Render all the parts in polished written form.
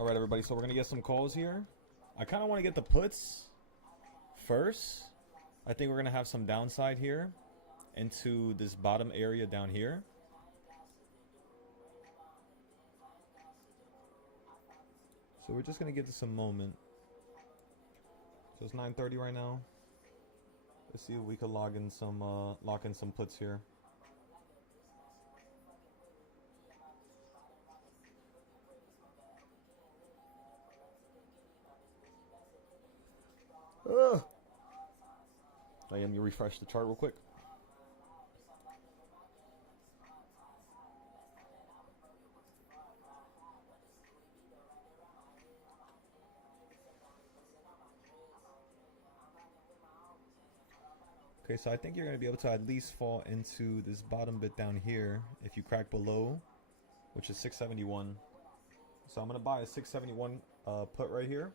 All right, everybody. So we're gonna get some calls here. I kind of want to get the puts first. I think we're gonna have some downside here into this bottom area down here. So we're just gonna give this a moment. So it's 9:30 right now. Let's see if we could lock in some puts here. Ugh. Let me refresh the chart real quick. Okay, so I think you're going to be able to at least fall into this bottom bit down here if you crack below, which is 671. So I'm going to buy a 671 put right here.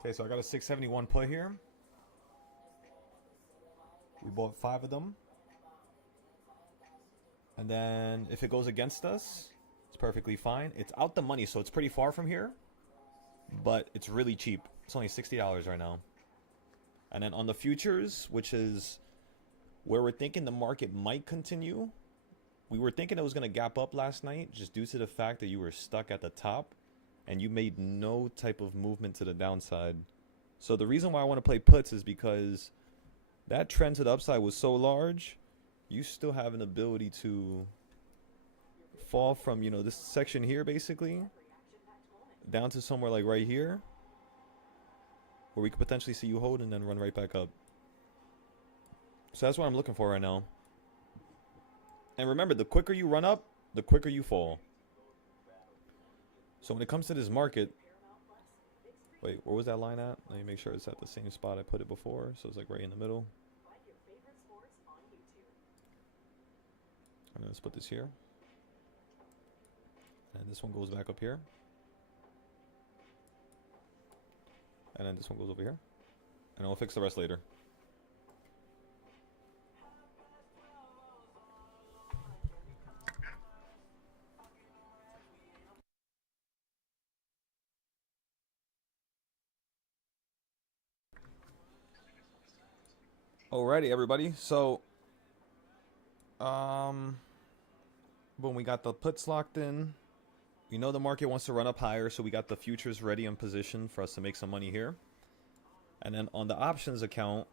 Okay, so I got a 671 put here. We bought 5 of them. And then if it goes against us, it's perfectly fine. It's out the money, so it's pretty far from here. But it's really cheap. It's only $60 right now. And then on the futures, which is where we're thinking the market might continue. We were thinking it was going to gap up last night just due to the fact that you were stuck at the top. And you made no type of movement to the downside. So the reason why I want to play puts is because that trend to the upside was so large. You still have an ability to fall from, you know, this section here basically down to somewhere like right here, where we could potentially see you hold and then run right back up. So that's what I'm looking for right now. And remember, the quicker you run up, the quicker you fall. So when it comes to this market, wait, where was that line at? Let me make sure it's at the same spot I put it before. So it's like right in the middle. And then let's put this here. And this one goes back up here. And then this one goes over here. And I'll fix the rest later. Alrighty, everybody. So, boom, we got the puts locked in. We know the market wants to run up higher, so we got the futures ready in position for us to make some money here. And then on the options account,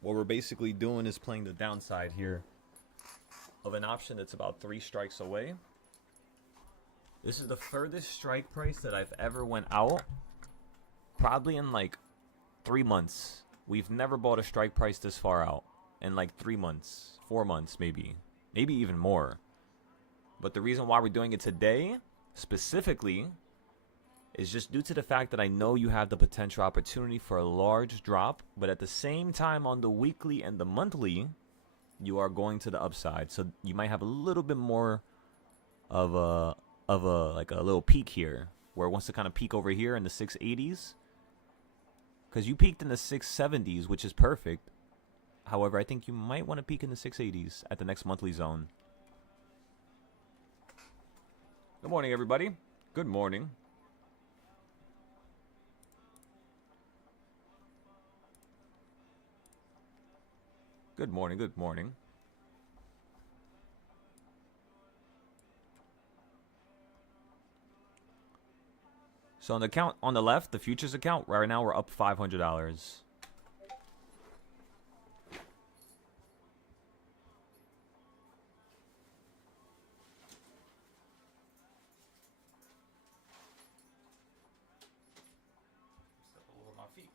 what we're basically doing is playing the downside here of an option that's about 3 strikes away. This is the furthest strike price that I've ever went out, probably in like 3 months. We've never bought a strike price this far out in like 3 months, 4 months maybe even more. But the reason why we're doing it today specifically is just due to the fact that I know you have the potential opportunity for a large drop, but at the same time on the weekly and the monthly, you are going to the upside. So you might have a little bit more of a like a little peak here, where it wants to kind of peak over here in the 680s. Because you peaked in the 670s, which is perfect. However, I think you might want to peak in the 680s at the next monthly zone. Good morning, everybody. Good morning. Good morning, good morning. So on the account on the left, the futures account, right now we're up $500. Step over my feet.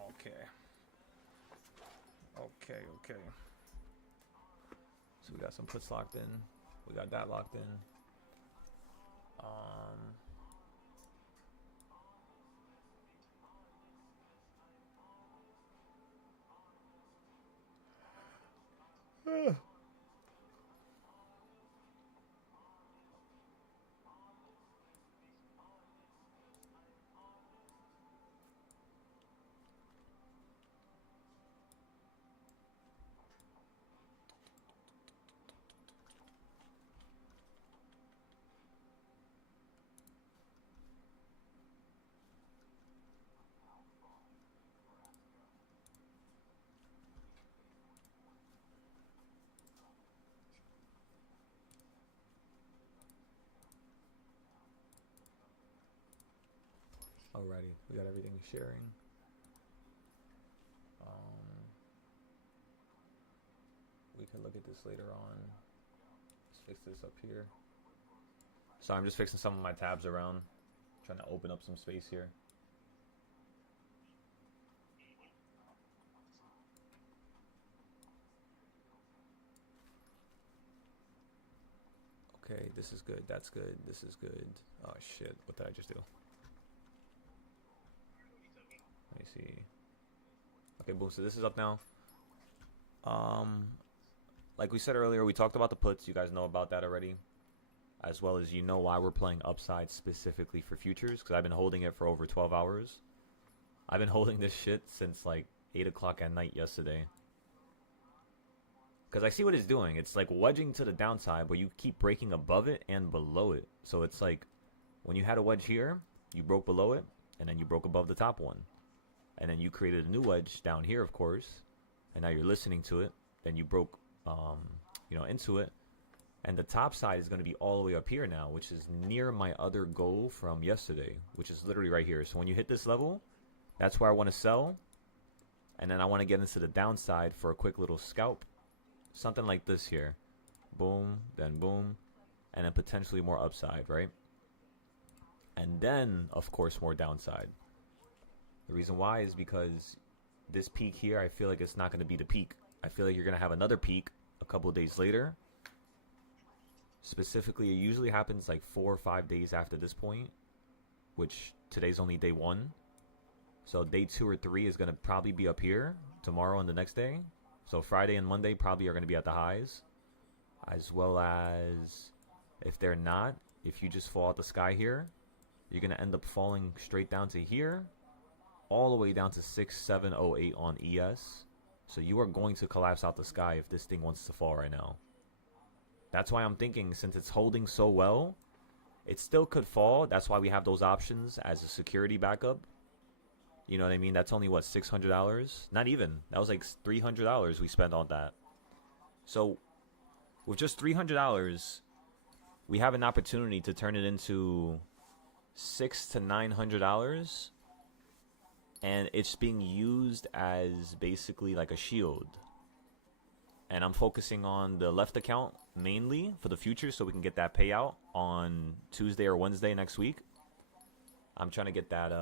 Okay. So we got some puts locked in. We got that locked in. Alrighty, we got everything sharing. We can look at this later on. Let's fix this up here. So I'm just fixing some of my tabs around, trying to open up some space here. Okay, this is good, that's good, this is good. Oh shit, what did I just do? Let me see. Okay, boom, so this is up now. Like we said earlier, we talked about the puts. You guys know about that already. As well as you know why we're playing upside specifically for futures. Because I've been holding it for over 12 hours. I've been holding this shit since like 8 o'clock at night yesterday. Because I see what it's doing. It's like wedging to the downside, but you keep breaking above it and below it. So it's like when you had a wedge here, you broke below it, and then you broke above the top one. And then you created a new wedge down here, of course. And now you're listening to it. Then you broke, into it. And the top side is going to be all the way up here now, which is near my other goal from yesterday, which is literally right here. So when you hit this level, that's where I want to sell. And then I want to get into the downside for a quick little scalp. Something like this here. Boom, then boom. And then potentially more upside, right? And then, of course, more downside. The reason why is because this peak here, I feel like it's not going to be the peak. I feel like you're going to have another peak a couple of days later. Specifically, it usually happens like 4 or 5 days after this point, which today's only day 1. So day 2 or 3 is going to probably be up here tomorrow and the next day. So Friday and Monday probably are going to be at the highs. As well as if they're not, if you just fall out the sky here, you're going to end up falling straight down to here, all the way down to 6708 on ES. So you are going to collapse out the sky if this thing wants to fall right now. That's why I'm thinking, since it's holding so well, it still could fall. That's why we have those options as a security backup. You know what I mean? That's only, what, $600? Not even. That was like $300 we spent on that. So with just $300, we have an opportunity to turn it into $600 to $900. And it's being used as basically like a shield. And I'm focusing on the left account mainly for the future so we can get that payout on Tuesday or Wednesday next week. I'm trying to get that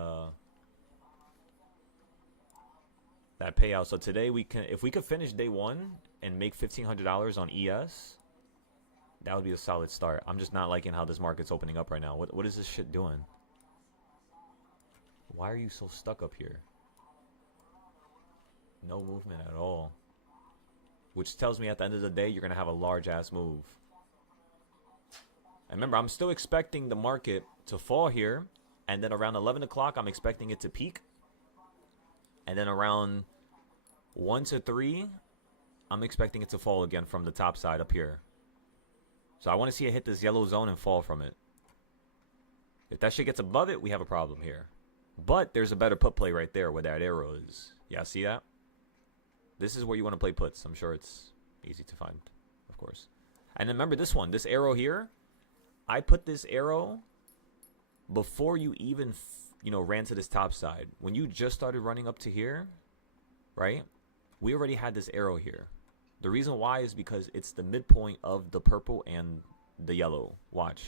payout. So today we can, if we could finish day 1 and make $1,500 on ES, that would be a solid start. I'm just not liking how this market's opening up right now. What is this shit doing? Why are you so stuck up here? No movement at all. Which tells me at the end of the day, you're going to have a large-ass move. And remember, I'm still expecting the market to fall here. And then around 11 o'clock, I'm expecting it to peak. And then around 1 to 3, I'm expecting it to fall again from the top side up here. So I want to see it hit this yellow zone and fall from it. If that shit gets above it, we have a problem here. But there's a better put play right there where that arrow is. Yeah, see that? This is where you want to play puts. I'm sure it's easy to find, of course. And then remember this one, this arrow here. I put this arrow before you even, ran to this top side. When you just started running up to here, right? We already had this arrow here. The reason why is because it's the midpoint of the purple and the yellow. Watch.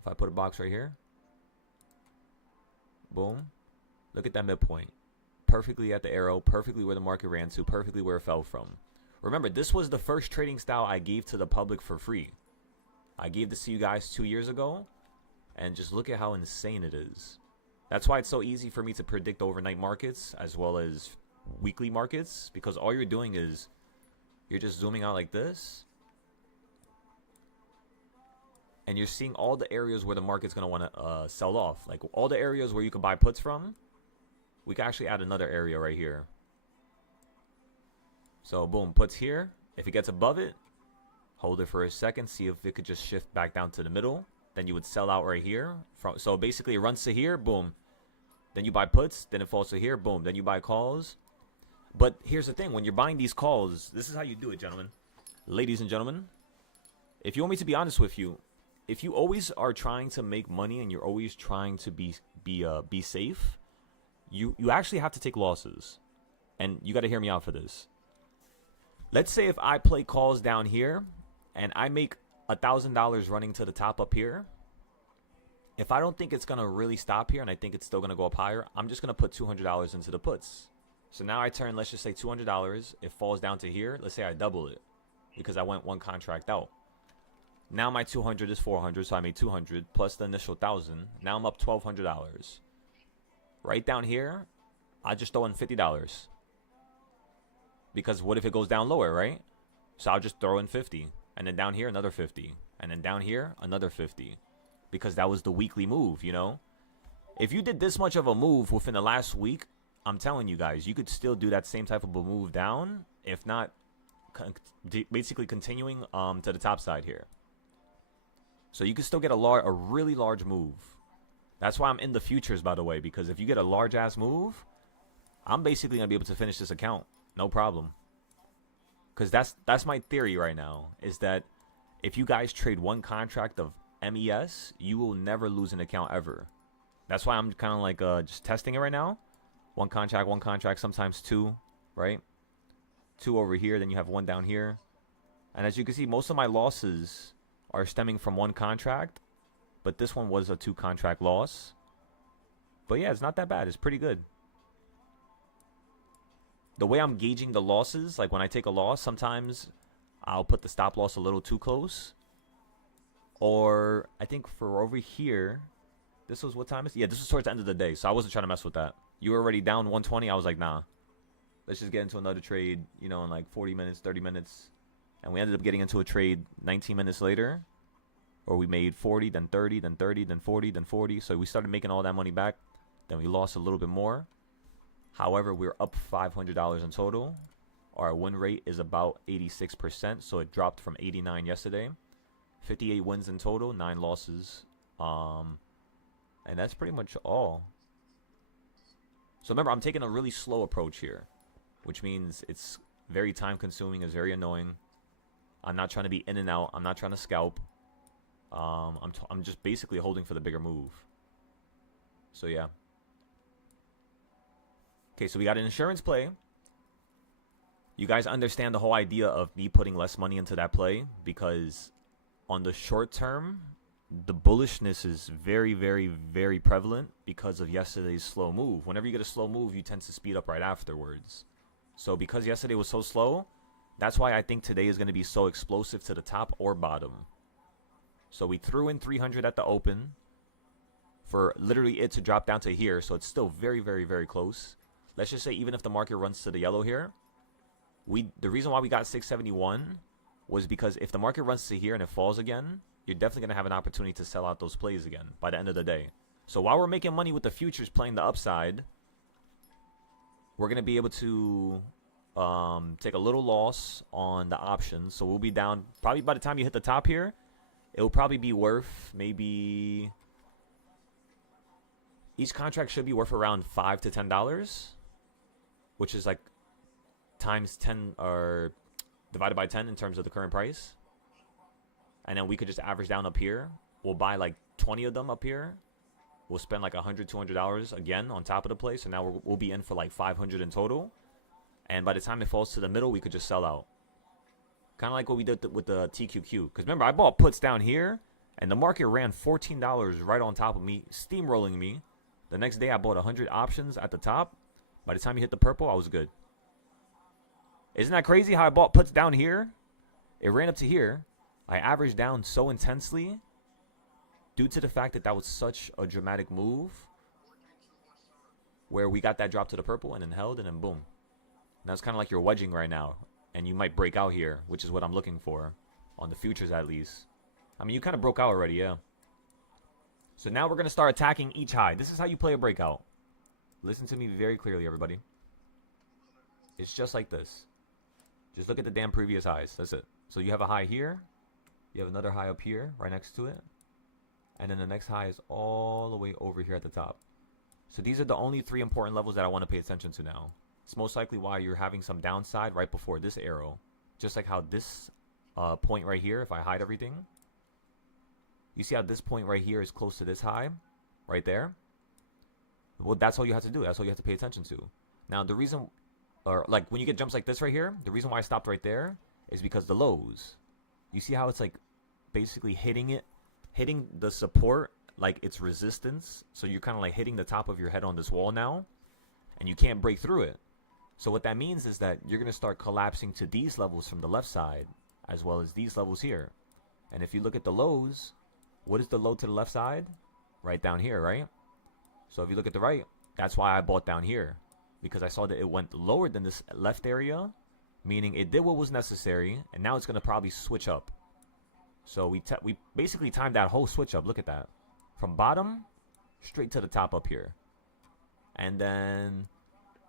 If I put a box right here. Boom. Look at that midpoint. Perfectly at the arrow, perfectly where the market ran to, perfectly where it fell from. Remember, this was the first trading style I gave to the public for free. I gave this to you guys 2 years ago, and just look at how insane it is. That's why it's so easy for me to predict overnight markets as well as weekly markets, because all you're doing is you're just zooming out like this, and you're seeing all the areas where the market's going to want to sell off. Like all the areas where you can buy puts from. We can actually add another area right here. So boom, puts here. If it gets above it, hold it for a second. See if it could just shift back down to the middle. Then you would sell out right here. So basically it runs to here, boom. Then you buy puts, then it falls to here, boom. Then you buy calls. But here's the thing. When you're buying these calls, this is how you do it, gentlemen. Ladies and gentlemen. If you want me to be honest with you, if you always are trying to make money and you're always trying to be be safe, you actually have to take losses. And you got to hear me out for this. Let's say if I play calls down here and I make $1,000 running to the top up here. If I don't think it's going to really stop here and I think it's still going to go up higher, I'm just going to put $200 into the puts. So now I turn, let's just say $200. It falls down to here. Let's say I double it because I went one contract out. Now my 200 is 400, so I made 200 plus the initial 1,000. Now I'm up $1,200. Right down here, I just throw in $50. Because what if it goes down lower, right? So I'll just throw in 50. And then down here, another 50. And then down here, another 50. Because that was the weekly move, you know? If you did this much of a move within the last week, I'm telling you guys, you could still do that same type of a move down. If not, basically continuing to the top side here. So you can still get a really large move. That's why I'm in the futures, by the way. Because if you get a large-ass move, I'm basically going to be able to finish this account. No problem. Because that's my theory right now. Is that if you guys trade one contract of MES, you will never lose an account ever. That's why I'm kind of like just testing it right now. One contract, sometimes two, right? Two over here, then you have one down here. And as you can see, most of my losses are stemming from one contract. But this one was a 2-contract loss. But yeah, it's not that bad. It's pretty good. The way I'm gauging the losses, like when I take a loss, sometimes I'll put the stop loss a little too close. Or I think for over here, this was what time is it? Yeah, this was towards the end of the day, so I wasn't trying to mess with that. You were already down 120. I was like, nah. Let's just get into another trade, you know, in like 40 minutes, 30 minutes. And we ended up getting into a trade 19 minutes later. Or we made 40, then 30, then 30, then 40, then 40. So we started making all that money back. Then we lost a little bit more. However, we're up $500 in total. Our win rate is about 86%. So it dropped from 89 yesterday. 58 wins in total, 9 losses. And that's pretty much all. So remember, I'm taking a really slow approach here. Which means it's very time consuming. It's very annoying. I'm not trying to be in and out. I'm not trying to scalp. I'm just basically holding for the bigger move. So yeah. Okay, so we got an insurance play. You guys understand the whole idea of me putting less money into that play because on the short term, the bullishness is very, very, very prevalent because of yesterday's slow move. Whenever you get a slow move, you tend to speed up right afterwards. So because yesterday was so slow, that's why I think today is going to be so explosive to the top or bottom. So we threw in 300 at the open for literally it to drop down to here. So it's still very, very, very close. Let's just say even if the market runs to the yellow here, the reason why we got 671 was because if the market runs to here and it falls again, you're definitely going to have an opportunity to sell out those plays again by the end of the day. So while we're making money with the futures playing the upside, we're going to be able to take a little loss on the options. So we'll be down probably by the time you hit the top here. It will probably be worth maybe each contract should be worth around $5 to $10, which is like times 10 or divided by 10 in terms of the current price. And then we could just average down up here. We'll buy like 20 of them up here. We'll spend like $100, $200 again on top of the play. So now we'll be in for like 500 in total. And by the time it falls to the middle, we could just sell out. Kind of like what we did with the TQQ. Because remember, I bought puts down here. And the market ran $14 right on top of me, steamrolling me. The next day, I bought 100 options at the top. By the time you hit the purple, I was good. Isn't that crazy how I bought puts down here? It ran up to here. I averaged down so intensely due to the fact that that was such a dramatic move where we got that drop to the purple and then held and then boom. Now it's kind of like you're wedging right now and you might break out here, which is what I'm looking for on the futures at least. I mean, you kind of broke out already, yeah. So now we're going to start attacking each high. This is how you play a breakout. Listen to me very clearly, everybody. It's just like this. Just look at the damn previous highs. That's it. So you have a high here. You have another high up here, right next to it. And then the next high is all the way over here at the top. So these are the only 3 important levels that I want to pay attention to now. It's most likely why you're having some downside right before this arrow. Just like how this point right here, if I hide everything. You see how this point right here is close to this high? Right there? Well, that's all you have to do. That's all you have to pay attention to. Now, the reason, or like when you get jumps like this right here, the reason why I stopped right there is because the lows. You see how it's like basically hitting the support like it's resistance. So you're kind of like hitting the top of your head on this wall now, and you can't break through it. So what that means is that you're going to start collapsing to these levels from the left side, as well as these levels here. And if you look at the lows, what is the low to the left side? Right down here, right? So if you look at the right, that's why I bought down here. Because I saw that it went lower than this left area, meaning it did what was necessary, and now it's going to probably switch up. So we basically timed that whole switch up. Look at that. From bottom, straight to the top up here. And then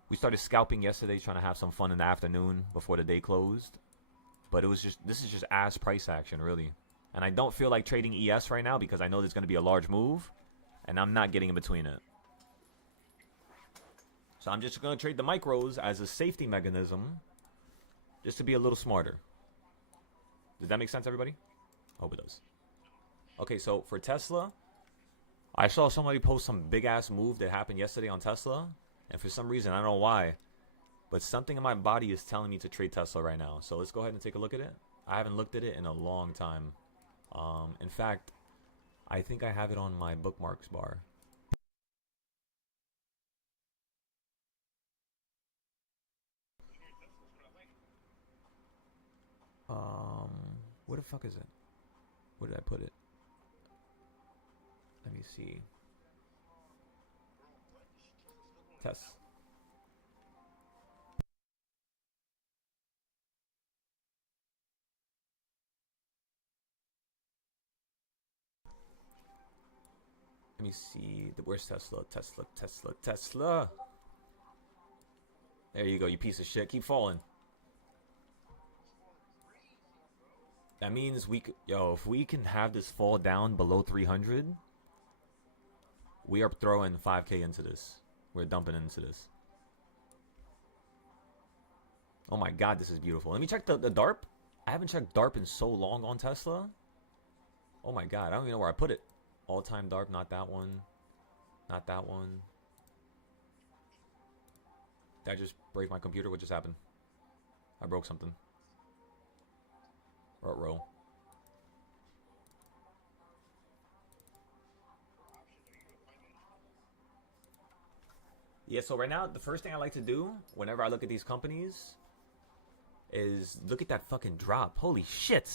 we started scalping yesterday, trying to have some fun in the afternoon before the day closed. But this is just ass price action, really. And I don't feel like trading ES right now because I know there's going to be a large move, and I'm not getting in between it. So I'm just going to trade the micros as a safety mechanism, just to be a little smarter. Does that make sense, everybody? I hope it does. Okay, so for Tesla, I saw somebody post some big-ass move that happened yesterday on Tesla, and for some reason, I don't know why, but something in my body is telling me to trade Tesla right now. So let's go ahead and take a look at it. I haven't looked at it in a long time. In fact, I think I have it on my bookmarks bar. Where the fuck is it? Where did I put it? Let me see. Test. Let me see. Where's Tesla? Tesla. There you go, you piece of shit. Keep falling. That means if we can have this fall down below 300, we are throwing 5K into this. We're dumping into this. Oh my god, this is beautiful. Let me check the DARP. I haven't checked DARP in so long on Tesla. Oh my god, I don't even know where I put it. All-time DARP, not that one. Not that one. Did I just break my computer? What just happened? I broke something. Row. Yeah, so right now, the first thing I like to do whenever I look at these companies is look at that fucking drop. Holy shit.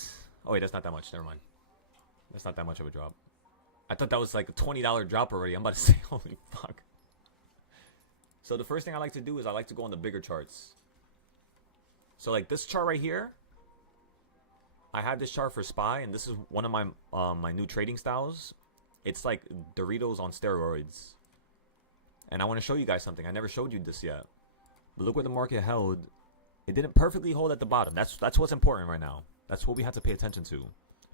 Oh, wait, that's not that much. Never mind. That's not that much of a drop. I thought that was like a $20 drop already. I'm about to say, holy fuck. So the first thing I like to do is I like to go on the bigger charts. So like this chart right here, I have this chart for SPY, and this is one of my my new trading styles. It's like Doritos on steroids. And I want to show you guys something. I never showed you this yet. But look where the market held. It didn't perfectly hold at the bottom. That's what's important right now. That's what we have to pay attention to.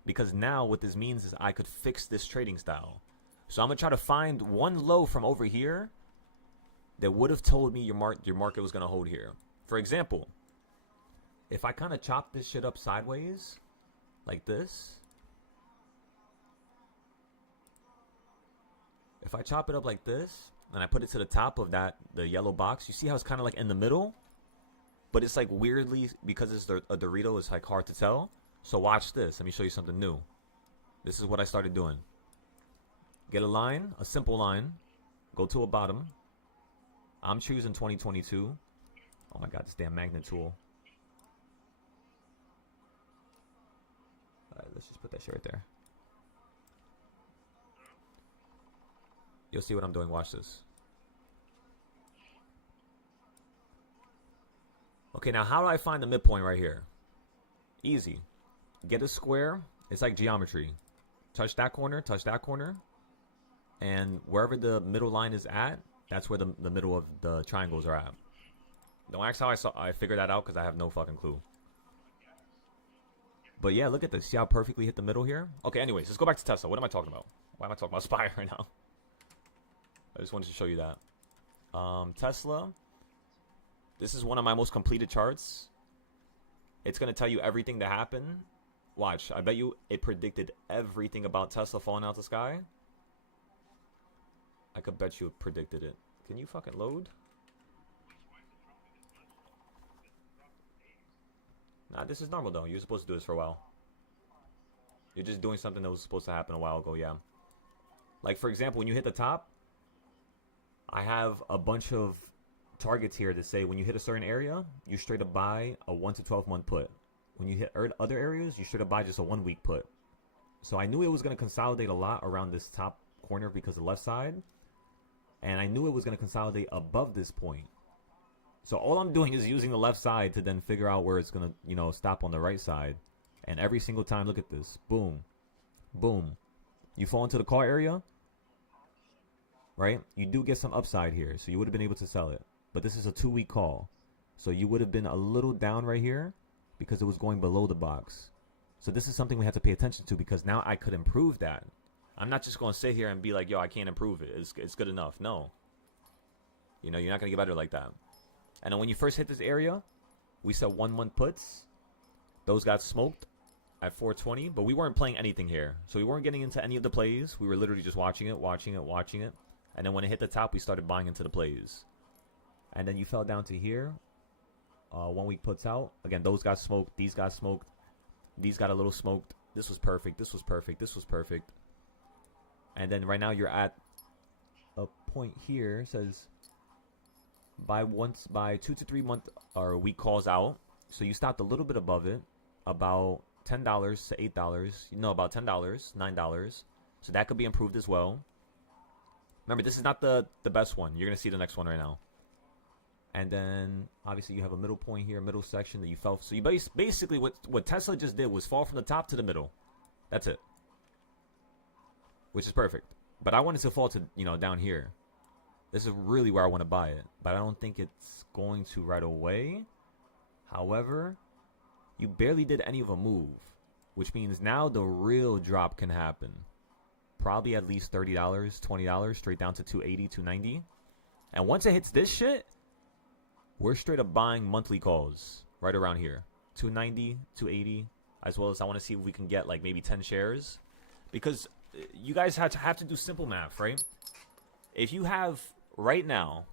Because now what this means is I could fix this trading style. So I'm going to try to find one low from over here that would have told me your market was going to hold here. For example, if I kind of chop this shit up sideways, like this. If I chop it up like this, and I put it to the top of the yellow box, you see how it's kind of like in the middle? But it's like weirdly, because it's a Dorito, it's like hard to tell. So watch this. Let me show you something new. This is what I started doing. Get a line, a simple line. Go to a bottom. I'm choosing 2022. Oh my god, this damn magnet tool. Alright, let's just put that shit right there. You'll see what I'm doing. Watch this. Okay, now how do I find the midpoint right here? Easy. Get a square. It's like geometry. Touch that corner, and wherever the middle line is at, that's where the middle of the triangles are at. Don't ask how I figured that out, because I have no fucking clue. But yeah, look at this. See how perfectly hit the middle here? Okay, anyways, let's go back to Tesla. What am I talking about? Why am I talking about SPY right now? I just wanted to show you that. Tesla. This is one of my most completed charts. It's going to tell you everything that happened. Watch. I bet you it predicted everything about Tesla falling out the sky. I could bet you it predicted it. Can you fucking load? Nah, this is normal though. You're supposed to do this for a while. You're just doing something that was supposed to happen a while ago, yeah. Like, for example, when you hit the top, I have a bunch of targets here that say when you hit a certain area, you straight up buy a 1 to 12 month put. When you hit other areas, you straight up buy just a 1 week put. So I knew it was going to consolidate a lot around this top corner because of the left side. And I knew it was going to consolidate above this point. So all I'm doing is using the left side to then figure out where it's going to, you know, stop on the right side. And every single time, look at this. Boom. Boom. You fall into the call area, right? You do get some upside here. So you would have been able to sell it. But this is a 2 week call. So you would have been a little down right here because it was going below the box. So this is something we have to pay attention to because now I could improve that. I'm not just going to sit here and be like, yo, I can't improve it. It's good enough. No. You know, you're not going to get better like that. And then when you first hit this area, we said 1 month puts. Those got smoked at 420, but we weren't playing anything here. So we weren't getting into any of the plays. We were literally just watching it. And then when it hit the top, we started buying into the plays. And then you fell down to here. 1 week puts out. Again, those got smoked. These got smoked. These got a little smoked. This was perfect. This was perfect. This was perfect. And then right now you're at a point here. It says by 2 to 3 month or week calls out. So you stopped a little bit above it. About $10 to $8. No, about $10, $9. So that could be improved as well. Remember, this is not the best one. You're going to see the next one right now. And then, obviously, you have a middle point here, middle section that you fell. So you basically, what Tesla just did was fall from the top to the middle. That's it. Which is perfect. But I wanted to fall to, you know, down here. This is really where I want to buy it. But I don't think it's going to right away. However, you barely did any of a move. Which means now the real drop can happen. Probably at least $30, $20, straight down to $280, $290. And once it hits this shit, we're straight up buying monthly calls right around here. $290, $280, as well as I want to see if we can get like maybe 10 shares. Because you guys have to do simple math, right? If you have right now,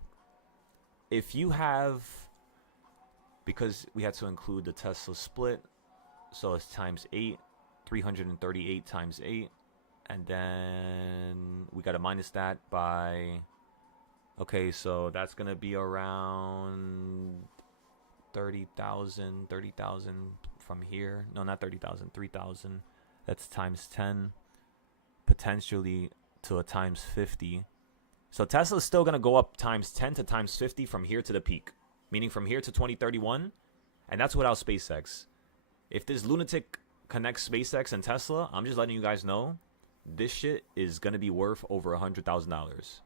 because we had to include the Tesla split, so it's times 8, 338 times 8. And then we got to minus that by, okay, so that's going to be around 30,000 from here. No, not 30,000, 3,000. That's times 10, potentially to a times 50. So Tesla's still going to go up times 10 to times 50 from here to the peak, meaning from here to 2031. And that's without SpaceX. If this lunatic connects SpaceX and Tesla, I'm just letting you guys know, this shit is going to be worth over $100,000.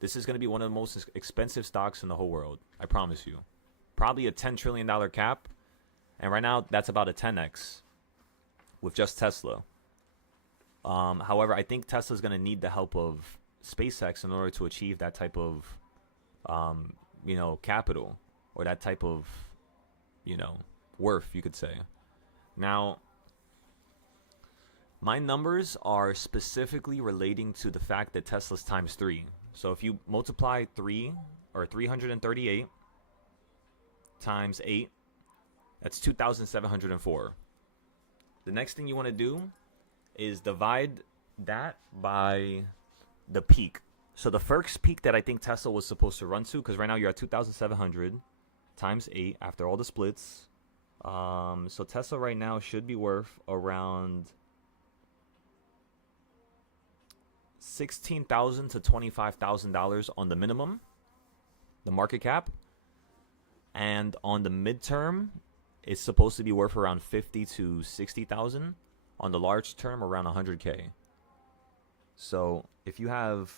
This is going to be one of the most expensive stocks in the whole world. I promise you. Probably a $10 trillion cap. And right now, that's about a 10x with just Tesla. However, I think Tesla's going to need the help of SpaceX in order to achieve that type of, capital. Or that type of, worth, you could say. Now, my numbers are specifically relating to the fact that Tesla's times 3. So if you multiply 338 times 8, that's 2,704. The next thing you want to do is divide that by the peak. So the first peak that I think Tesla was supposed to run to, because right now you're at 2,700 times 8 after all the splits. So Tesla right now should be worth around $16,000 to $25,000 on the minimum, the market cap, and on the midterm, it's supposed to be worth around 50 to 60,000. On the large term, around 100K. So if you have,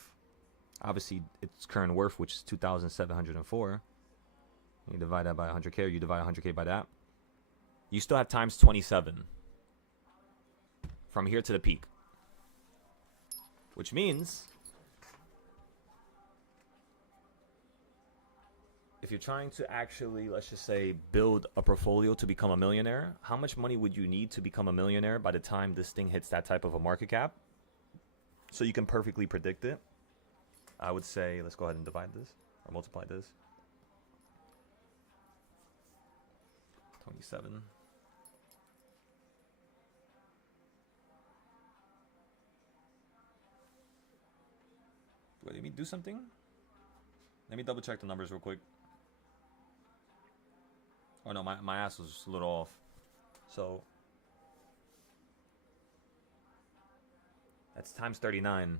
obviously, its current worth, which is 2,704, you divide that by 100K, or you divide 100K by that, you still have times 27 from here to the peak. Which means if you're trying to actually, let's just say, build a portfolio to become a millionaire, how much money would you need to become a millionaire by the time this thing hits that type of a market cap? So you can perfectly predict it. I would say let's go ahead and divide this or multiply this. 27. Wait, let me do something. Let me double check the numbers real quick. Oh no, my ass was a little off. So that's times 39.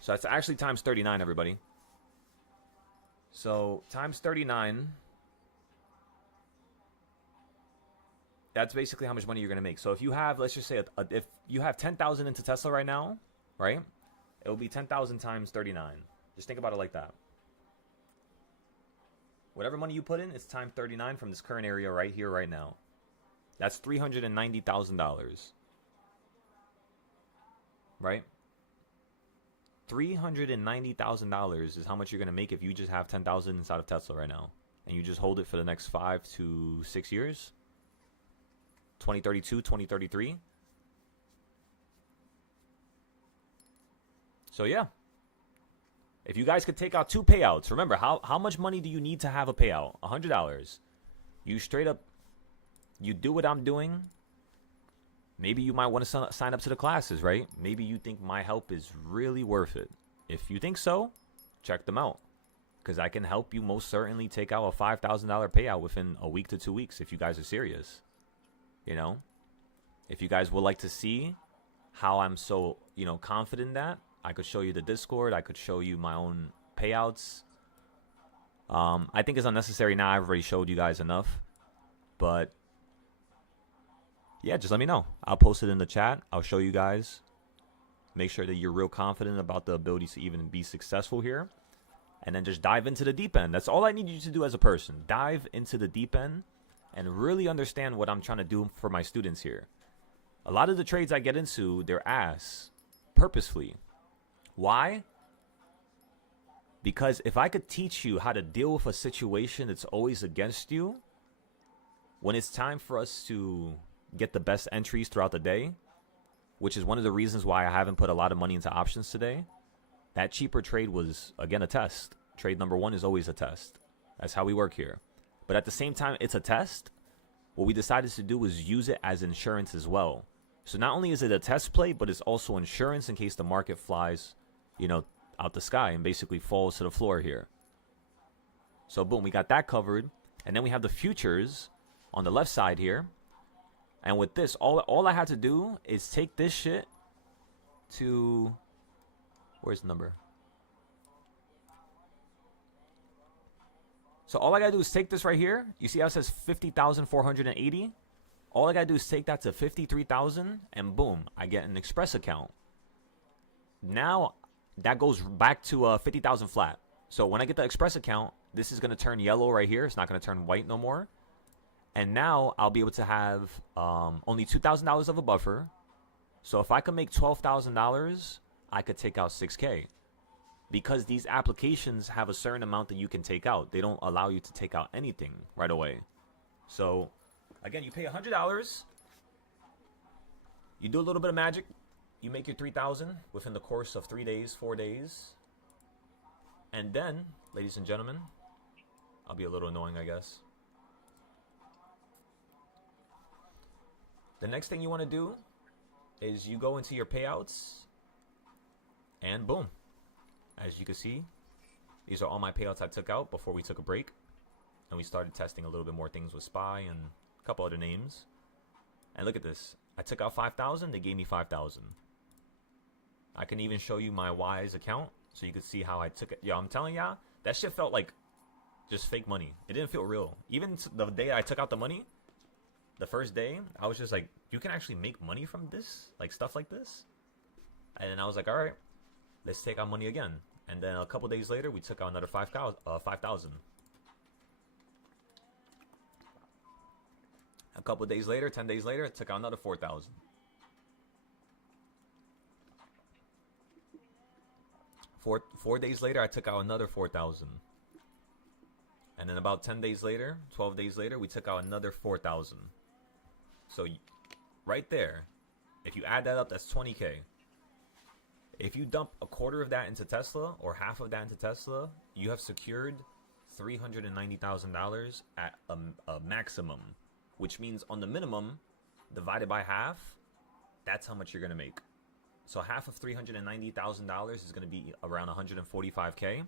So that's actually times 39, everybody. So times 39. That's basically how much money you're gonna make. So if you have, let's just say, if you have 10,000 into Tesla right now, right? It will be 10,000 times 39. Just think about it like that. Whatever money you put in, it's times 39 from this current area right here, right now. That's $390,000. Right? $390,000 is how much you're going to make if you just have 10,000 inside of Tesla right now. And you just hold it for the next 5 to 6 years. 2032, 2033. So yeah. If you guys could take out 2 payouts, remember, how much money do you need to have a payout? $100. You straight up, you do what I'm doing. Maybe you might want to sign up to the classes, right? Maybe you think my help is really worth it. If you think so, check them out. Because I can help you most certainly take out a $5,000 payout within a week to 2 weeks if you guys are serious. You know? If you guys would like to see how I'm so, confident in that, I could show you the Discord. I could show you my own payouts. I think it's unnecessary now. I've already showed you guys enough. But yeah, just let me know. I'll post it in the chat. I'll show you guys. Make sure that you're real confident about the ability to even be successful here. And then just dive into the deep end. That's all I need you to do as a person. Dive into the deep end and really understand what I'm trying to do for my students here. A lot of the trades I get into, they're ass purposefully. Why? Because if I could teach you how to deal with a situation that's always against you, when it's time for us to get the best entries throughout the day, which is one of the reasons why I haven't put a lot of money into options today, that cheaper trade was, again, a test. Trade number 1 is always a test. That's how we work here. But at the same time, it's a test. What we decided to do was use it as insurance as well. So not only is it a test play, but it's also insurance in case the market flies, out the sky and basically falls to the floor here. So boom, we got that covered. And then we have the futures on the left side here. And with this, all I had to do is take this shit to, where's the number? So all I gotta do is take this right here. You see how it says 50,480? All I gotta do is take that to 53,000 and boom, I get an Express account. Now that goes back to 50,000 flat. So when I get the Express account, this is gonna turn yellow right here. It's not gonna turn white no more. And now I'll be able to have only $2,000 of a buffer. So if I could make $12,000, I could take out 6K. Because these applications have a certain amount that you can take out. They don't allow you to take out anything right away. So again, you pay $100. You do a little bit of magic. You make your 3,000 within the course of 3 days, 4 days. And then, ladies and gentlemen, I'll be a little annoying, I guess. The next thing you want to do is you go into your payouts and boom. As you can see, these are all my payouts I took out before we took a break. And we started testing a little bit more things with SPY and a couple other names. And look at this. I took out 5,000. They gave me 5,000. I can even show you my Wise account so you can see how I took it. Yo, I'm telling y'all, that shit felt like just fake money. It didn't feel real. Even the day I took out the money, the first day, I was just like, you can actually make money from this? Like stuff like this? And then I was like, all right, let's take out money again. And then a couple days later, we took out another 5,000. A couple days later, 10 days later, I took out another 4,000. Four days later, I took out another 4,000. And then about 10 days later, 12 days later, we took out another 4,000. So right there, if you add that up, that's 20K. If you dump a quarter of that into Tesla or half of that into Tesla, you have secured $390,000 at a maximum, which means on the minimum, divided by half, that's how much you're going to make. So half of $390,000 is going to be around 145K.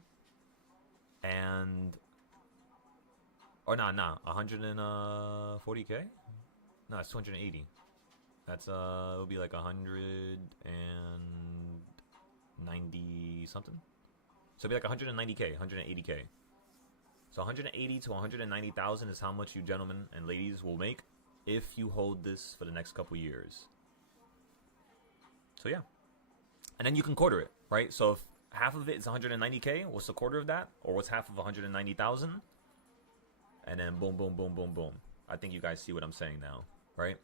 And, or nah, 140K? No, it's 280. That's, it'll be like 190 something. So it'll be like 190K, 180K. So 180 to 190,000 is how much you gentlemen and ladies will make if you hold this for the next couple years. So yeah. And then you can quarter it, right? So if half of it is 190K, what's the quarter of that? Or what's half of 190,000? And then boom, boom, boom, boom, boom. I think you guys see what I'm saying now, right?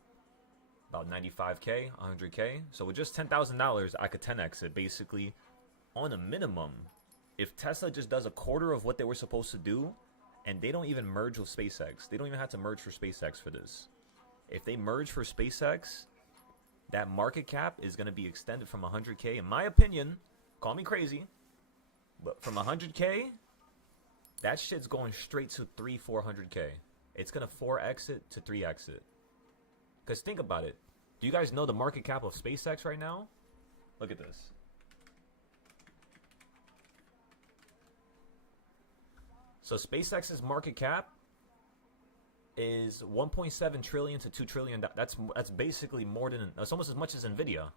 About 95K, 100K. So with just $10,000, I could 10x it basically on a minimum. If Tesla just does a quarter of what they were supposed to do, and they don't even merge with SpaceX, they don't even have to merge for SpaceX for this. If they merge for SpaceX, that market cap is going to be extended from 100K. In my opinion, call me crazy, but from 100K, that shit's going straight to 400K. It's going to 4x it to 3x it. Because think about it. Do you guys know the market cap of SpaceX right now? Look at this. So SpaceX's market cap is 1.7 trillion to 2 trillion. That's basically more than, that's almost as much as Nvidia.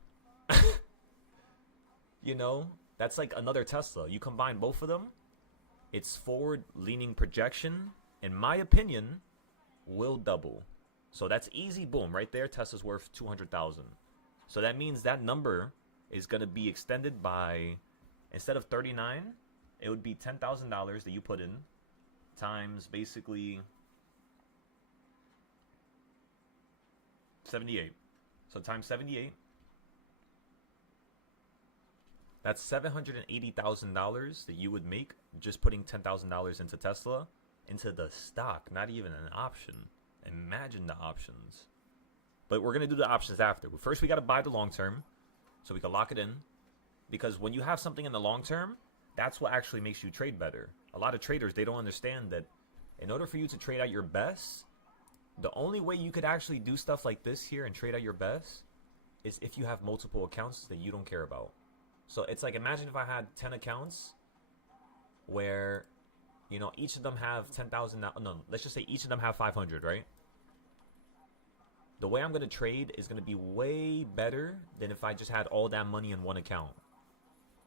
You know, that's like another Tesla. You combine both of them, its forward-leaning projection, in my opinion, will double. So that's easy, boom, right there. Tesla's worth 200,000. So that means that number is going to be extended by, instead of 39, it would be $10,000 that you put in times basically 78. So times 78. That's $780,000 that you would make just putting $10,000 into Tesla, into the stock, not even an option. Imagine the options. But we're going to do the options after. But first, we got to buy the long term so we can lock it in. Because when you have something in the long term, that's what actually makes you trade better. A lot of traders, they don't understand that in order for you to trade at your best, the only way you could actually do stuff like this here and trade at your best is if you have multiple accounts that you don't care about. So it's like, imagine if I had 10 accounts where, you know, each of them have 10,000. No, let's just say each of them have 500, right? The way I'm going to trade is going to be way better than if I just had all that money in one account.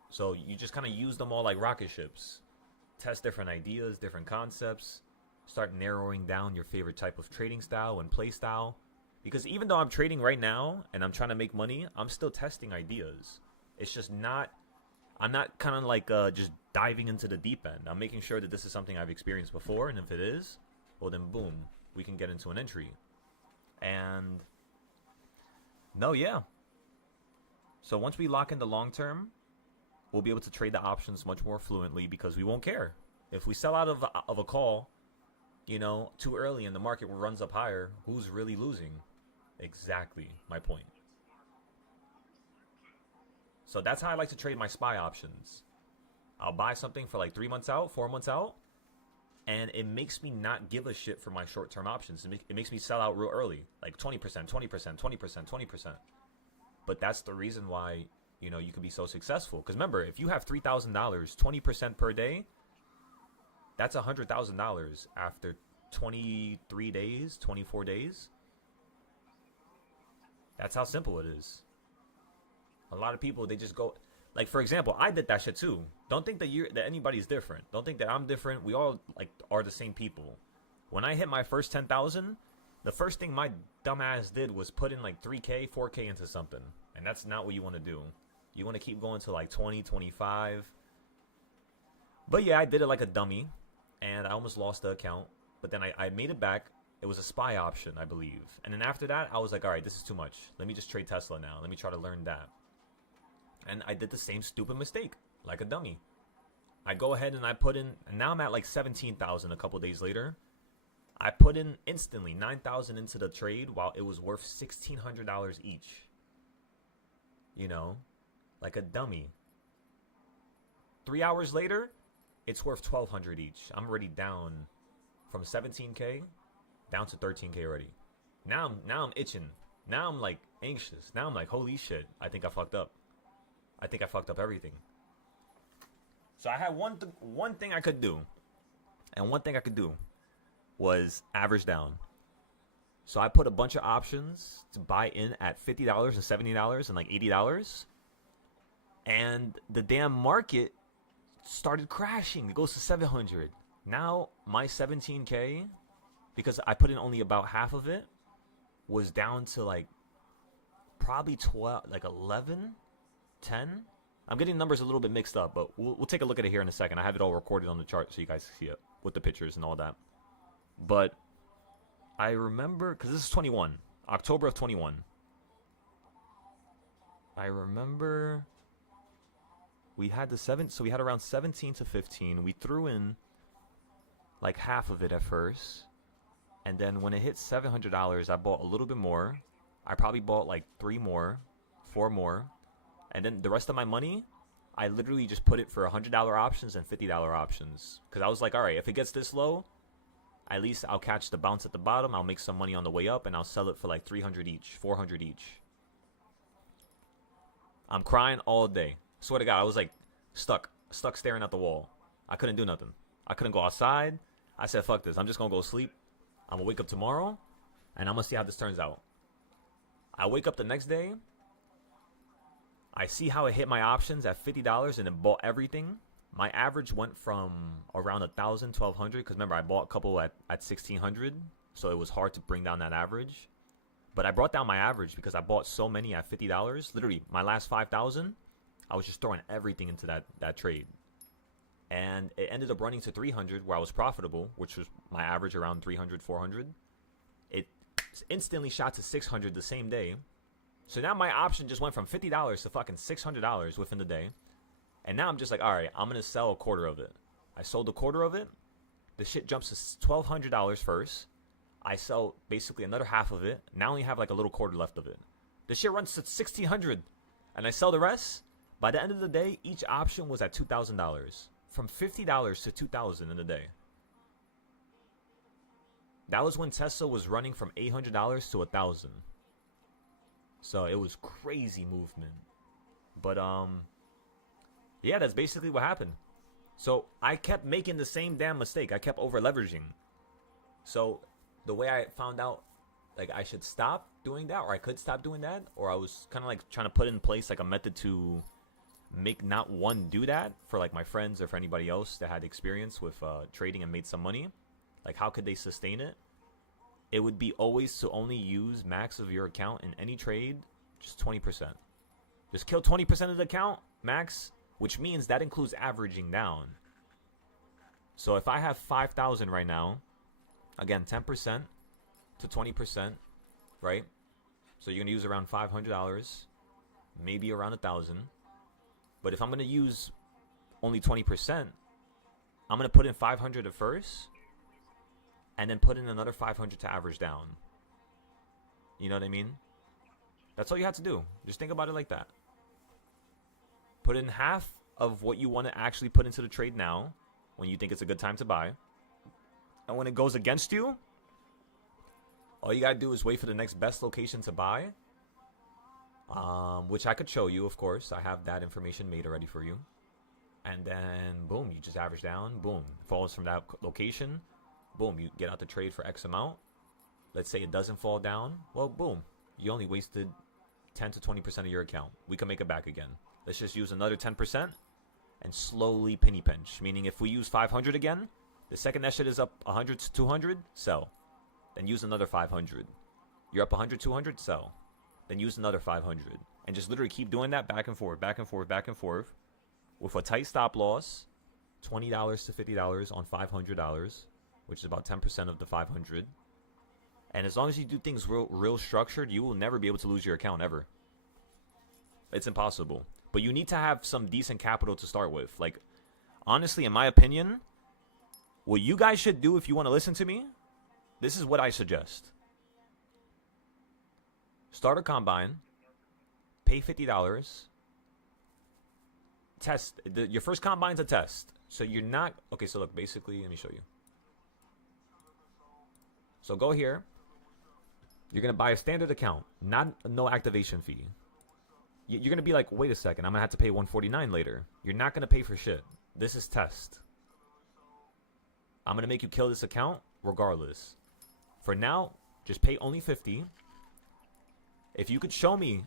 So you just kind of use them all like rocket ships. Test different ideas, different concepts. Start narrowing down your favorite type of trading style and play style. Because even though I'm trading right now and I'm trying to make money, I'm still testing ideas. It's just not, I'm not kind of like just diving into the deep end. I'm making sure that this is something I've experienced before. And if it is, well then boom, we can get into an entry. And no, yeah. So once we lock in the long term, we'll be able to trade the options much more fluently because we won't care. If we sell out of a call, you know, too early and the market runs up higher, who's really losing? Exactly my point. So that's how I like to trade my SPY options. I'll buy something for like 3 months out, 4 months out, and it makes me not give a shit for my short-term options. It makes me sell out real early, like 20%, 20%, 20%, 20%. But that's the reason why, you know, you can be so successful. Because remember, if you have $3,000, 20% per day, that's $100,000 after 23 days, 24 days. That's how simple it is. A lot of people, they just go, like, for example, I did that shit too. Don't think that that anybody's different. Don't think that I'm different. We all like are the same people. When I hit my first 10,000, the first thing my dumbass did was put in like 3K, 4K into something. And that's not what you want to do. You want to keep going to like 20, 25. But yeah, I did it like a dummy. And I almost lost the account. But then I made it back. It was a SPY option, I believe. And then after that, I was like, all right, this is too much. Let me just trade Tesla now. Let me try to learn that. And I did the same stupid mistake, like a dummy. I go ahead and I put in, and now I'm at like 17,000 a couple days later. I put in instantly 9,000 into the trade while it was worth $1,600 each. You know? like a dummy. 3 hours later, it's worth 1,200 each. I'm already down from 17K down to 13K already. Now I'm itching. Now I'm like anxious. Now I'm like, holy shit, I think I fucked up. I think I fucked up everything. So I had one thing I could do. And one thing I could do was average down. So I put a bunch of options to buy in at $50 and $70 and like $80. And the damn market started crashing. It goes to 700. Now my 17K, because I put in only about half of it, was down to like probably 12, like 11, 10. I'm getting numbers a little bit mixed up, but we'll take a look at it here in a second. I have it all recorded on the chart so you guys see it with the pictures and all that. But I remember, because this is 21, October of 21. I remember we had so we had around 17 to 15. We threw in like half of it at first. And then when it hit $700, I bought a little bit more. I probably bought like 3 more, 4 more. And then the rest of my money, I literally just put it for $100 options and $50 options. Because I was like, all right, if it gets this low, at least I'll catch the bounce at the bottom. I'll make some money on the way up, and I'll sell it for like 300 each, 400 each. I'm crying all day. Swear to God, I was like stuck staring at the wall. I couldn't do nothing. I couldn't go outside. I said, fuck this. I'm just going to go sleep. I'm going to wake up tomorrow, and I'm going to see how this turns out. I wake up the next day. I see how it hit my options at $50 and it bought everything. My average went from around 1,000, 1,200. Because remember, I bought a couple at 1,600. So it was hard to bring down that average. But I brought down my average because I bought so many at $50. Literally, my last 5,000, I was just throwing everything into that trade. And it ended up running to 300 where I was profitable, which was my average around 300, 400. It instantly shot to 600 the same day. So now my option just went from $50 to fucking $600 within the day. And now I'm just like, all right, I'm going to sell a quarter of it. I sold a quarter of it. The shit jumps to $1,200 first. I sell basically another half of it. Now I only have like a little quarter left of it. The shit runs to $1,600. And I sell the rest. By the end of the day, each option was at $2,000. From $50 to $2,000 in a day. That was when Tesla was running from $800 to $1,000. So it was crazy movement. But yeah, that's basically what happened. So I kept making the same damn mistake. I kept over leveraging. So the way I found out like I should stop doing that, or I could stop doing that, or I was kind of like trying to put in place like a method to make not one do that for like my friends or for anybody else that had experience with trading and made some money. Like how could they sustain it? It would be always to only use max of your account in any trade, just 20%. Just kill 20% of the account, max, which means that includes averaging down. So if I have 5,000 right now, again, 10% to 20%, right? So you're going to use around $500, maybe around 1,000. But if I'm going to use only 20%, I'm going to put in 500 at first, and then put in another 500 to average down. You know what I mean? That's all you have to do. Just think about it like that. Put in half of what you want to actually put into the trade now, when you think it's a good time to buy. And when it goes against you, all you got to do is wait for the next best location to buy. Which I could show you, of course. I have that information made already for you. And then, boom, you just average down. Boom. Falls from that location. Boom, you get out the trade for X amount. Let's say it doesn't fall down. Well, boom, you only wasted 10 to 20% of your account. We can make it back again. Let's just use another 10% and slowly penny pinch. Meaning if we use 500 again, the second that shit is up 100 to 200, sell. Then use another 500. You're up 100, 200, sell. Then use another 500. And just literally keep doing that back and forth, back and forth, back and forth. With a tight stop loss, $20 to $50 on $500. Which is about 10% of the 500. And as long as you do things real structured, you will never be able to lose your account ever. It's impossible. But you need to have some decent capital to start with. Like, honestly, in my opinion, what you guys should do if you want to listen to me, this is what I suggest. Start a combine, pay $50, test. Your first combine's a test. So you're not... Okay, so look, basically, let me show you. So go here. You're going to buy a standard account. No activation fee. You're going to be like, wait a second, I'm going to have to pay $149 later. You're not going to pay for shit. This is test. I'm going to make you kill this account regardless. For now, just pay only $50. If you could show me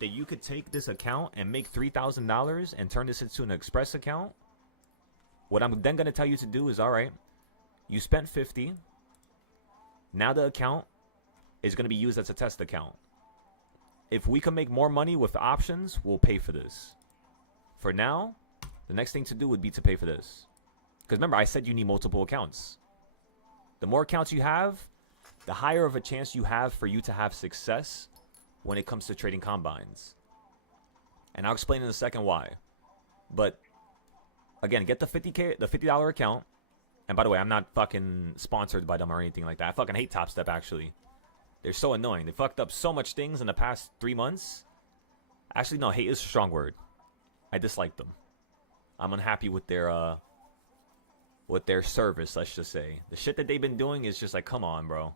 that you could take this account and make $3,000 and turn this into an express account, what I'm then going to tell you to do is, all right, you spent $50. Now the account is going to be used as a test account. If we can make more money with the options, we'll pay for this. For now, the next thing to do would be to pay for this. Because remember, I said you need multiple accounts. The more accounts you have, the higher of a chance you have for you to have success when it comes to trading combines. And I'll explain in a second why. But again, get the $50 account. And by the way, I'm not fucking sponsored by them or anything like that. I fucking hate Top Step, actually. They're so annoying. They fucked up so much things in the past 3 months. Actually, no, hate is a strong word. I dislike them. I'm unhappy with their service, let's just say. The shit that they've been doing is just like, come on, bro.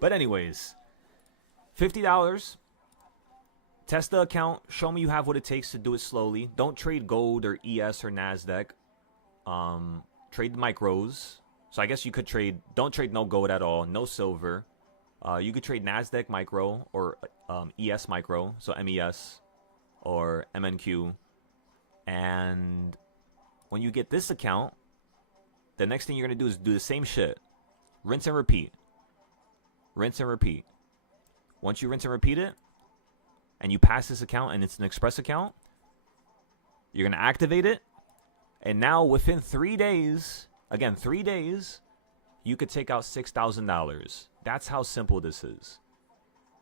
But anyways, $50. Test the account. Show me you have what it takes to do it slowly. Don't trade gold or ES or NASDAQ. Trade the micros. So I guess you could trade, don't trade no gold at all, no silver. You could trade NASDAQ micro or ES micro, so MES or MNQ. And when you get this account, the next thing you're going to do is do the same shit. Rinse and repeat. Rinse and repeat. Once you rinse and repeat it, and you pass this account and it's an express account, you're going to activate it. And now within 3 days, again, 3 days, you could take out $6,000. That's how simple this is.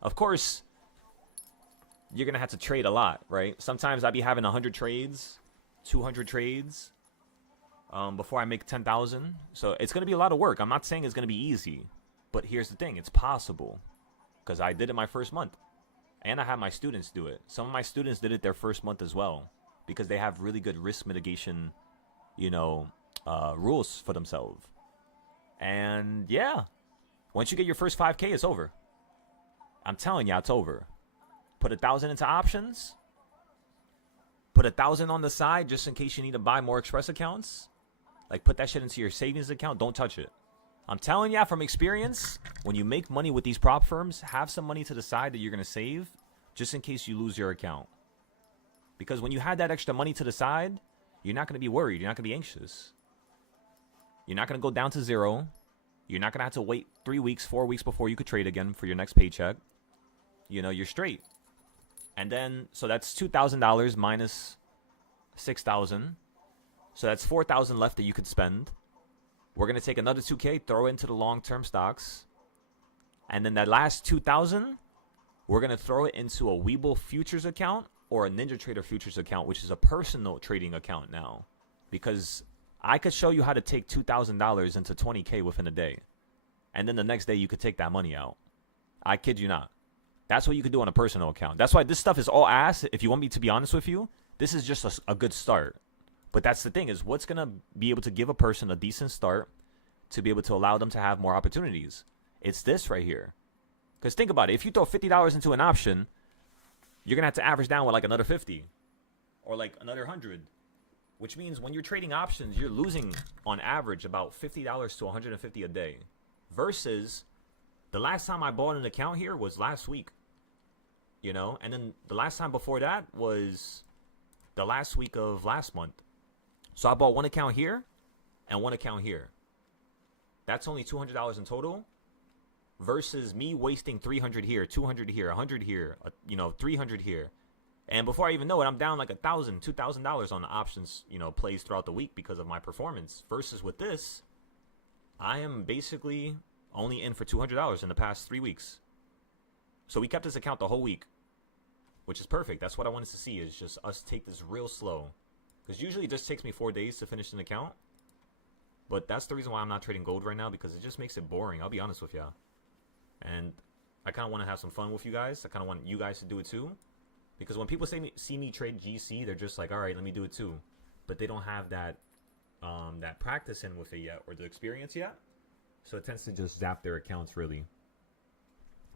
Of course, you're going to have to trade a lot, right? Sometimes I'll be having 100 trades, 200 trades before I make 10,000. So it's going to be a lot of work. I'm not saying it's going to be easy. But here's the thing. It's possible. Because I did it my first month. And I had my students do it. Some of my students did it their first month as well. Because they have really good risk mitigation, rules for themselves. And yeah. Once you get your first 5K, it's over. I'm telling you, it's over. Put 1,000 into options. Put 1,000 on the side just in case you need to buy more express accounts. Like, put that shit into your savings account. Don't touch it. I'm telling you from experience, when you make money with these prop firms, have some money to the side that you're going to save just in case you lose your account. Because when you had that extra money to the side, you're not going to be worried. You're not going to be anxious. You're not going to go down to zero. You're not going to have to wait 3 weeks, 4 weeks before you could trade again for your next paycheck. You're straight. And then, so that's $2,000 minus $6,000. So that's $4,000 left that you could spend. We're going to take another $2K, throw it into the long-term stocks. And then that last $2,000, we're going to throw it into a Webull futures account or a NinjaTrader futures account, which is a personal trading account now. Because I could show you how to take $2,000 into 20K within a day. And then the next day you could take that money out. I kid you not. That's what you could do on a personal account. That's why this stuff is all ass. If you want me to be honest with you, this is just a good start. But that's the thing, is what's going to be able to give a person a decent start to be able to allow them to have more opportunities. It's this right here. Because think about it. If you throw $50 into an option, you're going to have to average down with like another 50 or like another 100. Which means when you're trading options, you're losing on average about $50 to $150 a day. Versus the last time I bought an account here was last week. And then the last time before that was the last week of last month. So I bought one account here and one account here. That's only $200 in total versus me wasting 300 here, 200 here, 100 here, 300 here. And before I even know it, I'm down like $1,000, $2,000 on the options, plays throughout the week because of my performance. Versus with this, I am basically only in for $200 in the past 3 weeks. So we kept this account the whole week, which is perfect. That's what I wanted to see, is just us take this real slow. Because usually it just takes me 4 days to finish an account. But that's the reason why I'm not trading gold right now, because it just makes it boring. I'll be honest with y'all. And I kind of want to have some fun with you guys. I kind of want you guys to do it too. Because when people see me trade GC, they're just like, all right, let me do it too. But they don't have that that practice in with it yet or the experience yet. So it tends to just zap their accounts really.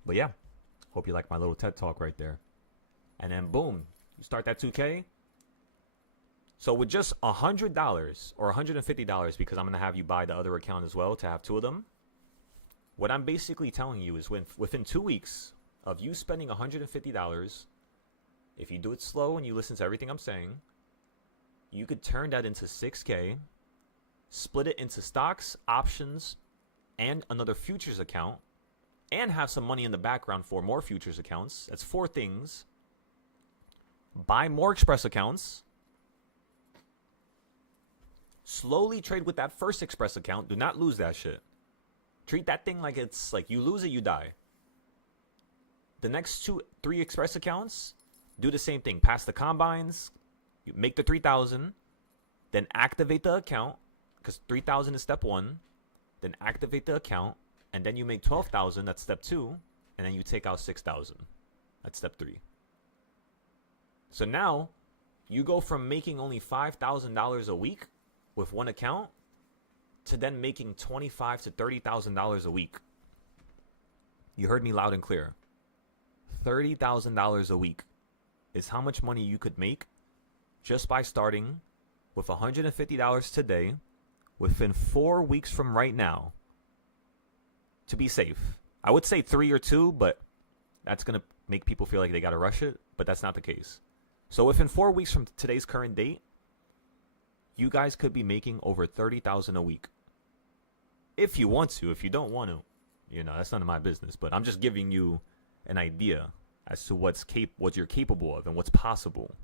But yeah, hope you like my little TED talk right there. And then boom, you start that 2K. So with just $100 or $150, because I'm going to have you buy the other account as well to have two of them. What I'm basically telling you is within 2 weeks of you spending $150, if you do it slow and you listen to everything I'm saying, you could turn that into 6K, split it into stocks, options, and another futures account, and have some money in the background for more futures accounts. That's 4 things. Buy more Express accounts. Slowly trade with that first Express account. Do not lose that shit. Treat that thing like it's like you lose it, you die. The next 3 Express accounts, do the same thing. Pass the combines, you make the 3,000, then activate the account, because 3,000 is step 1. Then activate the account, and then you make 12,000, that's step 2, and then you take out 6,000. That's step 3. So now, you go from making only $5,000 a week with one account to then making $25,000 to $30,000 a week. You heard me loud and clear. $30,000 a week is how much money you could make just by starting with $150 today within 4 weeks from right now. To be safe. I would say 3 or 2, but that's going to make people feel like they got to rush it, but that's not the case. So within 4 weeks from today's current date, you guys could be making over $30,000 a week. If you want to. If you don't want to, that's none of my business, but I'm just giving you an idea as to what you're capable of and what's possible.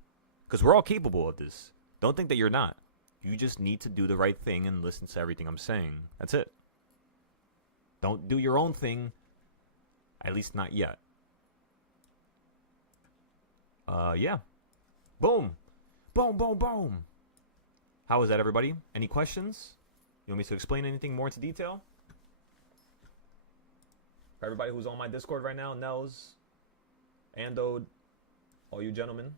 Because we're all capable of this. Don't think that you're not. You just need to do the right thing and listen to everything I'm saying. That's it. Don't do your own thing. At least not yet. Yeah. Boom. Boom, boom, boom. How was that, everybody? Any questions? You want me to explain anything more into detail? For everybody who's on my Discord right now, Nels, Andode, all you gentlemen.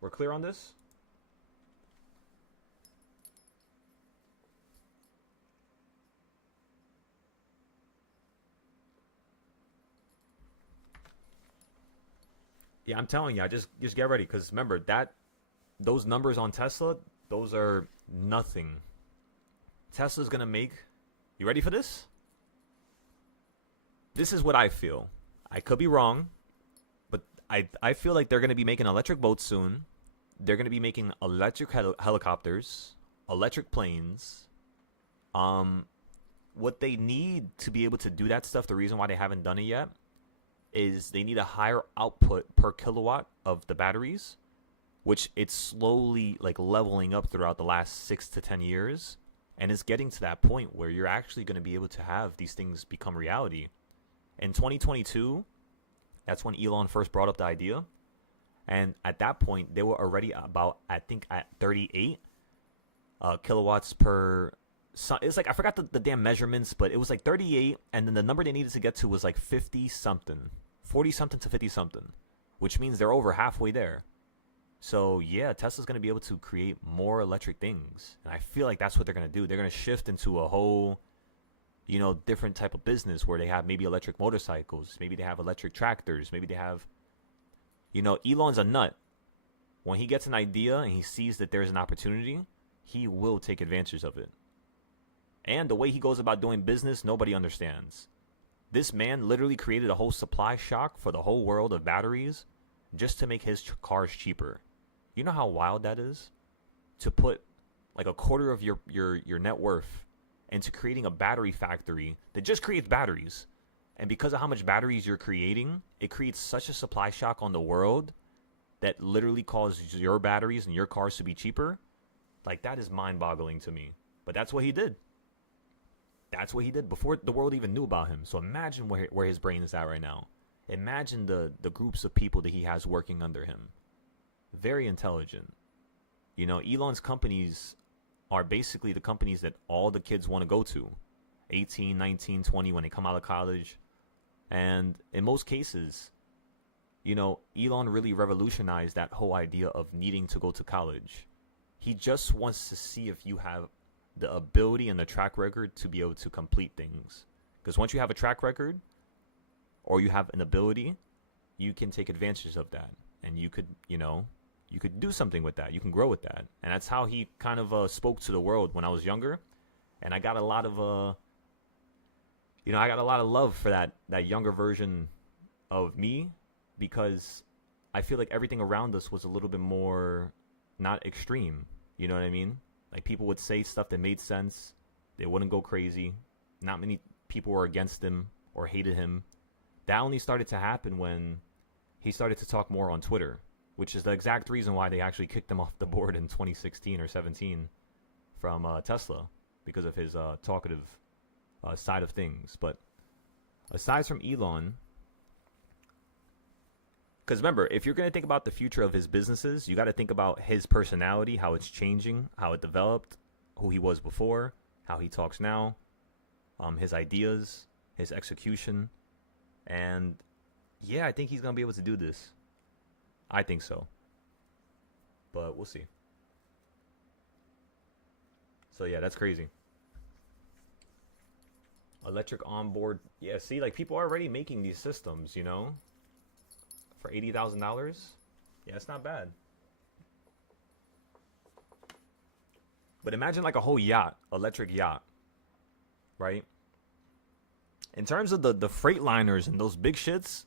We're clear on this? Yeah, I'm telling you, I just get ready, because remember those numbers on Tesla, those are nothing. Tesla's gonna make. You ready for this? This is what I feel. I could be wrong, but I feel like they're gonna be making electric boats soon. They're gonna be making electric helicopters, electric planes. What they need to be able to do that stuff, the reason why they haven't done it yet, is they need a higher output per kilowatt of the batteries, which it's slowly like leveling up throughout the last 6 to 10 years. And it's getting to that point where you're actually going to be able to have these things become reality. In 2022, that's when Elon first brought up the idea. And at that point, they were already about, I think, at 38 kilowatts per. It's like, I forgot the damn measurements, but it was like 38. And then the number they needed to get to was like 50 something, 40 something to 50 something, which means they're over halfway there. So yeah, Tesla's going to be able to create more electric things. And I feel like that's what they're going to do. They're going to shift into a whole, different type of business where they have maybe electric motorcycles. Maybe they have electric tractors. Maybe they have, Elon's a nut. When he gets an idea and he sees that there's an opportunity, he will take advantage of it. And the way he goes about doing business, nobody understands. This man literally created a whole supply shock for the whole world of batteries just to make his cars cheaper. You know how wild that is? To put like a quarter of your net worth into creating a battery factory that just creates batteries. And because of how much batteries you're creating, it creates such a supply shock on the world that literally causes your batteries and your cars to be cheaper. Like, that is mind-boggling to me. But that's what he did. That's what he did before the world even knew about him. So imagine where his brain is at right now. Imagine the groups of people that he has working under him. Very intelligent. Elon's companies are basically the companies that all the kids want to go to. 18, 19, 20 when they come out of college. And in most cases, Elon really revolutionized that whole idea of needing to go to college. He just wants to see if you have the ability and the track record to be able to complete things. Because once you have a track record or you have an ability, you can take advantage of that. And you could, you could do something with that. You can grow with that. And that's how he kind of spoke to the world when I was younger. And I got a lot of, I got a lot of love for that younger version of me, because I feel like everything around us was a little bit more not extreme. You know what I mean? Like, people would say stuff that made sense. They wouldn't go crazy. Not many people were against him or hated him. That only started to happen when he started to talk more on Twitter, which is the exact reason why they actually kicked him off the board in 2016 or 17 from Tesla, because of his talkative side of things. But aside from Elon, because remember, if you're going to think about the future of his businesses, you got to think about his personality, how it's changing, how it developed, who he was before, how he talks now, his ideas, his execution. And yeah, I think he's going to be able to do this. I think so. But we'll see. So yeah, that's crazy. Electric onboard. Yeah, see, like, people are already making these systems, for $80,000. Yeah, it's not bad. But imagine like a whole yacht, electric yacht, right? In terms of the freight liners and those big shits,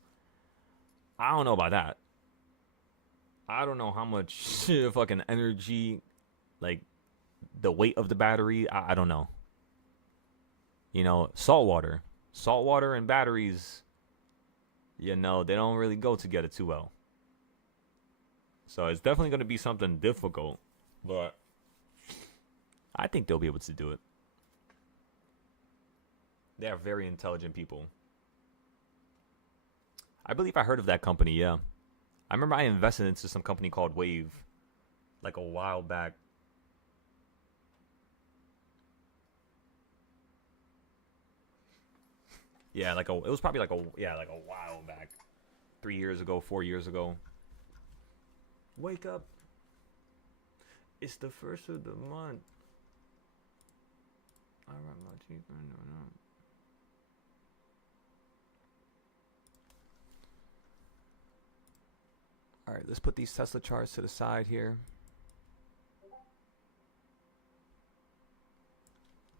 I don't know about that. I don't know how much fucking energy, like the weight of the battery, I don't know. Salt water and batteries, they don't really go together too well. So it's definitely going to be something difficult, but I think they'll be able to do it. They are very intelligent people. I believe I heard of that company, yeah. I remember I invested into some company called Wave like a while back. Yeah, it was probably like a while back. 3 years ago, 4 years ago. Wake up. It's the first of the month. I got my teeth. No. All right, let's put these Tesla charts to the side here.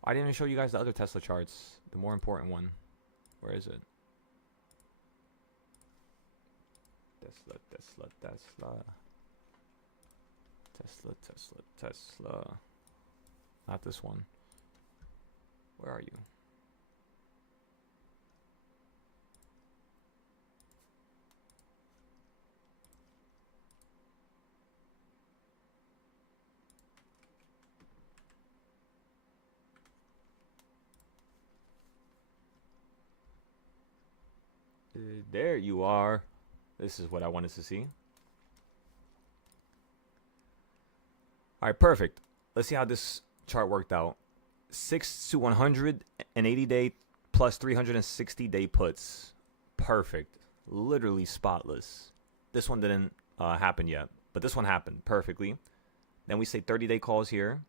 I didn't even show you guys the other Tesla charts, the more important one. Where is it? Tesla. Not this one. Where are you? There you are. This is what I wanted to see. All right, perfect. Let's see how this chart worked out. 6 to 180 day plus 360 day puts. Perfect. Literally spotless. This one didn't happen yet, but this one happened perfectly. Then we say 30-day calls here.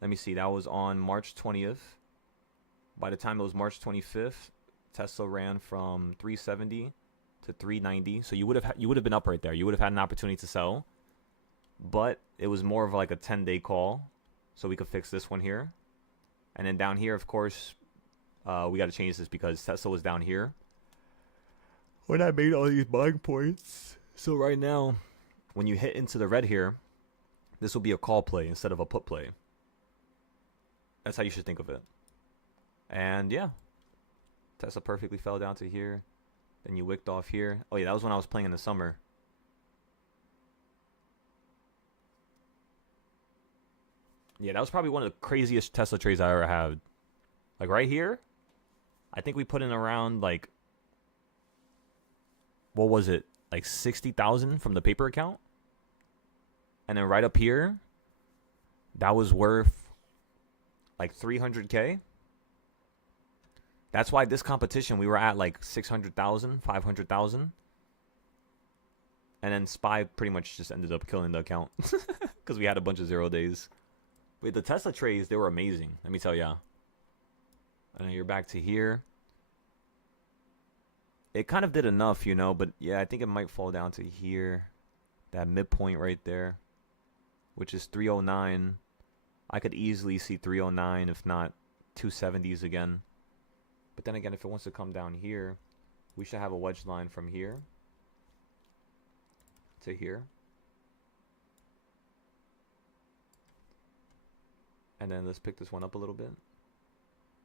Let me see. That was on March 20th. By the time it was March 25th, Tesla ran from 370 to 390. So you would have been up right there. You would have had an opportunity to sell, but it was more of like a 10-day call. So we could fix this one here. And then down here, of course, we got to change this because Tesla was down here when I made all these buying points. So right now, when you hit into the red here, this will be a call play instead of a put play. That's how you should think of it. And yeah, Tesla perfectly fell down to here. Then you wicked off here. Oh yeah, that was when I was playing in the summer. Yeah, that was probably one of the craziest Tesla trades I ever had. Like right here, I think we put in around like, what was it? Like 60,000 from the paper account. And then right up here, that was worth like 300K. That's why this competition, we were at like 600,000, 500,000. And then SPY pretty much just ended up killing the account because we had a bunch of 0 days. Wait, the Tesla trades, they were amazing. Let me tell ya. And then you're back to here. It kind of did enough, you know, but yeah, I think it might fall down to here. That midpoint right there, which is 309. I could easily see 309, if not 270s again. But then again, if it wants to come down here, we should have a wedge line from here to here. And then let's pick this one up a little bit.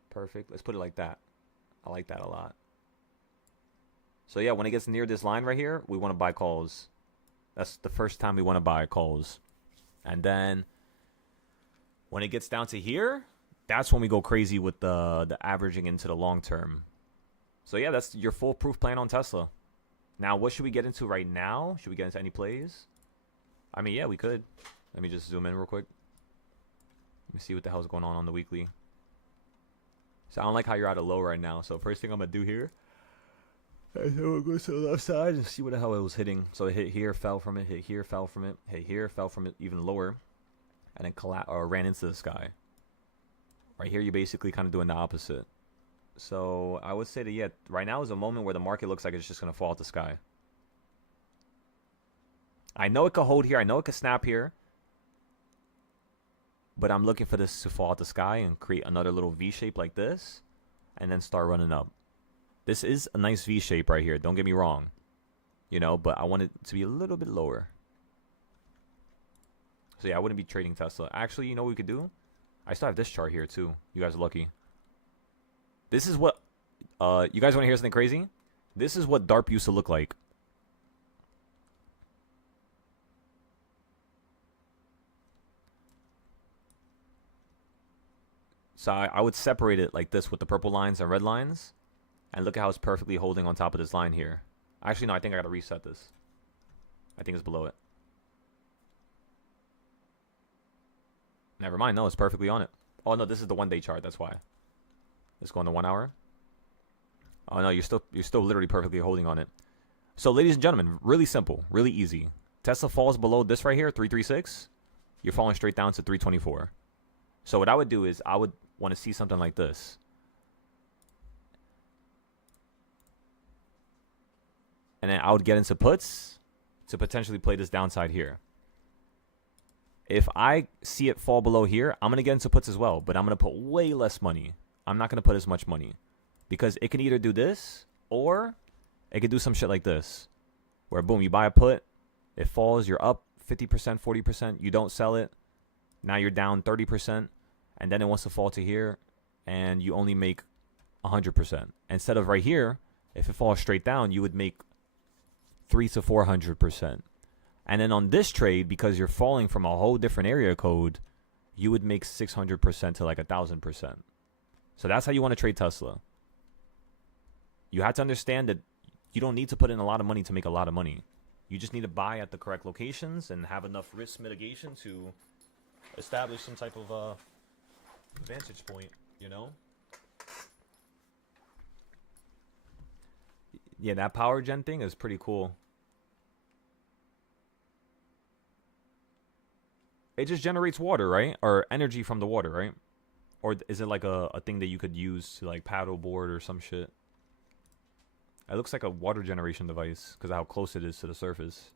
Perfect. Let's put it like that. I like that a lot. So yeah, when it gets near this line right here, we want to buy calls. That's the first time we want to buy calls. And then when it gets down to here, that's when we go crazy with the averaging into the long term. So yeah, that's your foolproof plan on Tesla. Now, what should we get into right now? Should we get into any plays? I mean, yeah, we could. Let me just zoom in real quick. Let me see what the hell's going on the weekly. So I don't like how you're at a low right now. So first thing I'm going to do here, we'll go to the left side and see what the hell it was hitting. So it hit here, fell from it, hit here, fell from it, hit here, fell from it even lower, and then ran into the sky. Right here, you're basically kind of doing the opposite. So I would say that, yeah, right now is a moment where the market looks like it's just going to fall out the sky. I know it could hold here. I know it could snap here. But I'm looking for this to fall out the sky and create another little V shape like this. And then start running up. This is a nice V shape right here. Don't get me wrong. You know, but I want it to be a little bit lower. So yeah, I wouldn't be trading Tesla. Actually, you know what we could do? I still have this chart here too. You guys are lucky. This is what, you guys want to hear something crazy? This is what DARP used to look like. So I would separate it like this with the purple lines and red lines. And look at how it's perfectly holding on top of this line here. Actually, no, I think I got to reset this. I think it's below it. Never mind. No, it's perfectly on it. Oh, no, this is the 1 day chart. That's why. Let's go on the 1 hour. Oh, no, you're still literally perfectly holding on it. So, ladies and gentlemen, really simple, really easy. Tesla falls below this right here, 336. You're falling straight down to 324. So what I would do is I would want to see something like this. And then I would get into puts to potentially play this downside here. If I see it fall below here, I'm going to get into puts as well. But I'm going to put way less money. I'm not going to put as much money. Because it can either do this or it could do some shit like this. Where boom, you buy a put. It falls. You're up 50%, 40%. You don't sell it. Now you're down 30%. And then it wants to fall to here. And you only make 100%. Instead of right here, if it falls straight down, you would make 300 to 400%. And then on this trade, because you're falling from a whole different area code, you would make 600% to like 1,000%. So that's how you want to trade Tesla. You have to understand that you don't need to put in a lot of money to make a lot of money. You just need to buy at the correct locations and have enough risk mitigation to establish some type of vantage point, you know? Yeah, that power gen thing is pretty cool. It just generates water, right? Or energy from the water, right? Or is it like a thing that you could use to like paddle board or some shit? It looks like a water generation device because of how close it is to the surface.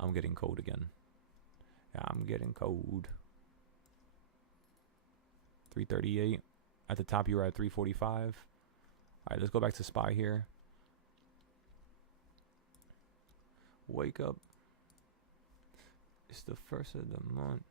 I'm getting cold again. Yeah, I'm getting cold. 338. At the top, you were at 345. All right, let's go back to SPY here. Wake up. It's the first of the month.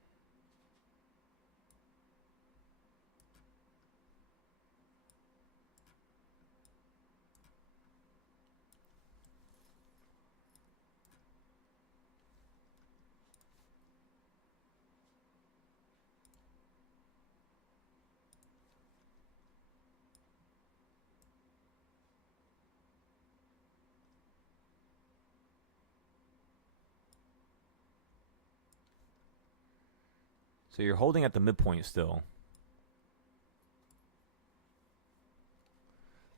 So you're holding at the midpoint still.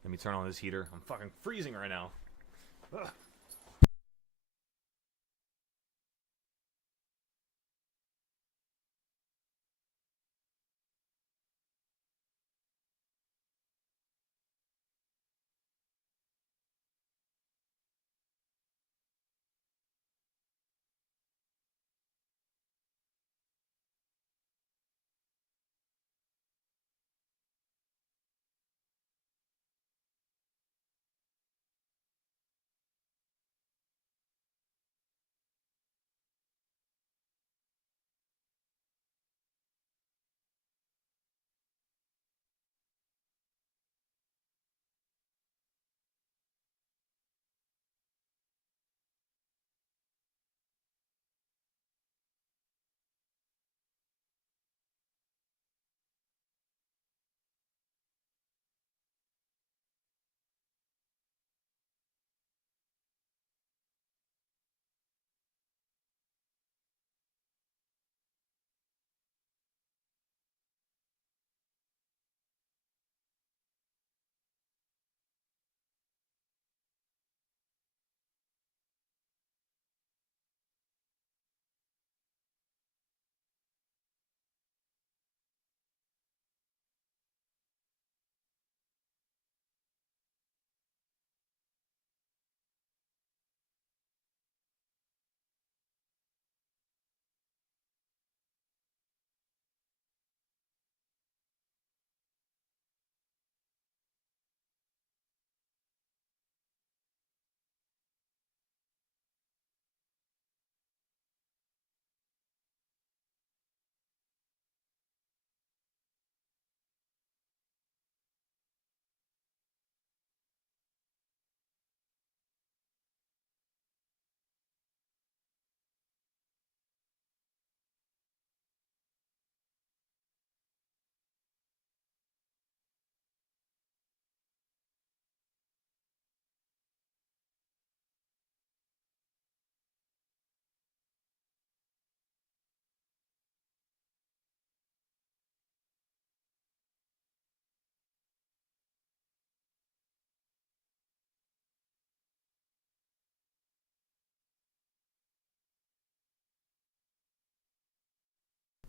Let me turn on this heater. I'm fucking freezing right now. Ugh.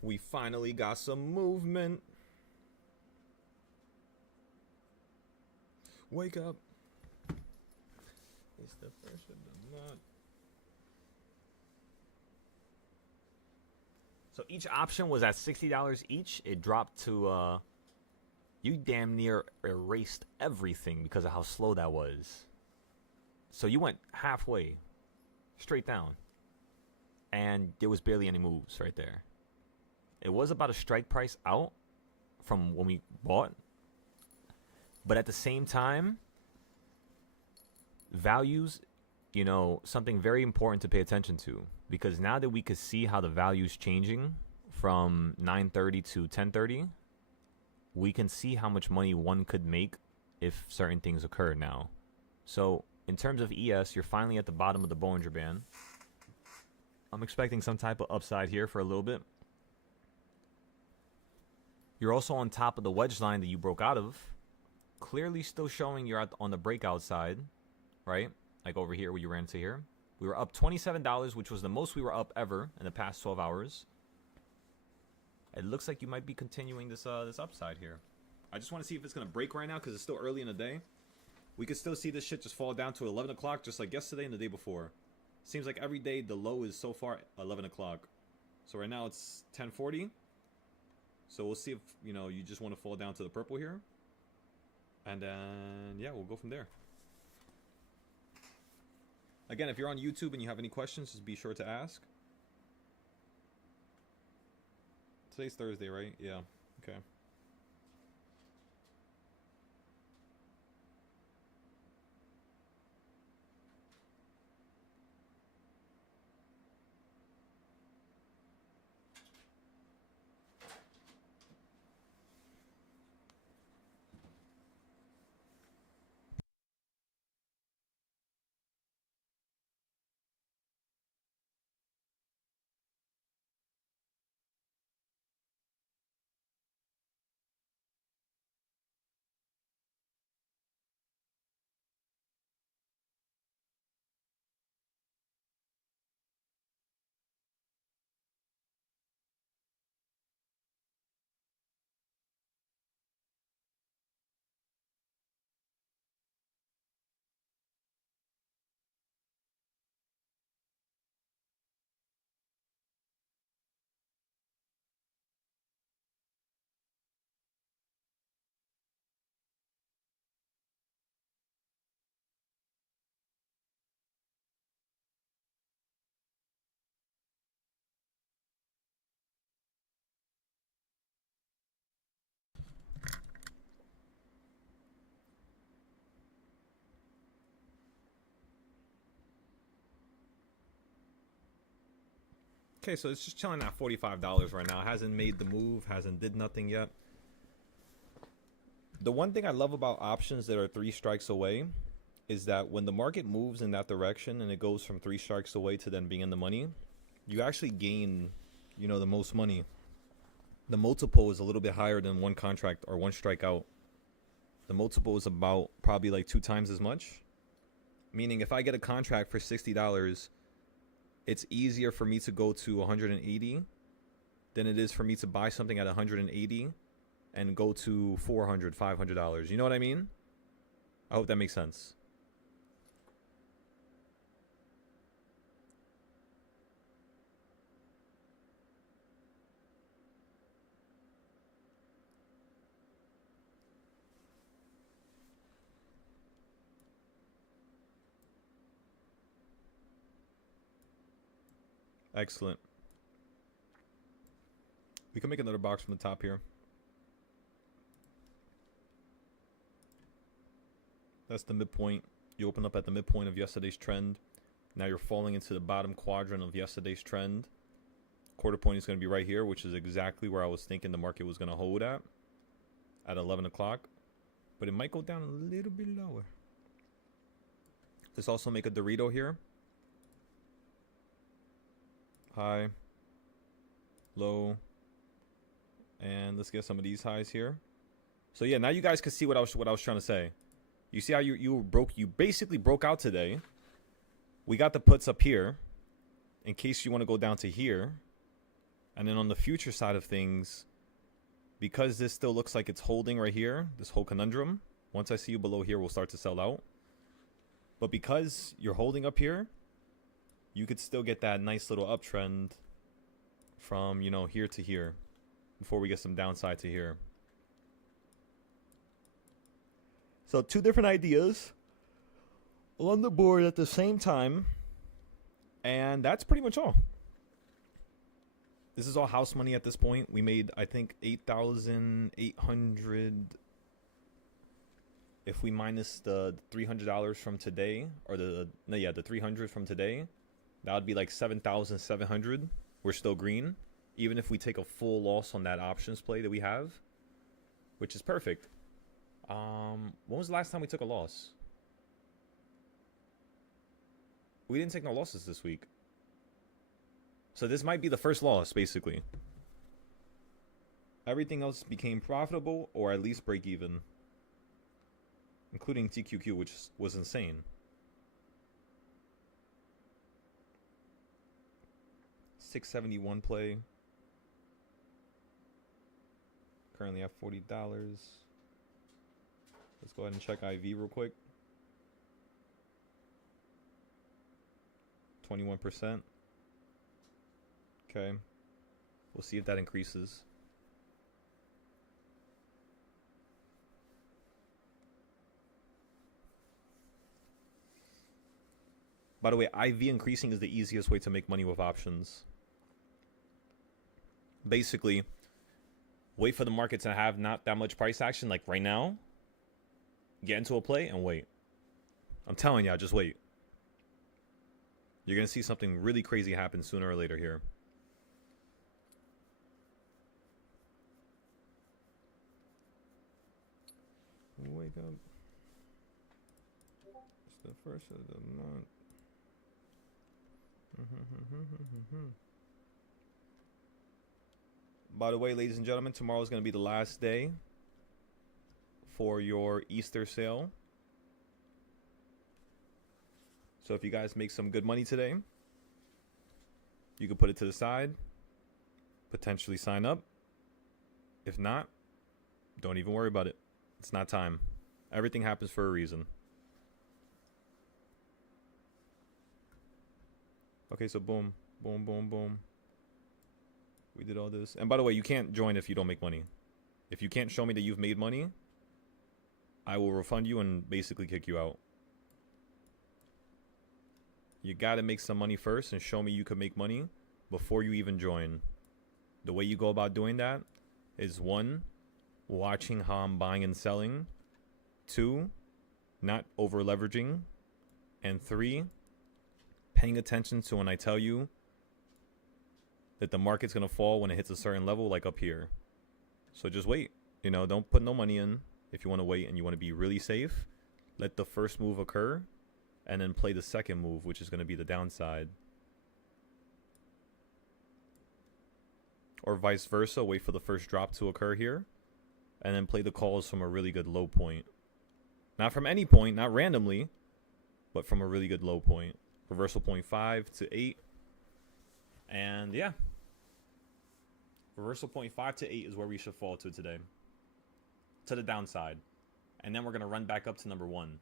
We finally got some movement. Wake up. It's the first of the month. So each option was at $60 each. It dropped to, you damn near erased everything because of how slow that was. So you went halfway, straight down. And there was barely any moves right there. It was about a strike price out from when we bought. But at the same time, values, you know, something very important to pay attention to. Because now that we could see how the value's changing from 9:30 to 10:30, we can see how much money one could make if certain things occur now. So in terms of ES, you're finally at the bottom of the Bollinger Band. I'm expecting some type of upside here for a little bit. You're also on top of the wedge line that you broke out of. Clearly still showing you're on the breakout side, right? Like over here where you ran to here. We were up $27, which was the most we were up ever in the past 12 hours. It looks like you might be continuing this this upside here. I just want to see if it's going to break right now because it's still early in the day. We could still see this shit just fall down to 11 o'clock just like yesterday and the day before. Seems like every day the low is so far 11 o'clock. So right now it's 10:40. So we'll see if, you know, you just want to fall down to the purple here. And then, yeah, we'll go from there. Again, if you're on YouTube and you have any questions, just be sure to ask. Today's Thursday, right? Yeah. Okay. Okay, so it's just chilling at $45 right now. It hasn't made the move, hasn't did nothing yet. The one thing I love about options that are 3 strikes away is that when the market moves in that direction and it goes from 3 strikes away to then being in the money, you actually gain, you know, the most money. The multiple is a little bit higher than one contract or one strike out. The multiple is about probably like 2 times as much. Meaning if I get a contract for $60, it's easier for me to go to 180 than it is for me to buy something at 180 and go to $400, $500. You know what I mean? I hope that makes sense. Excellent. We can make another box from the top here. That's the midpoint. You open up at the midpoint of yesterday's trend. Now you're falling into the bottom quadrant of yesterday's trend. Quarter point is going to be right here, which is exactly where I was thinking the market was going to hold at 11 o'clock. But it might go down a little bit lower. Let's also make a Dorito here. High, low, and let's get some of these highs here. So yeah, now you guys can see what I was trying to say. You see how you basically broke out today. We got the puts up here in case you want to go down to here. And then on the future side of things, because this still looks like it's holding right here, this whole conundrum, once I see you below here, we'll start to sell out. But because you're holding up here, you could still get that nice little uptrend from, you know, here to here before we get some downside to here. So 2 different ideas on the board at the same time. And that's pretty much all. This is all house money at this point. We made, I think, 8,800. If we minus the $300 from today, or the 300 from today, that would be like 7,700. We're still green, even if we take a full loss on that options play that we have, which is perfect. When was the last time we took a loss? We didn't take no losses this week. So this might be the first loss, basically. Everything else became profitable, or at least break even. Including TQQ, which was insane. $671 play. Currently at $40. Let's go ahead and check IV real quick. 21%. Okay. We'll see if that increases. By the way, IV increasing is the easiest way to make money with options. Basically, wait for the market to have not that much price action, like right now. Get into a play and wait. I'm telling y'all, just wait. You're going to see something really crazy happen sooner or later here. Wake up. It's the first of the month. By the way, ladies and gentlemen, tomorrow is going to be the last day for your Easter sale. So if you guys make some good money today, you can put it to the side, potentially sign up. If not, don't even worry about it. It's not time. Everything happens for a reason. Okay, so boom, boom, boom, boom. We did all this. And by the way, you can't join if you don't make money. If you can't show me that you've made money, I will refund you and basically kick you out. You gotta make some money first and show me you can make money before you even join. The way you go about doing that is 1, watching how I'm buying and selling. 2, not over leveraging. And 3, paying attention to when I tell you that the market's going to fall when it hits a certain level, like up here. So just wait. You know, don't put no money in if you want to wait and you want to be really safe. Let the first move occur and then play the second move, which is going to be the downside. Or vice versa, wait for the first drop to occur here and then play the calls from a really good low point. Not from any point, not randomly, but from a really good low point. Reversal point 5 to 8. And yeah. Reversal point 5 to 8 is where we should fall to today. To the downside. And then we're going to run back up to number 1.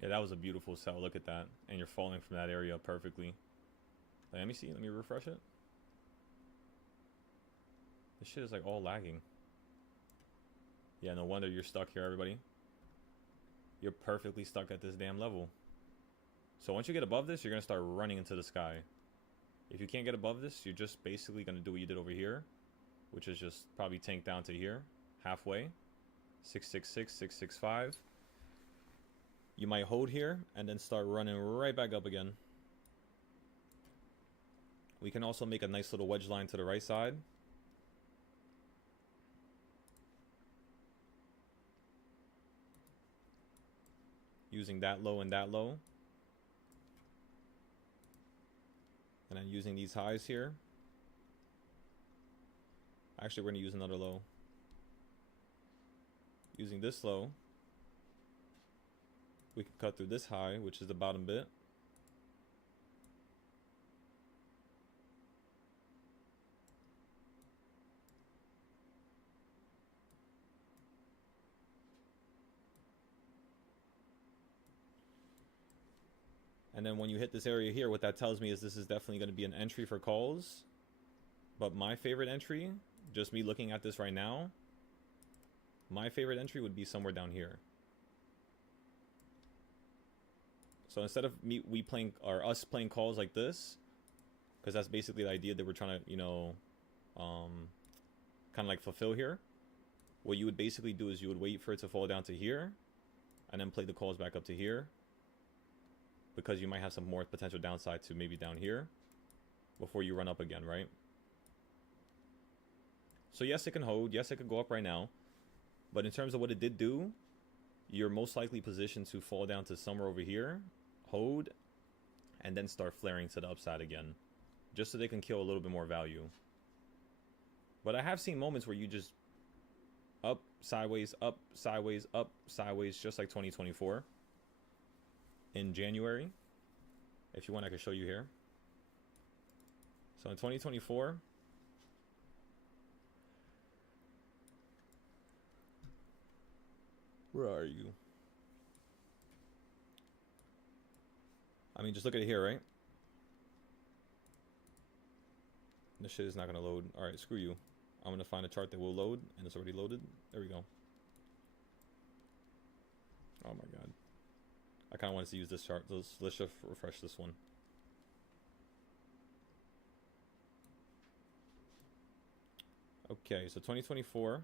Yeah, that was a beautiful sell. Look at that. And you're falling from that area perfectly. Let me see. Let me refresh it. This shit is like all lagging. Yeah, no wonder you're stuck here, everybody. You're perfectly stuck at this damn level. So once you get above this, you're going to start running into the sky. If you can't get above this, you're just basically going to do what you did over here, which is just probably tank down to here, halfway. 666, 665. You might hold here and then start running right back up again. We can also make a nice little wedge line to the right side. Using that low and that low. And then using these highs here. Actually, we're going to use another low. Using this low. We can cut through this high, which is the bottom bit. And then when you hit this area here, what that tells me is this is definitely going to be an entry for calls. But my favorite entry, just me looking at this right now, my favorite entry would be somewhere down here. So instead of us playing calls like this, because that's basically the idea that we're trying to, you know, kind of like fulfill here. What you would basically do is you would wait for it to fall down to here, and then play the calls back up to here, because you might have some more potential downside to maybe down here before you run up again, right? So yes, it can hold. Yes, it could go up right now. But in terms of what it did do, you're most likely positioned to fall down to somewhere over here, hold, and then start flaring to the upside again, just so they can kill a little bit more value. But I have seen moments where you just up, sideways, up, sideways, up, sideways, just like 2024 in January. If you want, I can show you here. So in 2024, where are you? I mean, just look at it here, right? This shit is not going to load. All right, screw you. I'm going to find a chart that will load, and it's already loaded. There we go. Oh my god. I kind of wanted to use this chart. Let's just refresh this one. Okay, so 2024.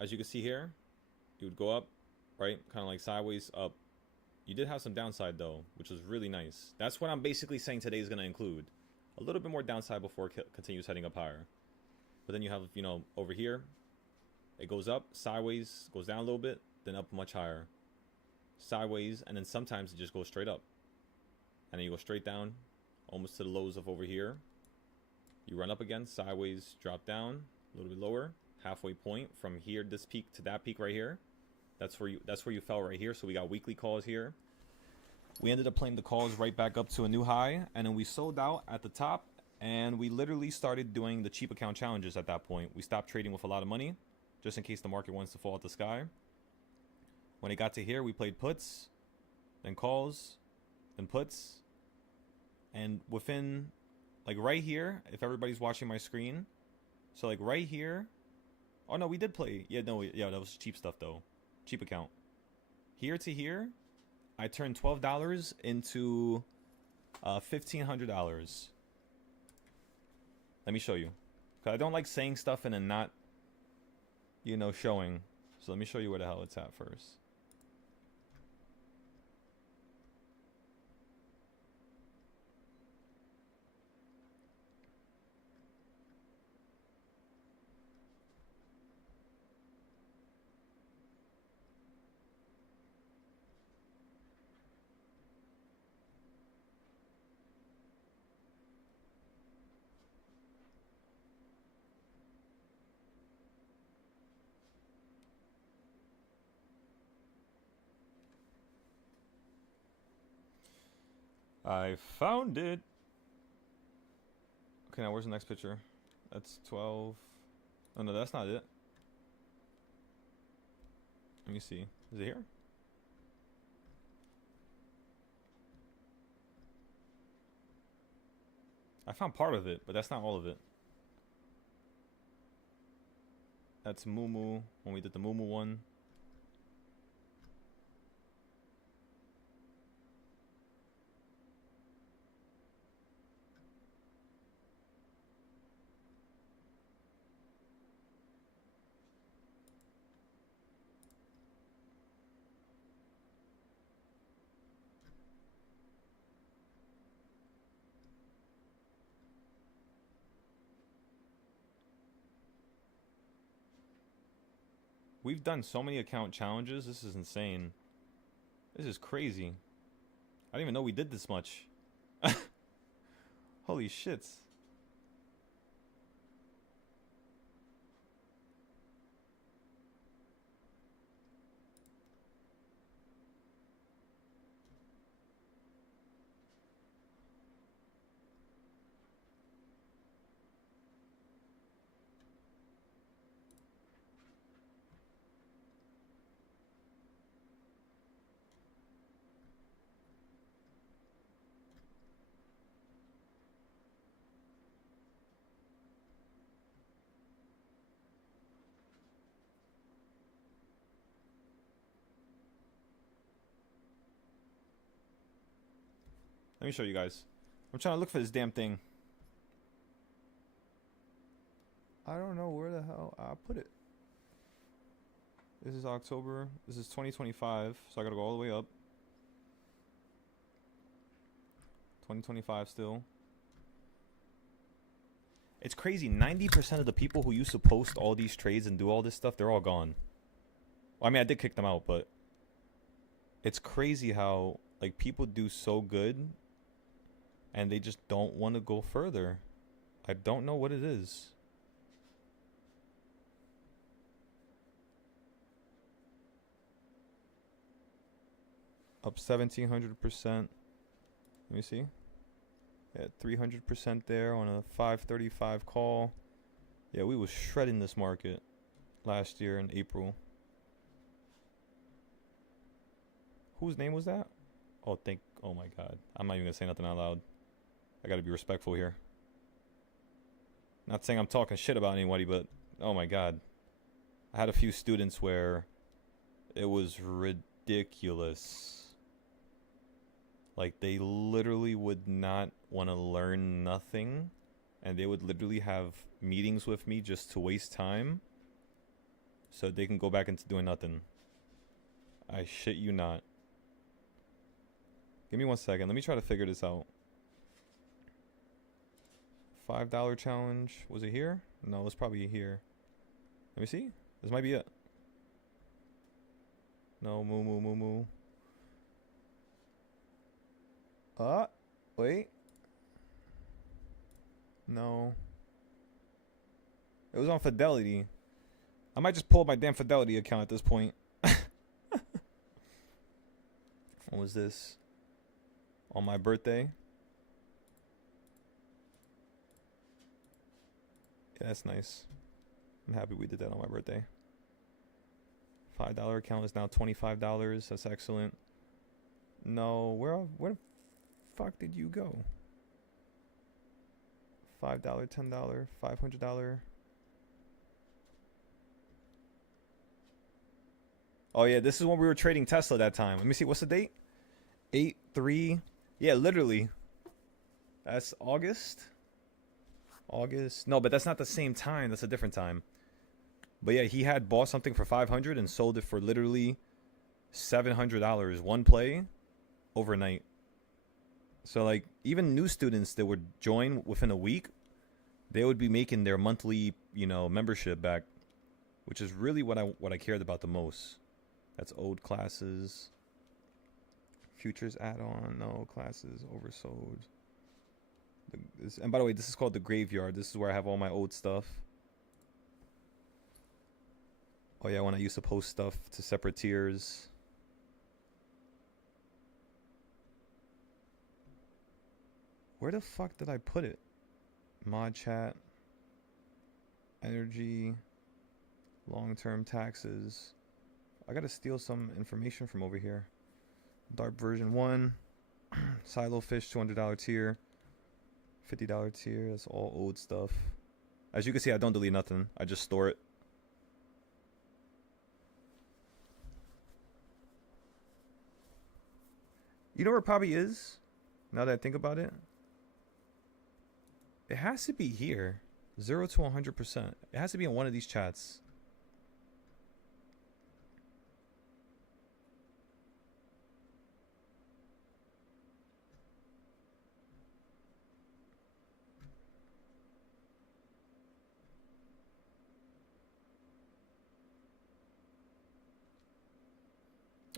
As you can see here, you would go up, right? Kind of like sideways, up, You did have some downside though, which was really nice. That's what I'm basically saying today is going to include. A little bit more downside before it continues heading up higher. But then you have, you know, over here, it goes up, sideways, goes down a little bit, then up much higher. Sideways, and then sometimes it just goes straight up. And then you go straight down, almost to the lows of over here. You run up again, sideways, drop down, a little bit lower, halfway point from here, this peak to that peak right here. That's where you fell right here. So we got weekly calls here. We ended up playing the calls right back up to a new high, and then we sold out at the top, and we literally started doing the cheap account challenges at that point. We stopped trading with a lot of money, just in case the market wants to fall out the sky. When it got to here, we played puts, then calls, then puts, and within, like right here, if everybody's watching my screen, so like right here, oh no, we did play, yeah, no, yeah, that was cheap stuff though, cheap account. Here to here, I turned $12 into $1,500. Let me show you, because I don't like saying stuff and then not, you know, showing. So let me show you where the hell it's at first. I found it. Okay, now where's the next picture? That's 12. Oh no, that's not it. Let me see. Is it here? I found part of it, but that's not all of it. That's Moo when we did the Moo one. We've done so many account challenges. This is insane. This is crazy. I didn't even know we did this much. Holy shit. Let me show you guys. I'm trying to look for this damn thing. I don't know where the hell I put it. This is October. This is 2025. So I gotta go all the way up. 2025 still. It's crazy. 90% of the people who used to post all these trades and do all this stuff, they're all gone. Well, I mean, I did kick them out, but it's crazy how like people do so good and they just don't want to go further. I don't know what it is. Up 1700%. Let me see. Yeah, 300% there on a 535 call. Yeah, we was shredding this market last year in April. Whose name was that? Oh, oh my God. I'm not even gonna say nothing out loud. I gotta be respectful here. Not saying I'm talking shit about anybody, but oh my God. I had a few students where it was ridiculous. Like, they literally would not want to learn nothing, and they would literally have meetings with me just to waste time so they can go back into doing nothing. I shit you not. Give me 1 second. Let me try to figure this out. $5 challenge. Was it here? No, it's probably here. Let me see. This might be it. No, moo moo moo moo. Wait. No. It was on Fidelity. I might just pull up my damn Fidelity account at this point. What was this? On my birthday? Yeah, that's nice. I'm happy we did that on my birthday. $5 account is now $25. That's excellent. No, where the fuck did you go? $5, $10, $500. Oh yeah, this is when we were trading Tesla that time. Let me see, what's the date? 8/3. Yeah, literally. That's August. No, but that's not the same time. That's a different time. But yeah, he had bought something for $500 and sold it for literally $700 one play overnight. So like even new students that would join within a week, they would be making their monthly, membership back, which is really what I cared about the most. That's old classes. Futures add-on, no classes oversold. And by the way, this is called the graveyard. This is where I have all my old stuff. Oh yeah, when I used to post stuff to separate tiers. Where the fuck did I put it? Mod chat. Energy. Long-term taxes. I gotta steal some information from over here. Dark version 1. Silo fish, $200 tier. $50 tier. That's all old stuff. As you can see, I don't delete nothing. I just store it. You know where it probably is? Now that I think about it. It has to be here. 0 to 100%. It has to be in one of these chats.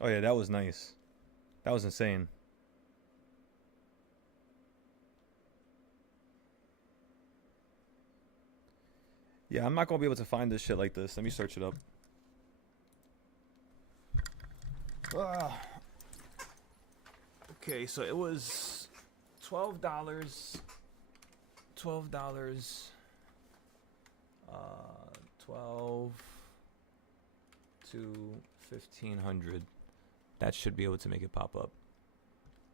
Oh yeah, that was nice. That was insane. Yeah, I'm not gonna be able to find this shit like this. Let me search it up. Okay, so it was $12. $12. 12 to 1500. That should be able to make it pop up.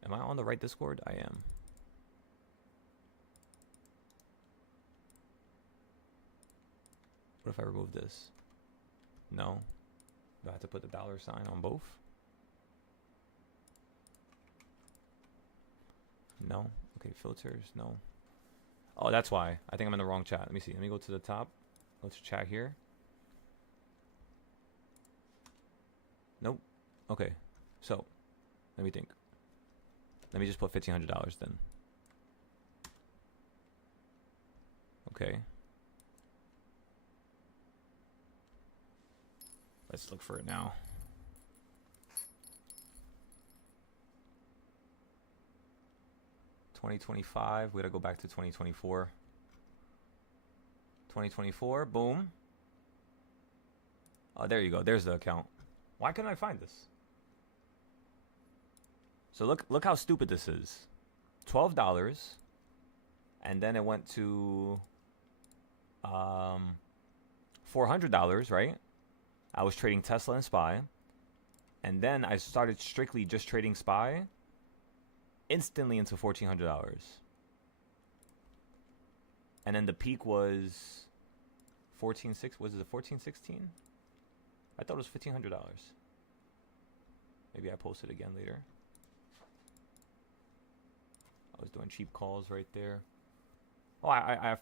Am I on the right Discord? I am. What if I remove this? No. Do I have to put the $sign on both? No. Okay, filters. No. Oh, that's why. I think I'm in the wrong chat. Let me see. Let me go to the top. Go to chat here. Nope. Okay. So, let me think. Let me just put $1,500 then. Okay. Let's look for it now. $2025. We gotta go back to 2024. 2024. Boom. Oh, there you go. There's the account. Why couldn't I find this? So look how stupid this is. $12, and then it went to $400, right? I was trading Tesla and SPY, and then I started strictly just trading SPY, instantly into $1,400. And then the peak was 14.6. Was it 14.16? I thought it was $1,500. Maybe I posted again later. I was doing cheap calls right there. Oh, I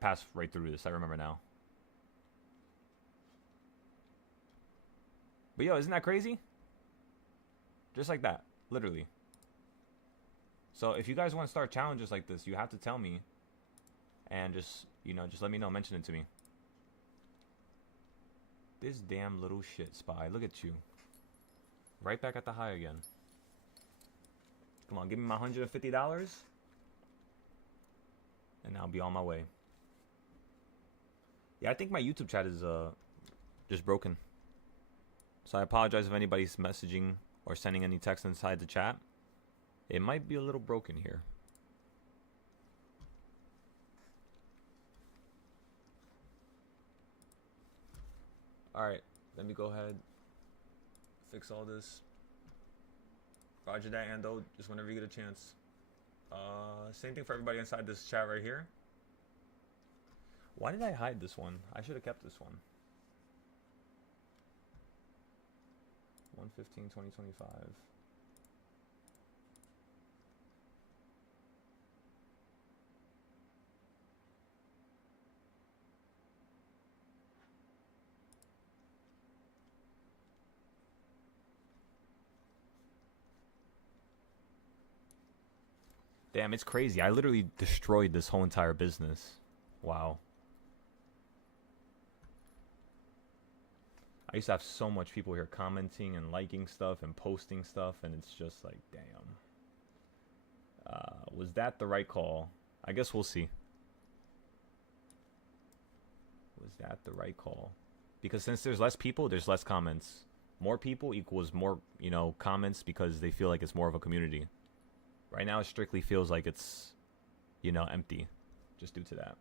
passed right through this. I remember now. But yo, isn't that crazy? Just like that, literally. So if you guys want to start challenges like this, you have to tell me. And just, just let me know. Mention it to me. This damn little shit, Spy. Look at you. Right back at the high again. Come on, give me my $150. And I'll be on my way. Yeah, I think my YouTube chat is just broken. So I apologize if anybody's messaging or sending any text inside the chat. It might be a little broken here. Alright, let me go ahead. Fix all this. Roger that, Ando. Just whenever you get a chance. Same thing for everybody inside this chat right here. Why did I hide this one? I should have kept this one. 1/15/2025. Damn, it's crazy. I literally destroyed this whole entire business. Wow. I used to have so much people here commenting and liking stuff and posting stuff, and it's just like, damn. Was that the right call? I guess we'll see. Was that the right call? Because since there's less people, there's less comments. More people equals more, comments because they feel like it's more of a community. Right now, it strictly feels like it's, empty. Just due to that.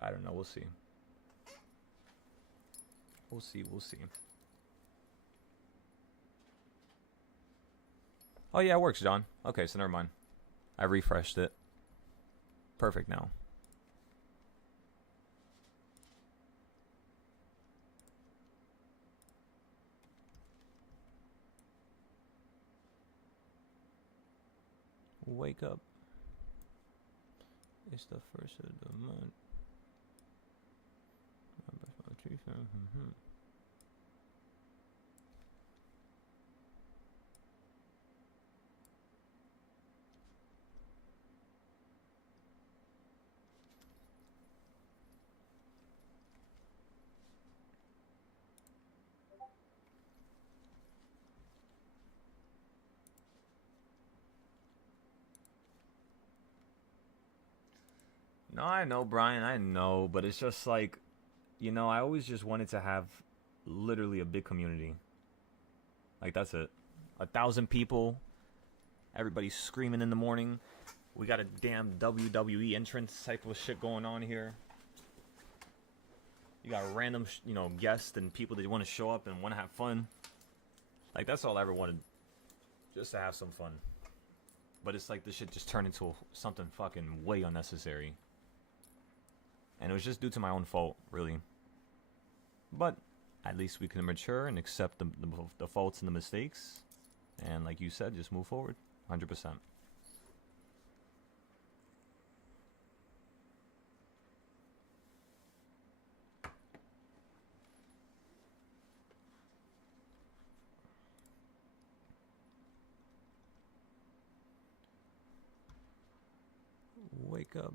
I don't know. We'll see. We'll see. We'll see. Oh, yeah, it works, John. Okay, so never mind. I refreshed it. Perfect now. Wake up. It's the first of the month. No, I know, Brian. I know, but it's just like, I always just wanted to have literally a big community. Like, that's it. 1,000 people. Everybody's screaming in the morning. We got a damn WWE entrance type of shit going on here. You got random, guests and people that want to show up and want to have fun. Like, that's all I ever wanted. Just to have some fun. But it's like this shit just turned into something fucking way unnecessary. And it was just due to my own fault, really. But at least we can mature and accept the faults and the mistakes. And like you said, just move forward. 100%. Wake up.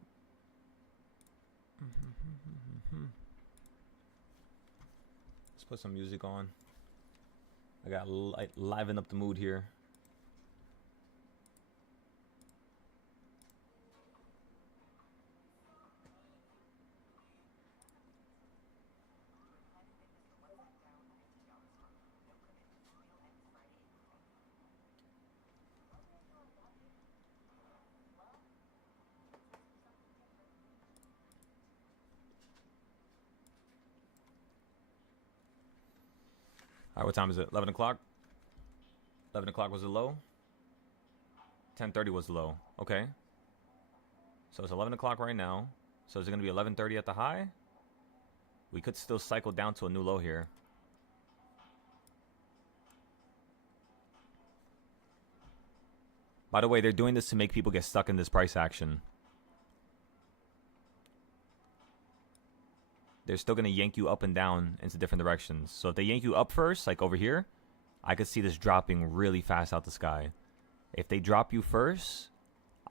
Let's put some music on. I got liven up the mood here. Alright, what time is it? 11 o'clock? 11 o'clock was the low? 10:30 was the low. Okay. So it's 11 o'clock right now. So is it going to be 11:30 at the high? We could still cycle down to a new low here. By the way, they're doing this to make people get stuck in this price action. They're still going to yank you up and down into different directions. So if they yank you up first, like over here, I could see this dropping really fast out the sky. If they drop you first,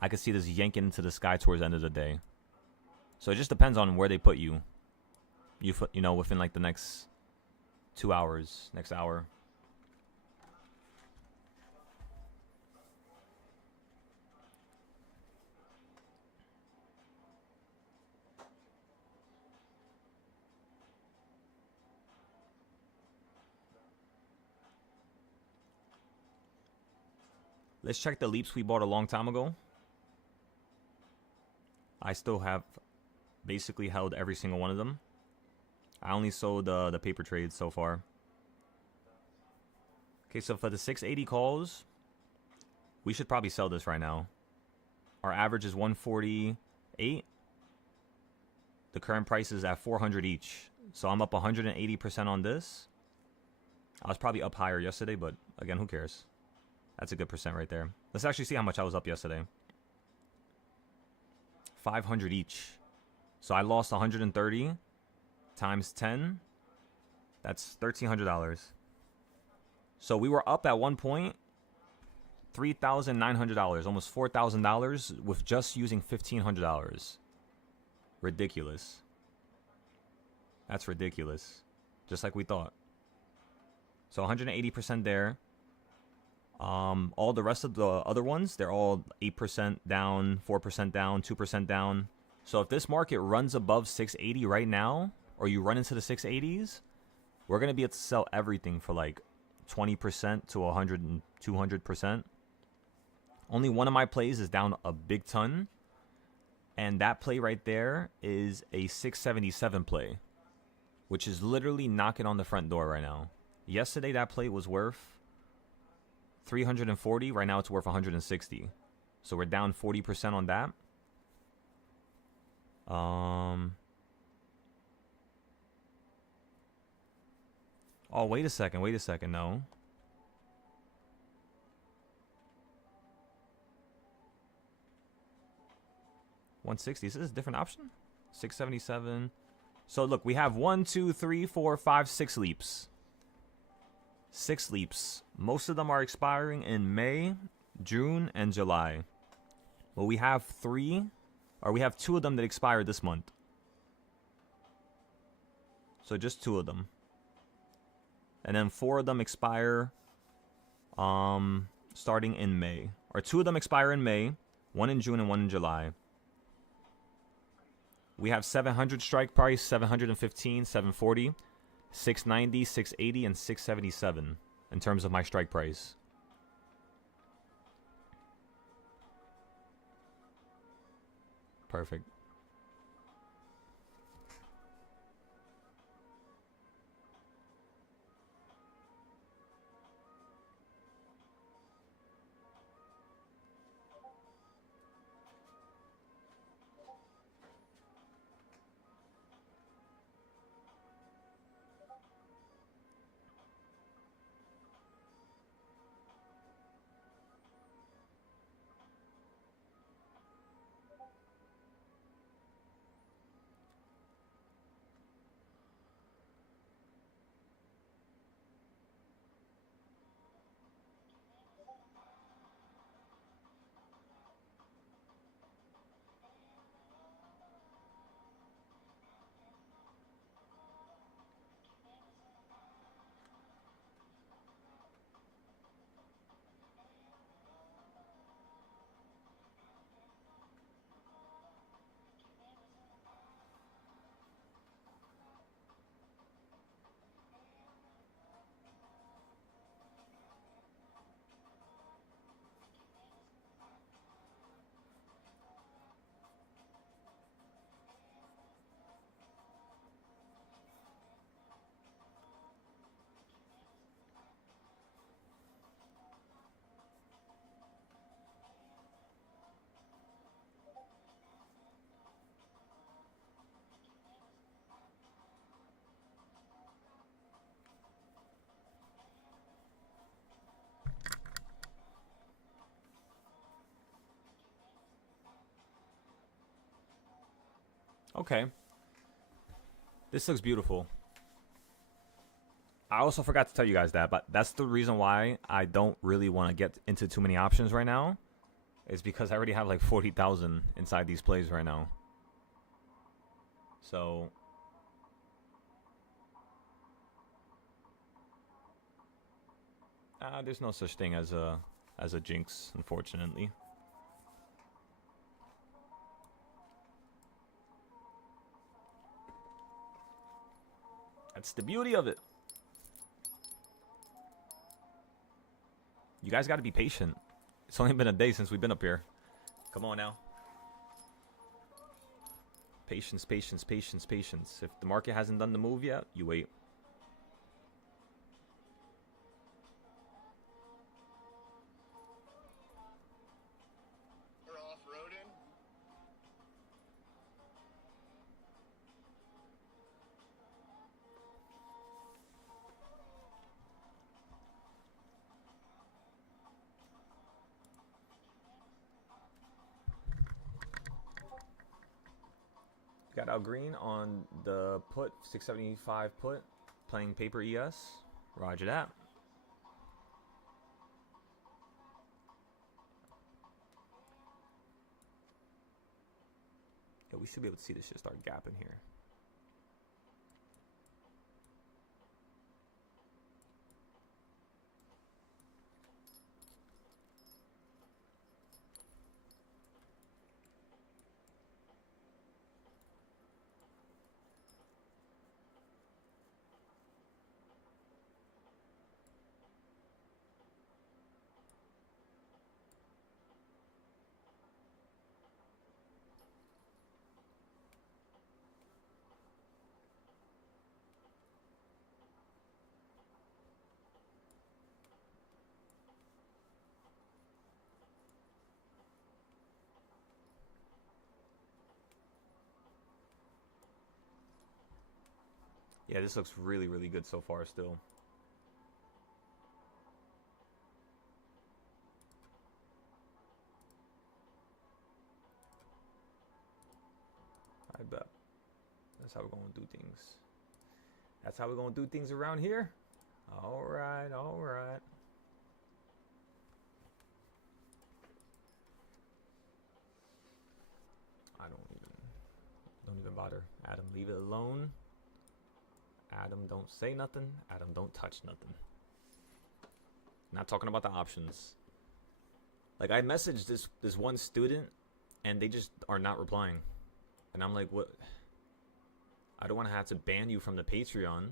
I could see this yanking into the sky towards the end of the day. So it just depends on where they put you. You know, within like the next 2 hours, next hour. Let's check the leaps we bought a long time ago. I still have basically held every single one of them. I only sold the paper trades so far. Okay, so for the 680 calls, we should probably sell this right now. Our average is 148. The current price is at 400 each. So I'm up 180% on this. I was probably up higher yesterday, but again, who cares? That's a good percent right there. Let's actually see how much I was up yesterday. 500 each. So I lost 130 times 10. That's $1,300. So we were up at one point $3,900, almost $4,000 with just using $1,500. Ridiculous. That's ridiculous. Just like we thought. So 180% there. All the rest of the other ones, they're all 8% down, 4% down, 2% down. So if this market runs above 680 right now, or you run into the 680s, we're going to be able to sell everything for like 20% to 100 and 200%. Only one of my plays is down a big ton. And that play right there is a 677 play, which is literally knocking on the front door right now. Yesterday, that play was worth 340. Right now, it's worth 160. So we're down 40% on that. Oh, wait a second. No. $160. Is this a different option? 677. So look, we have 1, 2, 3, 4, 5, 6 leaps. 6 leaps. Most of them are expiring in May, June, and July. But we have 2 of them that expire this month. So just 2 of them. And then 4 of them expire starting in May. Or 2 of them expire in May, 1 in June and 1 in July. We have 700 strike price, 715, 740, 690, 680, and 677 in terms of my strike price. Perfect. Okay. This looks beautiful. I also forgot to tell you guys that, but that's the reason why I don't really want to get into too many options right now. Is because I already have like 40,000 inside these plays right now. So there's no such thing as a jinx, unfortunately. That's the beauty of it. You guys got to be patient. It's only been a day since we've been up here. Come on now. Patience, patience, patience, patience. If the market hasn't done the move yet, you wait. We're off-roading. Got out green on the put, 675 put, playing paper ES. Roger that. Yeah, we should be able to see this shit start gapping here. Yeah, this looks really, really good so far still. I bet. That's how we're going to do things. That's how we're going to do things around here. All right, all right. I don't even bother. Adam, leave it alone. Adam, don't say nothing. Adam, don't touch nothing. Not talking about the options. Like, I messaged this one student, and they just are not replying. And I'm like, what? I don't want to have to ban you from the Patreon.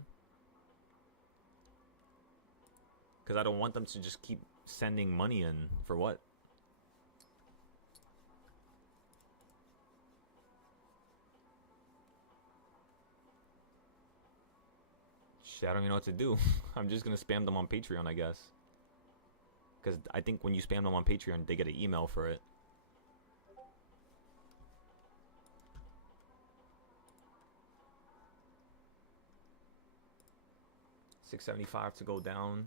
Because I don't want them to just keep sending money in. For what? Shit, I don't even know what to do. I'm just going to spam them on Patreon, I guess. Because I think when you spam them on Patreon, they get an email for it. $675 to go down.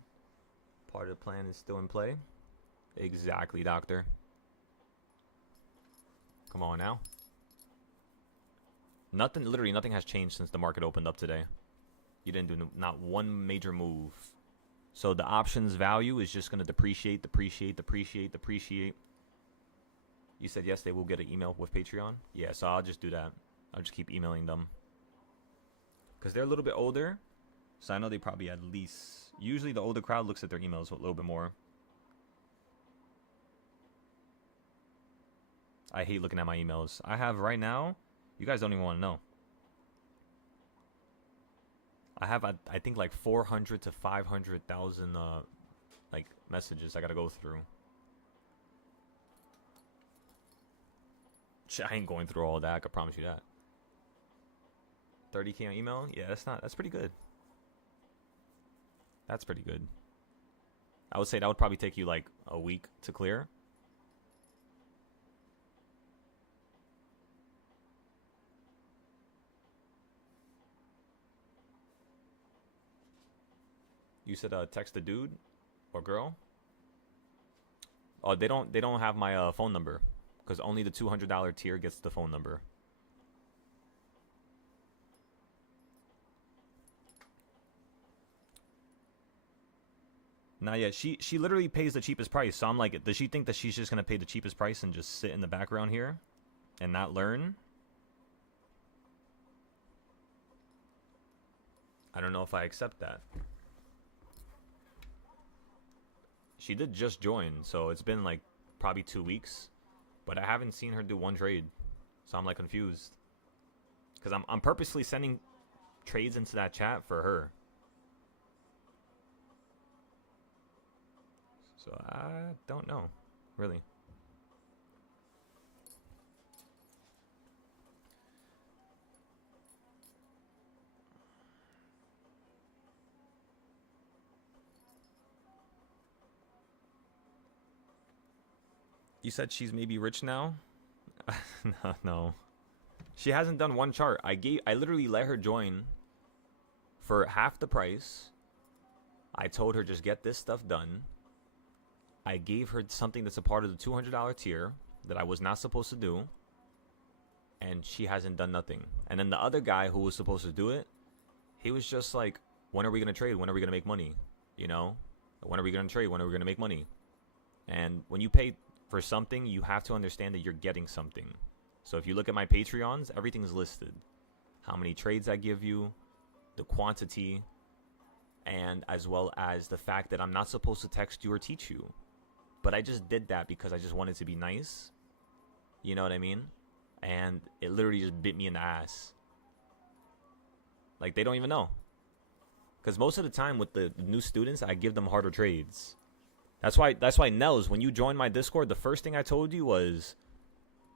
Part of the plan is still in play. Exactly, doctor. Come on now. Nothing, literally nothing has changed since the market opened up today. You didn't do not one major move. So the options value is just going to depreciate, depreciate, depreciate, depreciate. You said yes, they will get an email with Patreon? Yeah, so I'll just do that. I'll just keep emailing them. Because they're a little bit older. So I know they probably at least... Usually the older crowd looks at their emails a little bit more. I hate looking at my emails. I have right now... You guys don't even want to know. I have, I think, like 400 to 500,000 like messages I gotta go through. I ain't going through all that. I can promise you that. 30K on email? Yeah, that's pretty good. That's pretty good. I would say that would probably take you like a week to clear. You said text a dude or girl? Oh, they don't have my phone number because only the $200 tier gets the phone number. Not yet. She literally pays the cheapest price. So I'm like, does she think that she's just gonna pay the cheapest price and just sit in the background here and not learn? I don't know if I accept that. She did just join, so it's been like probably 2 weeks, but I haven't seen her do one trade, so I'm like confused. Cause I'm purposely sending trades into that chat for her. So I don't know, really. You said she's maybe rich now? No. She hasn't done one chart. I literally let her join for half the price. I told her just get this stuff done. I gave her something that's a part of the $200 tier that I was not supposed to do. And she hasn't done nothing. And then the other guy who was supposed to do it, he was just like, when are we going to trade? When are we going to make money? You know? When are we going to trade? When are we going to make money? And when you pay for something, you have to understand that you're getting something. So if you look at my Patreons, everything's listed. How many trades I give you, the quantity, and as well as the fact that I'm not supposed to text you or teach you. But I just did that because I just wanted to be nice. You know what I mean? And it literally just bit me in the ass. Like, they don't even know. Because most of the time with the new students, I give them harder trades. That's why Nels, when you joined my Discord, the first thing I told you was,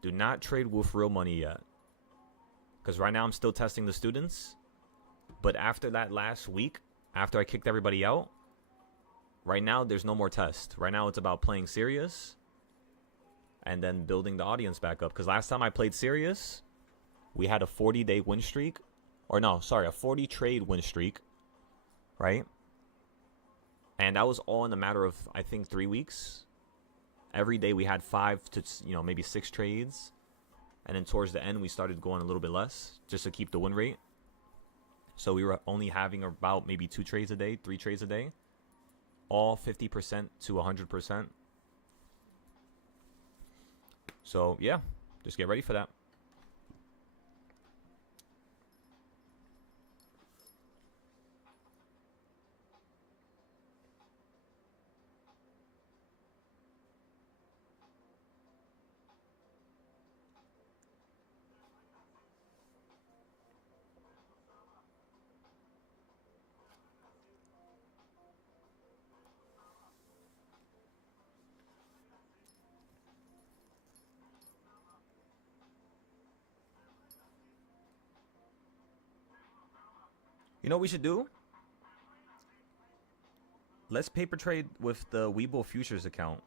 do not trade with real money yet. Because right now I'm still testing the students. But after that last week, after I kicked everybody out, right now there's no more test. Right now it's about playing serious and then building the audience back up. Because last time I played serious, we had a 40-day win streak. Or no, sorry, a 40 trade win streak. Right? And that was all in a matter of, I think, 3 weeks. Every day we had 5 to, maybe 6 trades. And then towards the end, we started going a little bit less just to keep the win rate. So we were only having about maybe 2 trades a day, 3 trades a day. All 50% to 100%. So, yeah, just get ready for that. You know what we should do? Let's paper trade with the Webull Futures account.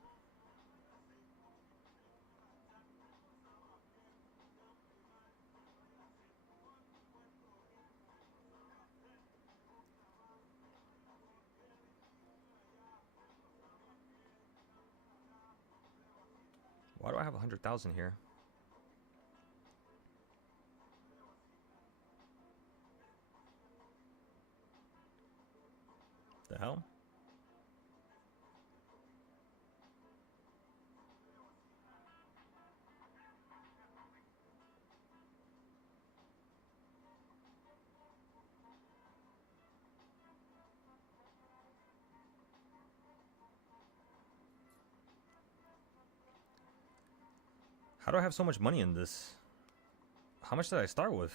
Why do I have 100,000 here? The hell? How do I have so much money in this? How much did I start with?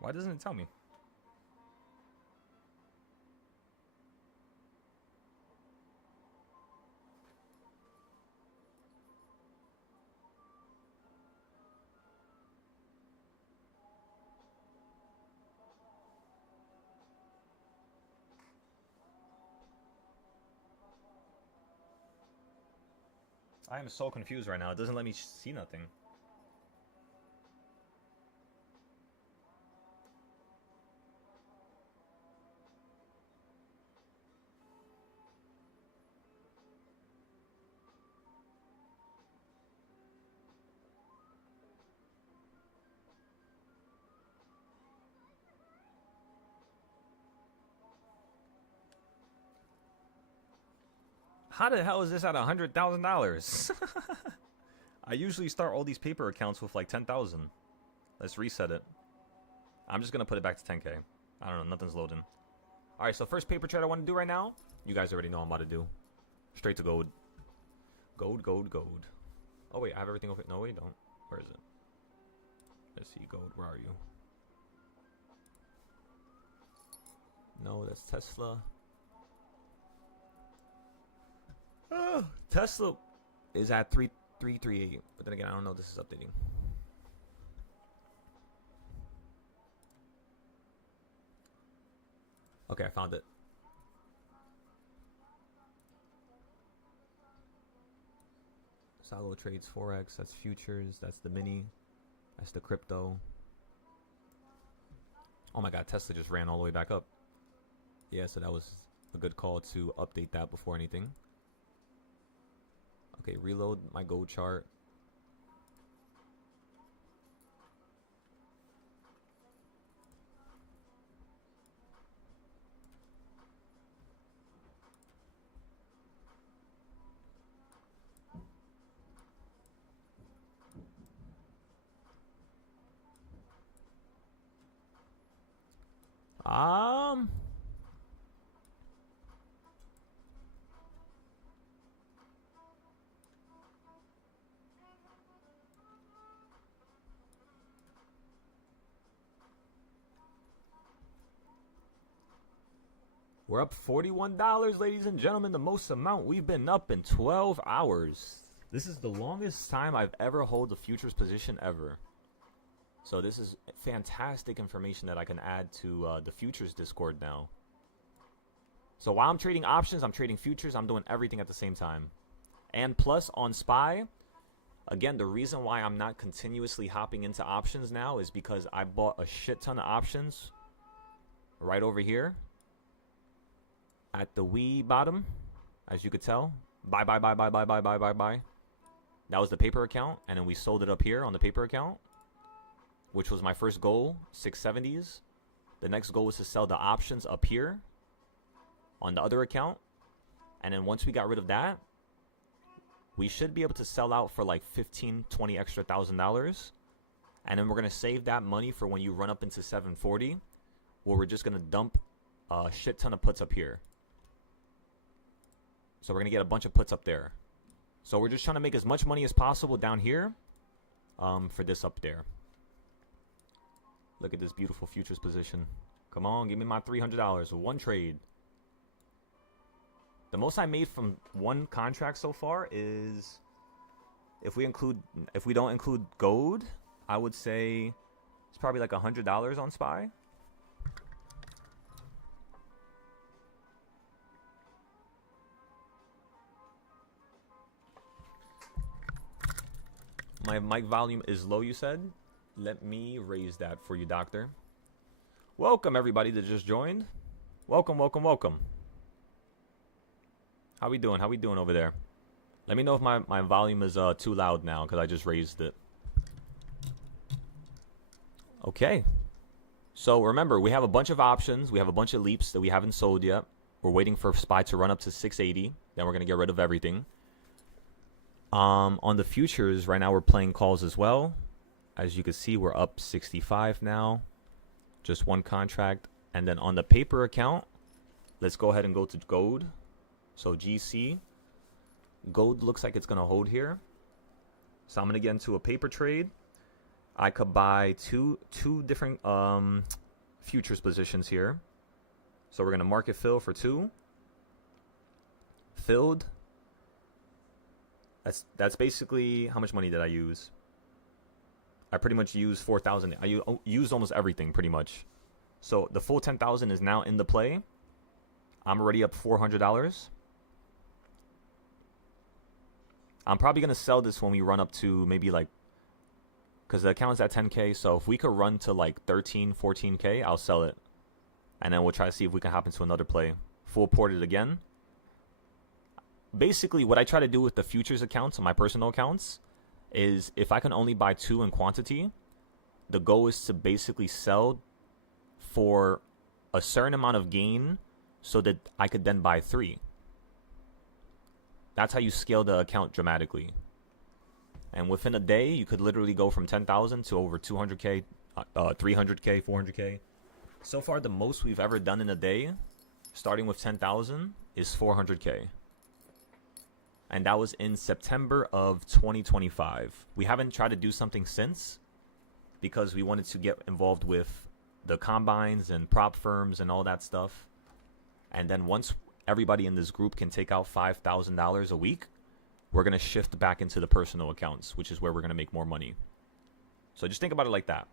Why doesn't it tell me? I am so confused right now. It doesn't let me see nothing. How the hell is this at $100,000? I usually start all these paper accounts with like 10,000. Let's reset it. I'm just gonna put it back to 10K. I don't know, nothing's loading. All right, so first paper trade I want to do right now. You guys already know I'm about to do. Straight to gold. Gold, gold, gold. Oh wait, I have everything over. No, wait, don't. Where is it? Let's see, gold. Where are you? No, that's Tesla. Tesla is at 3338, but then again, I don't know if this is updating. Okay, I found it. Salo trades Forex, that's futures, that's the mini, that's the crypto. Oh my god, Tesla just ran all the way back up. Yeah, so that was a good call to update that before anything. Okay, reload my gold chart. We're up $41, ladies and gentlemen, the most amount we've been up in 12 hours. This is the longest time I've ever held a futures position ever. So this is fantastic information that I can add to the futures Discord now. So while I'm trading options, I'm trading futures, I'm doing everything at the same time. And plus on SPY, again, the reason why I'm not continuously hopping into options now is because I bought a shit ton of options right over here at the wee bottom, as you could tell. Buy, buy, buy, buy, buy, buy, buy, buy, buy. That was the paper account, and then we sold it up here on the paper account, which was my first goal, 670s. The next goal was to sell the options up here on the other account. And then once we got rid of that, we should be able to sell out for like 15, 20 extra $1,000. And then we're going to save that money for when you run up into 740, where we're just going to dump a shit ton of puts up here. So we're going to get a bunch of puts up there. So we're just trying to make as much money as possible down here for this up there. Look at this beautiful futures position. Come on, give me my $300. One trade. The most I made from one contract so far is, if we don't include gold, I would say it's probably like $100 on SPY. My mic volume is low, you said? Let me raise that for you, doctor. Welcome, everybody that just joined. Welcome, welcome, welcome. How we doing? How we doing over there? Let me know if my volume is too loud now, because I just raised it. Okay. So remember, we have a bunch of options. We have a bunch of leaps that we haven't sold yet. We're waiting for SPY to run up to 680. Then we're going to get rid of everything. On the futures, right now we're playing calls as well. As you can see, we're up 65 now. Just one contract. And then on the paper account, let's go ahead and go to gold. So GC. Gold looks like it's going to hold here. So I'm going to get into a paper trade. I could buy two different futures positions here. So we're going to market fill for 2. Filled. That's basically, how much money did I use? I pretty much used 4,000. I used almost everything pretty much. So the full 10,000 is now in the play. I'm already up $400. I'm probably going to sell this when we run up to maybe like, because the account's at 10K. So if we could run to like 13, 14K, I'll sell it. And then we'll try to see if we can hop into another play. Full ported again. Basically, what I try to do with the futures accounts and my personal accounts is, if I can only buy 2 in quantity, the goal is to basically sell for a certain amount of gain so that I could then buy 3. That's how you scale the account dramatically. And within a day, you could literally go from 10,000 to over 200K, 300K, 400K. So far, the most we've ever done in a day, starting with 10,000, is 400K. And that was in September of 2025. We haven't tried to do something since because we wanted to get involved with the combines and prop firms and all that stuff. And then once everybody in this group can take out $5,000 a week, we're going to shift back into the personal accounts, which is where we're going to make more money. So just think about it like that.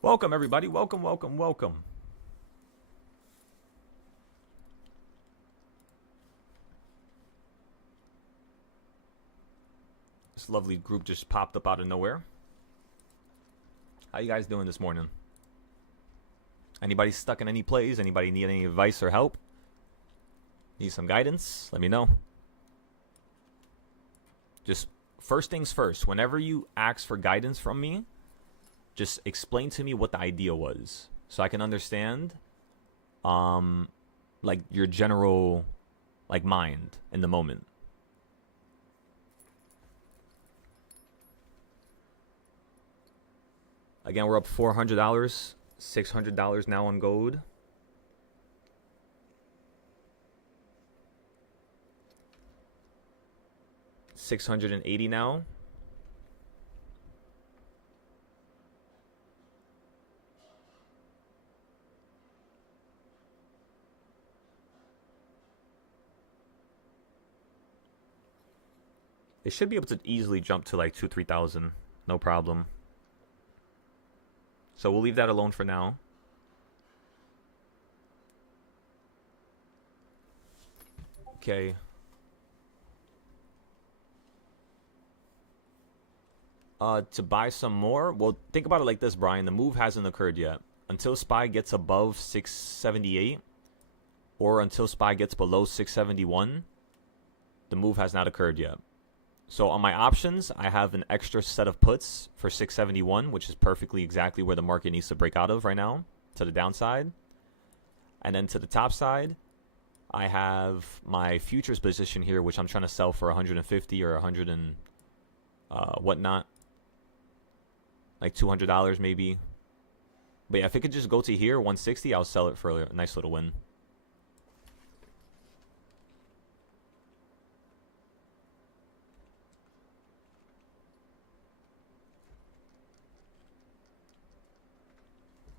Welcome, everybody. Welcome, welcome, welcome. This lovely group just popped up out of nowhere. How you guys doing this morning? Anybody stuck in any plays? Anybody need any advice or help? Need some guidance? Let me know. Just first things first. Whenever you ask for guidance from me, just explain to me what the idea was so I can understand like your general like mind in the moment. Again, we're up $400, $600 now on gold. $680 now. It should be able to easily jump to like 2,000-3,000, no problem. So we'll leave that alone for now. Okay. To buy some more? Well, think about it like this, Brian. The move hasn't occurred yet. Until SPY gets above 678, or until SPY gets below 671, the move has not occurred yet. So on my options, I have an extra set of puts for 671, which is perfectly exactly where the market needs to break out of right now, to the downside. And then to the top side, I have my futures position here, which I'm trying to sell for 150 or 100 and whatnot. Like $200 maybe. But yeah, if it could just go to here, 160, I'll sell it for a nice little win.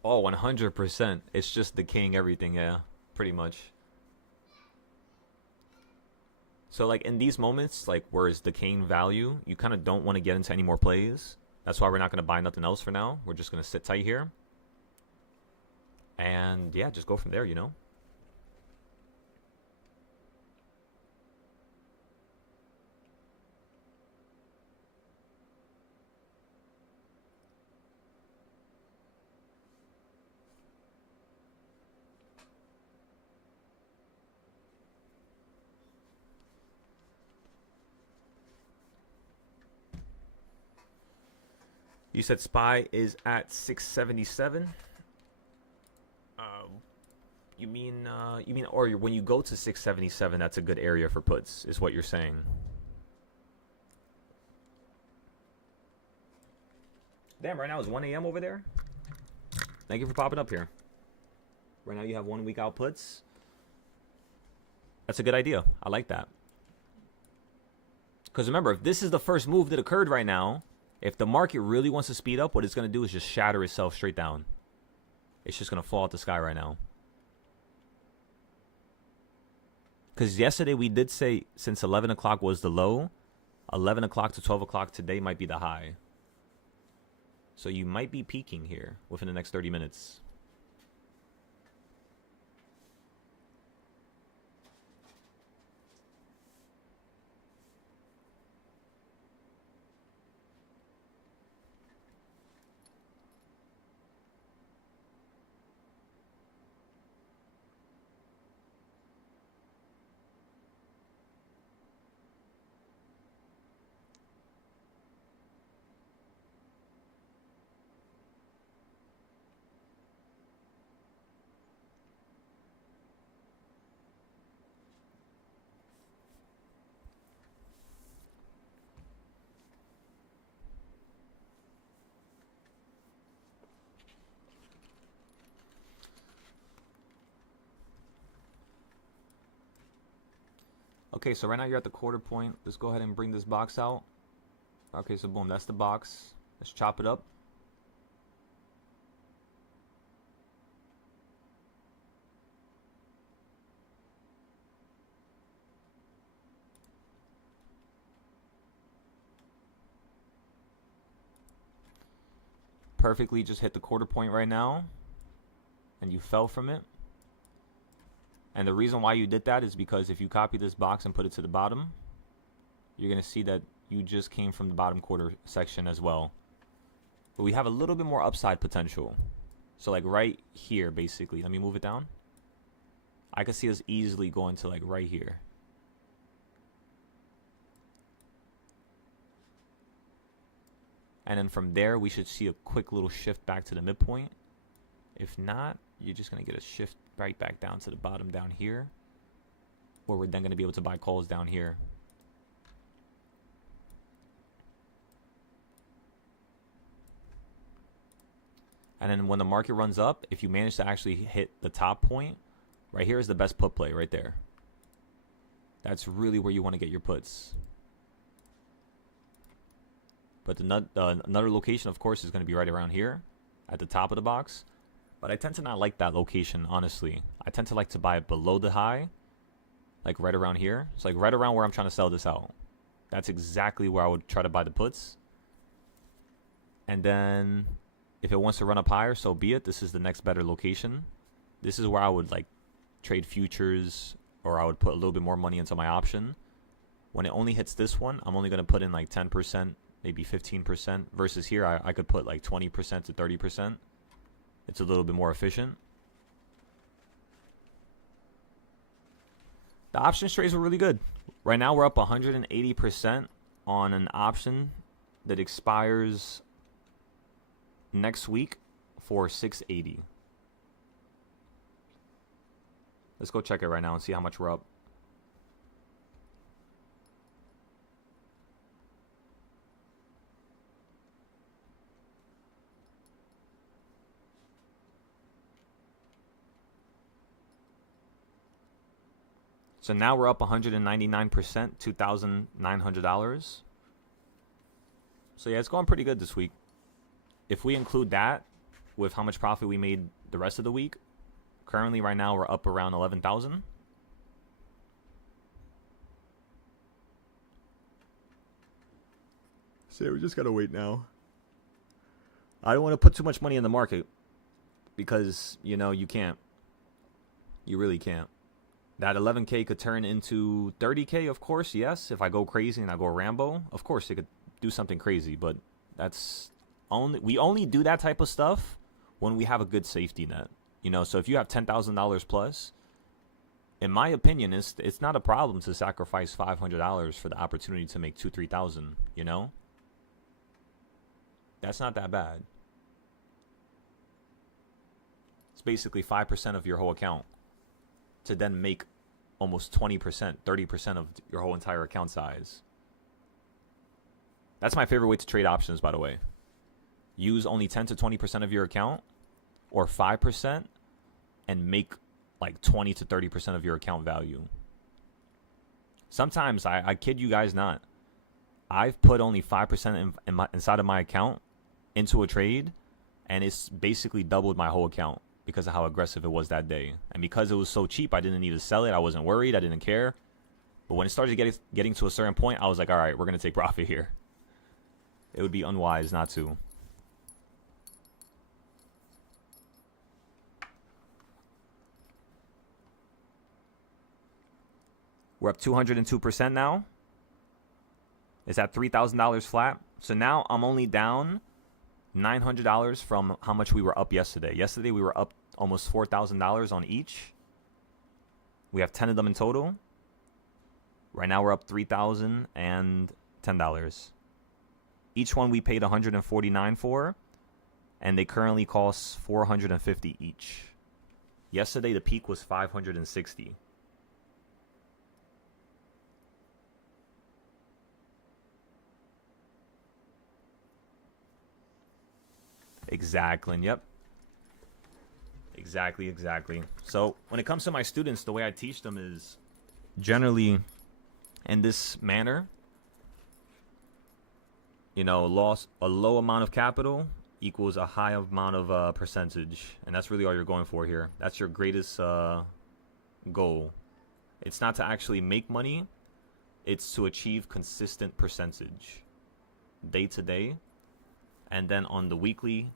Oh, 100%. It's just the king everything, yeah. Pretty much. So, like, in these moments, like, where it's decaying value, you kind of don't want to get into any more plays. That's why we're not going to buy nothing else for now. We're just going to sit tight here. And, yeah, just go from there, you know? You said SPY is at 677. You mean, or when you go to 677, that's a good area for puts, is what you're saying. Damn, right now it's 1 a.m. over there. Thank you for popping up here. Right now you have 1 week out puts. That's a good idea. I like that. Because remember, if this is the first move that occurred right now, if the market really wants to speed up, what it's going to do is just shatter itself straight down. It's just going to fall out the sky right now. Because yesterday we did say since 11 o'clock was the low, 11 o'clock to 12 o'clock today might be the high. So you might be peaking here within the next 30 minutes. Okay, so right now you're at the quarter point. Let's go ahead and bring this box out. Okay, so boom, that's the box. Let's chop it up. Perfectly just hit the quarter point right now. And you fell from it. And the reason why you did that is because if you copy this box and put it to the bottom, you're going to see that you just came from the bottom quarter section as well. But we have a little bit more upside potential. So like right here, basically. Let me move it down. I could see us easily going to like right here. And then from there, we should see a quick little shift back to the midpoint. If not, you're just going to get a shift right back down to the bottom down here, where we're then going to be able to buy calls down here. And then when the market runs up, if you manage to actually hit the top point, right here is the best put play right there. That's really where you want to get your puts. But another location, of course, is going to be right around here at the top of the box. But I tend to not like that location, honestly. I tend to like to buy it below the high, like right around here. It's like right around where I'm trying to sell this out. That's exactly where I would try to buy the puts. And then if it wants to run up higher, so be it. This is the next better location. This is where I would like trade futures, or I would put a little bit more money into my option. When it only hits this one, I'm only going to put in like 10%, maybe 15%. Versus here, I could put like 20% to 30%. It's a little bit more efficient. The options trades were really good. Right now we're up 180% on an option that expires next week for 680. Let's go check it right now and see how much we're up. So now we're up 199%, $2,900. So yeah, it's going pretty good this week. If we include that with how much profit we made the rest of the week, currently right now we're up around 11,000. So we just gotta wait now. I don't want to put too much money in the market because, you know, you can't. You really can't. That 11K could turn into 30K, of course, yes. If I go crazy and I go Rambo, of course it could do something crazy. But that's we only do that type of stuff when we have a good safety net. You know, so if you have $10,000 plus, in my opinion, it's not a problem to sacrifice $500 for the opportunity to make $2,000-3,000. You know, that's not that bad. It's basically 5% of your whole account to then make almost 20%, 30% of your whole entire account size. That's my favorite way to trade options, by the way. Use only 10 to 20% of your account or 5% and make like 20 to 30% of your account value. Sometimes, I kid you guys not, I've put only 5% inside of my account into a trade, and it's basically doubled my whole account because of how aggressive it was that day. And because it was so cheap, I didn't need to sell it. I wasn't worried. I didn't care. But when it started getting to a certain point, I was like, all right, we're going to take profit here. It would be unwise not to. We're up 202% now. It's at $3,000 flat. So now I'm only down $900 from how much we were up yesterday. Yesterday we were up almost $4,000 on each. We have 10 of them in total. Right now we're up $3,010. Each one we paid $149 for, and they currently cost $450 each. Yesterday the peak was $560. Exactly. Yep. Exactly. So when it comes to my students, the way I teach them is generally in this manner, you know, loss a low amount of capital equals a high amount of percentage, and that's really all you're going for here. That's your greatest goal. It's not to actually make money, it's to achieve consistent percentage day to day, and then on the weekly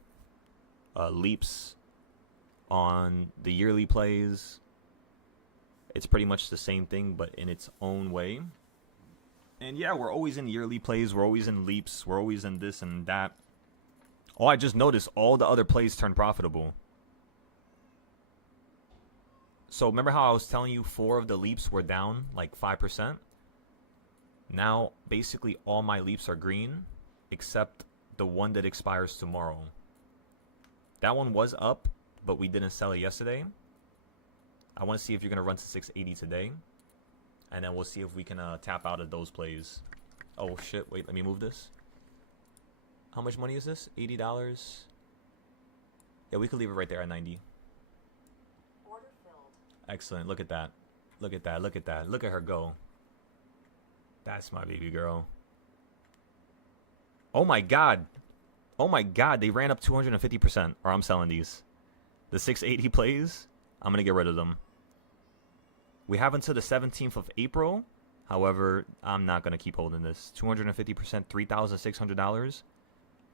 leaps, on the yearly plays, it's pretty much the same thing but in its own way. And yeah, we're always in yearly plays, we're always in leaps, we're always in this and that. Oh, I just noticed all the other plays turn profitable. So remember how I was telling you 4 of the leaps were down like 5%? Now basically all my leaps are green except the one that expires tomorrow. That one was up, but we didn't sell it yesterday. I want to see if you're going to run to 680 today. And then we'll see if we can tap out of those plays. Oh shit, wait, let me move this. How much money is this? $80. Yeah, we could leave it right there at 90. Order filled. Excellent, look at that. Look at that, look at that. Look at her go. That's my baby girl. Oh my god. Oh my god, they ran up 250%. Or I'm selling these. The 680 plays, I'm going to get rid of them. We have until the 17th of April. However, I'm not going to keep holding this. 250%, $3,600.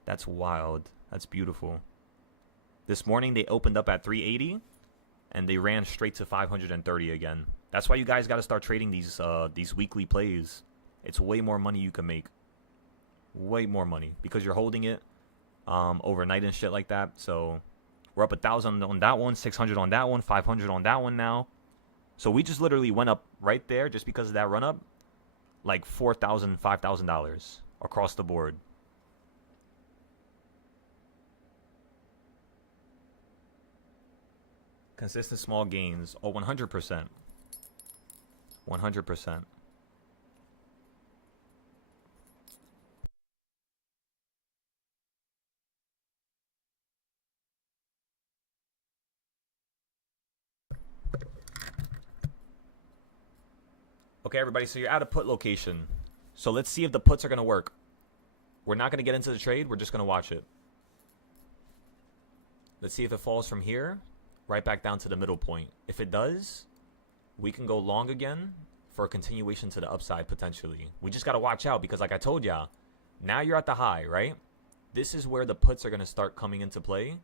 That's wild. That's beautiful. This morning, they opened up at 380, and they ran straight to 530 again. That's why you guys got to start trading these weekly plays. It's way more money you can make. Way more money. Because you're holding it overnight and shit like that. So, we're up 1,000 on that one, 600 on that one, 500 on that one now. So we just literally went up right there just because of that run up, like $4,000, $5,000 across the board. Consistent small gains. Oh, 100%. 100%. Okay, everybody, so you're at a put location. So let's see if the puts are going to work. We're not going to get into the trade. We're just going to watch it. Let's see if it falls from here right back down to the middle point. If it does, we can go long again for a continuation to the upside potentially. We just got to watch out because like I told y'all, now you're at the high, right? This is where the puts are going to start coming into play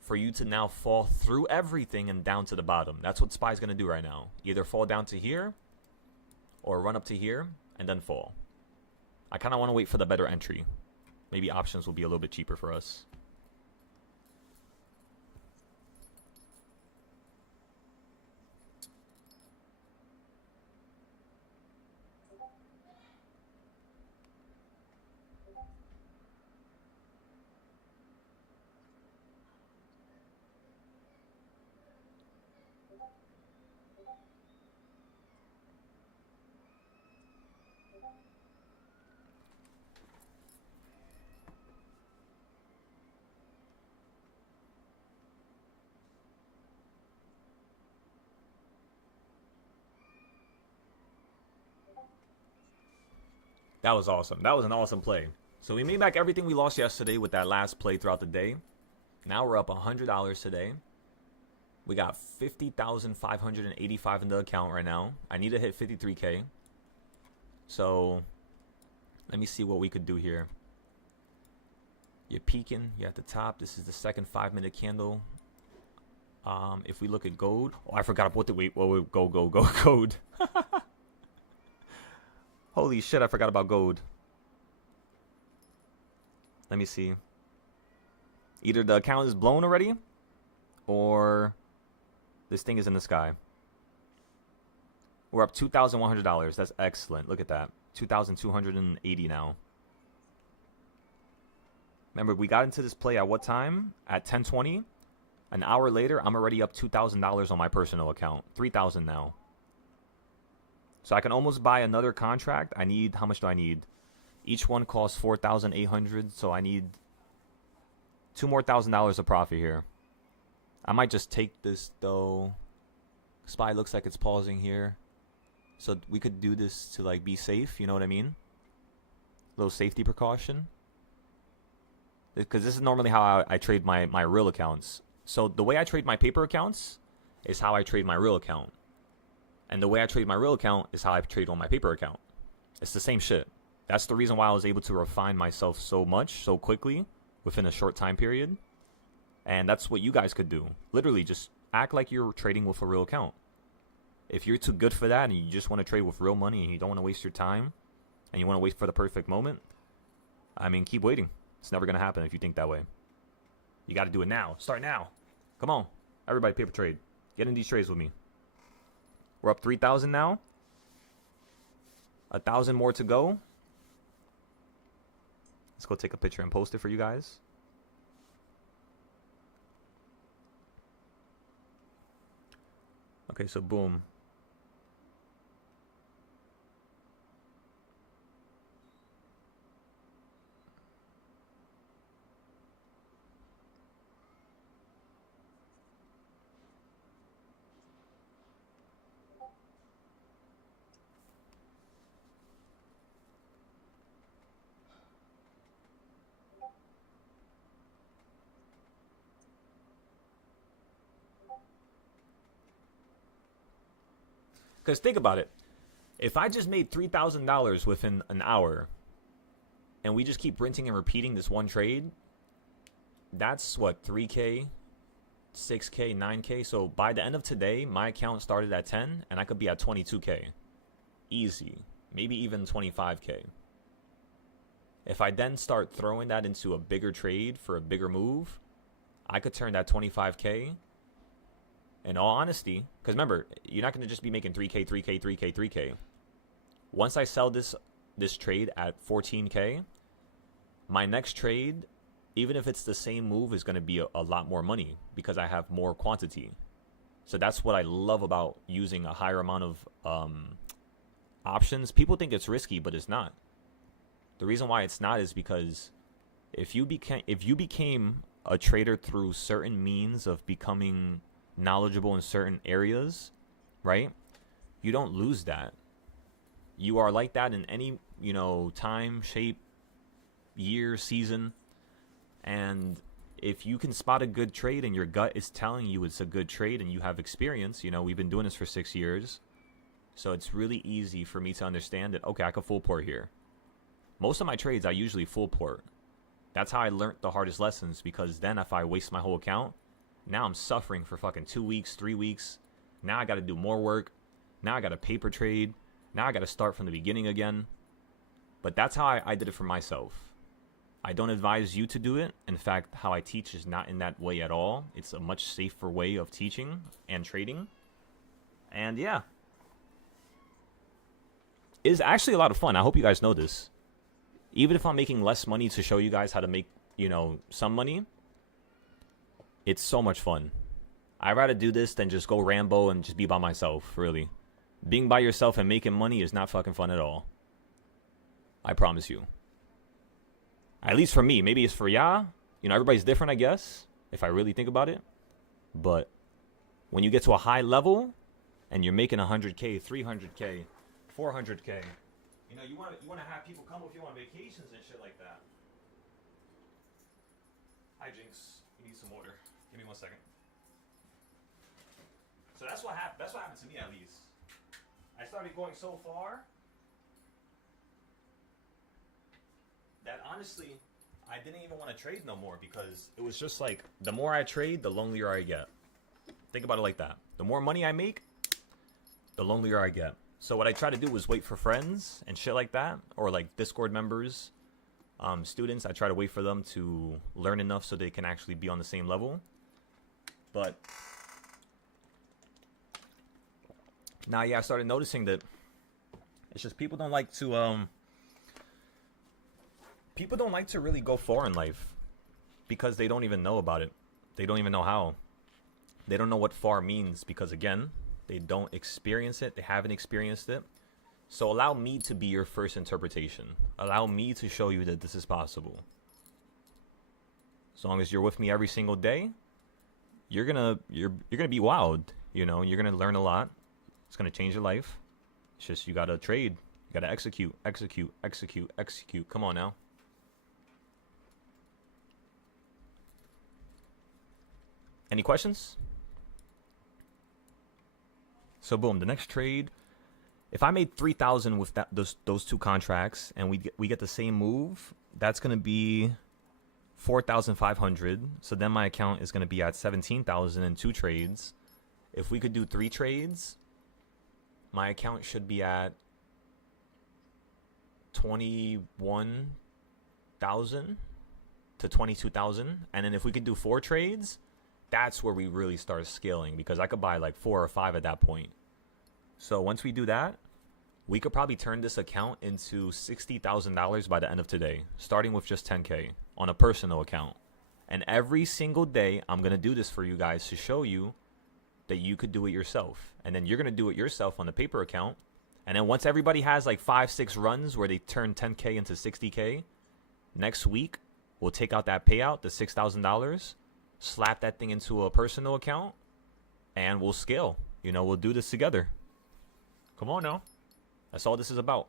for you to now fall through everything and down to the bottom. That's what SPY's going to do right now. Either fall down to here or run up to here and then fall. I kind of want to wait for the better entry. Maybe options will be a little bit cheaper for us. That was awesome. That was an awesome play. So we made back everything we lost yesterday with that last play throughout the day. Now we're up $100 today. We got 50,585 in the account right now. I need to hit 53K. So let me see what we could do here. You're peaking. You're at the top. This is the second 5-minute candle. If we look at gold. Oh, I forgot what the wait. Whoa, gold. Holy shit, I forgot about gold. Let me see. Either the account is blown already, or this thing is in the sky. We're up $2,100. That's excellent. Look at that. 2,280 now. Remember, we got into this play at what time? At 10:20. An hour later, I'm already up $2,000 on my personal account. $3,000 now. So I can almost buy another contract. I need, how much do I need? Each one costs $4,800, so I need $2,000 more of profit here. I might just take this though. SPY looks like it's pausing here. So we could do this to like be safe, you know what I mean? Little safety precaution. Because this is normally how I trade my real accounts. So the way I trade my paper accounts is how I trade my real account. And the way I trade my real account is how I trade on my paper account. It's the same shit. That's the reason why I was able to refine myself so much, so quickly, within a short time period. And that's what you guys could do. Literally, just act like you're trading with a real account. If you're too good for that and you just want to trade with real money and you don't want to waste your time and you want to wait for the perfect moment, I mean, keep waiting. It's never going to happen if you think that way. You got to do it now. Start now. Come on. Everybody paper trade. Get in these trades with me. We're up 3,000 now. 1,000 more to go. Let's go take a picture and post it for you guys. Okay, so boom. Because think about it. If I just made $3,000 within an hour, and we just keep rinsing and repeating this one trade, that's what, 3K, 6K, 9K. So by the end of today, my account started at 10, and I could be at 22K. Easy. Maybe even 25K. If I then start throwing that into a bigger trade for a bigger move, I could turn that 25K. In all honesty, because remember, you're not going to just be making 3K, 3K, 3K, 3K. Once I sell this trade at 14K, my next trade, even if it's the same move, is going to be a lot more money because I have more quantity. So that's what I love about using a higher amount of options. People think it's risky, but it's not. The reason why it's not is because if you became a trader through certain means of becoming knowledgeable in certain areas, right? You don't lose that. You are like that in any, time, shape, year, season. And if you can spot a good trade and your gut is telling you it's a good trade and you have experience, we've been doing this for 6 years. So it's really easy for me to understand that, okay, I could full port here. Most of my trades, I usually full port. That's how I learned the hardest lessons, because then if I waste my whole account, now I'm suffering for fucking 2 weeks, 3 weeks. Now I got to do more work. Now I got to paper trade. Now I got to start from the beginning again. But that's how I did it for myself. I don't advise you to do it. In fact, how I teach is not in that way at all. It's a much safer way of teaching and trading. And yeah. It's actually a lot of fun. I hope you guys know this. Even if I'm making less money to show you guys how to make, some money, it's so much fun. I'd rather do this than just go Rambo and just be by myself, really. Being by yourself and making money is not fucking fun at all. I promise you. At least for me. Maybe it's for y'all. Everybody's different, I guess, if I really think about it. But when you get to a high level and you're making 100K, 300K, 400K, you want to have people come with you on vacations and shit like that. Hi, Jinx. You need some water. Give me 1 second. So that's what happened. That's what happened to me, at least. I started going so far that honestly, I didn't even want to trade no more, because it was just like, the more I trade, the lonelier I get. Think about it like that. The more money I make, the lonelier I get. So what I try to do is wait for friends and shit like that, or like Discord members, students. I try to wait for them to learn enough so they can actually be on the same level. But now, yeah, I started noticing that it's just people don't like to really go far in life, because they don't even know about it. They don't even know how. They don't know what far means, because again, they don't experience it. They haven't experienced it. So allow me to be your first interpretation. Allow me to show you that this is possible. As long as you're with me every single day, you're gonna be wowed. You're gonna learn a lot. It's gonna change your life. It's just you gotta trade. You gotta execute, execute, execute, execute. Come on now. Any questions? So boom, the next trade. If I made 3,000 with those two contracts, and we get the same move, that's gonna be 4,500. So then my account is gonna be at 17,000 in 2 trades. If we could do 3 trades, my account should be at 21,000 to 22,000. And then if we could do 4 trades, that's where we really start scaling, because I could buy like 4 or 5 at that point. So once we do that, we could probably turn this account into $60,000 by the end of today, starting with just 10K on a personal account. And every single day, I'm going to do this for you guys to show you that you could do it yourself. And then you're going to do it yourself on the paper account. And then once everybody has like 5-6 runs where they turn 10K into 60K, next week, we'll take out that payout, the $6,000, slap that thing into a personal account, and we'll scale. You know, we'll do this together. Come on now. That's all this is about.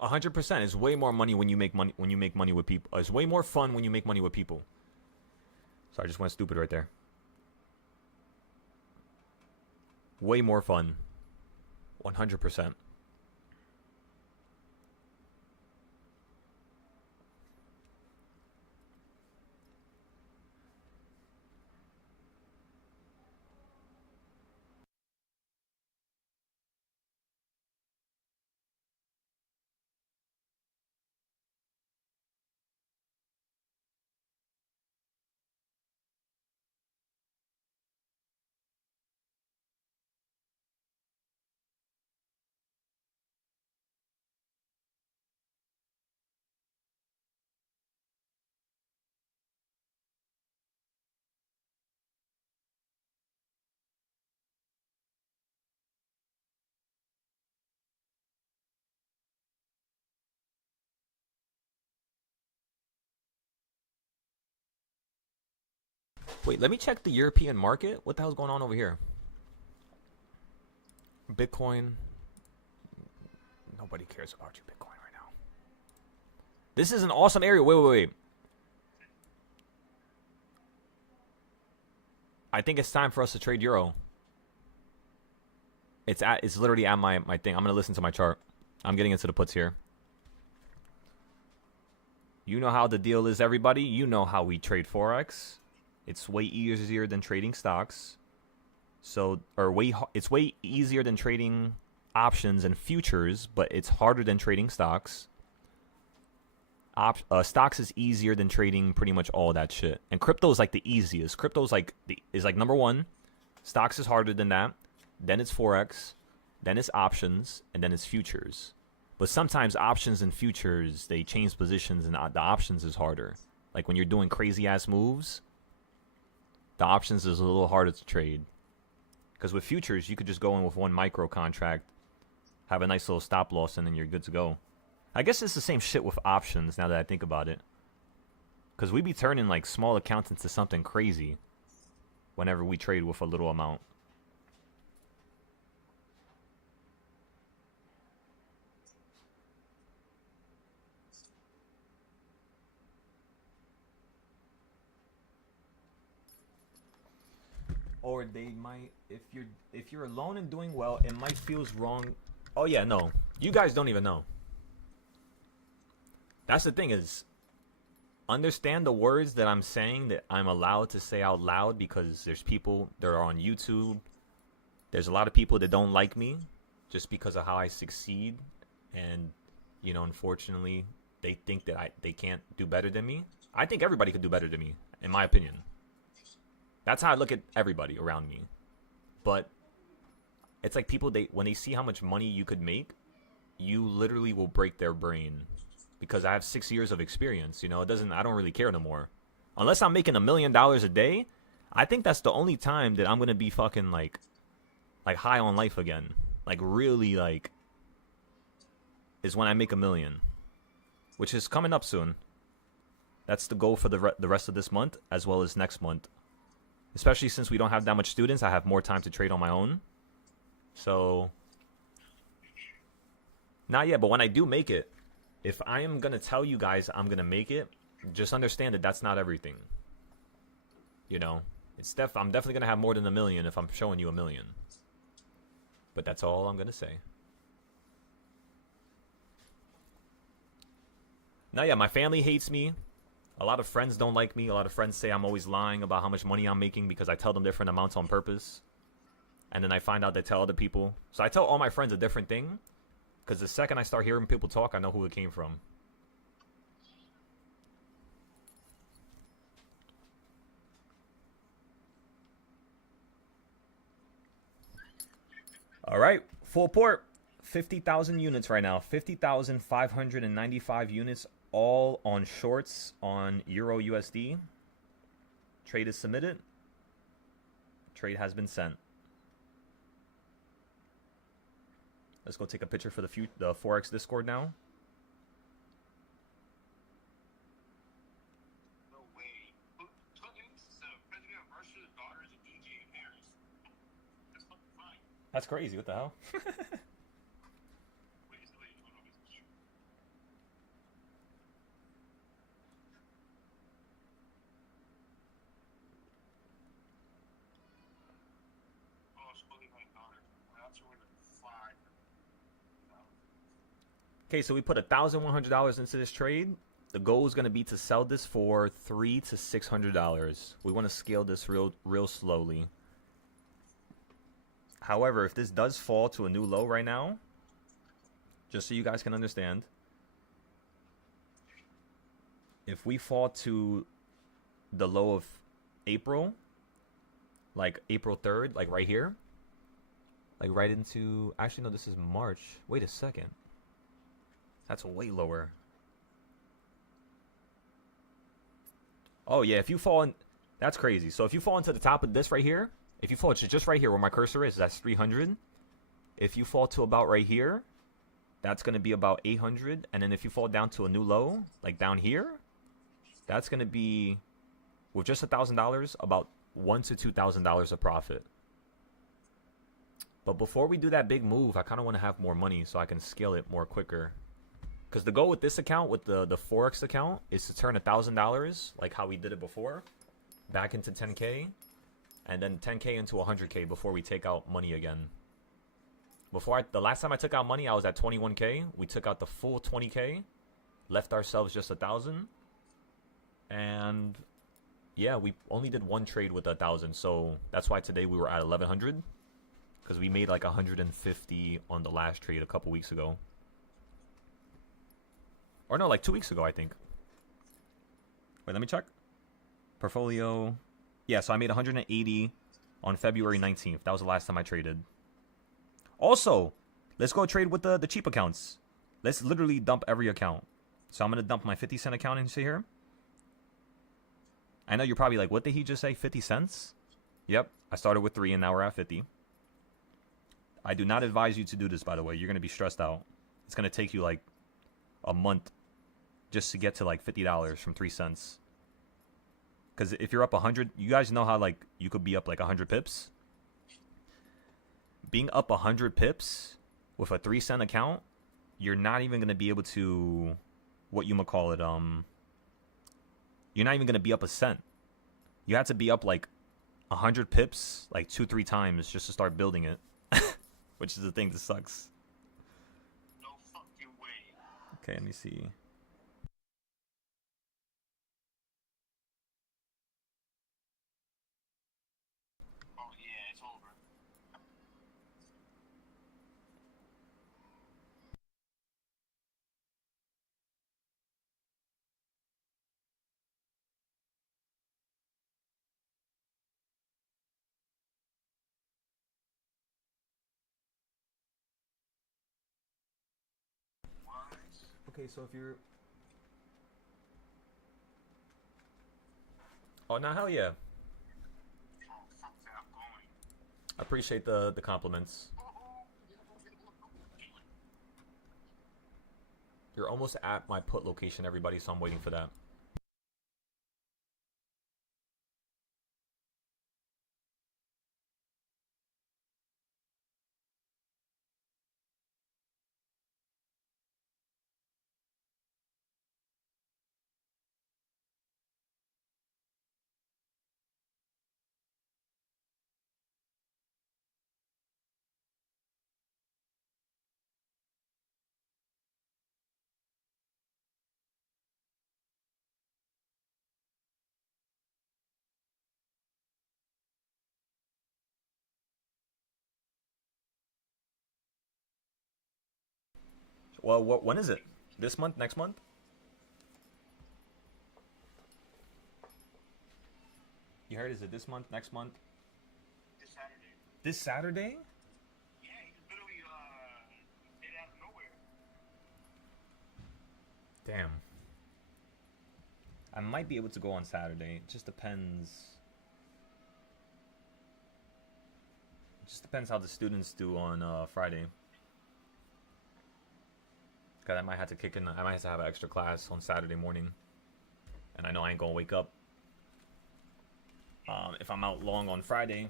$100%. It's way more money when you make money with people. It's way more fun when you make money with people. Sorry, I just went stupid right there. Way more fun. 100%. Wait, let me check the European market. What the hell's going on over here? Bitcoin. Nobody cares about you, Bitcoin, right now. This is an awesome area. Wait. I think it's time for us to trade Euro. It's literally at my thing. I'm gonna listen to my chart. I'm getting into the puts here. You know how the deal is, everybody. You know how we trade Forex. It's way easier than trading stocks. It's way easier than trading options and futures, but it's harder than trading stocks. Stocks is easier than trading pretty much all that shit. And crypto is like the easiest. Crypto is like number 1. Stocks is harder than that. Then it's Forex. Then it's options. And then it's futures. But sometimes options and futures, they change positions, and the options is harder. Like when you're doing crazy ass moves, the options is a little harder to trade. Because with futures, you could just go in with one micro contract, have a nice little stop loss, and then you're good to go. I guess it's the same shit with options now that I think about it. Because we be turning like small accounts into something crazy whenever we trade with a little amount. Or they might, if you're alone and doing well, it might feels wrong. Oh yeah, no. You guys don't even know. That's the thing is, understand the words that I'm saying that I'm allowed to say out loud, because there's people that are on YouTube. There's a lot of people that don't like me just because of how I succeed, and you know, unfortunately, they think that they can't do better than me. I think everybody could do better than me, in my opinion. That's how I look at everybody around me. But it's like people, when they see how much money you could make, you literally will break their brain. Because I have 6 years of experience, you know, I don't really care no more. Unless I'm making $1 million a day, I think that's the only time that I'm gonna be fucking like high on life again. Like really, like, is when I make $1 million. which is coming up soon. That's the goal for the rest of this month as well as next month. Especially since we don't have that much students, I have more time to trade on my own. So, not yet, but when I do make it, if I am going to tell you guys I'm going to make it, just understand that that's not everything. You know, I'm definitely going to have more than 1 million if I'm showing you 1 million. But that's all I'm going to say. Now, yeah, my family hates me. A lot of friends don't like me. A lot of friends say I'm always lying about how much money I'm making because I tell them different amounts on purpose. And then I find out they tell other people. So I tell all my friends a different thing. Because the second I start hearing people talk, I know who it came from. All right, full port. 50,000 units right now. 50,595 units, all on shorts on Euro USD. Trade is submitted. Trade has been sent. Let's go take a picture for the Forex Discord now. No way. President of Russia, the daughters of DJ Harris. That's fucking fine. That's crazy. What the hell? Wait, hold on. Oh, it's supposed to be my daughter. That's where the 5. Okay, so we put $1,100 into this trade. The goal is going to be to sell this for $300 to $600. We want to scale this real slowly. However, if this does fall to a new low right now, just so you guys can understand, if we fall to the low of April, like April 3rd, like right here, like right into, actually no, this is March. Wait a second. That's way lower. Oh yeah, if you fall in, that's crazy. So if you fall into the top of this right here, if you fall to just right here where my cursor is, that's 300. If you fall to about right here, that's going to be about 800. And then if you fall down to a new low, like down here, that's going to be, with just $1,000, about $1,000 to $2,000 of profit. But before we do that big move, I kind of want to have more money so I can scale it more quicker. Because the goal with this account, with the Forex account, is to turn $1,000, like how we did it before, back into 10K, and then 10K into 100K before we take out money again. The last time I took out money, I was at 21K. We took out the full 20K, left ourselves just 1,000, and yeah, we only did one trade with 1,000. So that's why today we were at 1,100, because we made like 150 on the last trade a couple weeks ago. Or no, like 2 weeks ago, I think. Wait, let me check. Portfolio. Yeah, so I made 180 on February 19th. That was the last time I traded. Also, let's go trade with the cheap accounts. Let's literally dump every account. So I'm going to dump my 50 cent account into here. I know you're probably like, what did he just say? 50 cents? Yep, I started with 3 and now we're at 50. I do not advise you to do this, by the way. You're going to be stressed out. It's going to take you like a month just to get to like $50 from 3 cents. Because if you're up 100, you guys know how like you could be up like 100 pips. Being up 100 pips with a 3 cent account, you're not even going to be able to, what you might call it, you're not even going to be up a cent. You have to be up like 100 pips like 2-3 times just to start building it. Which is the thing that sucks. No fucking way. Okay, let me see. Oh yeah, it's over. Okay, so if you're... Oh, now hell yeah. Oh fuck that, I'm going. I appreciate the compliments. You're almost at my put location, everybody, so I'm waiting for that. Well, when is it? This month? Next month? You heard? Is it this month? Next month? This Saturday. This Saturday? Yeah, he just literally did it out of nowhere. Damn. I might be able to go on Saturday. It just depends. It just depends how the students do on Friday. Cause I might have to kick in. I might have to have an extra class on Saturday morning, and I know I ain't gonna wake up if I'm out long on Friday.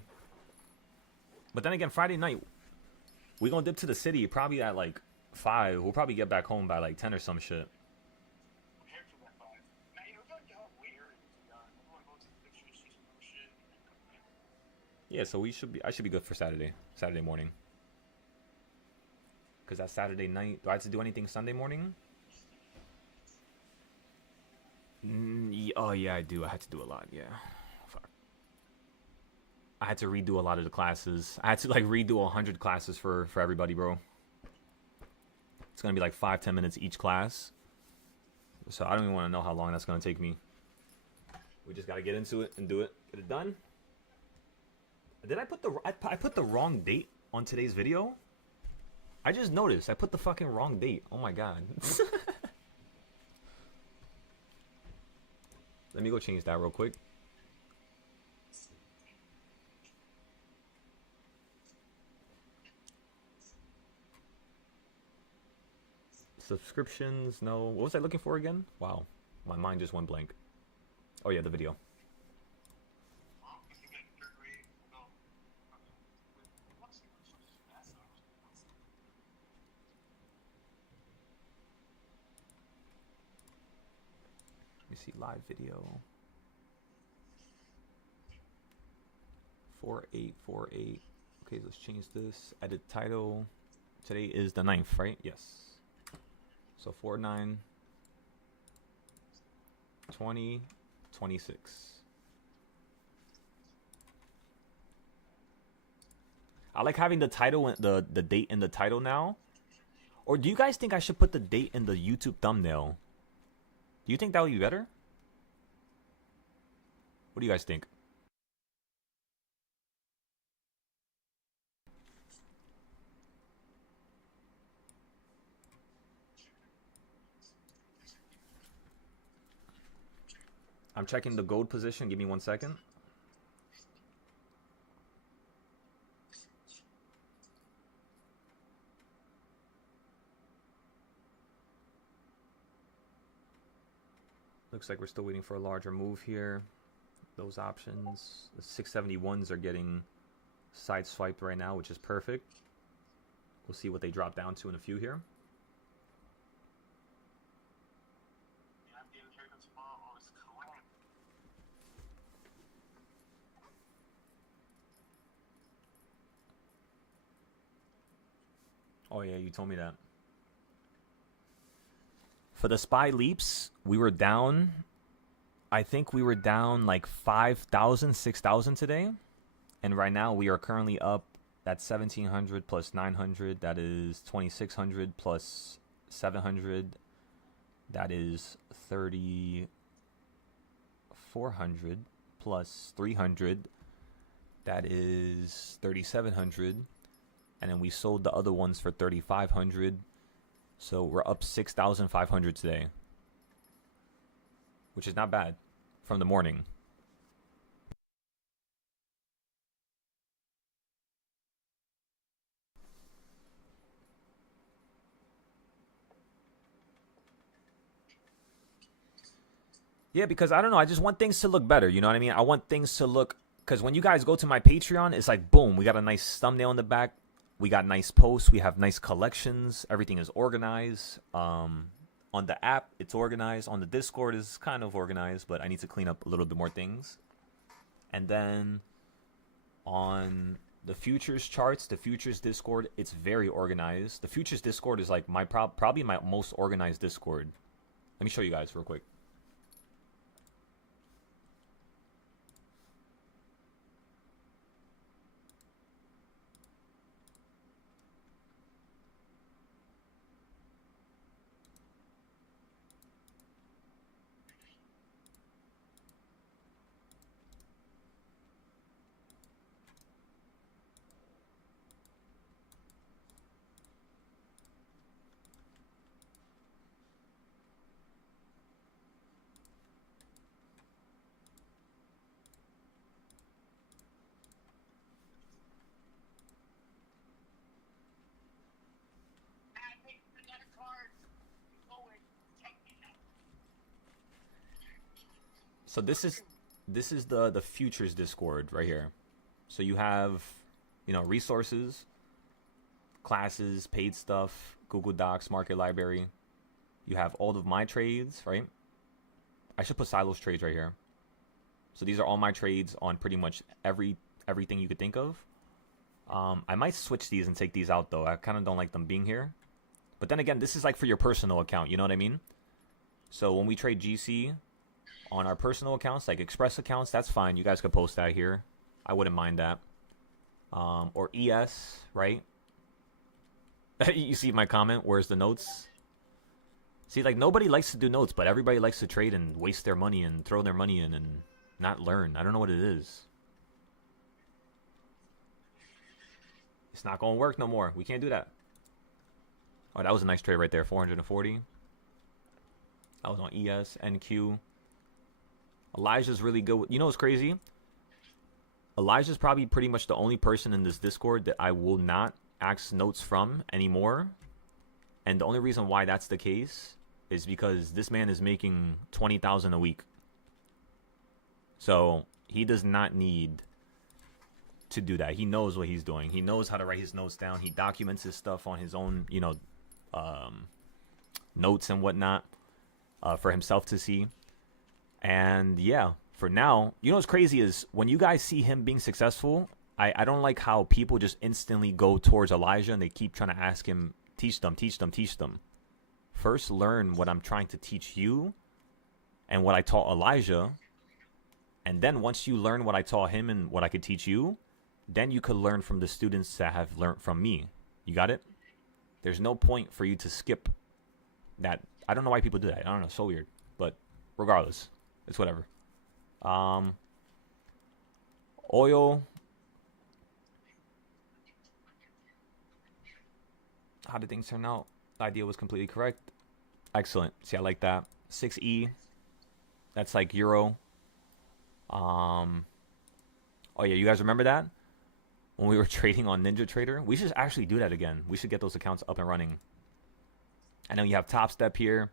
But then again, Friday night we gonna dip to the city probably at like 5. We'll probably get back home by like 10 or some shit. Prepared for that vibe. Now, you know, it's like y'all weird. I'm gonna go to the pictures, see some more shit. Yeah, so I should be good for Saturday morning. Cause that Saturday night, do I have to do anything Sunday morning? Oh yeah, I do. I had to do a lot. Yeah, fuck. I had to redo a lot of the classes. I had to like redo 100 classes for everybody, bro. It's gonna be like 5-10 minutes each class. So I don't even want to know how long that's gonna take me. We just gotta get into it and do it. Get it done. Did I put the wrong date on today's video? I just noticed I put the fucking wrong date. Oh my god. Let me go change that real quick. Subscriptions, no. What was I looking for again? Wow. My mind just went blank. Oh yeah, the video. Let me see, live video. 4848. Okay, let's change this. Edit title. Today is the 9th, right? Yes. So 49 20 26. I like having the title and the date in the title now. Or do you guys think I should put the date in the YouTube thumbnail? Do you think that would be better? What do you guys think? I'm checking the gold position. Give me 1 second. Looks like we're still waiting for a larger move here. Those options. The 671s are getting sideswiped right now, which is perfect. We'll see what they drop down to in a few here. Oh yeah, you told me that. For the SPY leaps, we were down. I think we were down like 5,000, 6,000 today. And right now we are currently up at 1,700 plus 900. That is 2,600 plus 700. That is 3,400 plus 300. That is 3,700. And then we sold the other ones for 3,500. So we're up 6,500 today, which is not bad from the morning. Yeah, because I don't know. I just want things to look better. You know what I mean? I want things to look, because when you guys go to my Patreon, it's like, boom, we got a nice thumbnail in the back. We got nice posts. We have nice collections. Everything is organized. On the app, it's organized. On the Discord, is kind of organized, but I need to clean up a little bit more things. And then on the futures charts, the futures Discord, it's very organized. The futures Discord is like my probably my most organized Discord. Let me show you guys real quick. I think another card. Go and take it out. So this is the futures Discord right here. So you have, you know, resources, classes, paid stuff, Google Docs, market library. You have all of my trades, right? I should put Silos trades right here. So these are all my trades on pretty much everything you could think of. I might switch these and take these out though. I kind of don't like them being here. But then again, this is like for your personal account, you know what I mean? So when we trade GC on our personal accounts, like Express accounts, that's fine. You guys could post that here. I wouldn't mind that. Or ES, right? You see my comment? Where's the notes? See, like, nobody likes to do notes, but everybody likes to trade and waste their money and throw their money in and not learn. I don't know what it is. It's not going to work no more. We can't do that. Oh, that was a nice trade right there. 440. I was on ES, NQ. Elijah's really good. You know what's crazy? Elijah's probably pretty much the only person in this Discord that I will not ask notes from anymore. And the only reason why that's the case is because this man is making $20,000 a week. So he does not need to do that. He knows what he's doing. He knows how to write his notes down. He documents his stuff on his own, you know, notes and whatnot for himself to see. And yeah, for now, you know what's crazy is when you guys see him being successful, I don't like how people just instantly go towards Elijah and they keep trying to ask him, teach them, teach them, teach them. First, learn what I'm trying to teach you and what I taught Elijah. And then once you learn what I taught him and what I could teach you, then you could learn from the students that have learned from me. You got it? There's no point for you to skip that. I don't know why people do that. I don't know. It's so weird. But regardless, it's whatever. Oil. How did things turn out? The idea was completely correct. Excellent. See, I like that. 6E. That's like Euro. Oh yeah, you guys remember that? When we were trading on Ninja Trader? We should actually do that again. We should get those accounts up and running. And then you have Top Step here.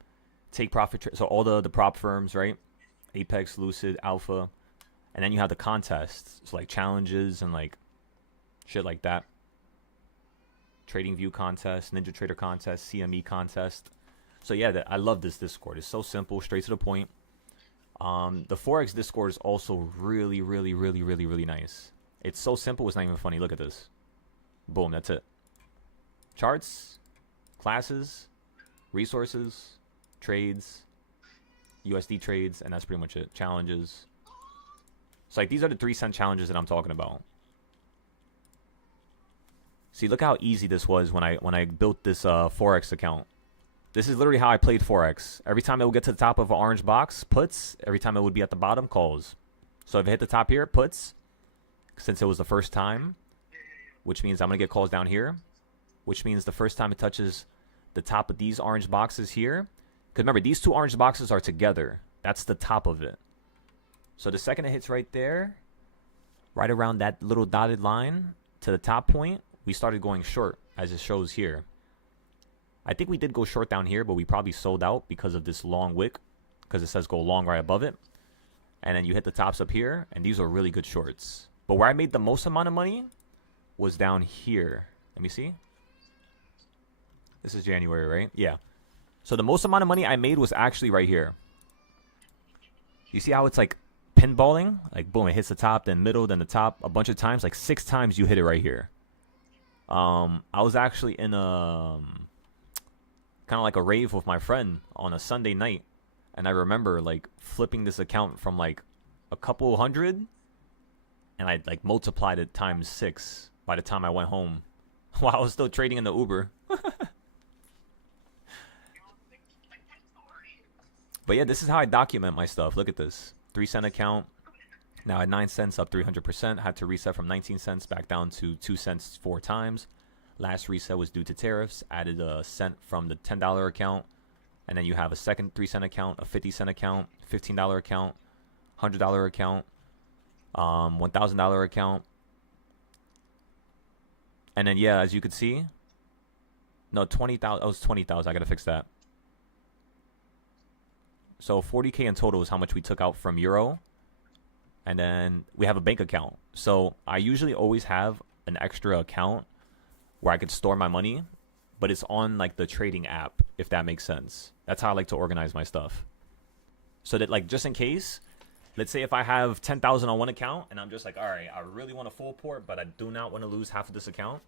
Take Profit. So all the prop firms, right? Apex, Lucid, Alpha. And then you have the contests. So like challenges and like shit like that. Trading View contest, Ninja Trader contest, CME contest. So yeah, I love this Discord. It's so simple, straight to the point. The Forex Discord is also really, really, really, really, really nice. It's so simple, it's not even funny. Look at this. Boom, that's it. Charts, classes, resources, trades, USD trades, and that's pretty much it. Challenges. So like these are the 3-cent challenges that I'm talking about. See, look how easy this was when I built this Forex account. This is literally how I played Forex. Every time it would get to the top of an orange box, puts. Every time it would be at the bottom, calls. So if it hit the top here, puts. Since it was the first time, which means I'm going to get calls down here, which means the first time it touches the top of these orange boxes here. Because remember, these two orange boxes are together. That's the top of it. So the second it hits right there, right around that little dotted line to the top point, we started going short, as it shows here. I think we did go short down here, but we probably sold out because of this long wick. because it says go long right above it. And then you hit the tops up here, and these are really good shorts. But where I made the most amount of money was down here. Let me see. This is January, right? Yeah. So the most amount of money I made was actually right here. You see how it's like pinballing? Like boom, it hits the top, then middle, then the top a bunch of times. Like 6 times you hit it right here. I was actually in a kind of like a rave with my friend on a Sunday night, and I remember like flipping this account from like a couple hundred, and I like multiplied it times 6 by the time I went home while I was still trading in the Uber. But yeah, this is how I document my stuff. Look at this. 3-cent account. Now at 9 cents, up 300%. Had to reset from 19 cents back down to 2 cents 4 times. Last reset was due to tariffs. Added a cent from the $10 account. And then you have a second 3-cent account, a 50-cent account, $15 account, $100 account, $1,000 account. And then, yeah, as you can see, no, 20,000. Oh, it was 20,000. I got to fix that. So 40K in total is how much we took out from Euro. And then we have a bank account. So I usually always have an extra account where I could store my money, but it's on like the trading app, if that makes sense. That's how I like to organize my stuff. So that like just in case, let's say if I have 10,000 on one account and I'm just like, all right, I really want a full port, but I do not want to lose half of this account.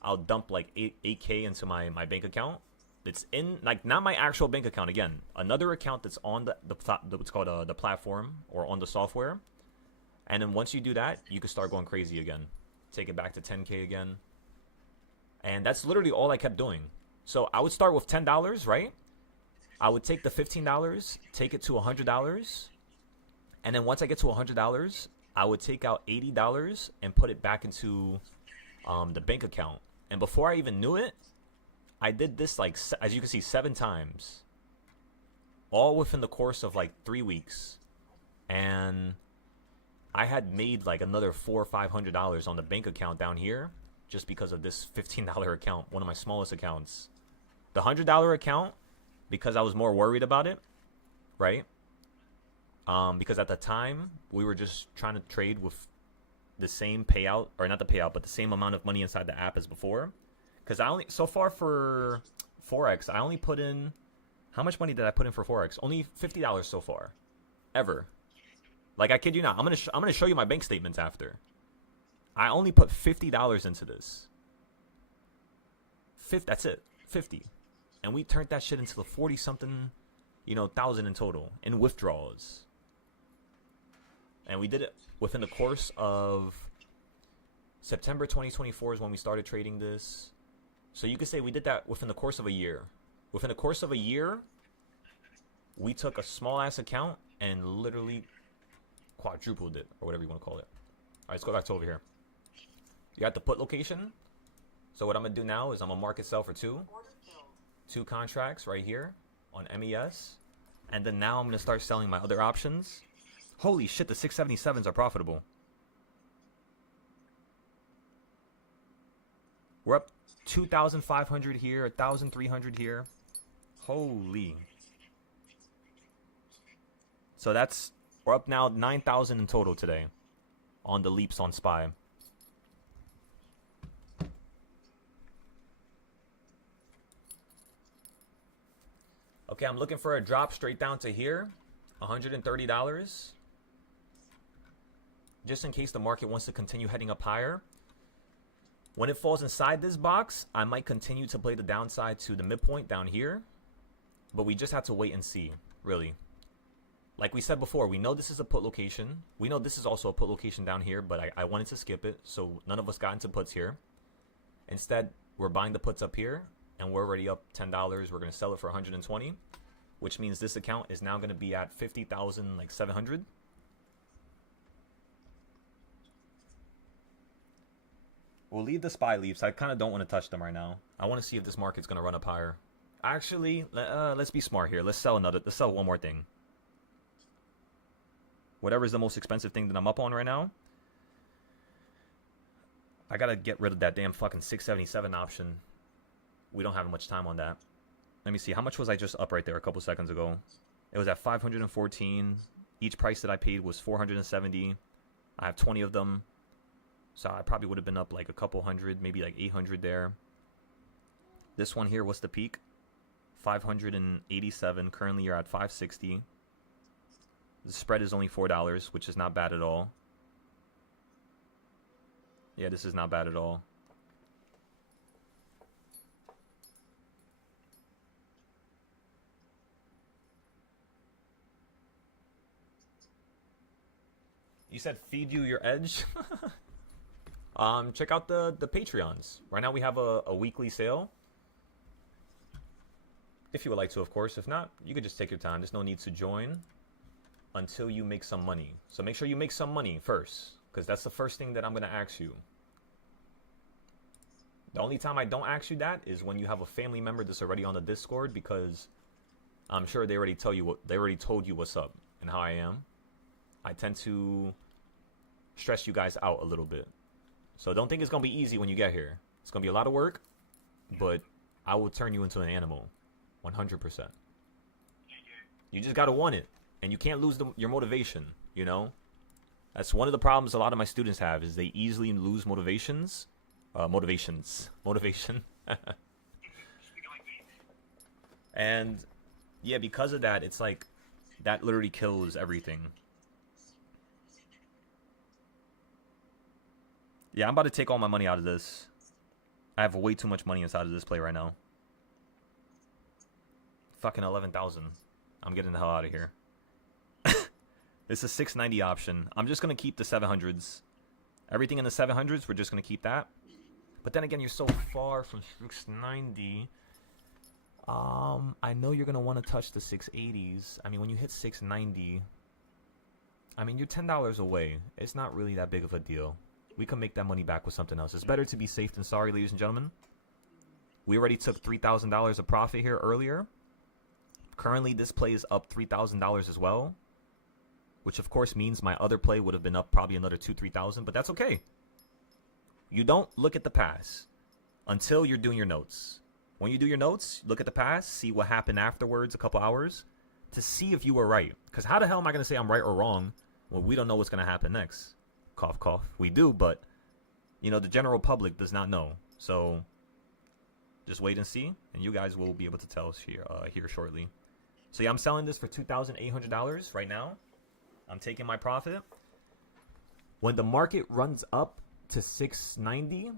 I'll dump like 8K into my bank account. It's in like not my actual bank account again. Another account that's on the what's called the platform or on the software. And then once you do that, you can start going crazy again. Take it back to 10K again. And that's literally all I kept doing. So I would start with $10, right? I would take the $15, take it to $100. And then once I get to $100, I would take out $80 and put it back into the bank account. And before I even knew it, I did this like, as you can see, 7 times. All within the course of like 3 weeks. And I had made like another $400 or $500 on the bank account down here just because of this $15 account, one of my smallest accounts. The $100 account, because I was more worried about it, right? Because at the time, we were just trying to trade with the same payout, or not the payout, but the same amount of money inside the app as before. Because I only, so far for Forex, I only put in, how much money did I put in for Forex? Only $50 so far, ever. Like I kid you not, I'm gonna show you my bank statements after. I only put $50 into this. That's it, 50, and we turned that shit into the 40-something, thousand in total in withdrawals. And we did it within the course of September 2024 is when we started trading this. So you could say we did that within the course of a year. Within the course of a year, we took a small-ass account and literally quadrupled it, or whatever you want to call it. All right, let's go back to over here. You got the put location. So what I'm going to do now is I'm going to market sell for 2 contracts right here on MES. And then now I'm going to start selling my other options. Holy shit, the 677s are profitable. We're up 2,500 here, 1,300 here. Holy. So we're up now 9,000 in total today on the leaps on SPY. Okay, I'm looking for a drop straight down to here, $130. Just in case the market wants to continue heading up higher. When it falls inside this box, I might continue to play the downside to the midpoint down here. But we just have to wait and see, really. Like we said before, we know this is a put location. We know this is also a put location down here, but I wanted to skip it, so none of us got into puts here. Instead, we're buying the puts up here, and we're already up $10. We're going to sell it for $120, which means this account is now going to be at 50,000, like 700. We'll leave the SPY leaves. I kind of don't want to touch them right now. I want to see if this market's going to run up higher. Actually, let's be smart here. Let's sell one more thing. Whatever is the most expensive thing that I'm up on right now. I got to get rid of that damn fucking 677 option. We don't have much time on that. Let me see. How much was I just up right there a couple seconds ago? It was at 514. Each price that I paid was 470. I have 20 of them. So I probably would have been up like a couple hundred, maybe like 800 there. This one here, what's the peak? 587. Currently you're at 560. The spread is only $4, which is not bad at all. Yeah, this is not bad at all. You said feed you your edge? Check out the Patreons. Right now we have a weekly sale. If you would like to, of course. If not, you could just take your time. There's no need to join until you make some money. So make sure you make some money first, because that's the first thing that I'm going to ask you. The only time I don't ask you that is when you have a family member that's already on the Discord, because I'm sure they already told you what's up and how I am. I tend to stress you guys out a little bit. So don't think it's going to be easy when you get here. It's going to be a lot of work, but I will turn you into an animal. 100%. You just got to want it. And you can't lose your motivation, you know? That's one of the problems a lot of my students have, is they easily lose motivation. And yeah, because of that, it's like that literally kills everything. Yeah, I'm about to take all my money out of this. I have way too much money inside of this play right now. Fucking 11,000. I'm getting the hell out of here. It's a 690 option. I'm just going to keep the 700s. Everything in the 700s, we're just going to keep that. But then again, you're so far from 690. I know you're going to want to touch the 680s. I mean, when you hit 690, I mean, you're $10 away. It's not really that big of a deal. We can make that money back with something else. It's better to be safe than sorry, ladies and gentlemen. We already took $3,000 of profit here earlier. Currently, this play is up $3,000 as well, which of course means my other play would have been up probably another $2,000-3,000, but that's okay. You don't look at the past until you're doing your notes. When you do your notes, look at the past, see what happened afterwards, a couple hours, to see if you were right. Because how the hell am I going to say I'm right or wrong when we don't know what's going to happen next? Cough, cough. We do, but, you know, the general public does not know. So just wait and see, and you guys will be able to tell us here shortly. So yeah, I'm selling this for $2,800 right now. I'm taking my profit. When the market runs up to 690,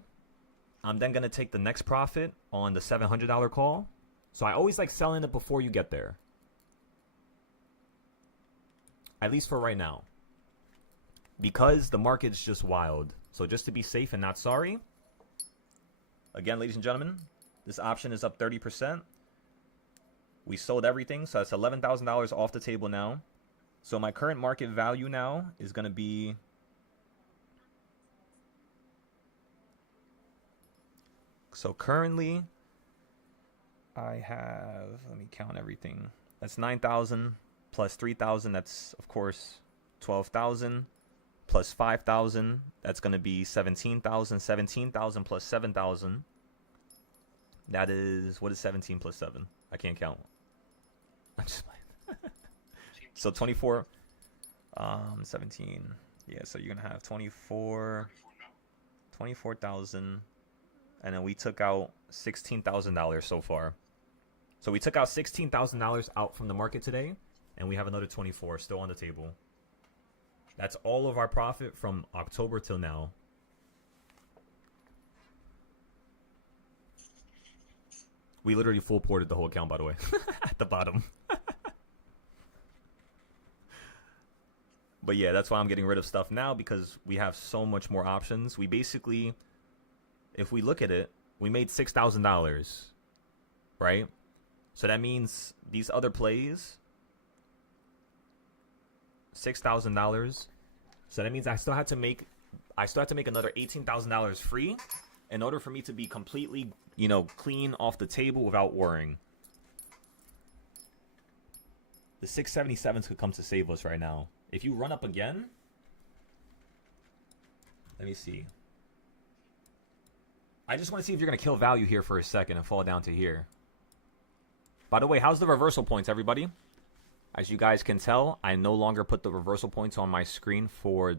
I'm then going to take the next profit on the $700 call. So I always like selling it before you get there. At least for right now. Because the market's just wild. So just to be safe and not sorry. Again, ladies and gentlemen, this option is up 30%. We sold everything, so that's $11,000 off the table now. So my current market value now is going to be... So currently, I have... Let me count everything. That's 9,000 plus 3,000. That's, of course, 12,000. Plus 5,000. That's going to be 17,000. 17,000 plus 7,000. That is... What is 17 plus 7? I can't count. I'm just playing. So 24, 17. Yeah, so you're going to have 24,000. And then we took out $16,000 so far. So we took out $16,000 out from the market today. And we have another 24 still on the table. That's all of our profit from October till now. We literally full ported the whole account, by the way, at the bottom. But yeah, that's why I'm getting rid of stuff now, because we have so much more options. We basically, if we look at it, we made $6,000, right? So that means these other plays, $6,000. So that means I still had to make another $18,000 free in order for me to be completely, you know, clean off the table without worrying. The 677s could come to save us right now. If you run up again, let me see. I just want to see if you're going to kill value here for a second and fall down to here. By the way, how's the reversal points, everybody? As you guys can tell, I no longer put the reversal points on my screen for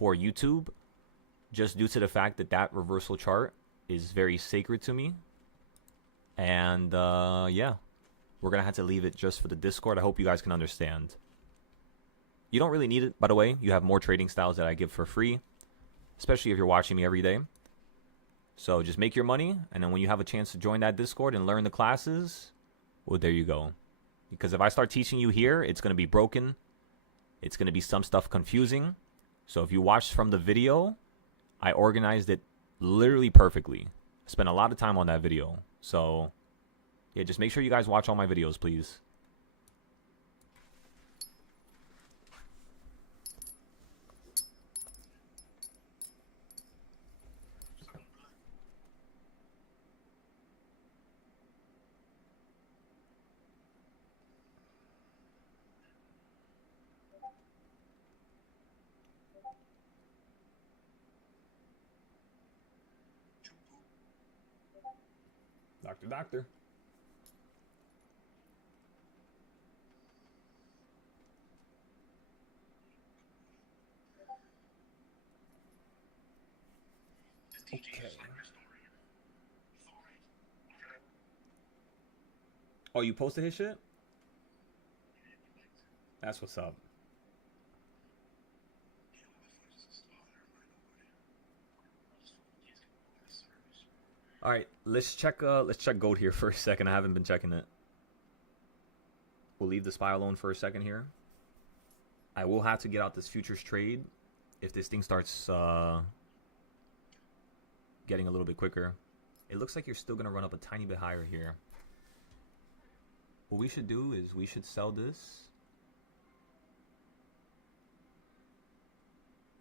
YouTube, just due to the fact that that reversal chart is very sacred to me. And yeah, we're gonna have to leave it just for the Discord. I hope you guys can understand. You don't really need it, by the way. You have more trading styles that I give for free, especially if you're watching me every day. So just make your money, and then when you have a chance to join that Discord and learn the classes, well, there you go. Because if I start teaching you here, it's going to be broken. It's going to be some stuff confusing. So if you watched from the video, I organized it literally perfectly. I spent a lot of time on that video. So yeah, just make sure you guys watch all my videos, please. Doctor. Okay. Oh, you posted his shit? That's what's up. All right, let's check gold here for a second. I haven't been checking it. We'll leave the SPY alone for a second here. I will have to get out this futures trade if this thing starts getting a little bit quicker. It looks like you're still gonna run up a tiny bit higher here. What we should do is we should sell this.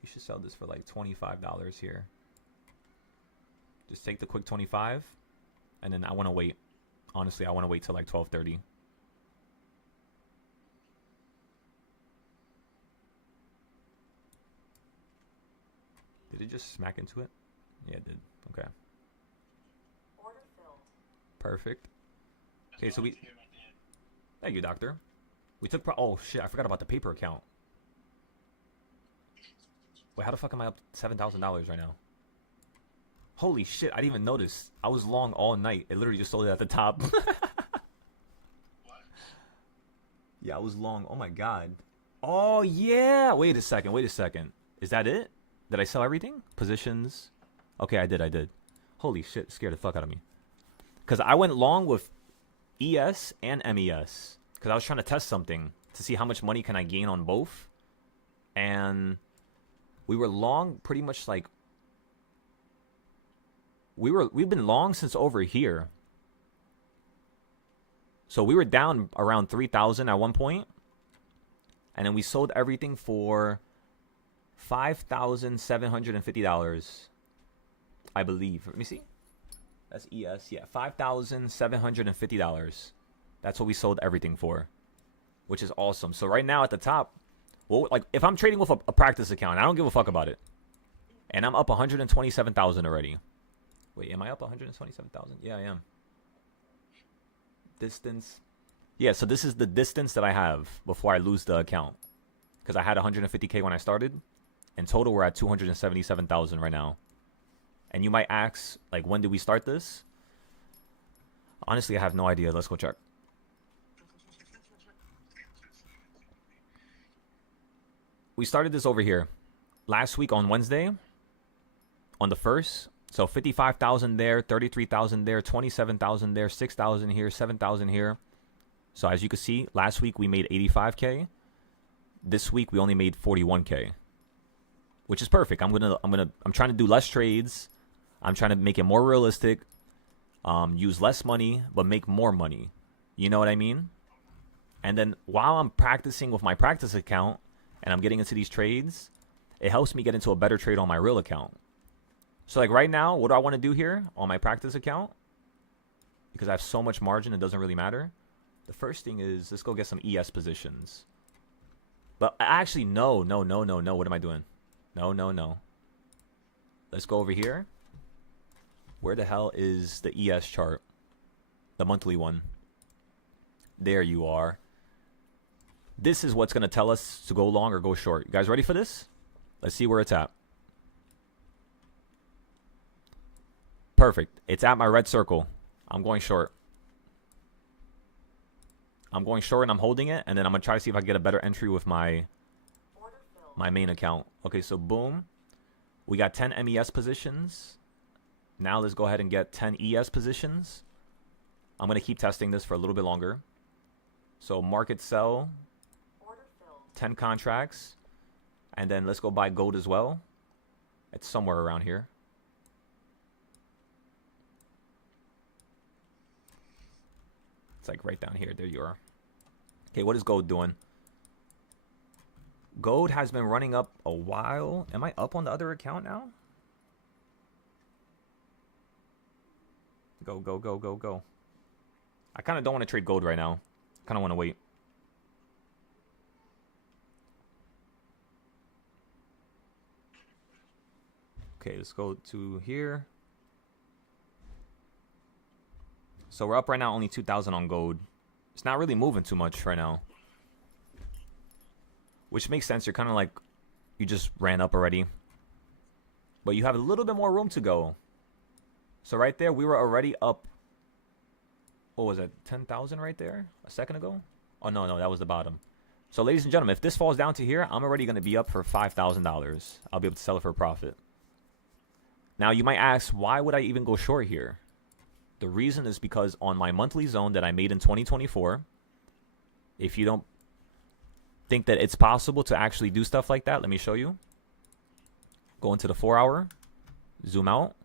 We should sell this for like $25 here. Just take the quick 25, and then I want to wait. Honestly, I want to wait till like 12:30. Did it just smack into it? Yeah, it did. Okay. Order filled. Perfect. Okay, so we... Thank you, doctor. We took... Oh, shit, I forgot about the paper account. Wait, how the fuck am I up $7,000 right now? Holy shit, I didn't even notice. I was long all night. It literally just sold it at the top. Yeah, I was long. Oh my god. Oh, yeah. Wait a second. Is that it? Did I sell everything? Positions. Okay, I did. Holy shit, it scared the fuck out of me. Because I went long with ES and MES. Because I was trying to test something to see how much money can I gain on both. And we were long pretty much like... We've been long since over here. So we were down around 3,000 at one point. And then we sold everything for $5,750. I believe. Let me see. That's ES. Yeah, $5,750. That's what we sold everything for. Which is awesome. So right now at the top, well, like if I'm trading with a practice account, I don't give a fuck about it. And I'm up 127,000 already. Wait, am I up 127,000? Yeah, I am. Distance. Yeah, so this is the distance that I have before I lose the account. Because I had 150K when I started. In total, we're at 277,000 right now. And you might ask, like, when did we start this? Honestly, I have no idea. Let's go check. We started this over here. Last week on Wednesday. On the 1st. So 55,000 there, 33,000 there, 27,000 there, 6,000 here, 7,000 here. So as you can see, last week we made 85K. This week we only made 41K, which is perfect. I'm trying to do less trades. I'm trying to make it more realistic. Use less money, but make more money. You know what I mean? And then while I'm practicing with my practice account and I'm getting into these trades, it helps me get into a better trade on my real account. So like right now, what do I want to do here on my practice account? Because I have so much margin, it doesn't really matter. The first thing is, let's go get some ES positions. But actually, no. What am I doing? No. Let's go over here. Where the hell is the ES chart? The monthly one. There you are. This is what's going to tell us to go long or go short. You guys ready for this? Let's see where it's at. Perfect. It's at my red circle. I'm going short. I'm going short and I'm holding it. And then I'm going to try to see if I can get a better entry with my main account. Okay, so boom. We got 10 MES positions. Now let's go ahead and get 10 ES positions. I'm going to keep testing this for a little bit longer. So market sell. 10 contracts. And then let's go buy gold as well. It's somewhere around here. It's like right down here. There you are. Okay, what is gold doing? Gold has been running up a while. Am I up on the other account now? Go, go, go, go, go. I kind of don't want to trade gold right now. Kind of want to wait. Okay, let's go to here. So we're up right now, only 2,000 on gold. It's not really moving too much right now. Which makes sense. You're kind of like, you just ran up already. But you have a little bit more room to go. So right there, we were already up. What was it? 10,000 right there a second ago? Oh, no, that was the bottom. So ladies and gentlemen, if this falls down to here, I'm already going to be up for $5,000. I'll be able to sell it for a profit. Now, you might ask, why would I even go short here? The reason is because on my monthly zone that I made in 2024, if you don't think that it's possible to actually do stuff like that, let me show you. Go into the 4-hour, zoom out.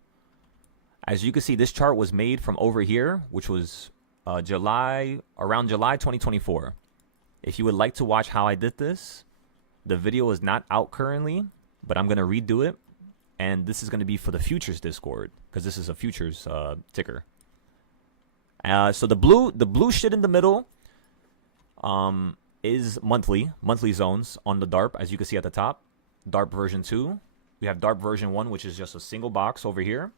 As you can see, this chart was made from over here, which was around July 2024. If you would like to watch how I did this, the video is not out currently, but I'm going to redo it. And this is going to be for the futures Discord, because this is a futures ticker. So the blue shit in the middle is monthly zones on the DARP, as you can see at the top. DARP version 2. We have DARP version 1, which is just a single box over here.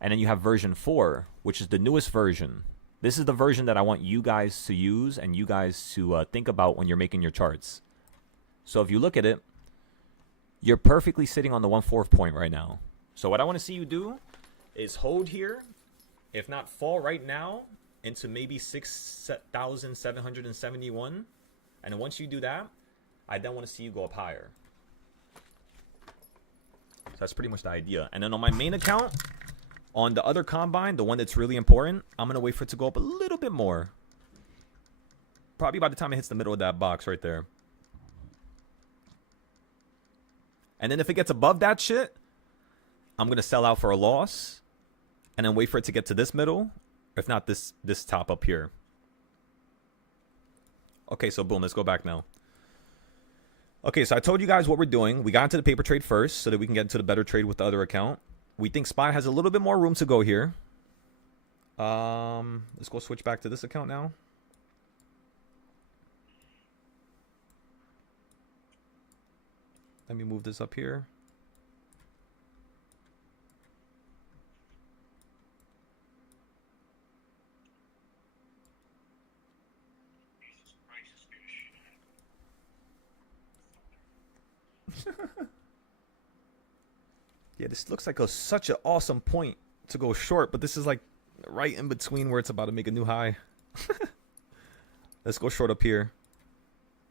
And then you have version 4, which is the newest version. This is the version that I want you guys to use and you guys to think about when you're making your charts. So if you look at it, you're perfectly sitting on the 1/4 point right now. So what I want to see you do is hold here, if not fall right now into maybe 6,771. And then once you do that, I then want to see you go up higher. So that's pretty much the idea. And then on my main account, on the other combine, the one that's really important, I'm going to wait for it to go up a little bit more. Probably by the time it hits the middle of that box right there. And then if it gets above that shit, I'm going to sell out for a loss. And then wait for it to get to this middle. If not, this top up here. Okay, so boom, let's go back now. Okay, so I told you guys what we're doing. We got into the paper trade first so that we can get into the better trade with the other account. We think SPY has a little bit more room to go here. Let's go switch back to this account now. Let me move this up here. Yeah, this looks like such an awesome point to go short, but this is like right in between where it's about to make a new high. Let's go short up here.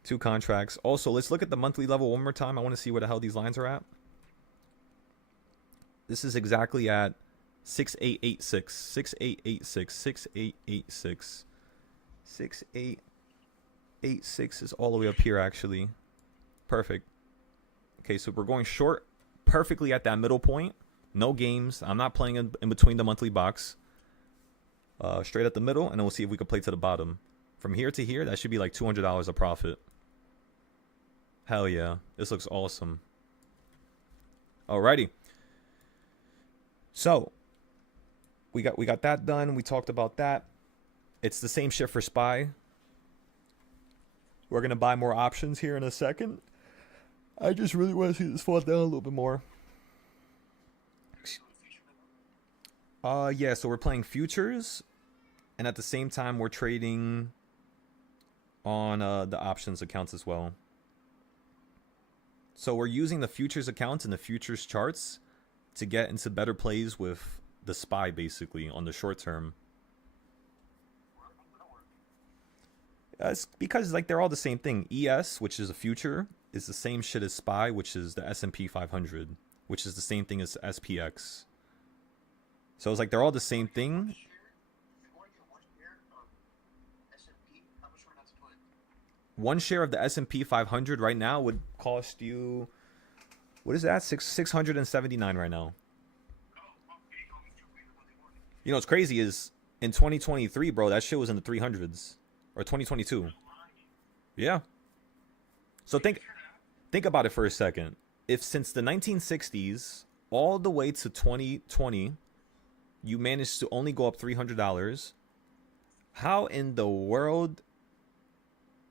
2 contracts. Also, let's look at the monthly level one more time. I want to see where the hell these lines are at. This is exactly at 6886. 6886. 6886. 6886 is all the way up here, actually. Perfect. Okay, so we're going short perfectly at that middle point. No games. I'm not playing in between the monthly box. Straight at the middle, and then we'll see if we can play to the bottom. From here to here, that should be like $200 a profit. Hell yeah. This looks awesome. Alrighty. So, we got that done. We talked about that. It's the same shit for SPY. We're going to buy more options here in a second. I just really want to see this fall down a little bit more. Yeah, so we're playing futures. And at the same time, we're trading on the options accounts as well. So we're using the futures accounts and the futures charts to get into better plays with the SPY basically on the short term. It's because like they're all the same thing. ES, which is a future, is the same shit as SPY, which is the S&P 500, which is the same thing as SPX. So it's like they're all the same thing. One share of the S&P 500 right now would cost you, what is that? 679 right now. You know what's crazy is in 2023, bro, that shit was in the 300s. Or 2022. Yeah. So think about it for a second. If since the 1960s all the way to 2020, you managed to only go up $300, how in the world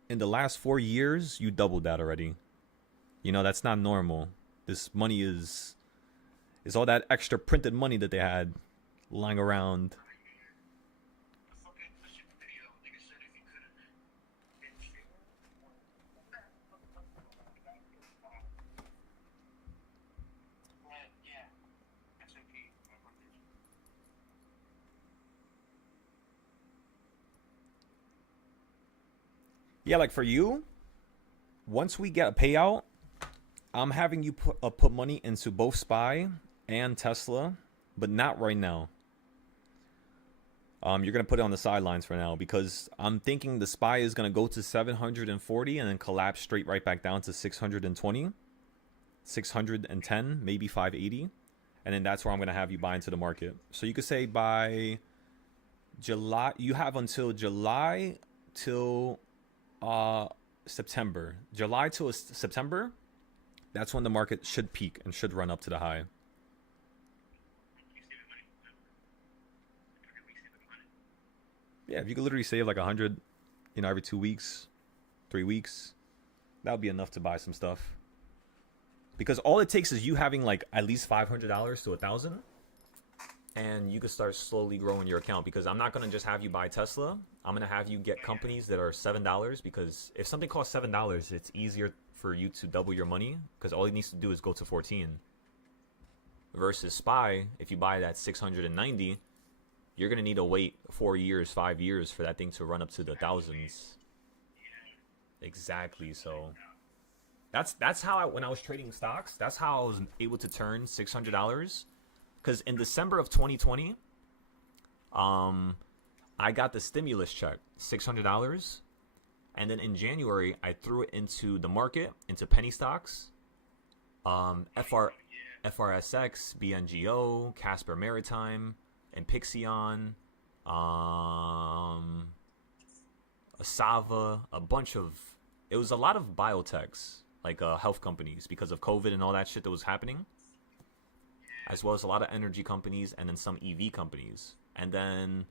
in the last 4 years you doubled that already? You know, that's not normal. This money is all that extra printed money that they had lying around. Yeah, like for you, once we get a payout, I'm having you put money into both SPY and Tesla, but not right now. You're going to put it on the sidelines for now because I'm thinking the SPY is going to go to 740 and then collapse straight right back down to 620, 610, maybe 580. And then that's where I'm going to have you buy into the market. So you could say by July, you have until July till September. July till September, that's when the market should peak and should run up to the high. Yeah, if you could literally save like 100, you know, every 2 weeks, 3 weeks, that would be enough to buy some stuff. Because all it takes is you having like at least $500 to $1,000, and you could start slowly growing your account. Because I'm not gonna just have you buy Tesla. I'm gonna have you get companies that are $7. Because if something costs $7, it's easier for you to double your money. Because all it needs to do is go to 14. Versus SPY, if you buy that 690, you're gonna need to wait 4 years, 5 years for that thing to run up to the thousands. Exactly. So that's how when I was trading stocks, that's how I was able to turn $600. Because in December of 2020, I got the stimulus check, $600, and then in January I threw it into the market, into penny stocks, FRSX, BNGO, Casper Maritime, and Pixion, Asava, a bunch of, it was a lot of biotechs, like health companies, because of COVID and all that shit that was happening, as well as a lot of energy companies and then some EV companies. And then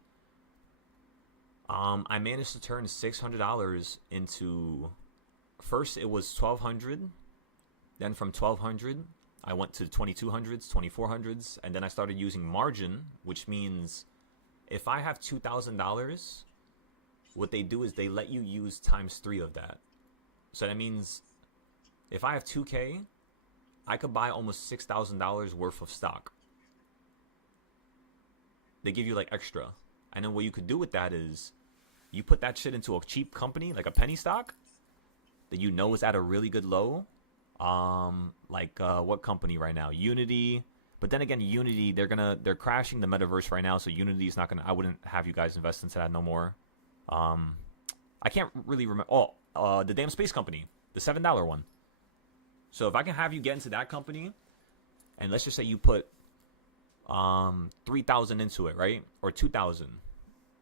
I managed to turn $600 into, first it was $1,200, then from $1,200 I went to 2,200s, 2,400s, and then I started using margin, which means if I have $2,000, what they do is they let you use times 3 of that. So that means if I have 2K, I could buy almost $6,000 worth of stock. They give you like extra. And then what you could do with that is you put that shit into a cheap company, like a penny stock, that you know is at a really good low. What company right now? Unity. But then again, Unity, they're crashing the metaverse right now, so Unity's not I wouldn't have you guys invest into that no more. I can't really remember. The damn space company, the $7 one. So if I can have you get into that company, and let's just say you put 3,000 into it, right? Or 2,000.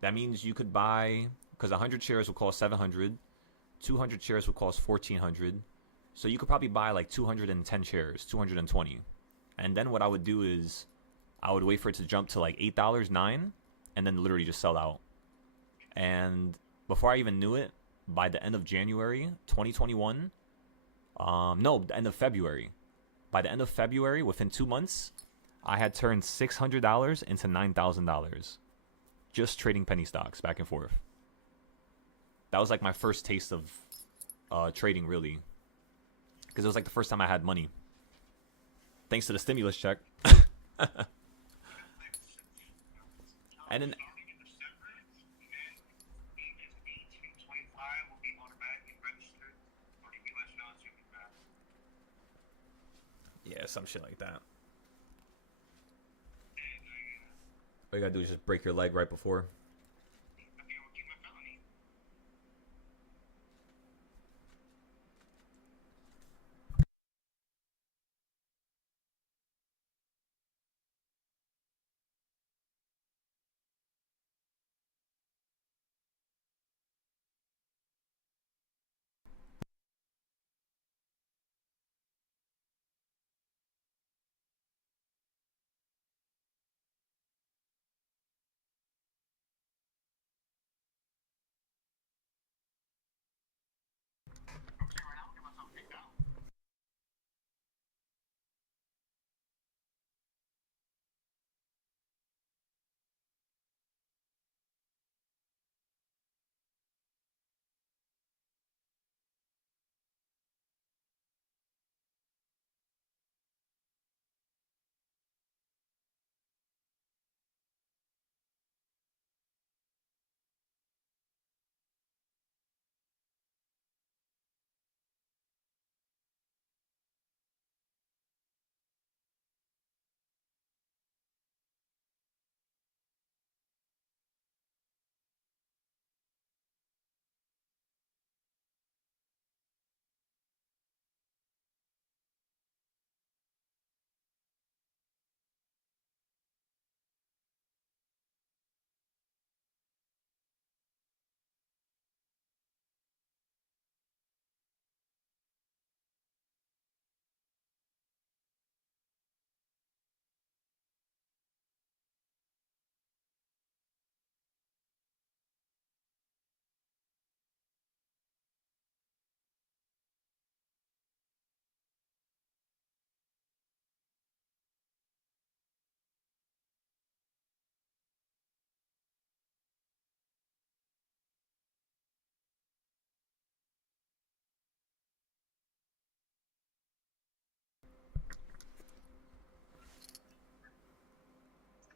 That means you could buy, because 100 shares will cost 700, 200 shares will cost 1,400. So you could probably buy like 210 shares, 220. And then what I would do is I would wait for it to jump to like $8, $9, and then literally just sell out. And before I even knew it, by the end of January 2021, the end of February. By the end of February, within 2 months, I had turned $600 into $9,000. Just trading penny stocks back and forth. That was like my first taste of trading, really, because it was like the first time I had money, thanks to the stimulus check. And then Starting in December, and ages 18 to 25 will be automatically registered for the U.S. military back. yeah, some shit like that. And All you gotta do is just break your leg right before. I think I will keep my felony. Right now, I'll get myself kicked out.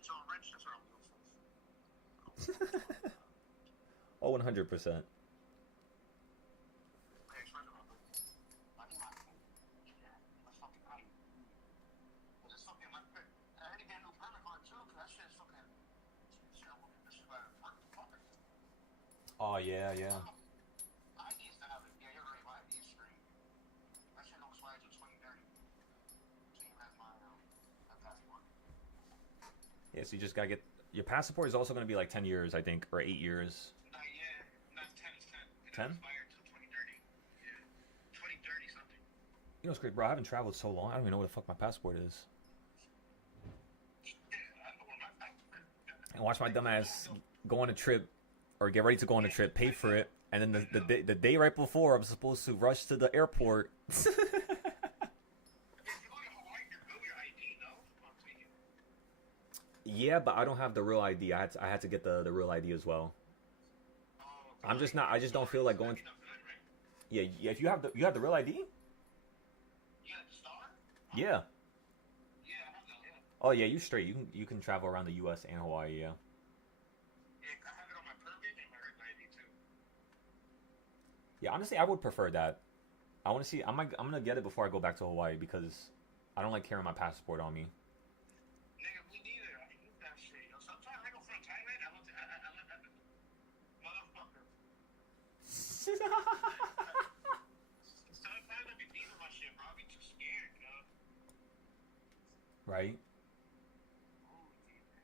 So, wrench, that's what I'm looking for. Oh, 100%. Okay, explain it real quick. I need my phone. That's fucking right. Because it's fucking like, I had to get a new permit card too, because that shit is fucking, shit, this shit about to work the fuck. Oh yeah, yeah. ID is valid. Yeah, you're right. My ID is free. That shit don't expire till 2030. Same as my passport. Yeah, so you just gotta get your passport is also gonna be like 10 years, I think, or 8 years. Not yet. Not 10 is 10. It 10? doesn't expire till 2030. Yeah. 2030 something. You know what's great, bro? I haven't traveled so long. I don't even know what the fuck my passport is. Yeah, I know where my passport is. And watch my dumb ass go on a trip or get ready to go on a trip, pay for it, and then the day right before I'm supposed to rush to the airport. If you go to Hawaii, you're good with your ID, no? I'm thinking. Yeah, but I don't have the real ID. I had to get the real ID as well. Oh, I'm just not. I just don't feel like going. You're not good, right? Yeah. If you have the real ID. You got the star? Yeah. Yeah, I have that, yeah. Oh yeah, you straight. You can travel around the U.S. and Hawaii. Yeah. Yeah, I have it on my permit and my regular ID too. Yeah. Honestly, I would prefer that. I want to see. I'm gonna get it before I go back to Hawaii because I don't like carrying my passport on me. Nigga, me neither. I hate that shit, yo. Sometimes I go from Thailand, I let that motherfucker. Sometimes I be leaving my shit, bro. I be too scared, you know? Right. Ooh, dude.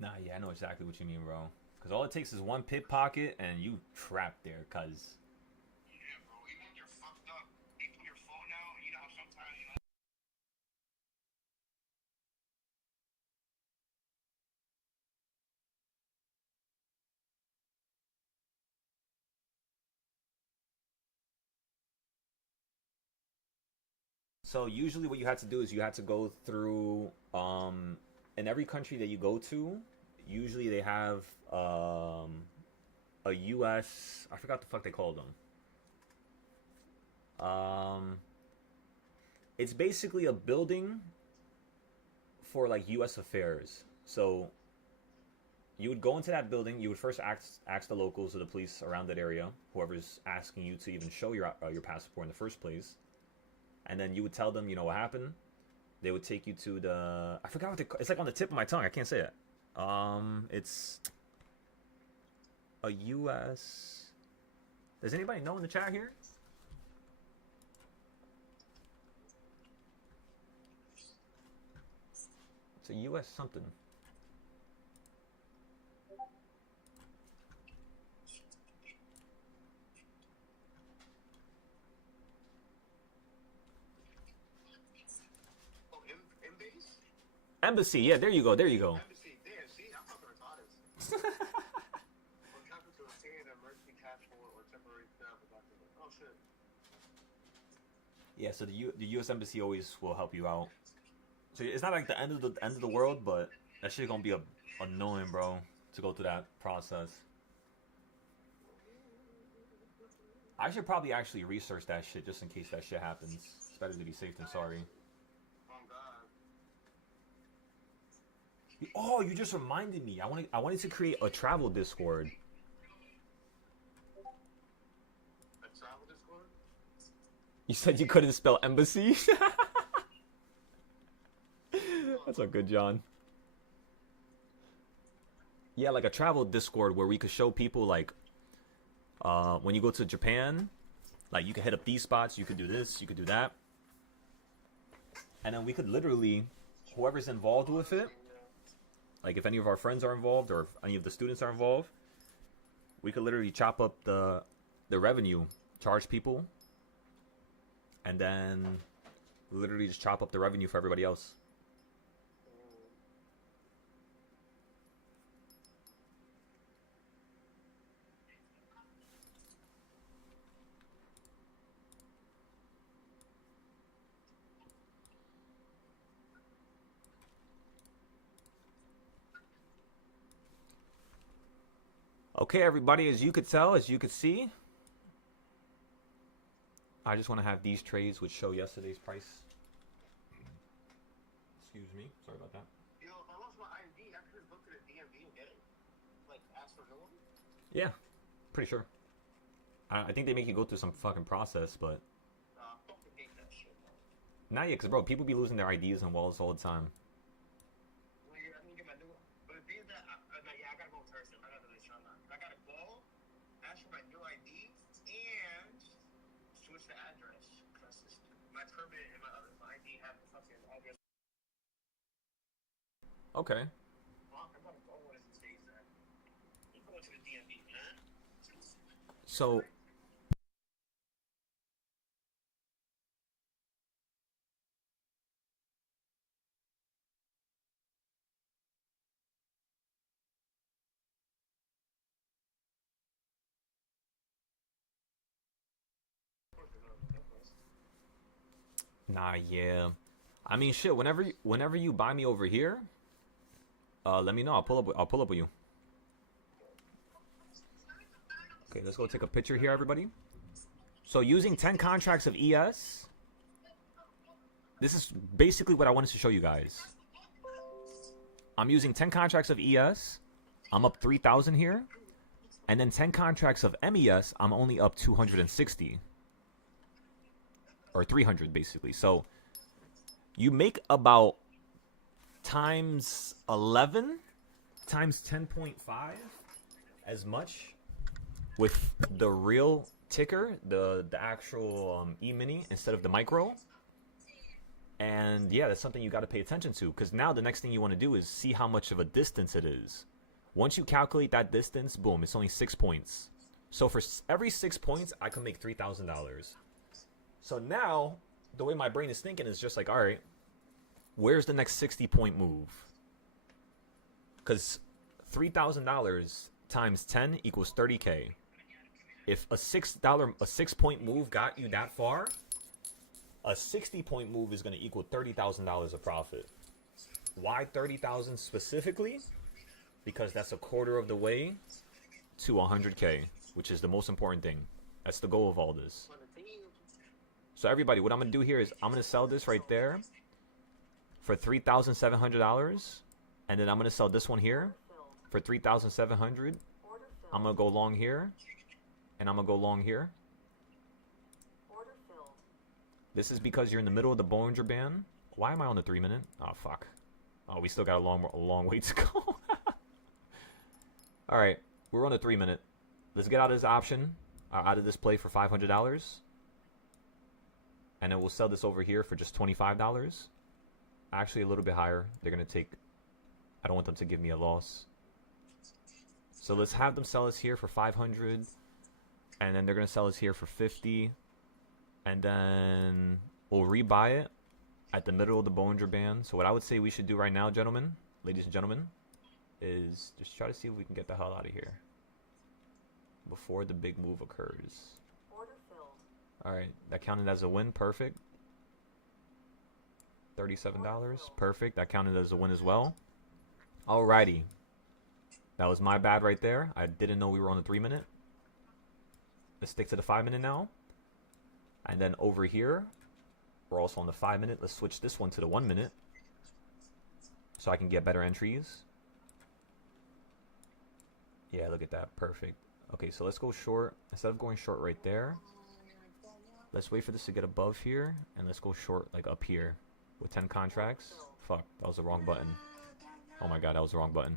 Nah. Yeah. I know exactly what you mean, bro. Because all it takes is one pickpocket and you trapped there. Cause. Yeah, bro. Even when you're fucked up, they pull your phone out, and you know how sometimes, you know. So usually what you had to do is you had to go through in every country that you go to, usually they have a U.S. I forgot the fuck they called them. It's basically a building for like U.S. affairs. So you would go into that building. You would first ask the locals or the police around that area, whoever's asking you to even show your passport in the first place, and then you would tell them, you know, what happened. They would take you to the, I forgot what it's like on the tip of my tongue. I can't say it. It's a U.S. Does anybody know in the chat here? It's a U.S. something. Oh, M-base? Embassy. Yeah, there you go. There you go. Embassy. Damn, see, I'm fucking retarded. What happened to obtain an emergency passport or temporary travel document? Oh, shit. Yeah, so the U.S. Embassy always will help you out. So it's not like the end of the world, but that shit gonna be annoying, bro, to go through that process. I should probably actually research that shit just in case that shit happens. It's better to be safe than sorry. Oh, God. Oh, you just reminded me. I wanted to create a travel Discord. A travel Discord? You said you couldn't spell embassy? That's a good John. Yeah, like a travel Discord where we could show people like when you go to Japan, like you could hit up these spots, you could do this, you could do that. And then we could literally, whoever's involved with it, like if any of our friends are involved or if any of the students are involved, we could literally chop up the revenue, charge people, and then literally just chop up the revenue for everybody else. Okay, everybody, as you could tell, as you could see, I just want to have these trades which show yesterday's price. Excuse me. Sorry about that. Yo, if I lost my ID, I could just go to the DMV and get it? Like, ask for a new one? Yeah, pretty sure. I think they make you go through some fucking process, but Nah, I fucking hate that shit, man. not yet, because, bro, people be losing their IDs and wallets all the time. Well, yeah, I can get my new one. But being that, yeah, I gotta go in person. I gotta really try not. I gotta go, ask for my new ID, and switch the address. Because my permit and my ID have the fucking address. Okay. Fuck, I'm gonna go one of these days, man. I'm going to the DMV, man. So, nah, yeah. I mean, shit. Whenever you buy me over here, let me know. I'll pull up with you. Okay, let's go take a picture here, everybody. So using 10 contracts of ES, this is basically what I wanted to show you guys. I'm using 10 contracts of ES. I'm up 3,000 here. And then 10 contracts of MES, I'm only up 260. Or 300, basically. So you make about times 11 times 10.5 as much with the real ticker, the actual e-mini instead of the micro. And yeah, that's something you got to pay attention to, because now the next thing you want to do is see how much of a distance it is. Once you calculate that distance, boom, it's only 6 points. So for every 6 points, I can make $3,000. So now, the way my brain is thinking is just like, all right, where's the next 60-point move? Because $3,000 times 10 equals 30K. If a $6-point move got you that far, a 60-point move is going to equal $30,000 of profit. Why 30,000 specifically? Because that's a quarter of the way to 100K, which is the most important thing. That's the goal of all this. For the team. So everybody, what I'm gonna do here is I'm gonna sell this right there for $3,700, and then I'm gonna sell this one here for $3,700. Order filled. I'm gonna go long here, and I'm gonna go long here. Order filled. This is because you're in the middle of the Bollinger Band. Why am I on the 3-minute? Oh fuck. Oh, we still got a long way to go. All right, we're on the 3-minute. Let's get out of this option, out of this play for $500, and then we'll sell this over here for just $25. Actually, a little bit higher. They're gonna take. I don't want them to give me a loss. So let's have them sell us here for 500, and then they're gonna sell us here for 50, and then we'll rebuy it at the middle of the Bollinger Band. So what I would say we should do right now, gentlemen, ladies and gentlemen, is just try to see if we can get the hell out of here before the big move occurs. Order filled. All right, that counted as a win. Perfect. $37. Perfect. That counted as a win as well. Alrighty. That was my bad right there. I didn't know we were on the 3-minute. Let's stick to the 5-minute now. And then over here, we're also on the 5-minute. Let's switch this one to the 1-minute so I can get better entries. Yeah, look at that. Perfect. Okay, so let's go short. Instead of going short right there, let's wait for this to get above here, and let's go short like up here with 10 contracts. Fuck, that was the wrong button. Oh my god, that was the wrong button.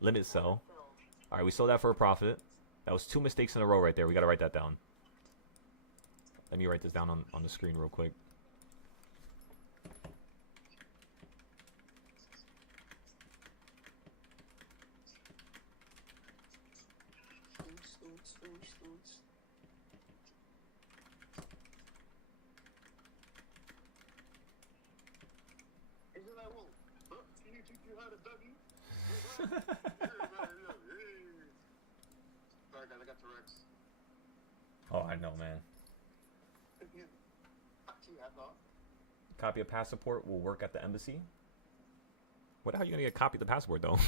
Limit sell. Alright, we sold that for a profit. That was 2 mistakes in a row right there. We gotta write that down. Let me write this down on the screen real quick. Isn't that one? Huh? You think you had a W? Yeah. Sorry guys, I got Tourette's. Oh, I know, man. Copy of passport will work at the embassy. What the hell are you gonna get a copy of the passport though?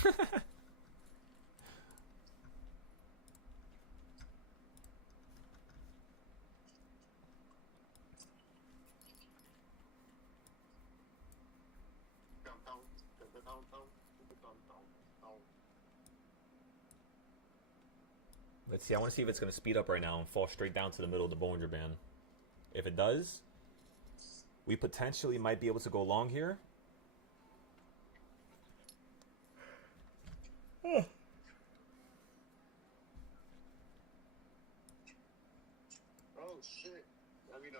Let's see. I want to see if it's going to speed up right now and fall straight down to the middle of the Bollinger Band. If it does, we potentially might be able to go long here. Oh shit. Let me know.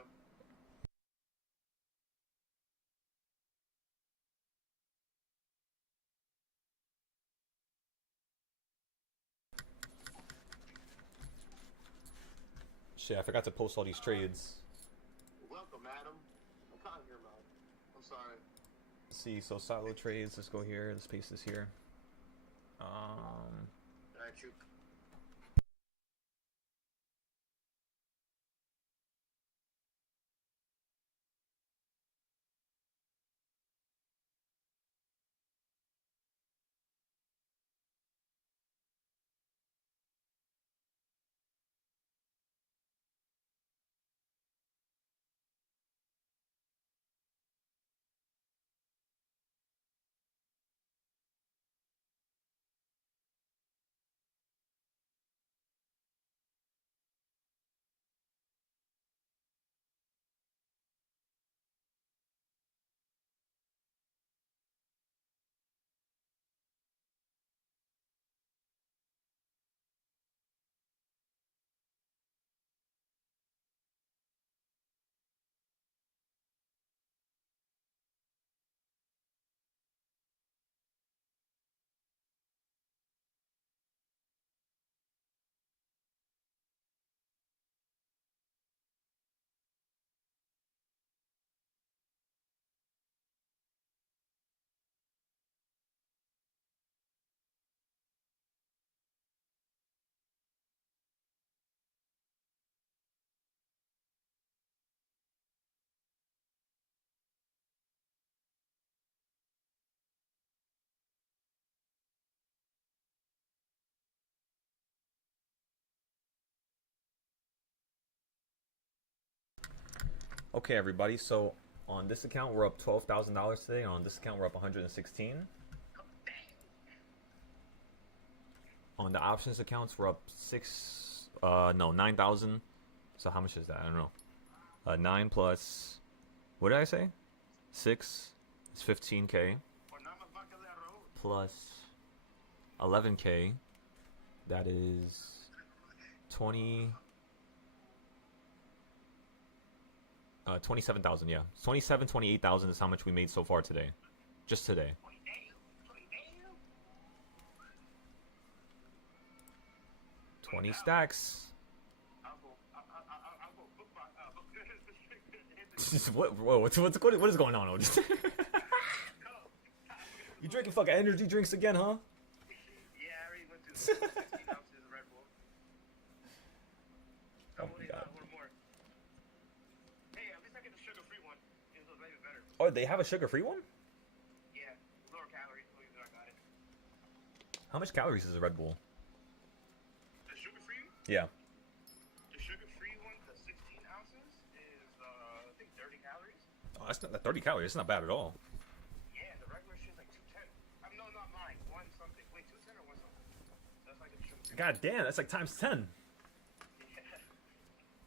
Shit, I forgot to post all these trades. Welcome, madam. I can't hear, man. I'm sorry. Let's see, so silo trades. Let's go here. Let's paste this here. Alright, you. Okay, everybody. So on this account, we're up $12,000 today. On this account, we're up 116. On the options accounts, we're up 9,000. So how much is that? I don't know. 9 plus, what did I say? 6 is 15K plus 11K. That is 27,000. Yeah, 28,000 is how much we made so far today, just today. 20 stacks. what is going on? Otis? You drinking fucking energy drinks again, huh? Yeah, I already went through 16 ounces of Red Bull. Oh my God. One more. Hey, at least I get the sugar-free one. It's even better. Oh, they have a sugar-free one? Yeah, lower calories. Believe it, I got it. How much calories is a Red Bull? The sugar-free? Yeah. The sugar-free one, the 16 ounces, is, I think 30 calories. Oh, that's not 30 calories. That's not bad at all. Yeah, the regular shit's like 210. No, not mine. One something. Wait, 210 or one something? That's like a sugar-free. God damn, that's like times 10.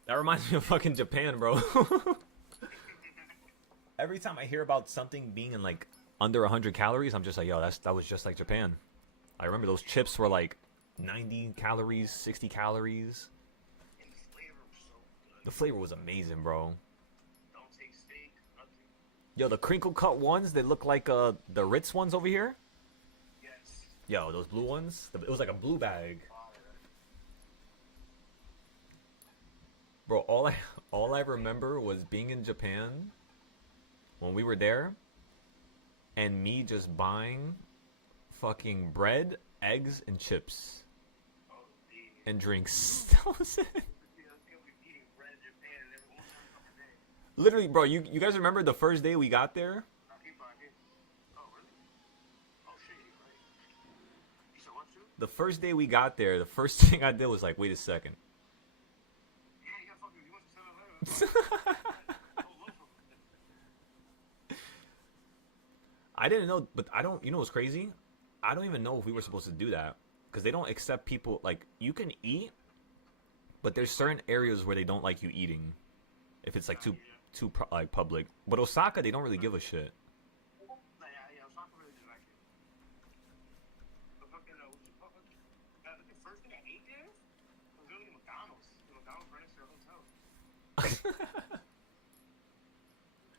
That reminds me of fucking Japan, bro. Every time I hear about something being in like under 100 calories, I'm just like, yo, that was just like Japan. I remember those chips were like 90 calories, 60 calories. And the flavor was so good. The flavor was amazing, bro. Don't taste steak, nothing. Yo, the crinkle cut ones, they look like the Ritz ones over here. Yes. Yo, those blue ones, it was like a blue bag. Bro, all I remember was being in Japan when we were there and me just buying fucking bread, eggs, and chips Oh, dude. and drinks. That was it. Eating bread in Japan and then one fucking day. Literally, bro, you guys remember the first day we got there? Oh, really? Oh, shit, you're right. You said what, too? The first day we got there, the first thing I did was like, wait a second. Yeah, you got fucking, you went to 7-Eleven. I didn't know, but I don't, you know what's crazy? I don't even know if we were supposed to do that. Because they don't accept people, like, you can eat, but there's certain areas where they don't like you eating. If it's like too like public. But Osaka, they don't really give a shit. Yeah, Osaka really didn't like it. But fucking, the first thing I ate there was really McDonald's. The McDonald's right next to our hotel.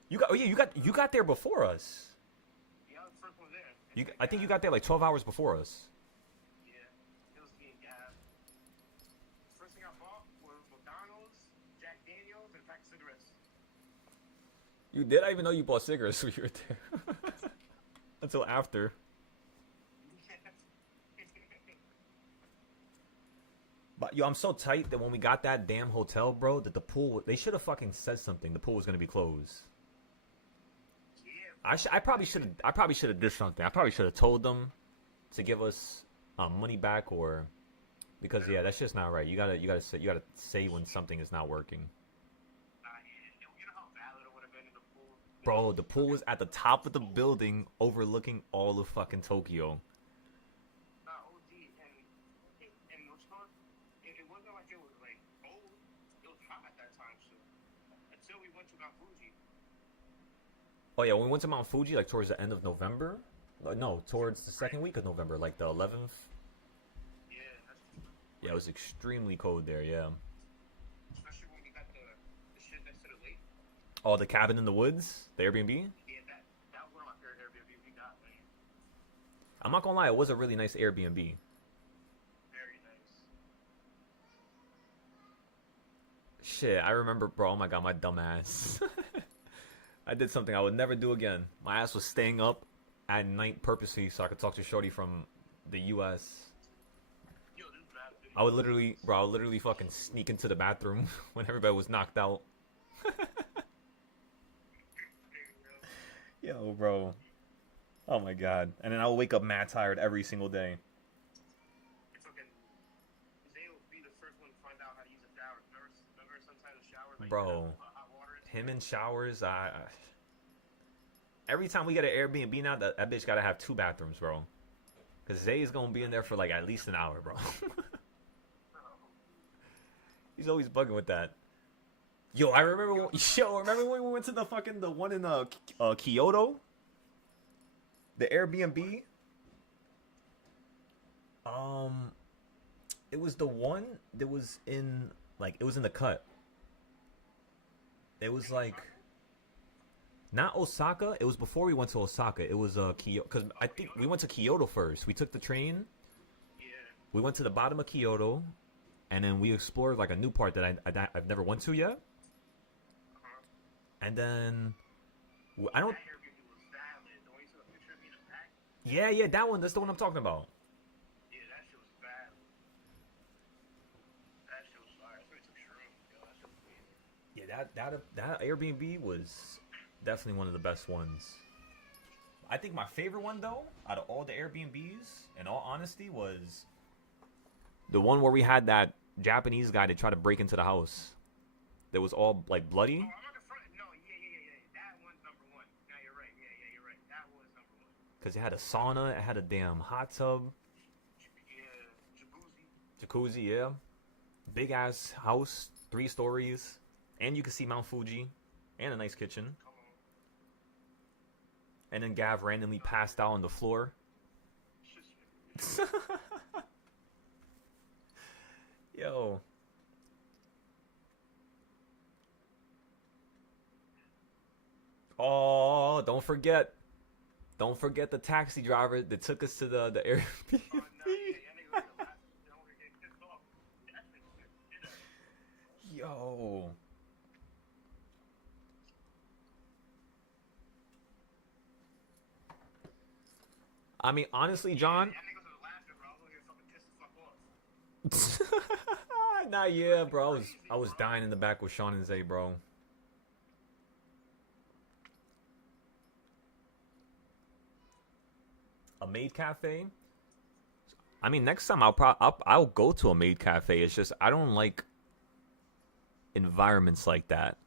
You got there before us. Yeah, I was the first one there. I think you got there like 12 hours before us. Yeah, it was me and Gab. First thing I bought was McDonald's, Jack Daniels, and a pack of cigarettes. You did? I even know you bought cigarettes when you were there. Until after. But yo, I'm so tight that when we got that damn hotel, bro, that the pool, they should have fucking said something. The pool was gonna be closed. I probably should have did something. I probably should have told them to give us money back, or because yeah, that's just not right. You gotta say when something is not working. You know how valid it would have been in the pool? Bro, the pool was at the top of the building, overlooking all of fucking Tokyo. OD, and what's called? It wasn't like it was like cold. It was hot at that time, so until we went to Mount Fuji. Oh yeah, when we went to Mount Fuji, like towards the end of November. No, towards the second week of November, like the 11th. Yeah, that's Yeah, it was extremely cold there. Yeah. especially when we got the shit next to the lake. Oh, the cabin in the woods, the Airbnb. Yeah, that was one of my favorite Airbnb we got, man. I'm not gonna lie, it was a really nice Airbnb. Very nice. Shit, I remember, bro. Oh my god, my dumb ass. I did something I would never do again. My ass was staying up at night purposely so I could talk to Shorty from the U.S. Yo, this is bad. I would literally fucking sneak into the bathroom when everybody was knocked out. Yo, bro. Oh my god. And then I would wake up mad tired every single day. Fucking, they will be the first one to find out how to use a shower. Remember sometimes the shower, like, Bro. you have, hot water and Him and showers. Every time we get an Airbnb now, that bitch gotta have 2 bathrooms, bro. Cause Zay is gonna be in there for like at least an hour, bro. He's always bugging with that. Yo, remember when we went to the one in Kyoto? The Airbnb? It was the one that was in it was in the cut. It was like not Osaka, it was before we went to Osaka. It was Kyoto, cuz I think we went to Kyoto first. We took the train. Yeah. We went to the bottom of Kyoto, and then we explored like a new part that I've never went to yet. And then I don't. That Airbnb was valid. The way you took a picture of me in the back. Yeah, that one. That's the one I'm talking about. Yeah, that shit was valid. That shit was fire. That's where we took shrooms, yo. That shit was crazy. Yeah, that Airbnb was definitely one of the best ones. I think my favorite one though, out of all the Airbnbs, in all honesty, was the one where we had that Japanese guy that tried to break into the house. That was all like bloody. Oh, I'm not the front. No, yeah. That one's number one. Yeah, you're right. Yeah, you're right. That was number one. Cause it had a sauna, it had a damn hot tub, Yeah, jacuzzi, yeah, big ass house, 3 stories, and you could see Mount Fuji, and a nice kitchen. Come on. And then Gav randomly passed out on the floor. Yo. Oh, don't forget the taxi driver that took us to the Airbnb. Oh, no, yeah, nigga was the last. Don't want to get pissed off. That shit was good. Yo. I mean, honestly, John. Yeah, niggas was laughing, bro. I was over here fucking pissed the fuck off. Nah, yeah, bro. I was dying in the back with Sean and Zay, bro. A maid cafe. I mean, next time I'll go to a maid cafe. It's just I don't like environments like that.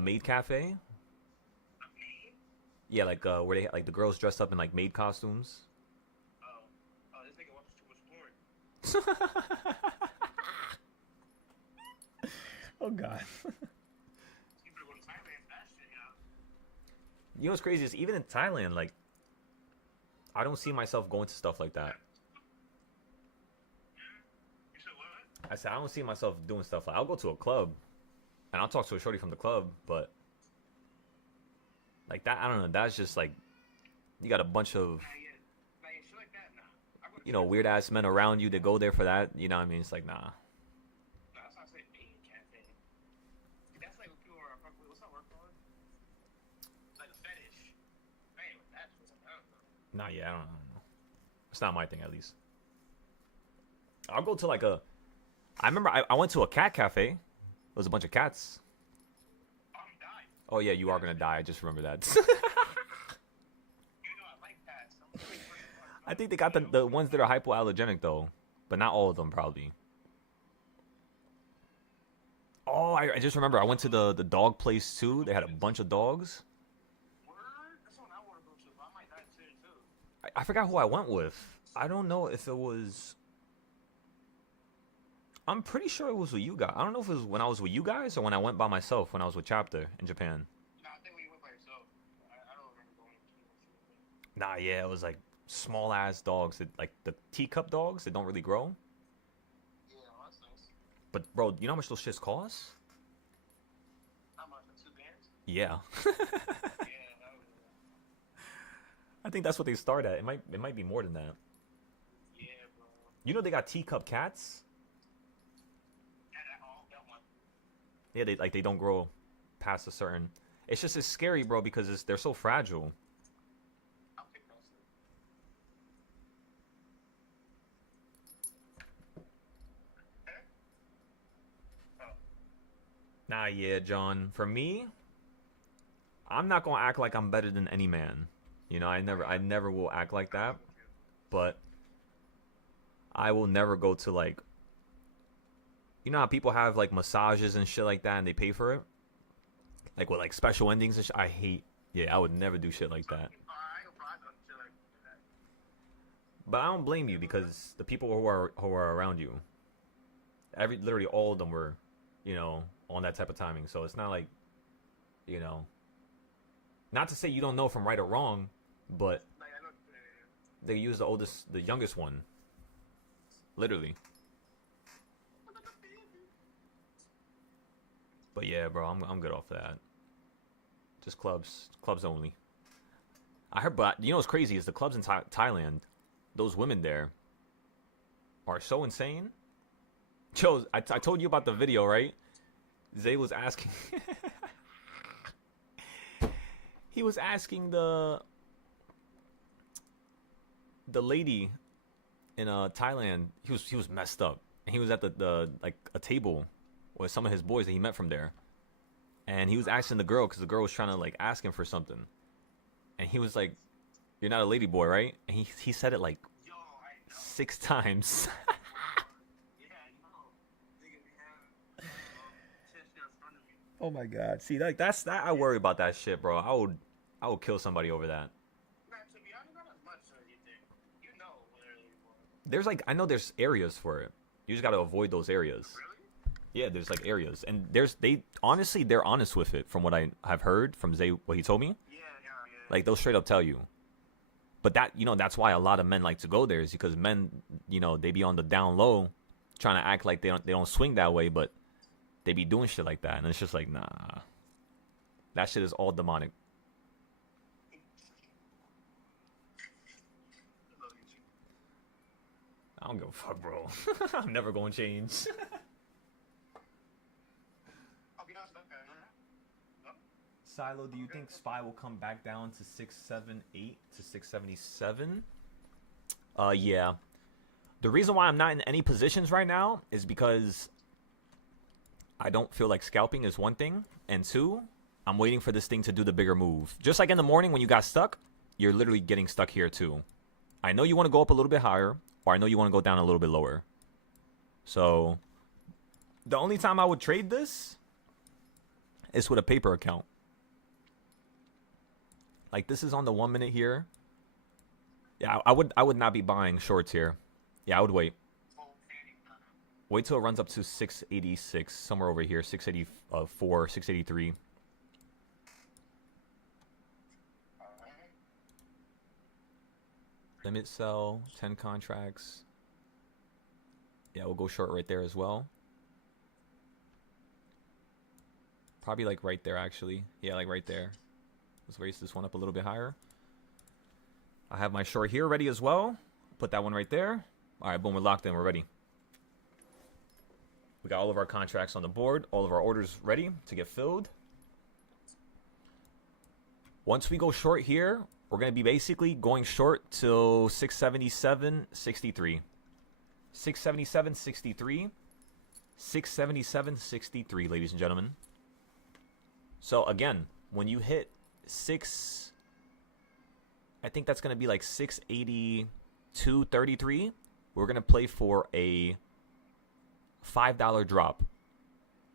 Maid cafe. A maid? Yeah, like where they like the girls dressed up in like maid costumes. Oh, this nigga watches too much porn. Oh God. You better go to Thailand for that shit, yo. You know what's crazy is even in Thailand, like I don't see myself going to stuff like that. You said what? I said I don't see myself doing stuff like I'll go to a club and I'll talk to a shorty from the club, but like that, I don't know. That's just like you got a bunch of Nah, yeah, shit like that, nah. I go to you know church. weird ass men around you that go there for that. You know what I mean? It's like nah. Nah, that's why I say maid cafe. That's like what people are fucking with. What's that word called? Like a fetish. Anyway, that's what I don't know. Nah, yeah, I don't know. It's not my thing, at least. I'll go to like a. I remember I went to a cat cafe. There was a bunch of cats. I'm dying. Oh yeah, you are gonna die. I just remember that. You know I like that. So I'm really I think they got the ones that are hypoallergenic though, but not all of them probably. Oh, I just remember I went to the dog place too. They had a bunch of dogs. Word? That's one I want to go to, but I might die soon too. I forgot who I went with. I don't know if it was. I'm pretty sure it was with you guys. I don't know if it was when I was with you guys or when I went by myself when I was with Chapter in Japan. Nah, I think when you went by yourself. I don't remember going to. Nah, yeah, it was like small ass dogs, that, like the teacup dogs that don't really grow. Yeah, well, that's nice. But bro, you know how much those shits cost? How much? Like 2 bands? Yeah, Yeah, that was. I think that's what they start at. It might be more than that. Yeah, bro. You know they got teacup cats. Yeah, that one. Yeah, they don't grow past a certain. It's just it's scary, bro, because they're so fragile. I'll pick those. Nah, yeah, John. For me, I'm not gonna act like I'm better than any man. You know, I never will act like that. But I will never go to like You know how people have like massages and shit like that, and they pay for it, like with like special endings and shit. I hate. Yeah, I would never do shit like that. But I don't blame you because the people who are around you, literally all of them were, on that type of timing. So it's not like, not to say you don't know from right or wrong, but they use the youngest one, literally. But yeah, bro, I'm good off that. Just clubs only. I heard, but you know what's crazy is the clubs in Thailand. Those women there are so insane. Joe, I told you about the video, right? Zay was asking. He was asking the lady in Thailand. He was messed up, and he was at the like a table with some of his boys that he met from there, and he was asking the girl because the girl was trying to like ask him for something, and he was like, "You're not a lady boy, right?" And he said it like 6 times. Oh my god! See, like that's that. I worry about that shit, bro. I would kill somebody over that. There's like I know there's areas for it. You just got to avoid those areas. Yeah, there's like areas, and they're honest with it from what I have heard from Zay, what he told me. Like they'll straight up tell you. But that that's why a lot of men like to go there is because men they be on the down low, trying to act like they don't swing that way, but they be doing shit like that, and it's just like nah, that shit is all demonic. I don't give a fuck, bro. I'm never gonna change. Silo, do you think SPY will come back down to 678 to 677? Yeah. The reason why I'm not in any positions right now is because I don't feel like scalping is one thing, and 2, I'm waiting for this thing to do the bigger move. Just like in the morning when you got stuck, you're literally getting stuck here too. I know you want to go up a little bit higher, or I know you want to go down a little bit lower. So the only time I would trade this is with a paper account. Like this is on the 1 minute here. Yeah, I would not be buying shorts here. Yeah, I would wait. Wait till it runs up to 686, somewhere over here, 684, 683. Limit sell, 10 contracts. Yeah, we'll go short right there as well. Probably like right there, actually. Yeah, like right there. Let's raise this one up a little bit higher. I have my short here ready as well. Put that one right there. All right, boom, we're locked in. We're ready. We got all of our contracts on the board. All of our orders ready to get filled. Once we go short here, we're going to be basically going short till 677.63. 677.63. 677.63, ladies and gentlemen. So again, when you hit I think that's going to be like 682.33. We're going to play for a $5 drop.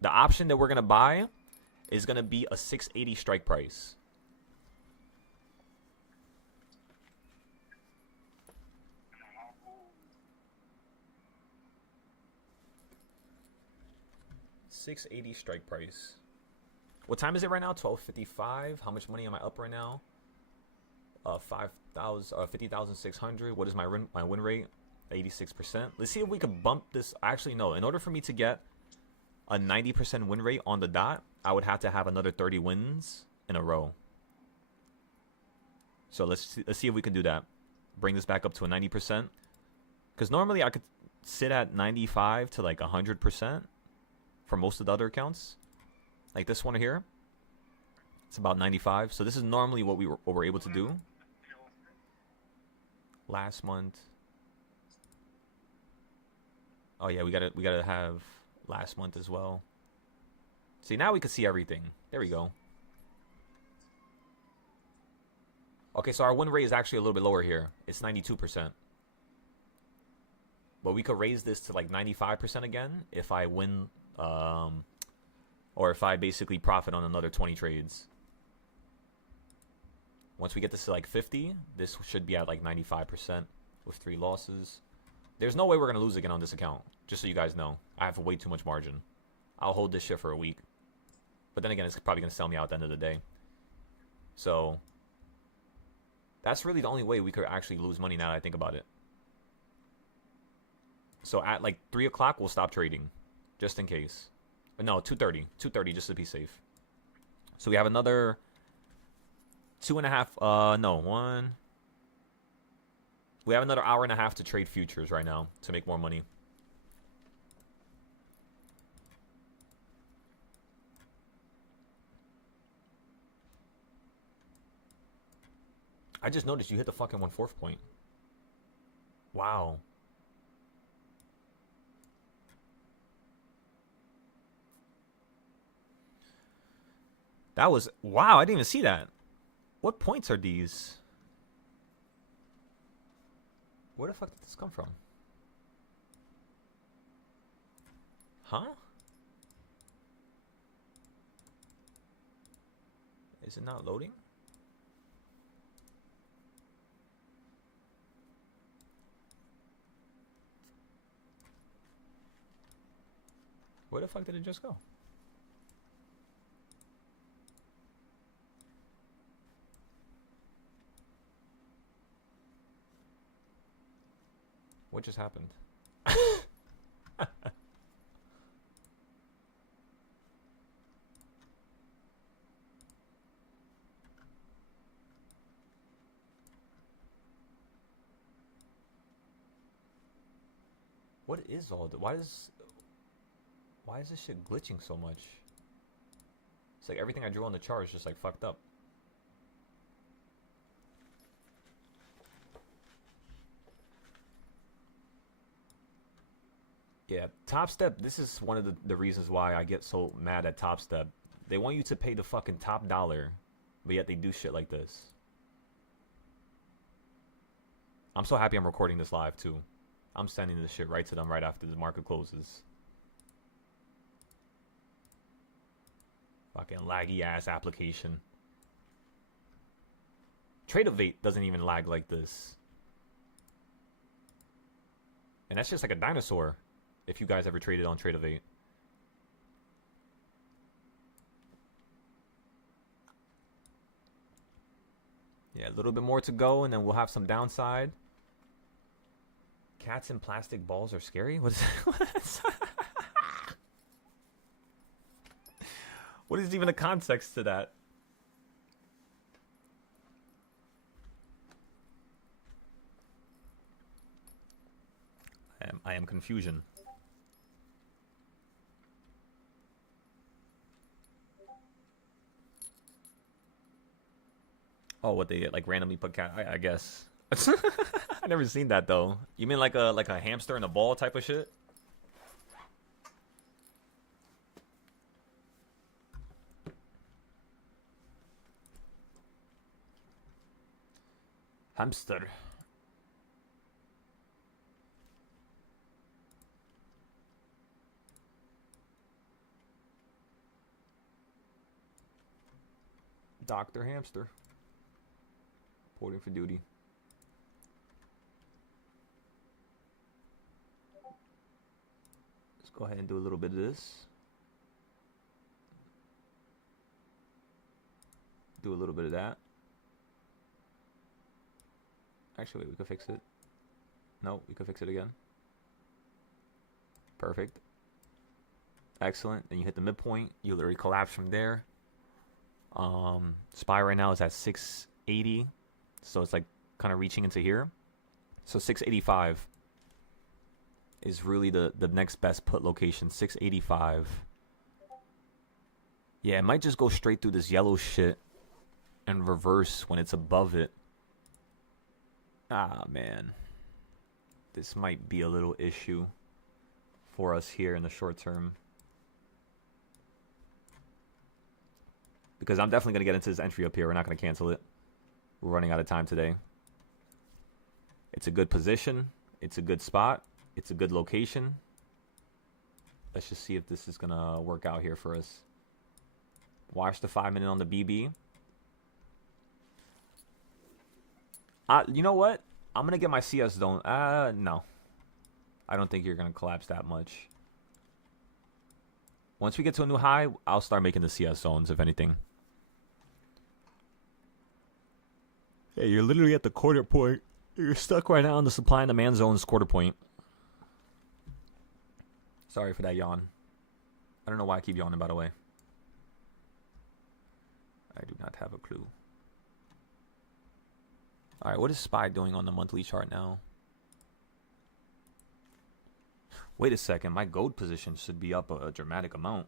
The option that we're going to buy is going to be a 680 strike price. $680 strike price. What time is it right now? 12:55. How much money am I up right now? 50,600. What is my win rate? 86%. Let's see if we can bump this. Actually, no. In order for me to get a 90% win rate on the dot, I would have to have another 30 wins in a row. So let's see if we can do that. Bring this back up to a 90%. Because normally I could sit at 95 to like 100% for most of the other accounts. Like this one here. It's about 95. So this is normally what we're able to do. Last month. Oh yeah, we gotta have last month as well. See, now we can see everything. There we go. Okay, so our win rate is actually a little bit lower here. It's 92%. But we could raise this to like 95% again if I win, or if I basically profit on another 20 trades. Once we get this to like 50, this should be at like 95% with 3 losses. There's no way we're going to lose again on this account. Just so you guys know. I have way too much margin. I'll hold this shit for a week. But then again, it's probably going to sell me out at the end of the day. So, that's really the only way we could actually lose money now that I think about it. So at like 3 o'clock, we'll stop trading. Just in case. But no, 2:30. 2:30 just to be safe. So we have another 2.5, no, 1. We have another hour and a half to trade futures right now to make more money. I just noticed you hit the fucking 1/4 point. Wow. That was... Wow, I didn't even see that. What points are these? Where the fuck did this come from? Huh? Is it not loading? Where the fuck did it just go? What just happened? What is all that? Why is this shit glitching so much? It's like everything I drew on the chart is just like fucked up. Yeah, Top Step, this is one of the reasons why I get so mad at Top Step. They want you to pay the fucking top dollar, but yet they do shit like this. I'm so happy I'm recording this live too. I'm sending this shit right to them right after the market closes. Fucking laggy ass application. Tradeovate doesn't even lag like this. And that's just like a dinosaur. If you guys ever traded on Tradeovate. Yeah, a little bit more to go and then we'll have some downside. Cats in plastic balls are scary? What is What is even the context to that? I am confusion. Oh, what they like randomly put cat? I guess. I never seen that though. You mean like a hamster in a ball type of shit? Hamster. Dr. Hamster. Reporting for duty. Let's go ahead and do a little bit of this. Do a little bit of that. Actually, wait, we could fix it. No, we could fix it again. Perfect. Excellent. Then you hit the midpoint. You literally collapse from there. SPY right now is at 680. So it's like kind of reaching into here. So 685 is really the next best put location. 685. Yeah, it might just go straight through this yellow shit and reverse when it's above it. Ah, man. This might be a little issue for us here in the short term. Because I'm definitely going to get into this entry up here. We're not going to cancel it. We're running out of time today. It's a good position. It's a good spot. It's a good location. Let's just see if this is going to work out here for us. Watch the 5-minute on the BB. You know what? I'm going to get my CS zone. No. I don't think you're going to collapse that much. Once we get to a new high, I'll start making the CS zones, if anything. Hey, you're literally at the quarter point. You're stuck right now in the supply and demand zone's quarter point. Sorry for that yawn. I don't know why I keep yawning, by the way. I do not have a clue. Alright, what is SPY doing on the monthly chart now? Wait a second, my gold position should be up a dramatic amount.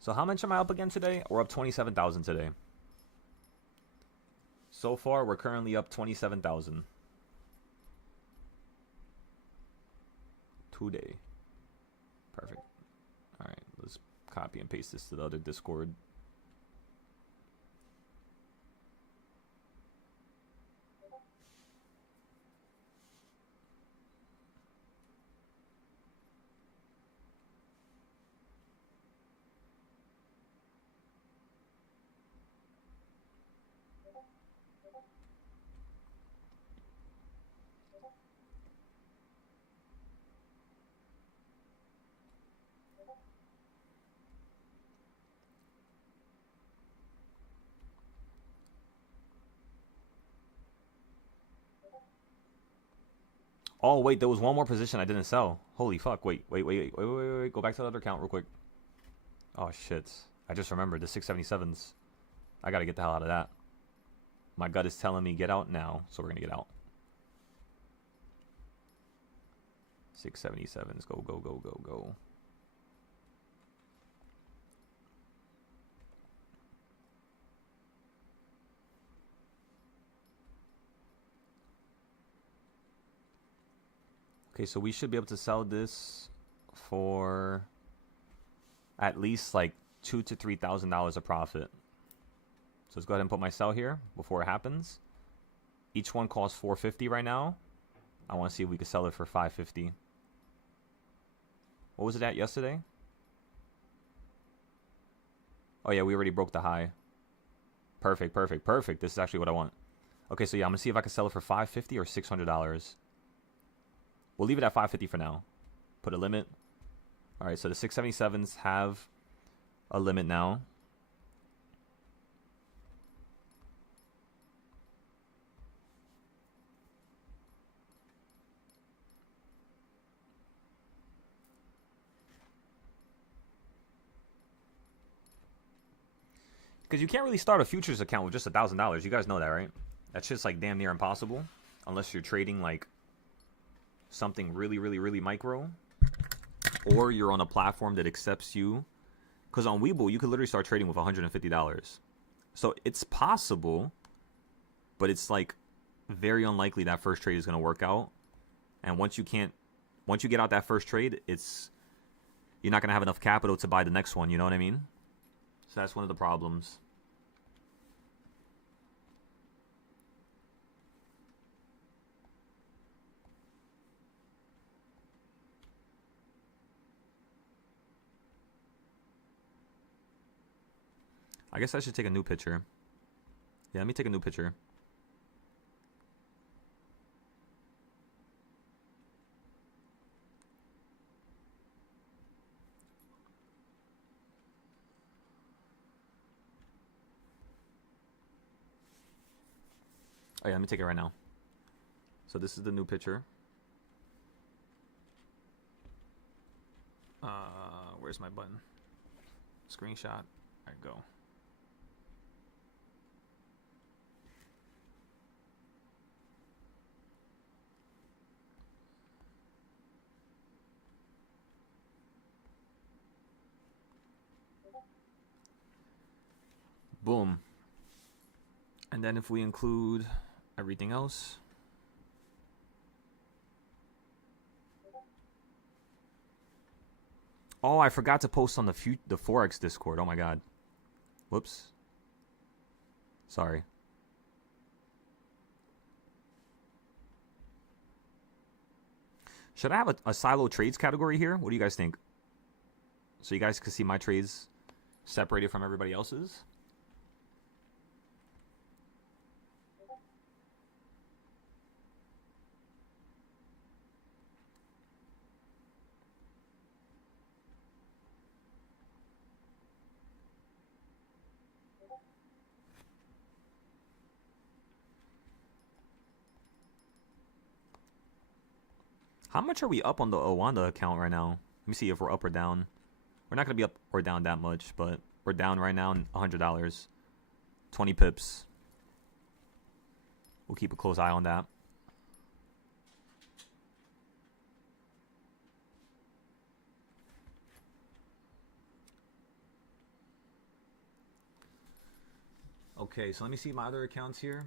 So how much am I up again today? We're up 27,000 today. So far, we're currently up 27,000. Today. Perfect. Alright, let's copy and paste this to the other Discord. Oh, wait, there was one more position I didn't sell. Holy fuck, wait. Go back to the other account real quick. Oh, shit. I just remembered the 677s. I gotta get the hell out of that. My gut is telling me get out now, so we're gonna get out. 677s, go. Okay, so we should be able to sell this for at least like $2,000 to $3,000 a profit. So let's go ahead and put my sell here before it happens. Each one costs $450 right now. I want to see if we can sell it for $550. What was it at yesterday? Oh yeah, we already broke the high. Perfect. This is actually what I want. Okay, so yeah, I'm gonna see if I can sell it for $550 or $600. We'll leave it at $550 for now. Put a limit. All right, so the 677s have a limit now. Because you can't really start a futures account with just $1,000. You guys know that, right? That's just like damn near impossible. Unless you're trading like something really micro. Or you're on a platform that accepts you. Because on Webull, you could literally start trading with $150. So it's possible. But it's like very unlikely that first trade is going to work out. And once you get out that first trade, you're not going to have enough capital to buy the next one. You know what I mean? So that's one of the problems. I guess I should take a new picture. Yeah, let me take a new picture. Oh yeah, let me take it right now. So this is the new picture. Where's my button? Screenshot. There you go. Boom. And then if we include everything else. Oh, I forgot to post on the Forex Discord. Oh my god. Whoops. Sorry. Should I have a silo trades category here? What do you guys think? So you guys can see my trades separated from everybody else's. How much are we up on the Owanda account right now? Let me see if we're up or down. We're not going to be up or down that much, but we're down right now $100. 20 pips. We'll keep a close eye on that. Okay, so let me see my other accounts here.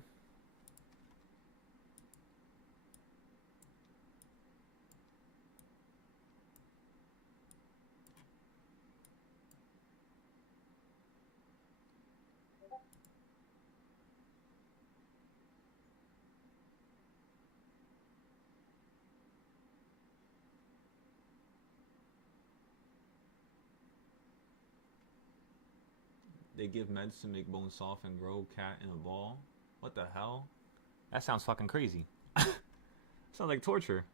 They give meds to make bones soft and grow cat in a ball. What the hell? That sounds fucking crazy. Sounds like torture.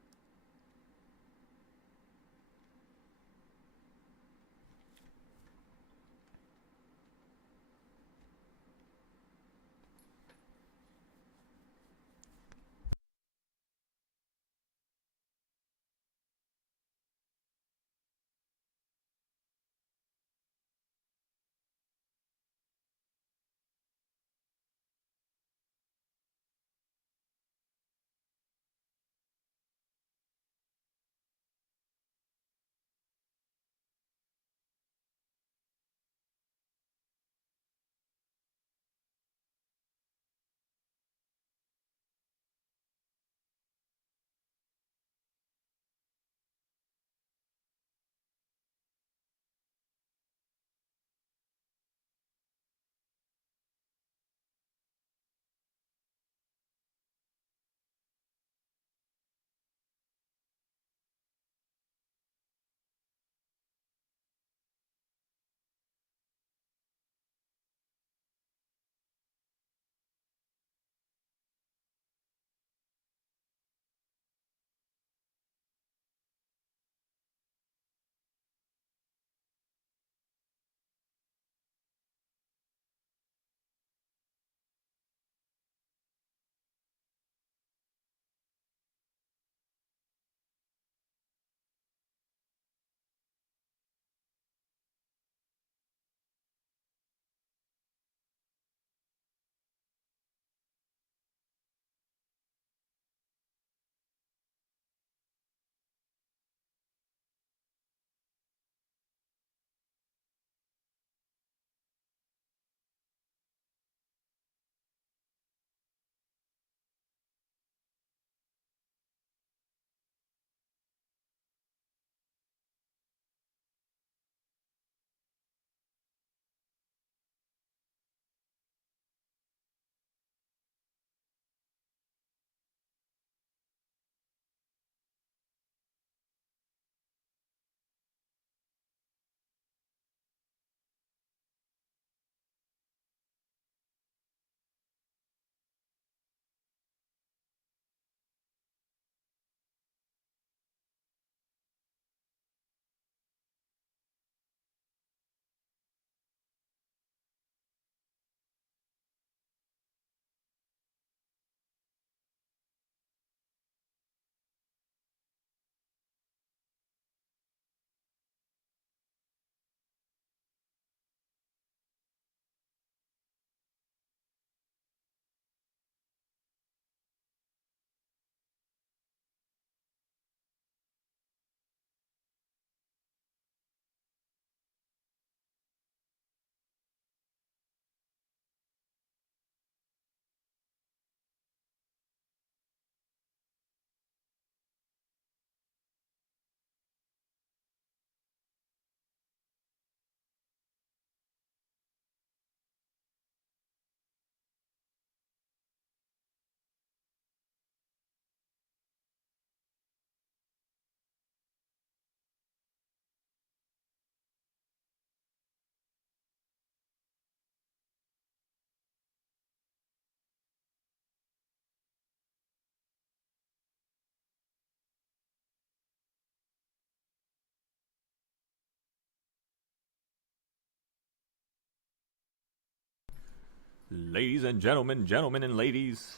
Ladies and gentlemen and ladies,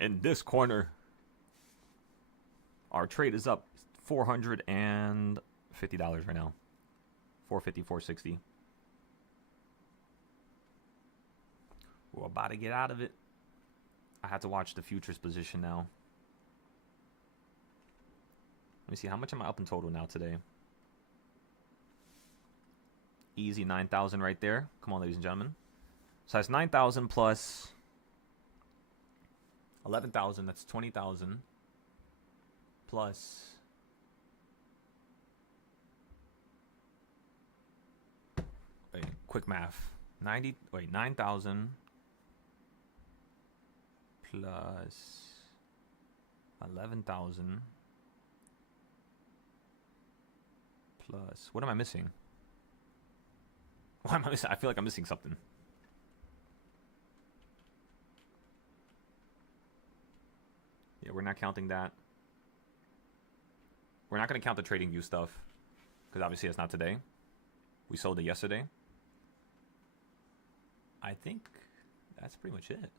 in this corner, our trade is up $450 right now. 450, 460. We're about to get out of it. I had to watch the futures position now. Let me see, how much am I up in total now today? Easy 9,000 right there. Come on, ladies and gentlemen. So that's 9,000 plus 11,000. That's 20,000 plus. Wait, quick math. 9,000 plus 11,000 plus. What am I missing? Why am I missing? I feel like I'm missing something. Yeah, we're not counting that. We're not going to count the trading view stuff because obviously it's not today. We sold it yesterday. I think that's pretty much it.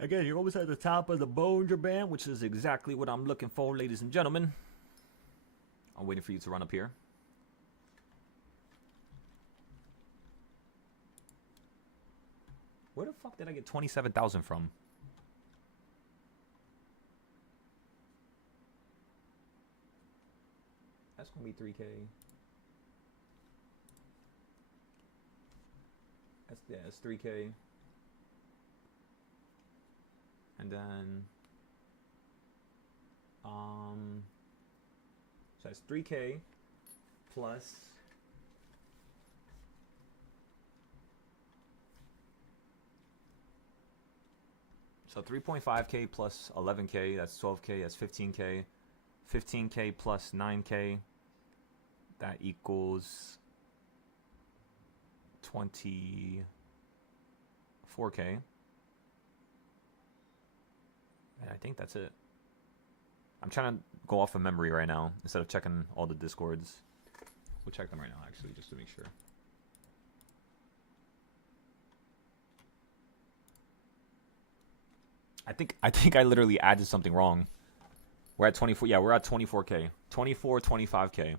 Again, you're always at the top of the Bollinger Band, which is exactly what I'm looking for, ladies and gentlemen. I'm waiting for you to run up here. Where the fuck did I get 27,000 from? That's going to be 3K. That's 3K. And then, so that's 3K plus, so 3.5K plus 11K, that's 12K, that's 15K, 15K plus 9K, that equals 24K. And I think that's it. I'm trying to go off of memory right now instead of checking all the discords. We'll check them right now, actually, just to make sure. I think I literally added something wrong. We're at 24. Yeah, we're at 24K. 24, 25K.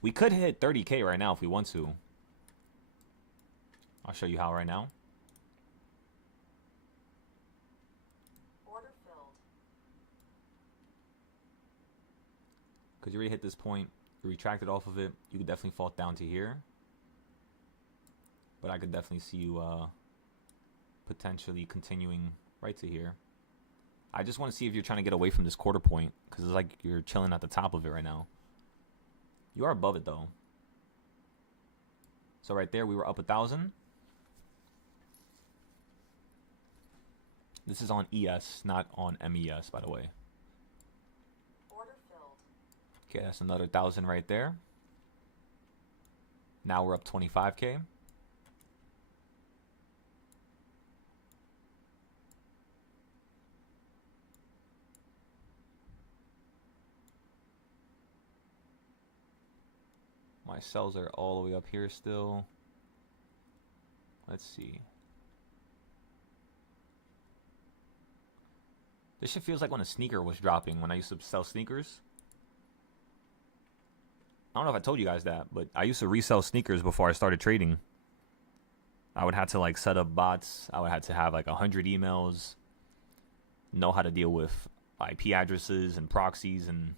We could hit 30K right now if we want to. I'll show you how right now. Because you already hit this point, you retracted off of it, you could definitely fall down to here. But I could definitely see you potentially continuing right to here. I just want to see if you're trying to get away from this quarter point, because it's like you're chilling at the top of it right now. You are above it though. So right there, we were up 1,000. This is on ES, not on MES, by the way. Okay, that's another 1,000 right there. Now we're up 25K. My cells are all the way up here still. Let's see. This shit feels like when a sneaker was dropping, when I used to sell sneakers. I don't know if I told you guys that, but I used to resell sneakers before I started trading. I would have to like set up bots. I would have to have like 100 emails. Know how to deal with IP addresses and proxies and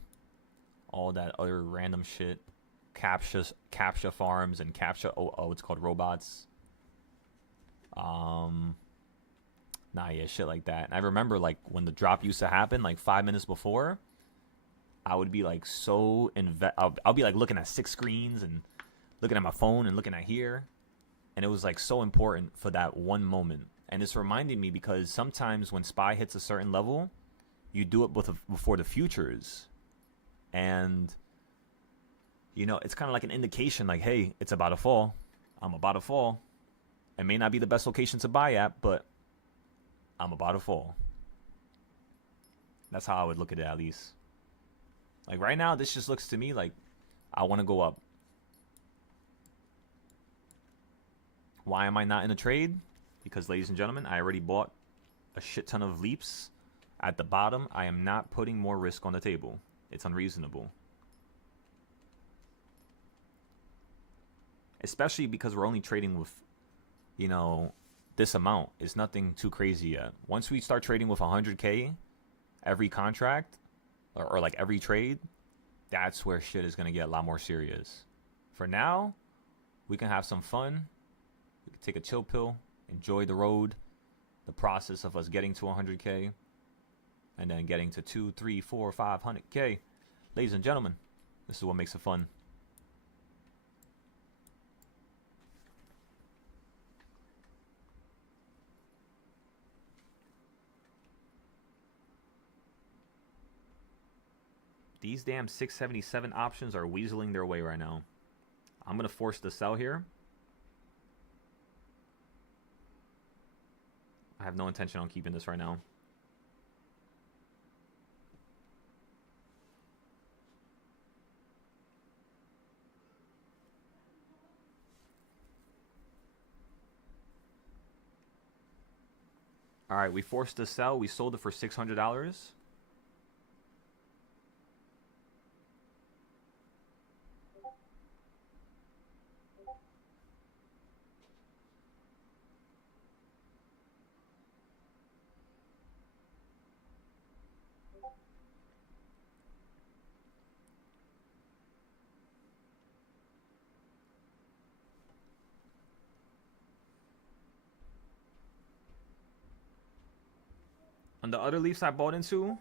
all that other random shit. CAPTCHA farms and CAPTCHA. Oh, it's called robots. Yeah, shit like that. And I remember like when the drop used to happen, like 5 minutes before. I would be like so I'll be like looking at 6 screens and looking at my phone and looking at here, and it was like so important for that one moment. And it's reminding me because sometimes when SPY hits a certain level, you do it before the futures, and you know it's kind of like an indication, like, hey, it's about to fall. I'm about to fall. It may not be the best location to buy at, but I'm about to fall. That's how I would look at it, at least. Like right now, this just looks to me like I want to go up. Why am I not in a trade? Because, ladies and gentlemen, I already bought a shit ton of leaps. At the bottom, I am not putting more risk on the table. It's unreasonable. Especially because we're only trading with, you know, this amount. It's nothing too crazy yet. Once we start trading with 100K every contract, or like every trade, that's where shit is going to get a lot more serious. For now, we can have some fun. We can take a chill pill, enjoy the road, the process of us getting to 100K, and then getting to 2, 3, 4, 500K. Ladies and gentlemen, this is what makes it fun. These damn 677 options are weaseling their way right now. I'm going to force the sell here. I have no intention on keeping this right now. All right, we forced the sell. We sold it for $600. On the other leafs I bought into,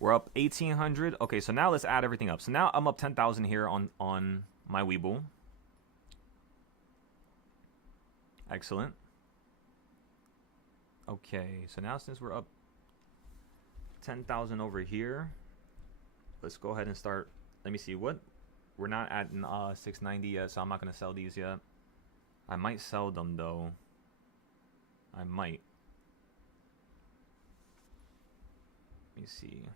we're up 1,800. Okay, so now let's add everything up. So now I'm up 10,000 here on my Weeble. Excellent. Okay, so now since we're up 10,000 over here, let's go ahead and start. Let me see what. We're not at 690 yet, so I'm not going to sell these yet. I might sell them, though. I might. Let me see.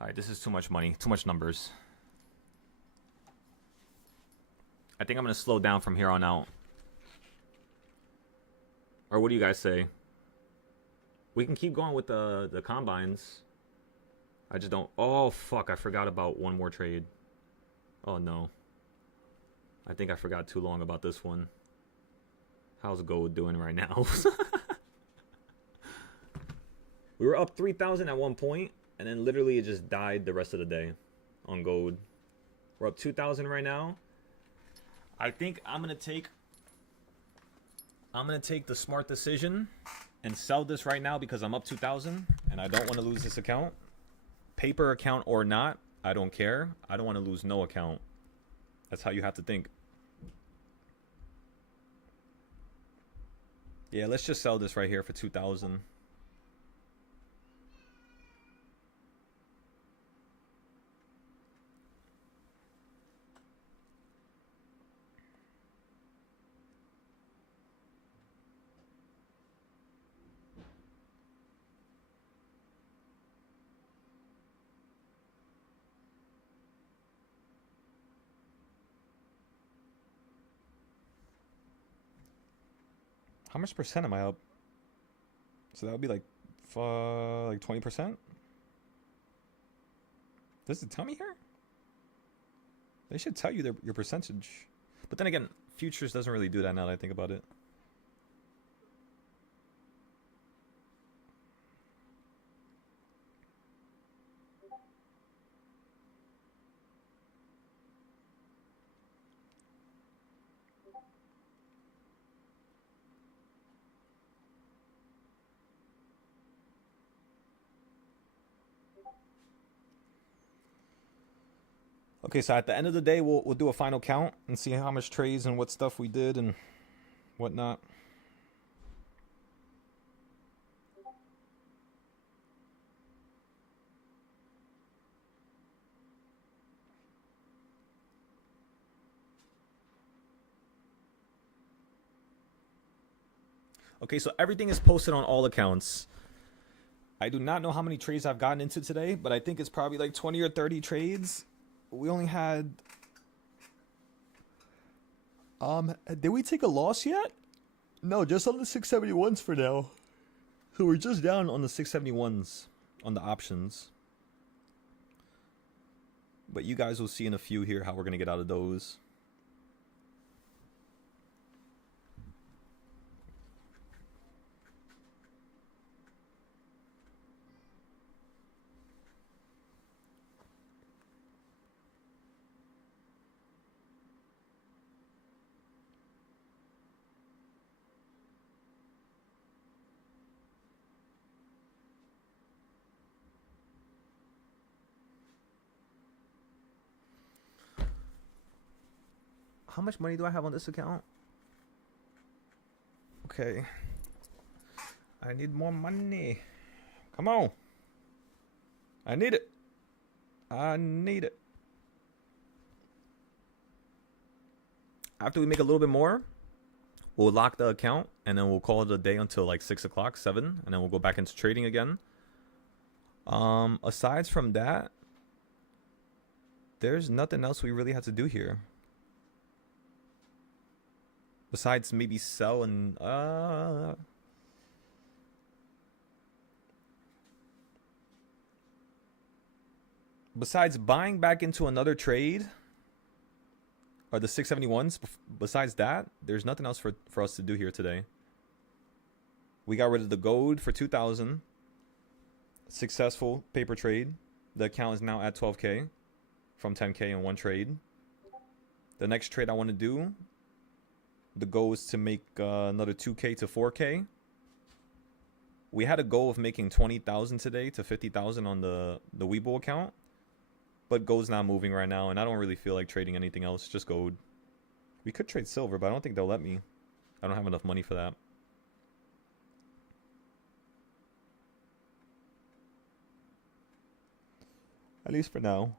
All right, this is too much money, too much numbers. I think I'm going to slow down from here on out. Or what do you guys say? We can keep going with the combines. I just don't... Oh, fuck, I forgot about one more trade. Oh, no. I think I forgot too long about this one. How's gold doing right now? We were up 3,000 at one point, and then literally it just died the rest of the day on gold. We're up 2,000 right now. I think I'm gonna take the smart decision and sell this right now because I'm up 2,000 and I don't want to lose this account. Paper account or not, I don't care. I don't want to lose no account. That's how you have to think. Yeah, let's just sell this right here for 2,000. How much percent am I up? So that would be like 20%? Does it tell me here? They should tell you your percentage. But then again, futures doesn't really do that now that I think about it. Okay, so at the end of the day, we'll do a final count and see how much trades and what stuff we did and whatnot. Okay, so everything is posted on all accounts. I do not know how many trades I've gotten into today, but I think it's probably like 20 or 30 trades. We only had... did we take a loss yet? No, just on the 671s for now. So we're just down on the 671s on the options. But you guys will see in a few here how we're going to get out of those. How much money do I have on this account? Okay. I need more money. Come on. I need it. I need it. After we make a little bit more, we'll lock the account and then we'll call it a day until like 6 o'clock, 7, and then we'll go back into trading again. Aside from that, there's nothing else we really have to do here. Besides maybe sell and besides buying back into another trade or the 671s, besides that, there's nothing else for us to do here today. We got rid of the gold for 2,000. Successful paper trade. The account is now at 12K from 10K in one trade. The next trade I want to do, the goal is to make another 2K to 4K. We had a goal of making 20,000 today to 50,000 on the Webull account. But gold's not moving right now, and I don't really feel like trading anything else, just gold. We could trade silver, but I don't think they'll let me. I don't have enough money for that. At least for now.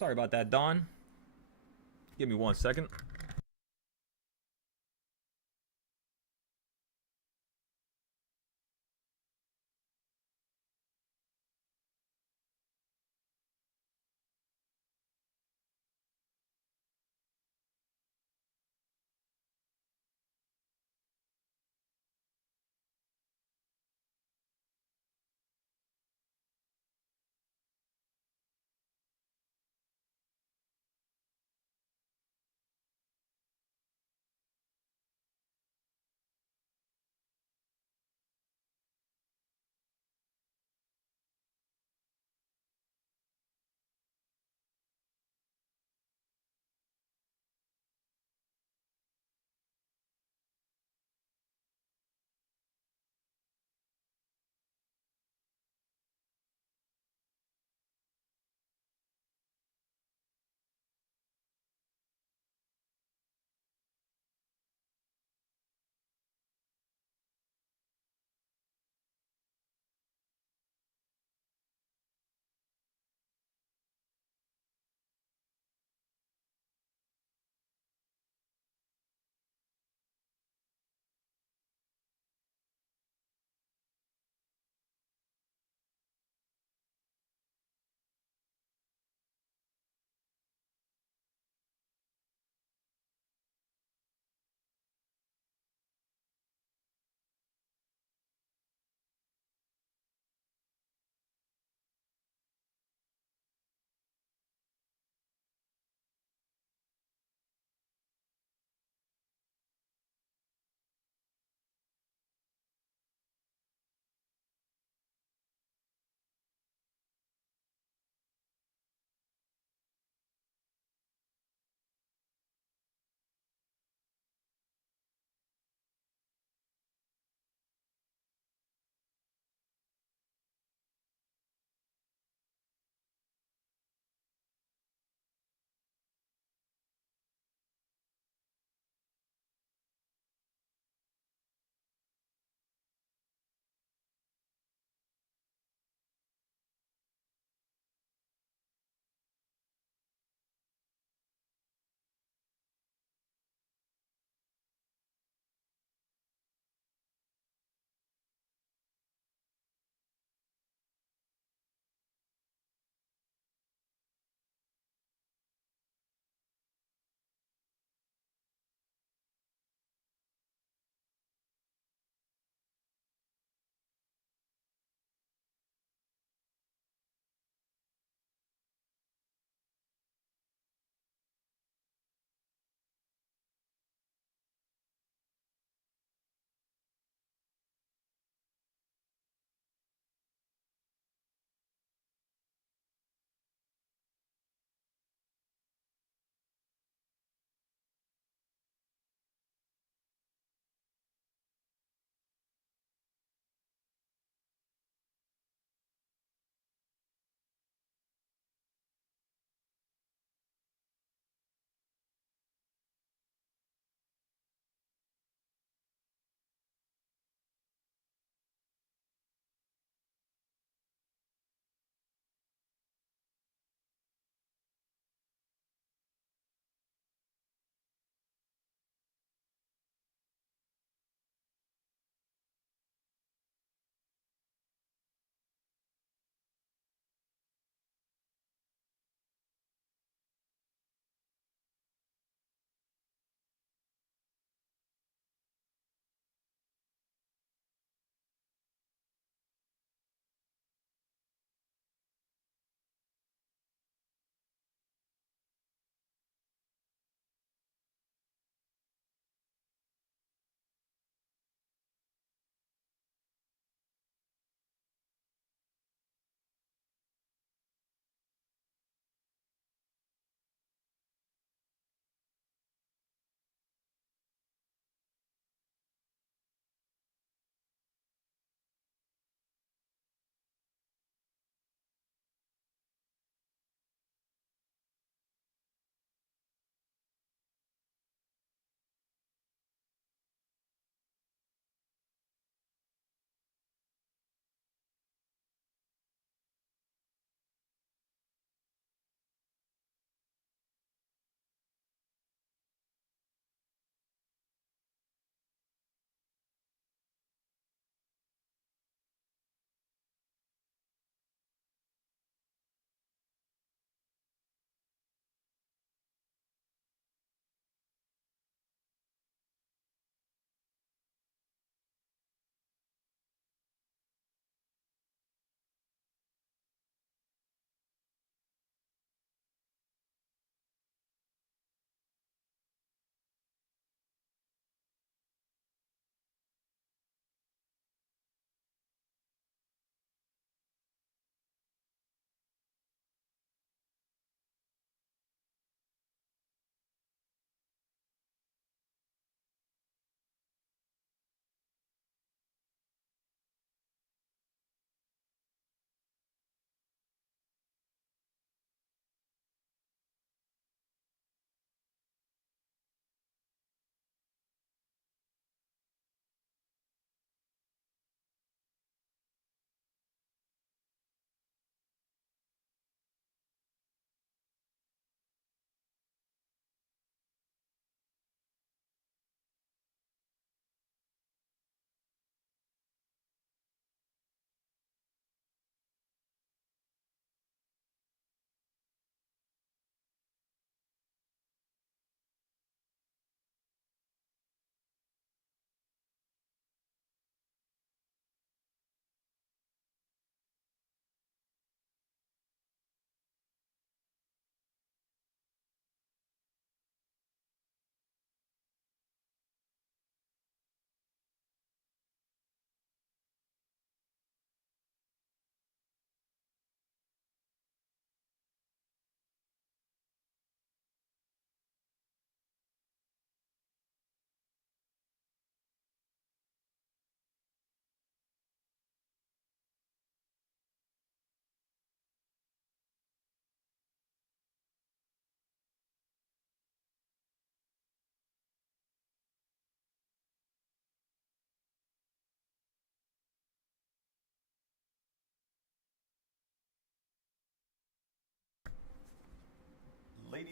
Sorry about that, Don. Give me 1 second.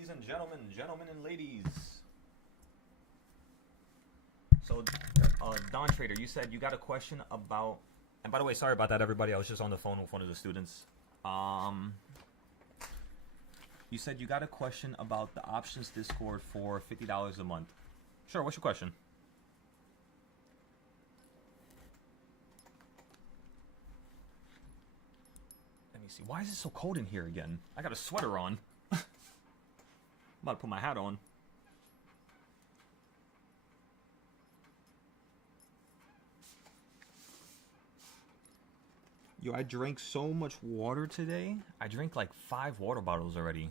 ladies and gentlemen and ladies. So, Don Trader, you said you got a question about, and by the way, sorry about that, everybody. I was just on the phone with one of the students. You said you got a question about the options Discord for $50 a month. Sure, what's your question? Let me see. Why is it so cold in here again? I got a sweater on. I'm about to put my hat on. Yo, I drank so much water today. I drank like 5 water bottles already.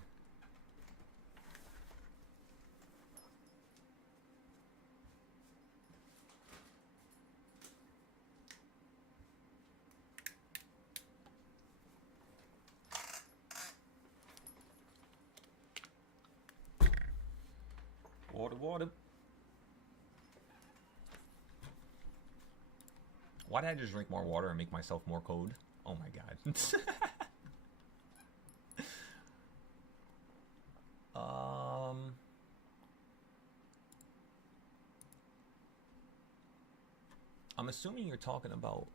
Water. Why did I just drink more water and make myself more cold? Oh my god. I'm assuming you're talking about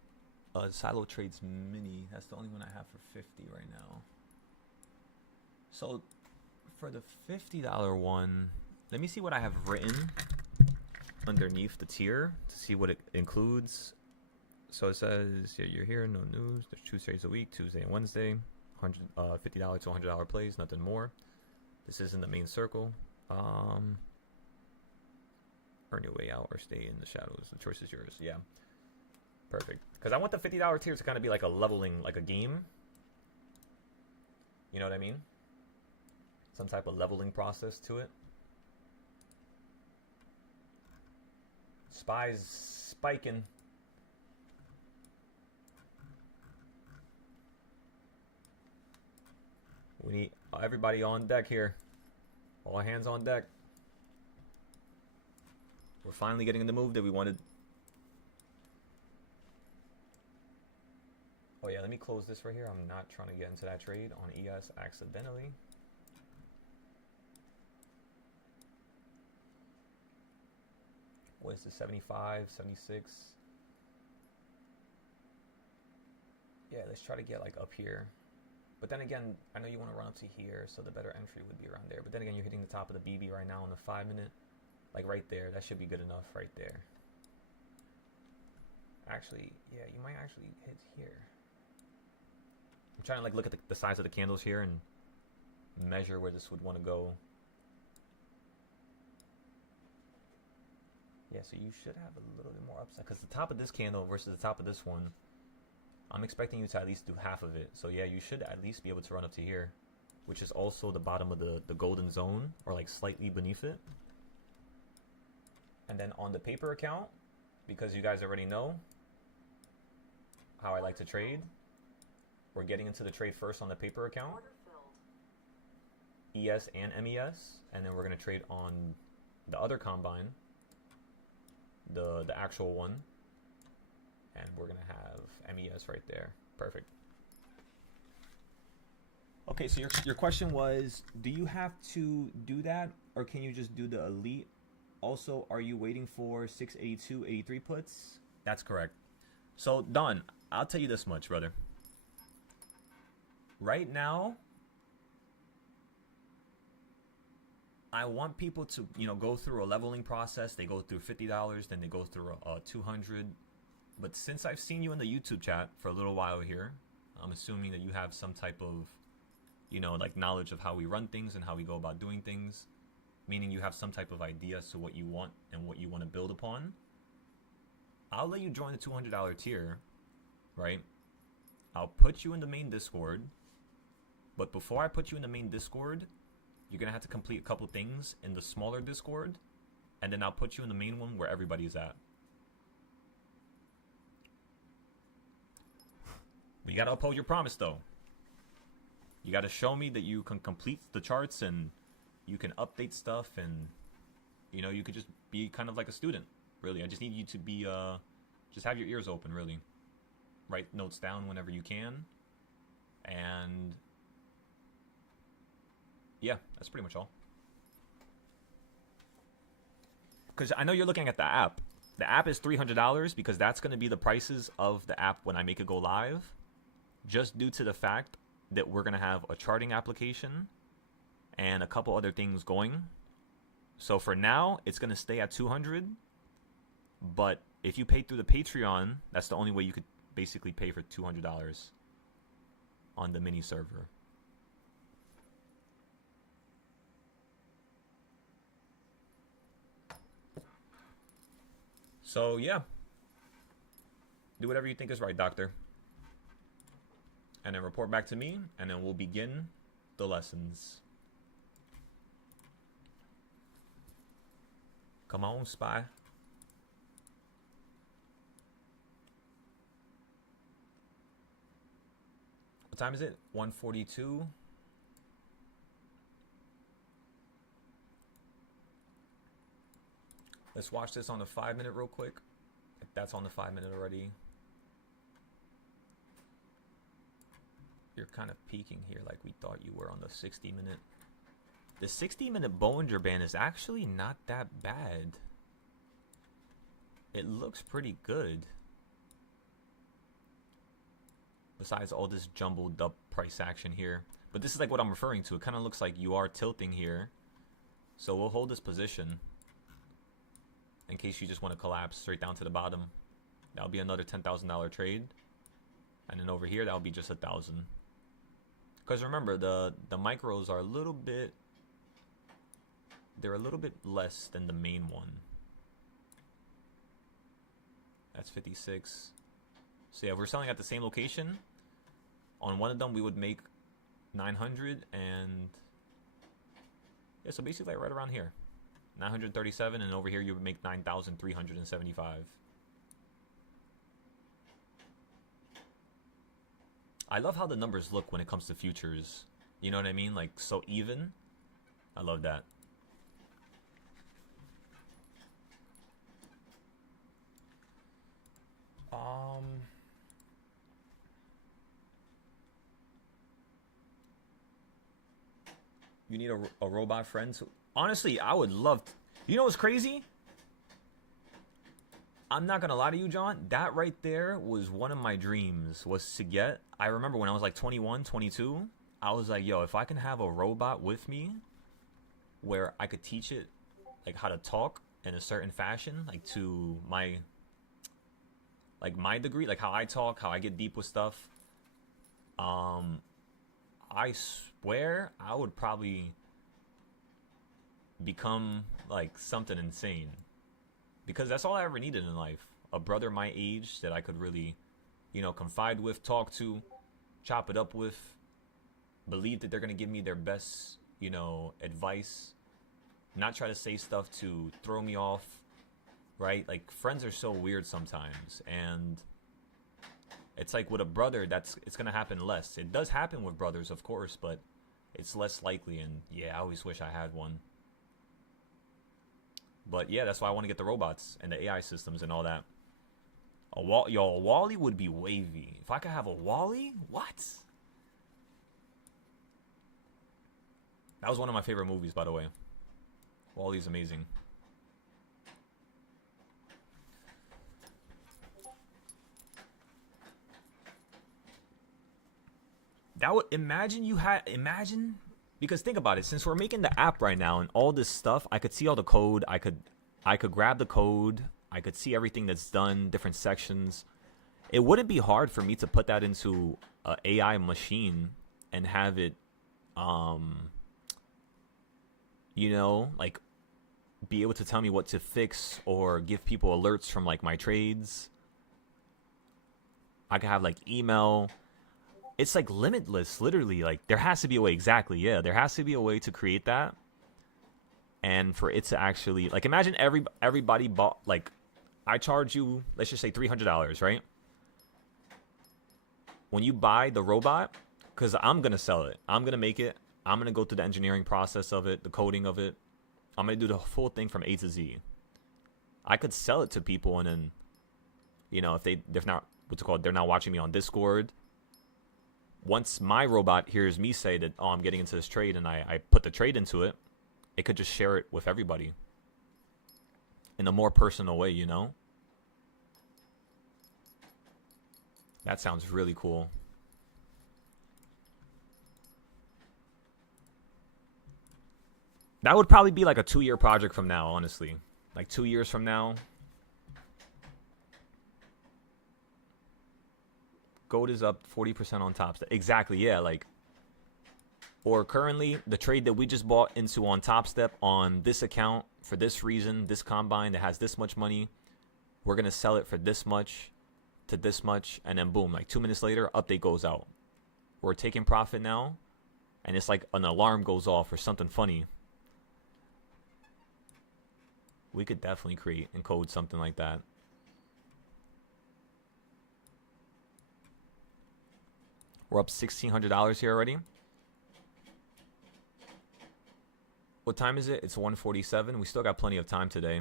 Silo Trades Mini. That's the only one I have for 50 right now. So for the $50 one, let me see what I have written underneath the tier to see what it includes. So it says, yeah, you're here, no news. There's 2 trades a week, Tuesday and Wednesday. $50 to $100 plays, nothing more. This is in the main circle. Earn your way out or stay in the shadows. The choice is yours. Yeah, perfect. Because I want the $50 tier to kind of be like a leveling, like a game. You know what I mean? Some type of leveling process to it. Spies spiking. We need everybody on deck here. All hands on deck. We're finally getting the move that we wanted. Oh yeah, let me close this right here. I'm not trying to get into that trade on ES accidentally. What is this, 75, 76? Yeah, let's try to get like up here. But then again, I know you want to run up to here, so the better entry would be around there. But then again, you're hitting the top of the BB right now on the 5 minute. Like right there, that should be good enough right there. Actually, yeah, you might actually hit here. I'm trying to like look at the size of the candles here and measure where this would want to go. Yeah, so you should have a little bit more upside, because the top of this candle versus the top of this one, I'm expecting you to at least do half of it. So yeah, you should at least be able to run up to here, which is also the bottom of the golden zone, or like slightly beneath it. And then on the paper account, because you guys already know how I like to trade, we're getting into the trade first on the paper account, ES and MES, and then we're going to trade on the other combine, the actual one, and we're going to have MES right there. Perfect. Okay, so your question was, do you have to do that, or can you just do the elite? Also, are you waiting for 682, 83 puts? That's correct. So, Don, I'll tell you this much, brother. Right now, I want people to, go through a leveling process. They go through $50, then they go through $200. But since I've seen you in the YouTube chat for a little while here, I'm assuming that you have some type of, like knowledge of how we run things and how we go about doing things. Meaning you have some type of idea as to what you want and what you want to build upon. I'll let you join the $200 tier, right? I'll put you in the main Discord. But before I put you in the main Discord, you're going to have to complete a couple things in the smaller Discord. And then I'll put you in the main one where everybody's at. But you got to uphold your promise, though. You got to show me that you can complete the charts and you can update stuff, and you could just be kind of like a student, really. I just need you to be just have your ears open, really. Write notes down whenever you can, and yeah, that's pretty much all. because I know you're looking at the app. The app is $300 because that's going to be the prices of the app when I make it go live, just due to the fact that we're going to have a charting application and a couple other things going. So for now, it's going to stay at 200. But if you pay through the Patreon, that's the only way you could basically pay for $200 on the mini server. So yeah, do whatever you think is right, doctor. And then report back to me, and then we'll begin the lessons. Come on, spy. What time is it? 1:42. Let's watch this on the 5-minute real quick. If that's on the 5-minute already. You're kind of peaking here like we thought you were on the 60-minute. The 60-minute Bollinger Band is actually not that bad. It looks pretty good. Besides all this jumbled up price action here. But this is like what I'm referring to. It kind of looks like you are tilting here. So we'll hold this position. In case you just want to collapse straight down to the bottom. That'll be another $10,000 trade. And then over here, that'll be just 1,000. Because remember, the micros are a little bit... They're a little bit less than the main one. That's 56. So yeah, if we're selling at the same location, on one of them we would make 900 and... Yeah, so basically right around here. 937, and over here you would make 9,375. I love how the numbers look when it comes to futures. You know what I mean? Like, so even. I love that. You need a robot friend? So, honestly, I would love... You know what's crazy? I'm not gonna lie to you, John. That right there was one of my dreams, was to get... I remember when I was like 21, 22, I was like, yo, if I can have a robot with me where I could teach it like how to talk in a certain fashion, like to my... Like my degree, like how I talk, how I get deep with stuff. I swear I would probably become like something insane, because that's all I ever needed in life. A brother my age that I could really, you know, confide with, talk to, chop it up with, believe that they're going to give me their best, you know, advice, not try to say stuff to throw me off, right? Like, friends are so weird sometimes, and it's like with a brother, it's going to happen less. It does happen with brothers, of course, but it's less likely, and yeah, I always wish I had one. But yeah, that's why I want to get the robots and the AI systems and all that. A Wall-E would be wavy. If I could have a Wall-E, what? That was one of my favorite movies, by the way. Wall-E's amazing. That would imagine, because think about it, since we're making the app right now and all this stuff, I could see all the code, I could grab the code, I could see everything that's done, different sections. It wouldn't be hard for me to put that into an AI machine and have it, you know, like be able to tell me what to fix or give people alerts from like my trades. I could have like email. It's like limitless, literally. Like, there has to be a way. Exactly, yeah. There has to be a way to create that. And for it to actually... Like, imagine everybody bought... Like, I charge you, let's just say $300, right? When you buy the robot, because I'm going to sell it. I'm going to make it. I'm going to go through the engineering process of it, the coding of it. I'm going to do the full thing from A to Z. I could sell it to people, and then, you know, if they're not... What's it called? They're not watching me on Discord. Once my robot hears me say that, oh, I'm getting into this trade, and I put the trade into it, it could just share it with everybody. in a more personal way, you know? That sounds really cool. That would probably be like a 2-year project from now, honestly. Like 2 years from now. Gold is up 40% on top step. Exactly, yeah, like. Or currently, the trade that we just bought into on Top Step on this account for this reason, this combine that has this much money, we're going to sell it for this much to this much, and then boom, like 2 minutes later, update goes out. We're taking profit now, and it's like an alarm goes off or something funny. We could definitely create and code something like that. We're up $1,600 here already. What time is it? It's 1:47. We still got plenty of time today.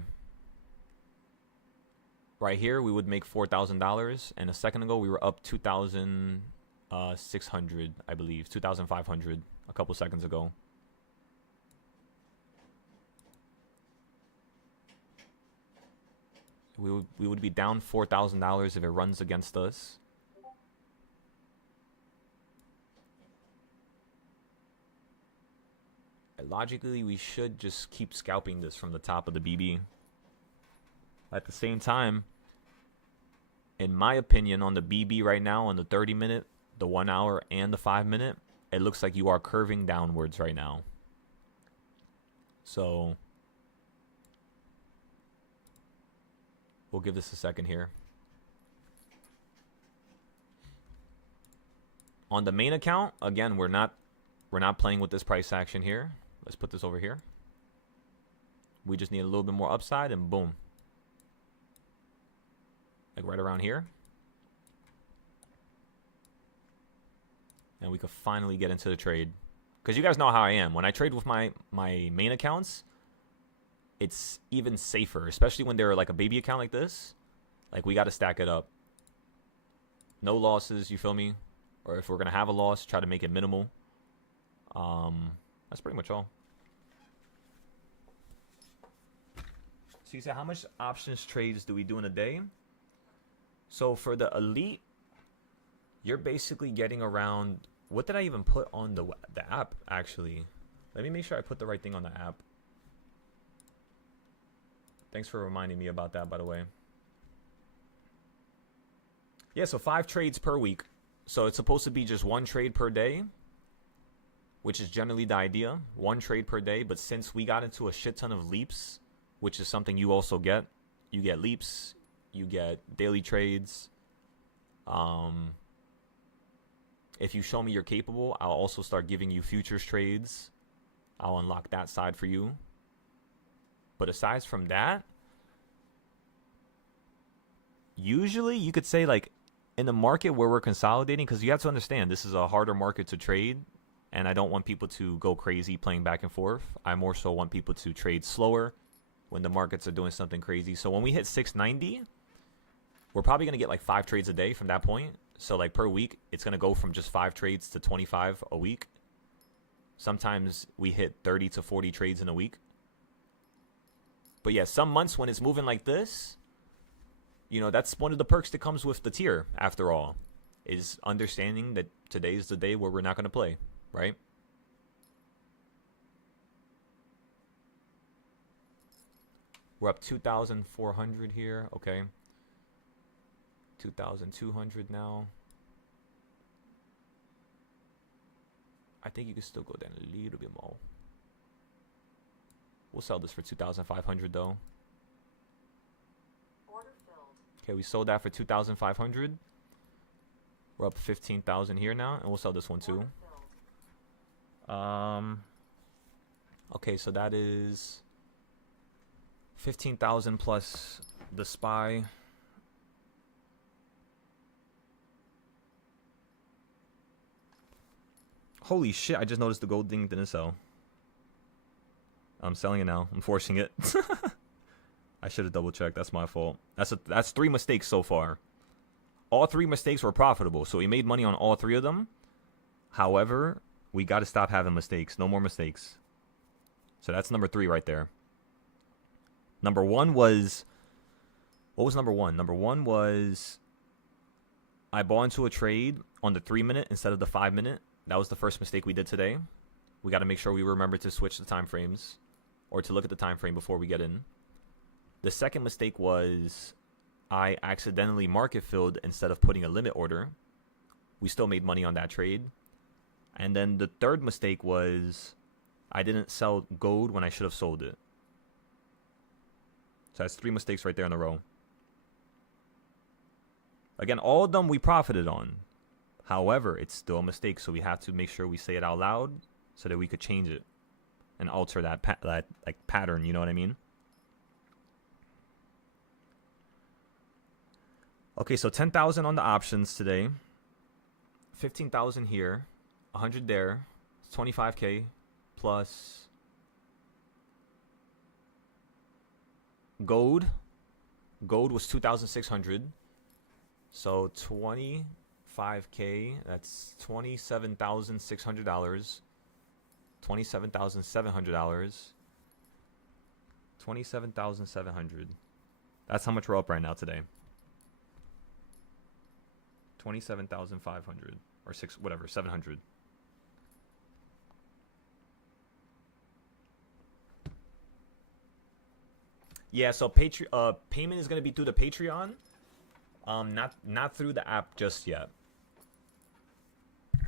Right here, we would make $4,000. And a second ago, we were up 2,600, I believe. 2,500 a couple seconds ago. We would be down $4,000 if it runs against us. Logically, we should just keep scalping this from the top of the BB. At the same time, in my opinion, on the BB right now, on the 30-minute, the 1 hour, and the 5-minute, it looks like you are curving downwards right now. So, we'll give this a second here. On the main account, again, we're not playing with this price action here. Let's put this over here. We just need a little bit more upside and boom. Like right around here. And we could finally get into the trade. Because you guys know how I am. When I trade with my main accounts, it's even safer. Especially when they're like a baby account like this. Like we got to stack it up. No losses, you feel me? Or if we're going to have a loss, try to make it minimal. That's pretty much all. So you said, how much options trades do we do in a day? So for the elite, you're basically getting around. What did I even put on the app? Actually, let me make sure I put the right thing on the app. Thanks for reminding me about that, by the way. Yeah, so 5 trades per week. So it's supposed to be just 1 trade per day, which is generally the idea. 1 trade per day. But since we got into a shit ton of leaps, which is something you also get. You get leaps. You get daily trades. If you show me you're capable, I'll also start giving you futures trades. I'll unlock that side for you. But aside from that, usually you could say like in the market where we're consolidating, because you have to understand this is a harder market to trade. And I don't want people to go crazy playing back and forth. I more so want people to trade slower when the markets are doing something crazy. So when we hit 690, we're probably going to get like 5 trades a day from that point. So like per week, it's going to go from just 5 trades to 25 a week. Sometimes we hit 30 to 40 trades in a week. But yeah, some months when it's moving like this, you know, that's one of the perks that comes with the tier after all, is understanding that today's the day where we're not going to play. Right? We're up 2,400 here. Okay. 2,200 now. I think you can still go down a little bit more. We'll sell this for 2,500 though. Order filled. Okay, we sold that for 2,500. We're up 15,000 here now, and we'll sell this one too. Order filled. Okay, so that is 15,000 plus the SPY. Holy shit, I just noticed the gold thing didn't sell. I'm selling it now. I'm forcing it. I should have double checked. That's my fault. That's 3 mistakes so far. All 3 mistakes were profitable, so we made money on all 3 of them. However, we got to stop having mistakes. No more mistakes. So that's number 3 right there. Number one was, what was number one? Number one was I bought into a trade on the 3-minute instead of the 5-minute. That was the first mistake we did today. We got to make sure we remember to switch the time frames or to look at the time frame before we get in. The second mistake was I accidentally market filled instead of putting a limit order. We still made money on that trade. And then the third mistake was I didn't sell gold when I should have sold it. So that's 3 mistakes right there in a row. Again, all of them we profited on. However, it's still a mistake, so we have to make sure we say it out loud so that we could change it and alter that pattern, you know what I mean? Okay, so 10,000 on the options today. 15,000 here. 100 there. It's 25K plus gold. Gold was 2,600. So 25K, that's $27,600. $27,700. $27,700. That's how much we're up right now today. 27,500 or 700. Yeah, so payment is going to be through the Patreon. Not through the app just yet.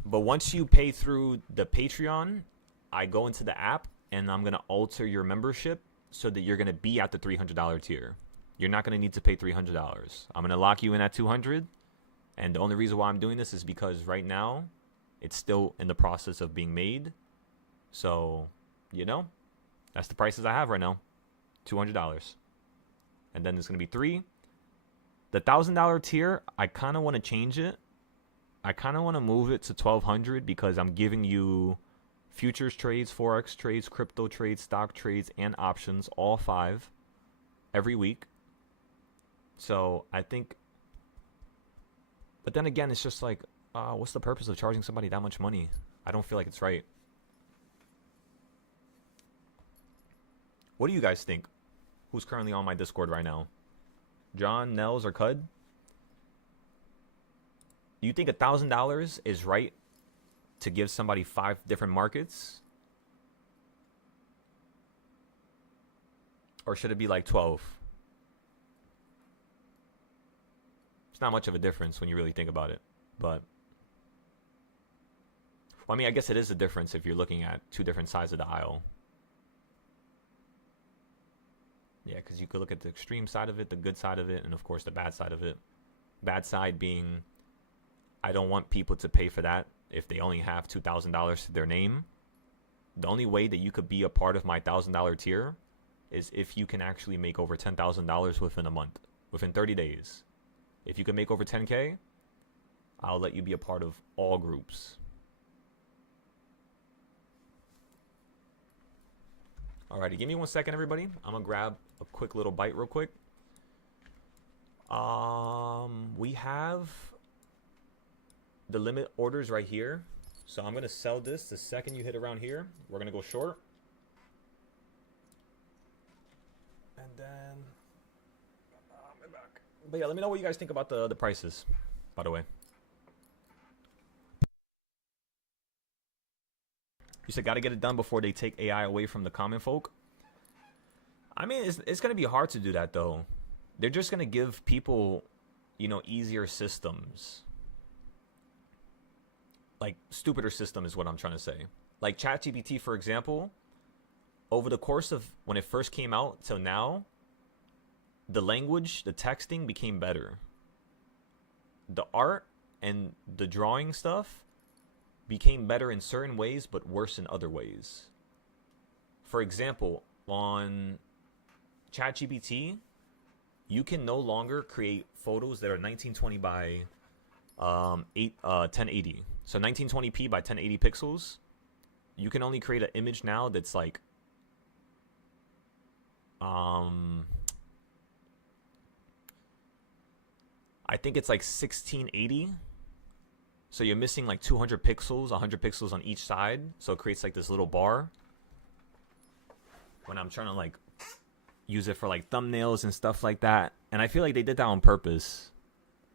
But once you pay through the Patreon, I go into the app and I'm going to alter your membership so that you're going to be at the $300 tier. You're not going to need to pay $300. I'm going to lock you in at $200. And the only reason why I'm doing this is because right now it's still in the process of being made. So, you know, that's the prices I have right now. $200. And then there's going to be 3. The $1,000 tier, I kind of want to change it. I kind of want to move it to $1,200 because I'm giving you futures trades, forex trades, crypto trades, stock trades, and options, all 5 every week. So I think, but then again, it's just like, what's the purpose of charging somebody that much money? I don't feel like it's right. What do you guys think? Who's currently on my Discord right now? John, Nels, or Cud? Do you think $1,000 is right to give somebody 5 different markets? Or should it be like 12? It's not much of a difference when you really think about it. But, well, I mean, I guess it is a difference if you're looking at 2 different sides of the aisle. Yeah, because you could look at the extreme side of it, the good side of it, and of course the bad side of it. Bad side being, I don't want people to pay for that if they only have $2,000 to their name. The only way that you could be a part of my $1,000 tier is if you can actually make over $10,000 within a month, within 30 days. If you can make over 10K, I'll let you be a part of all groups. Alrighty, give me 1 second, everybody. I'm gonna grab a quick little bite real quick. We have the limit orders right here. So I'm gonna sell this the second you hit around here. We're gonna go short. And then I'm back. But yeah, let me know what you guys think about the prices, by the way. You said got to get it done before they take AI away from the common folk. I mean, it's going to be hard to do that, though. They're just going to give people, you know, easier systems. Like, stupider system is what I'm trying to say. Like, ChatGPT, for example, over the course of when it first came out till now, the language, the texting became better. The art and the drawing stuff became better in certain ways, but worse in other ways. For example, on ChatGPT, you can no longer create photos that are 1920 by 1080. So 1920p by 1080 pixels. You can only create an image now that's like I think it's like 1680. So you're missing like 200 pixels, 100 pixels on each side. So it creates like this little bar. When I'm trying to like use it for like thumbnails and stuff like that. And I feel like they did that on purpose.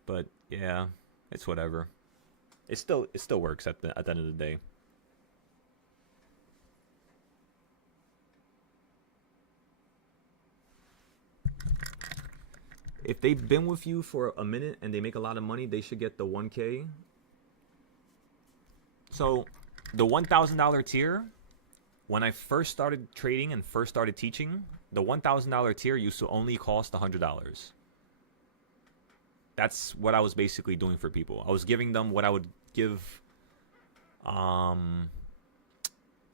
But yeah, it's whatever. It still works at the end of the day. If they've been with you for a minute and they make a lot of money, they should get the 1K. So the $1,000 tier, when I first started trading and first started teaching, the $1,000 tier used to only cost $100. That's what I was basically doing for people. I was giving them what I would give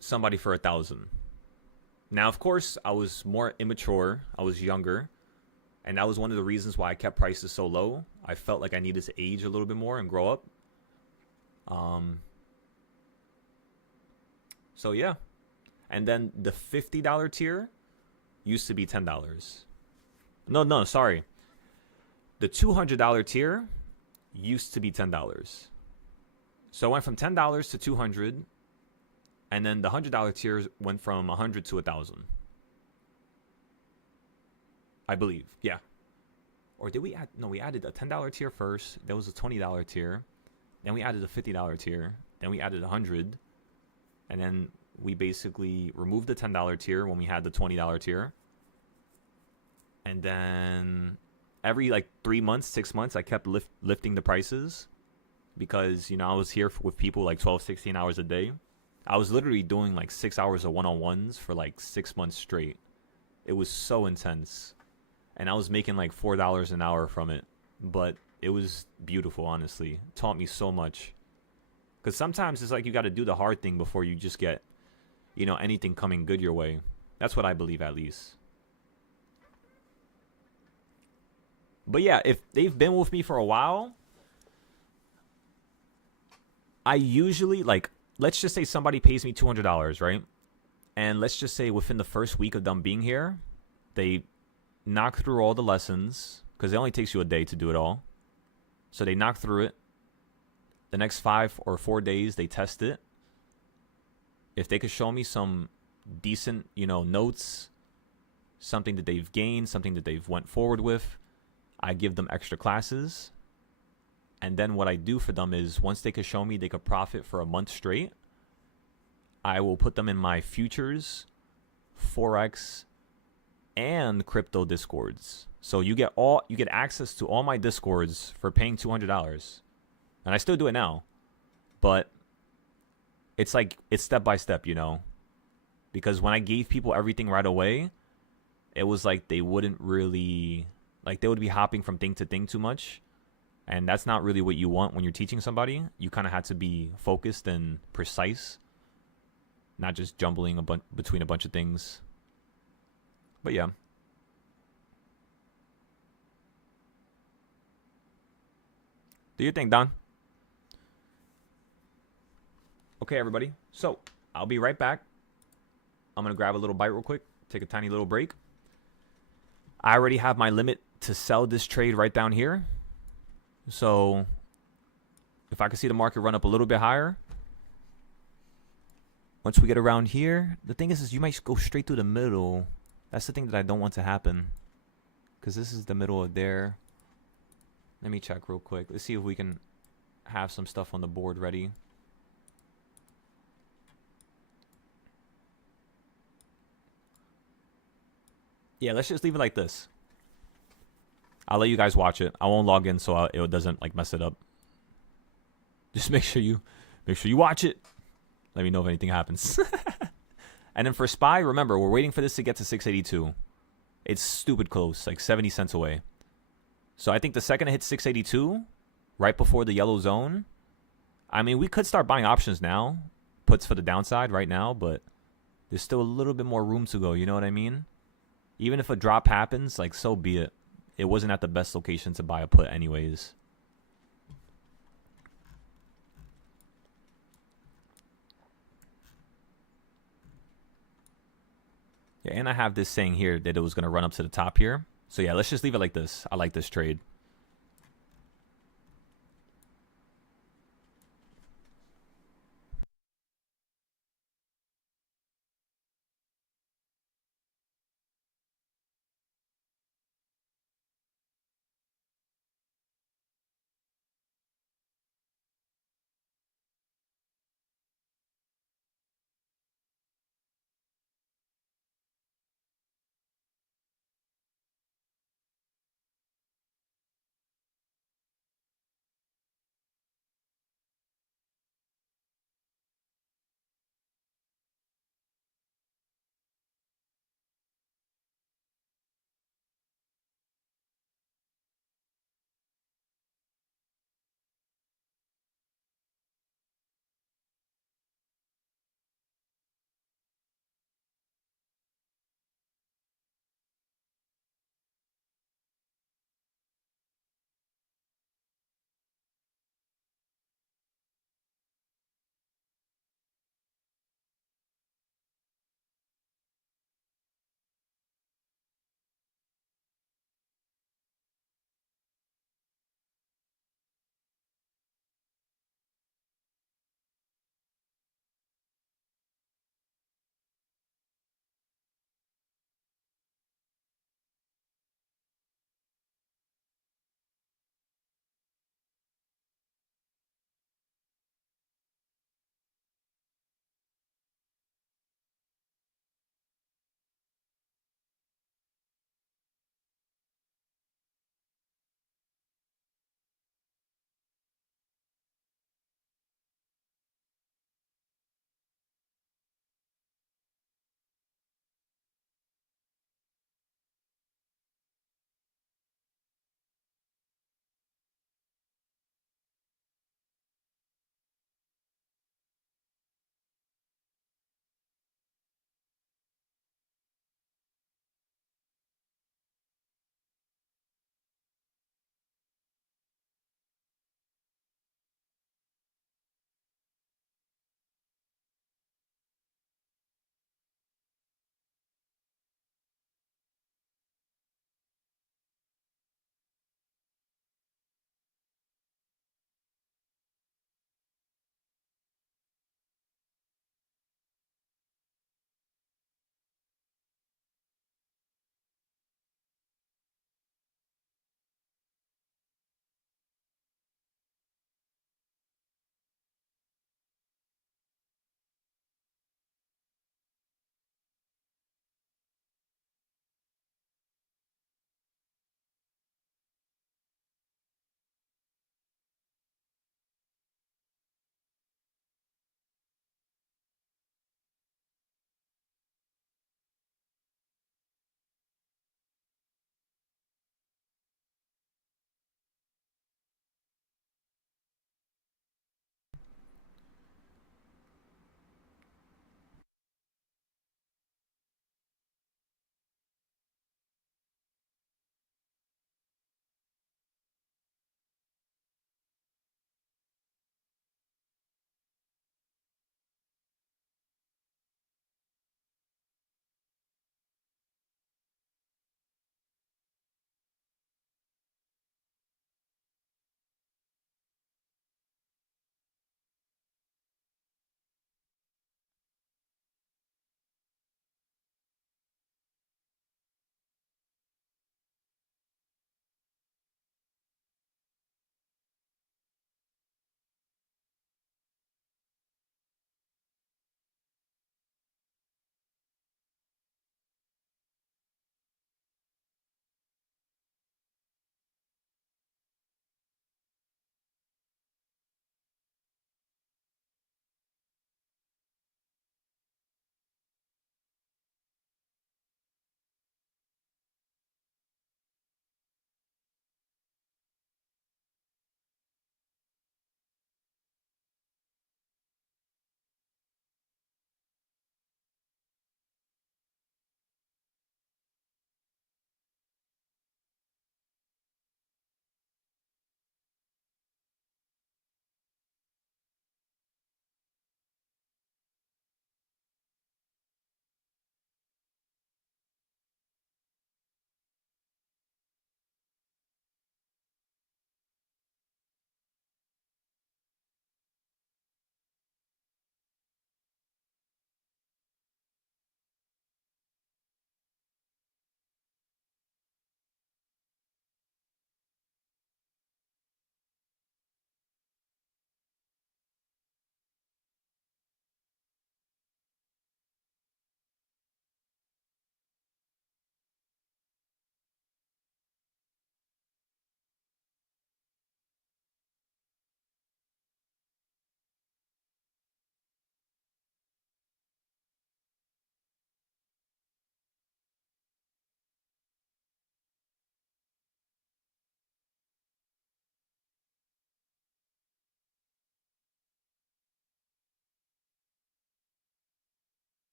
somebody for 1,000. Now, of course, I was more immature. I was younger. And that was one of the reasons why I kept prices so low. I felt like I needed to age a little bit more and grow up. So yeah. And then the $50 tier used to be $10. No, sorry. The $200 tier used to be $10. So it went from $10 to $200, and then the $100 tier went from $100 to $1,000. I believe, yeah. Or did we add? No, we added a $10 tier first. There was a $20 tier. Then we added a $50 tier. Then we added $100, and then we basically removed the $10 tier when we had the $20 tier. And then every like 3 months, 6 months, I kept lifting the prices because, you know, I was here with people like 12, 16 hours a day. I was literally doing like 6 hours of one-on-ones for like 6 months straight. It was so intense. And I was making like $4 an hour from it. But it was beautiful, honestly. It taught me so much. Because sometimes it's like you got to do the hard thing before you just get, you know, anything coming good your way. That's what I believe, at least. But yeah, if they've been with me for a while, I usually, like, let's just say somebody pays me $200, right? And let's just say within the first week of them being here, they knock through all the lessons, because it only takes you a day to do it all. So they knock through it. The next 5 or 4 days, they test it. If they could show me some decent, you know, notes, something that they've gained, something that they've went forward with, I give them extra classes. And then what I do for them is once they could show me they could profit for a month straight, I will put them in my futures, Forex, and crypto discords. So you get access to all my discords for paying $200. And I still do it now. But it's like, it's step by step, you know. Because when I gave people everything right away, it was like they wouldn't really, like they would be hopping from thing to thing too much. And that's not really what you want when you're teaching somebody. You kind of have to be focused and precise, not just jumbling between a bunch of things. But yeah. Do your thing, Don. Okay, everybody. So, I'll be right back. I'm going to grab a little bite real quick. Take a tiny little break. I already have my limit to sell this trade right down here. So, if I can see the market run up a little bit higher. Once we get around here. The thing is you might go straight through the middle. That's the thing that I don't want to happen. Because this is the middle of there. Let me check real quick. Let's see if we can have some stuff on the board ready. Yeah, let's just leave it like this. I'll let you guys watch it. I won't log in so it doesn't like mess it up. Just make sure you watch it. Let me know if anything happens. And then for SPY, remember, we're waiting for this to get to 682. It's stupid close, like 70 cents away. So I think the second it hits 682, right before the yellow zone, I mean, we could start buying options now, puts for the downside right now, but there's still a little bit more room to go, you know what I mean? Even if a drop happens, like, so be it. It wasn't at the best location to buy a put anyways. Yeah, and I have this saying here that it was going to run up to the top here. So yeah, let's just leave it like this. I like this trade.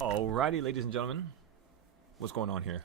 Alrighty, ladies and gentlemen. What's going on here?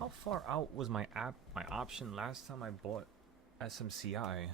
How far out was my option last time I bought SMCI?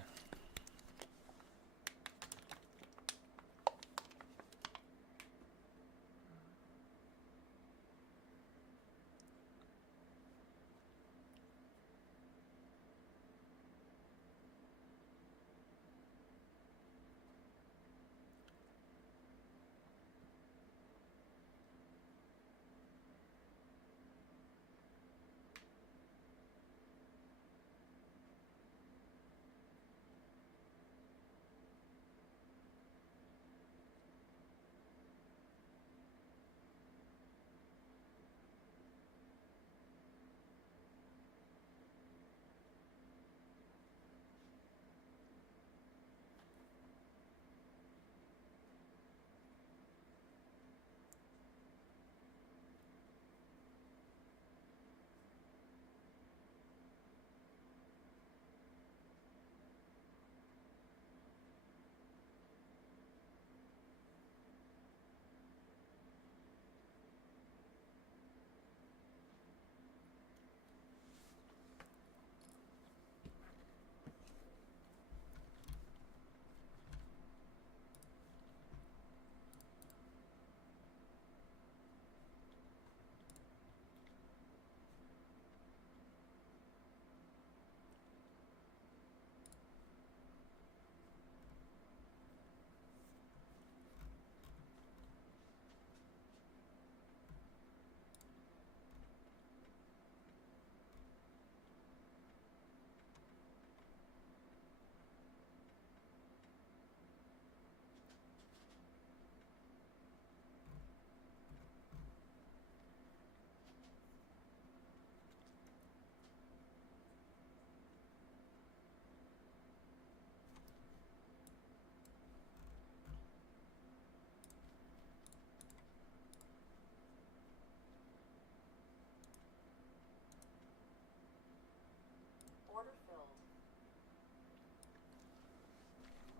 Order filled.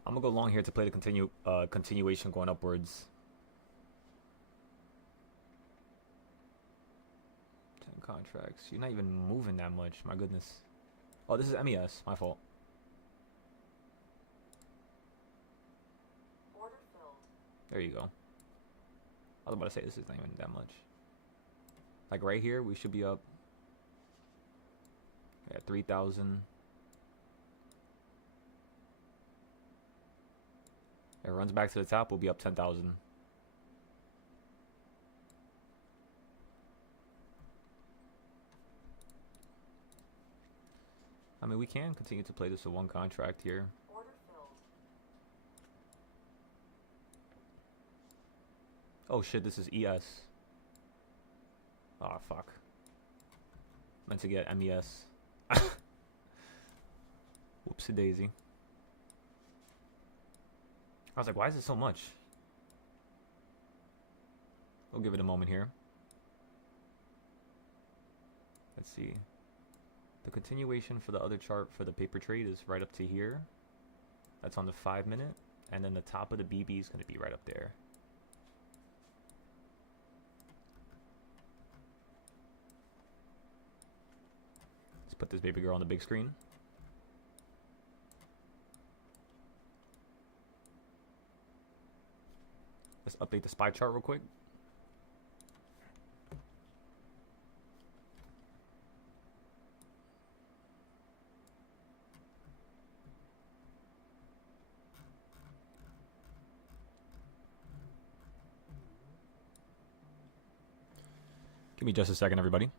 I'm gonna go long here to play the continuation going upwards. 10 contracts. You're not even moving that much. My goodness. Oh, this is MES. My fault. Order filled. There you go. I was about to say this is not even that much. Like right here, we should be up. At 3,000. It runs back to the top. We'll be up 10,000. I mean, we can continue to play this with one contract here. Order filled. Oh shit, this is ES. Oh fuck. Meant to get MES. Whoopsie daisy. I was like, why is it so much? We'll give it a moment here. Let's see. The continuation for the other chart for the paper trade is right up to here. That's on the 5 minute. And then the top of the BB is going to be right up there. Let's put this baby girl on the big screen. Let's update the SPY chart real quick. Give me just a second, everybody.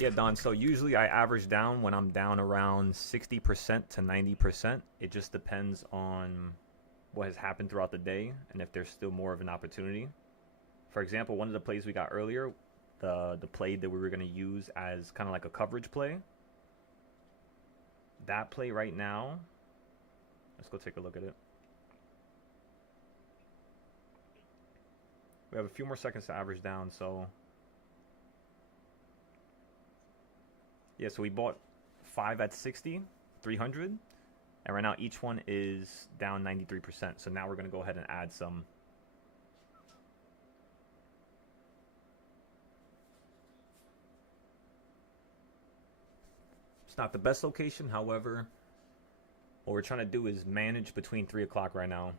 Yeah, Don. So usually I average down when I'm down around 60% to 90%. It just depends on what has happened throughout the day and if there's still more of an opportunity. For example, one of the plays we got earlier, the play that we were going to use as kind of like a coverage play. That play right now, let's go take a look at it. We have a few more seconds to average down, so yeah, so we bought 5 at 60, 300, and right now each one is down 93%. So now we're going to go ahead and add some. It's not the best location, however, what we're trying to do is manage between 3 o'clock right now.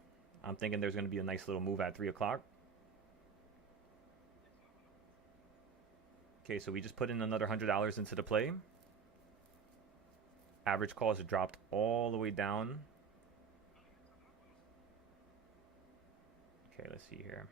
I'm thinking there's going to be a nice little move at 3 o'clock. Okay, so we just put in another $100 into the play. Average calls have dropped all the way down. Okay, let's see here.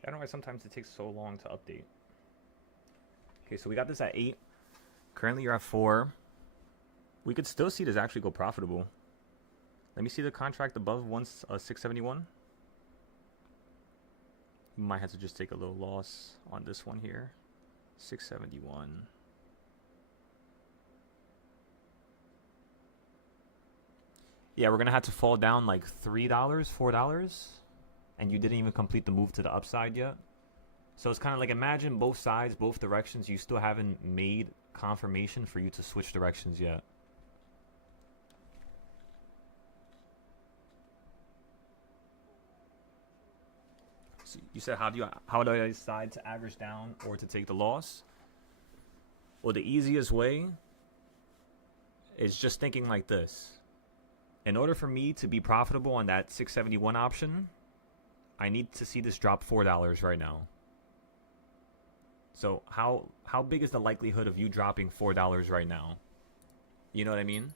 I don't know why sometimes it takes so long to update. Okay, so we got this at 8. Currently you're at 4. We could still see this actually go profitable. Let me see the contract above 671. We might have to just take a little loss on this one here. 671. Yeah, we're going to have to fall down like $3, $4. And you didn't even complete the move to the upside yet. So it's kind of like, imagine both sides, both directions. You still haven't made confirmation for you to switch directions yet. So you said, how do I decide to average down or to take the loss? Well, the easiest way is just thinking like this. In order for me to be profitable on that 671 option, I need to see this drop $4 right now. So how big is the likelihood of you dropping $4 right now? You know what I mean?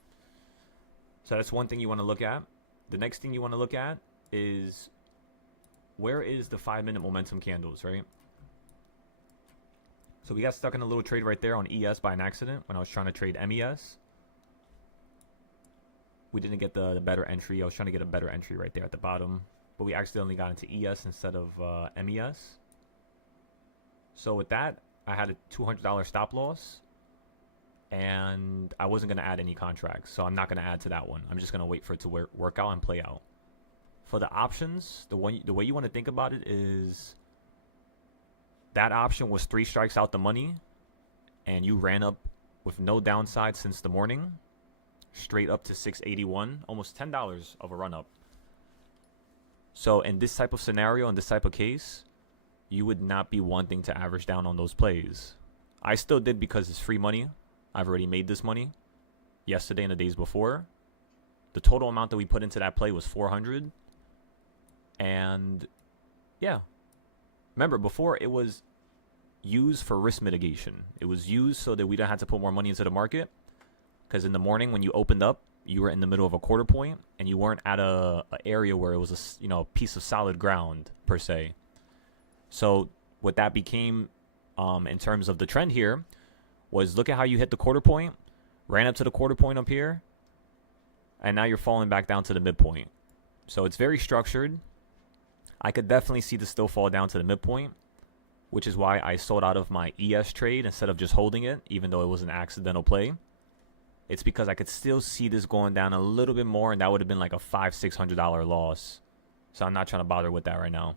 So that's one thing you want to look at. The next thing you want to look at is, where is the 5-minute momentum candles, right? So we got stuck in a little trade right there on ES by an accident when I was trying to trade MES. We didn't get the better entry. I was trying to get a better entry right there at the bottom. But we accidentally got into ES instead of MES. So with that, I had a $200 stop loss. And I wasn't going to add any contracts. So I'm not going to add to that one. I'm just going to wait for it to work out and play out. For the options, the way you want to think about it is, that option was 3 strikes out the money. And you ran up with no downside since the morning. Straight up to 681. Almost $10 of a run up. So in this type of scenario, in this type of case, you would not be wanting to average down on those plays. I still did because it's free money. I've already made this money yesterday and the days before. The total amount that we put into that play was 400. And yeah, remember, before it was used for risk mitigation. It was used so that we don't have to put more money into the market. Because in the morning when you opened up, you were in the middle of a quarter point, and you weren't at a area where it was a piece of solid ground per se. So what that became, in terms of the trend here, was look at how you hit the quarter point, ran up to the quarter point up here, and now you're falling back down to the midpoint. So it's very structured. I could definitely see this still fall down to the midpoint, which is why I sold out of my ES trade instead of just holding it, even though it was an accidental play. It's because I could still see this going down a little bit more, and that would have been like a $500-600 loss. So I'm not trying to bother with that right now.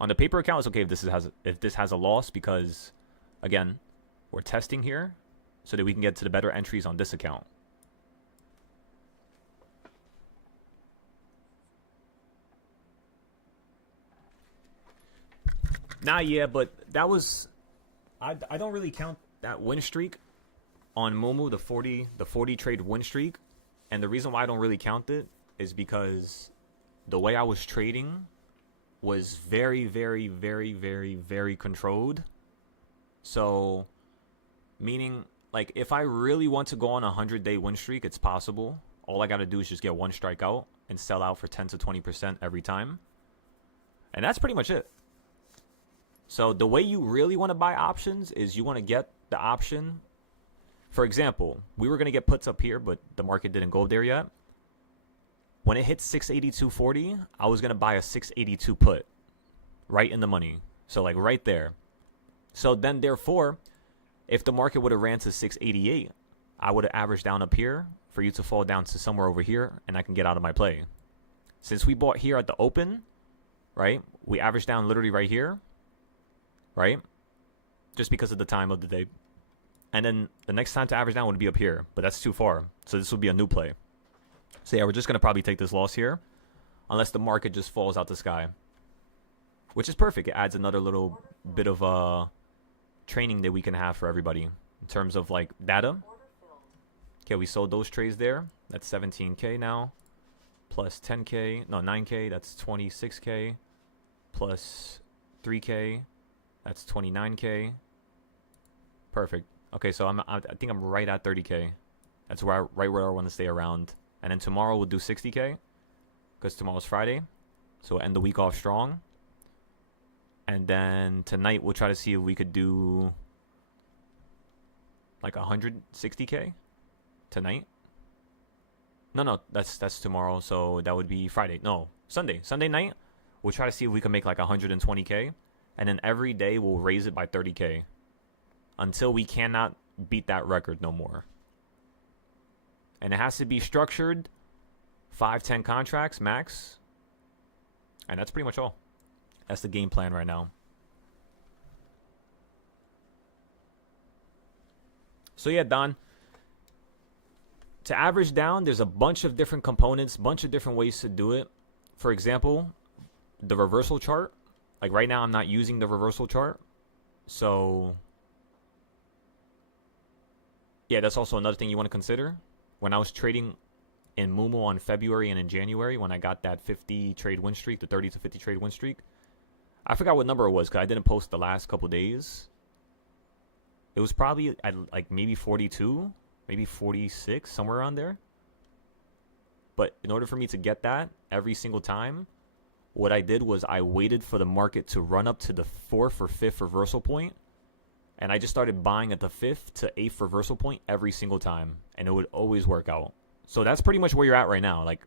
On the paper account, it's okay if this has a loss, because again, we're testing here so that we can get to the better entries on this account. Yeah, but that was, I don't really count that win streak on Momu, the 40 trade win streak, And the reason why I don't really count it is because the way I was trading was very, very, very, very, very controlled. So, meaning, like, if I really want to go on a 100-day win streak, it's possible. All I got to do is just get one strike out and sell out for 10 to 20% every time. And that's pretty much it. So the way you really want to buy options is you want to get the option. For example, we were going to get puts up here, but the market didn't go there yet. When it hits 682.40, I was going to buy a 682 put right in the money. So like right there. So then therefore, if the market would have ran to 688, I would have averaged down up here for you to fall down to somewhere over here, and I can get out of my play. Since we bought here at the open, right, we averaged down literally right here, right, just because of the time of the day. And then the next time to average down would be up here, but that's too far. So this would be a new play. So yeah, we're just going to probably take this loss here, unless the market just falls out the sky, which is perfect. It adds another little bit of training that we can have for everybody in terms of like data. Okay, we sold those trades there. That's 17K now. Plus 10K. No, 9K. That's 26K. Plus 3K. That's 29K. Perfect. Okay, so I think I'm right at 30K. That's right where I want to stay around. And then tomorrow we'll do 60K. Because tomorrow's Friday. So we'll end the week off strong. And then tonight we'll try to see if we could do like 160K. Tonight? No, that's tomorrow, so that would be Friday. No, Sunday night, we'll try to see if we can make like 120K, and then every day we'll raise it by 30K until we cannot beat that record no more. And it has to be structured 5-10 contracts max, and that's pretty much all. That's the game plan right now. So yeah, Don, to average down, there's a bunch of different components, bunch of different ways to do it. For example, the reversal chart. Like right now, I'm not using the reversal chart. So, yeah, that's also another thing you want to consider. When I was trading in Moomoo on February and in January, when I got that 50 trade win streak, the 30 to 50 trade win streak, I forgot what number it was because I didn't post the last couple days. It was probably at like maybe 42. Maybe 46, somewhere around there. But in order for me to get that every single time, what I did was I waited for the market to run up to the 4th or 5th reversal point. And I just started buying at the 5th to 8th reversal point every single time. And it would always work out. So that's pretty much where you're at right now. Like,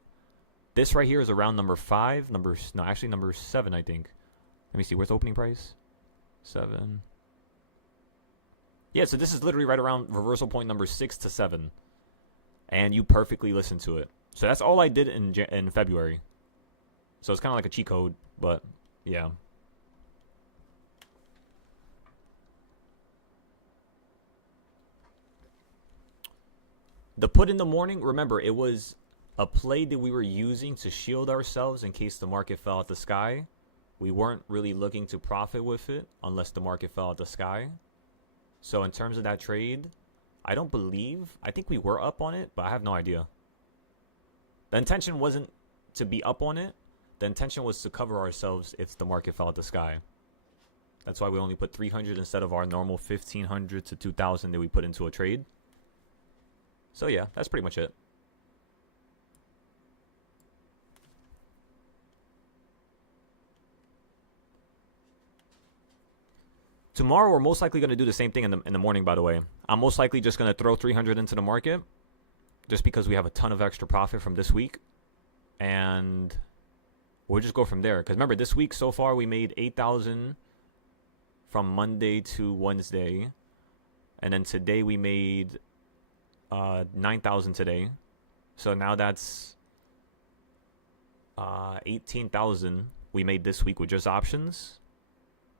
this right here is around number 5. Number 7, I think. Let me see. Where's the opening price? 7. Yeah, so this is literally right around reversal point number 6 to 7. And you perfectly listened to it. So that's all I did in February. So it's kind of like a cheat code, but yeah. The put in the morning, remember, it was a play that we were using to shield ourselves in case the market fell out the sky. We weren't really looking to profit with it unless the market fell out the sky. So in terms of that trade, I think we were up on it, but I have no idea. The intention wasn't to be up on it. The intention was to cover ourselves if the market fell out the sky. That's why we only put 300 instead of our normal 1,500 to 2,000 that we put into a trade. So yeah, that's pretty much it. Tomorrow, we're most likely going to do the same thing in the morning, by the way. I'm most likely just going to throw 300 into the market just because we have a ton of extra profit from this week. And we'll just go from there. Because remember, this week so far, we made 8,000 from Monday to Wednesday. And then today, we made 9,000 today. So now that's 18,000 we made this week with just options.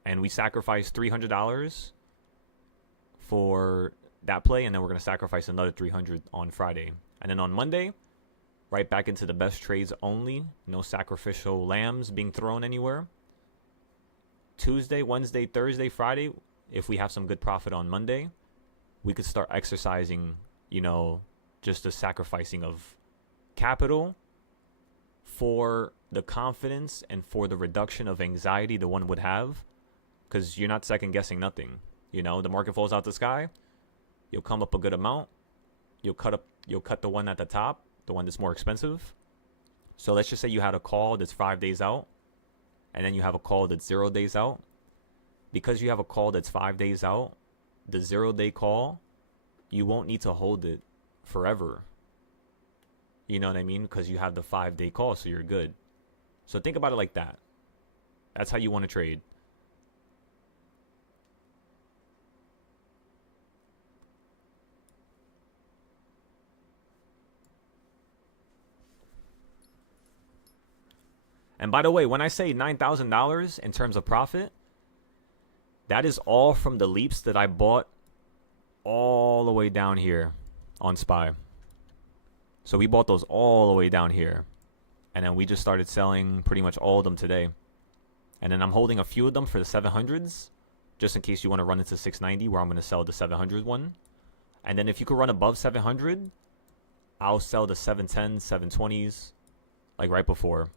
And we sacrificed $300 for that play, and then we're going to sacrifice another $300 on Friday. And then on Monday, right back into the best trades only. No sacrificial lambs being thrown anywhere. Tuesday, Wednesday, Thursday, Friday, if we have some good profit on Monday, we could start exercising, just the sacrificing of capital for the confidence and for the reduction of anxiety the one would have, because you're not second guessing nothing. You know, the market falls out the sky, you'll come up a good amount, you'll cut the one at the top, the one that's more expensive. So let's just say you had a call that's 5 days out, and then you have a call that's 0 days out. Because you have a call that's 5 days out, the 0-day call, you won't need to hold it forever. You know what I mean? Because you have the 5-day call, so you're good. So think about it like that. That's how you want to trade. And by the way, when I say $9,000 in terms of profit, that is all from the leaps that I bought all the way down here on SPY. So we bought those all the way down here. And then we just started selling pretty much all of them today. And then I'm holding a few of them for the 700s, just in case you want to run into 690, where I'm going to sell the 700 one. And then if you could run above 700, I'll sell the 710s, 720s, like right before.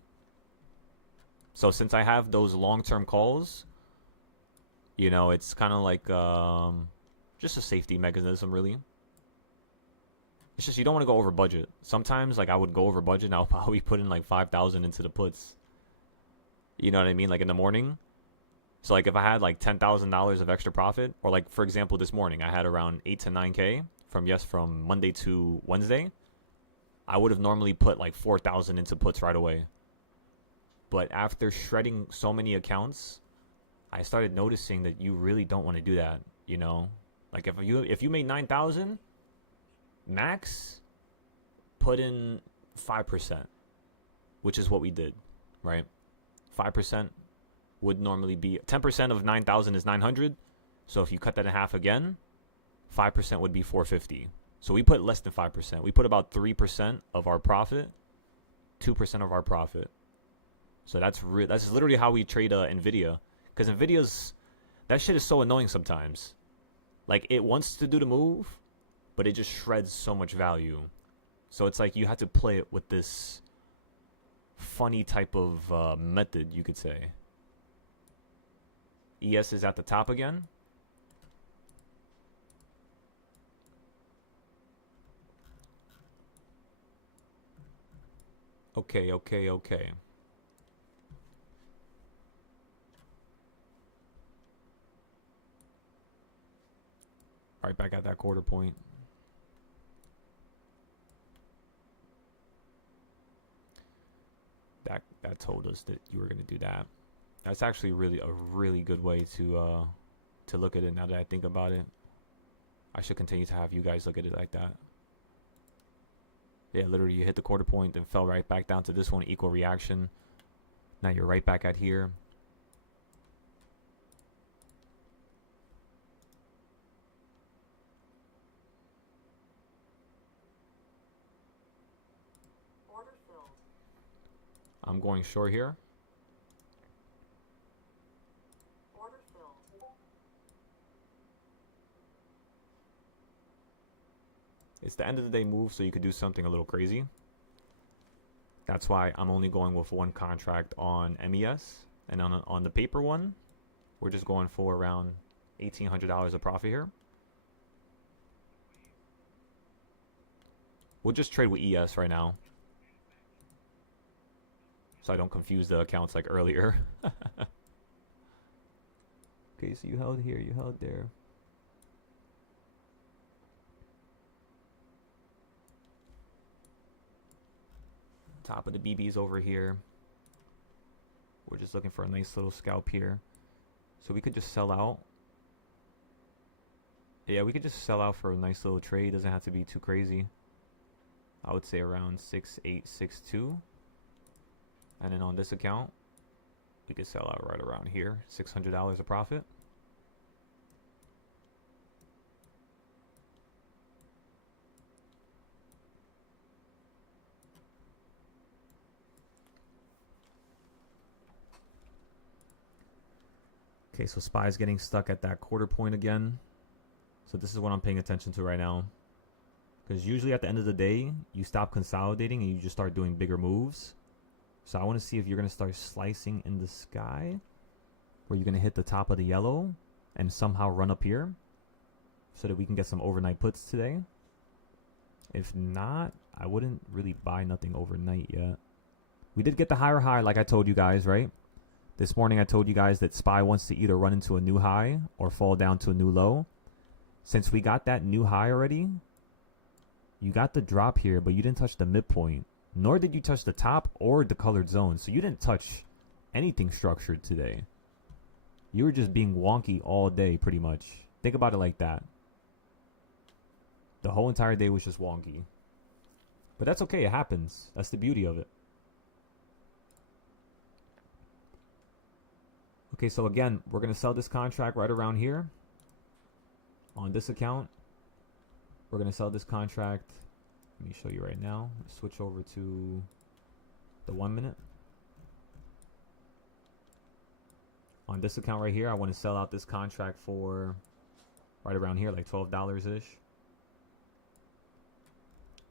So since I have those long-term calls, you know, it's kind of like just a safety mechanism, really. It's just you don't want to go over budget. Sometimes, like, I would go over budget, and I'll probably put in like 5,000 into the puts. You know what I mean? Like in the morning. So like if I had like $10,000 of extra profit, or like for example this morning I had around 8 to 9K from Monday to Wednesday, I would have normally put like 4,000 into puts right away. But after shredding so many accounts, I started noticing that you really don't want to do that, you know? Like if you made 9,000 max, put in 5%, which is what we did, right? 5% would normally be 10% of 9,000 is 900. So if you cut that in half again, 5% would be 450. So we put less than 5%. We put about 3% of our profit, 2% of our profit. So that's literally how we trade Nvidia, because Nvidia's, that shit is so annoying sometimes. Like it wants to do the move, but it just shreds so much value. So it's like you have to play it with this funny type of method, you could say. ES is at the top again. Okay. Right back at that quarter point. That told us that you were going to do that. That's actually a really good way to look at it now that I think about it. I should continue to have you guys look at it like that. Yeah, literally you hit the quarter point and fell right back down to this one, equal reaction. Now you're right back at here. Order filled. I'm going short here. Order filled. It's the end of the day move, so you could do something a little crazy. That's why I'm only going with one contract on MES. And on the paper one, we're just going for around $1,800 of profit here. We'll just trade with ES right now, so I don't confuse the accounts like earlier. Okay, so you held here, you held there. Top of the BB's over here. We're just looking for a nice little scalp here. So we could just sell out. Yeah, we could just sell out for a nice little trade. Doesn't have to be too crazy. I would say around 6862. And then on this account, we could sell out right around here. $600 of profit. Okay, so SPY is getting stuck at that quarter point again. So this is what I'm paying attention to right now. Because usually at the end of the day, you stop consolidating and you just start doing bigger moves. So I want to see if you're going to start slicing in the sky, where you're going to hit the top of the yellow and somehow run up here so that we can get some overnight puts today. If not, I wouldn't really buy nothing overnight yet. We did get the higher high like I told you guys, right? This morning I told you guys that SPY wants to either run into a new high or fall down to a new low. Since we got that new high already, you got the drop here, but you didn't touch the midpoint. Nor did you touch the top or the colored zone. So you didn't touch anything structured today. You were just being wonky all day, pretty much. Think about it like that. The whole entire day was just wonky. But that's okay, it happens. That's the beauty of it. Okay, so again, we're going to sell this contract right around here. On this account. We're going to sell this contract. Let me show you right now. Switch over to the 1 minute. On this account right here, I want to sell out this contract for right around here, like $12-ish.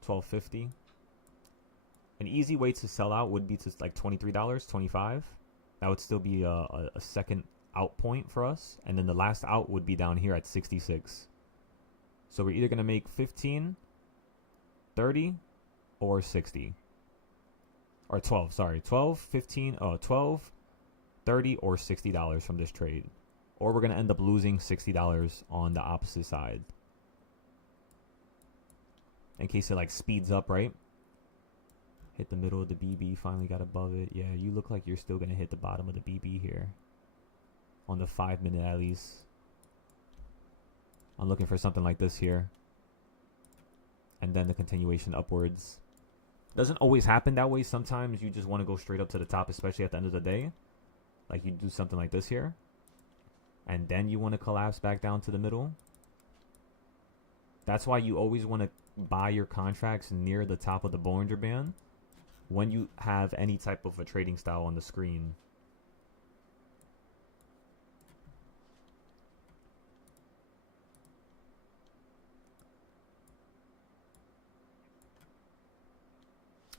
$12.50. An easy way to sell out would be to like $23, $25. That would still be a second out point for us. And then the last out would be down here at 66. So we're either going to make 15, 30, or 60. Or 12, sorry. 12, 15, 12, 30, or $60 from this trade. Or we're going to end up losing $60 on the opposite side. In case it like speeds up, right? Hit the middle of the BB, finally got above it. Yeah, you look like you're still going to hit the bottom of the BB here. On the 5 minute at least. I'm looking for something like this here. And then the continuation upwards. Doesn't always happen that way. Sometimes you just want to go straight up to the top, especially at the end of the day. Like you do something like this here. And then you want to collapse back down to the middle. That's why you always want to buy your contracts near the top of the Bollinger Band when you have any type of a trading style on the screen.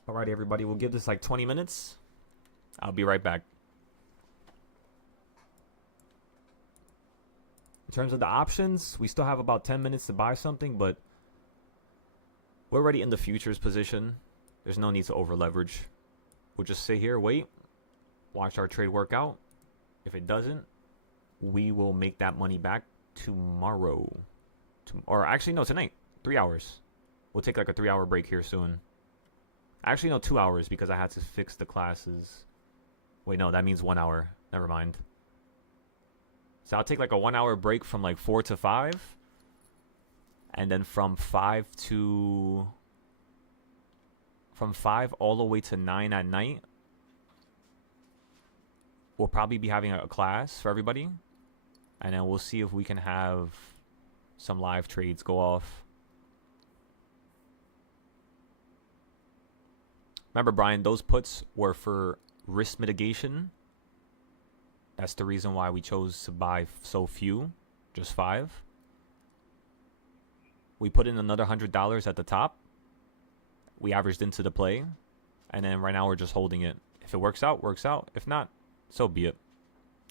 Alrighty, everybody, we'll give this like 20 minutes. I'll be right back. In terms of the options, we still have about 10 minutes to buy something, but we're already in the futures position. There's no need to over leverage. We'll just sit here, wait, watch our trade work out. If it doesn't, we will make that money back tomorrow. Or actually, no, tonight. 3 hours. We'll take like a 3 hour break here soon. Actually, no, 2 hours because I had to fix the classes. Wait, no, that means 1 hour. Never mind. So I'll take like a 1 hour break from like 4 to 5. And then from 5 all the way to 9 at night, we'll probably be having a class for everybody. And then we'll see if we can have some live trades go off. Remember, Brian, those puts were for risk mitigation. That's the reason why we chose to buy so few, just 5. We put in another $100 at the top. We averaged into the play. And then right now we're just holding it. If it works out, works out. If not, so be it.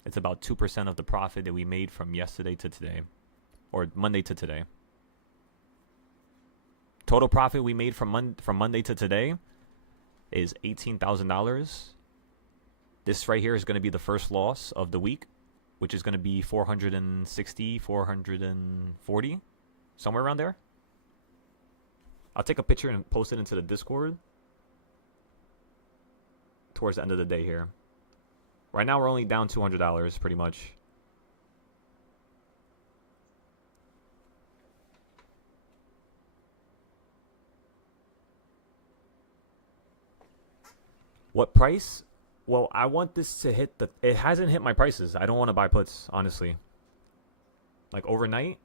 It's about 2% of the profit that we made from yesterday to today. Or Monday to today. Total profit we made from Monday to today is $18,000. This right here is going to be the first loss of the week, which is going to be 460, 440, somewhere around there. I'll take a picture and post it into the Discord towards the end of the day here. Right now we're only down $200 pretty much. What price? Well, I want this to hit the... It hasn't hit my prices. I don't want to buy puts, honestly. Like overnight,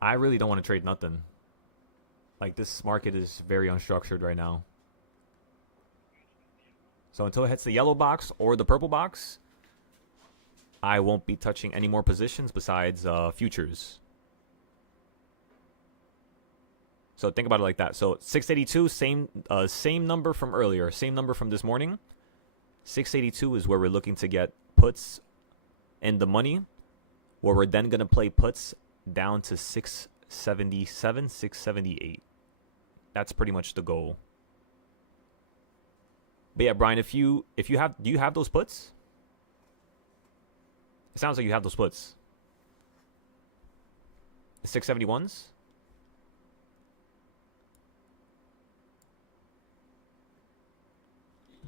I really don't want to trade nothing. Like this market is very unstructured right now. So until it hits the yellow box or the purple box, I won't be touching any more positions besides futures. So think about it like that. So 682, same number from earlier, same number from this morning. 682 is where we're looking to get puts in the money, where we're then going to play puts down to 677, 678. That's pretty much the goal. But yeah, Brian, if you have, do you have those puts? It sounds like you have those puts. The 671s?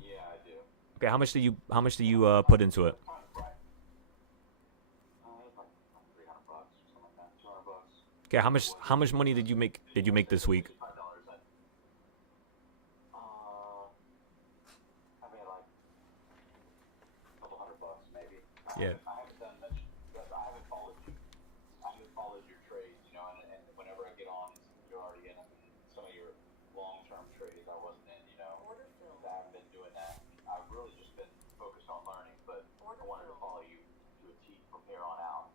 Yeah, I do. Okay, how much do you put into it? Like $300 or something like that. $200. Okay, how much money did you make this week? $5. I made like a couple $100 maybe. Yeah. I haven't done much. I haven't followed you. I haven't followed your trades, you know, and whenever I get on, you're already in them. Some of your long-term trades I wasn't in, you know. Order filled. I haven't been doing that. I've really just been focused on learning, but I wanted to follow you to a T from here on out.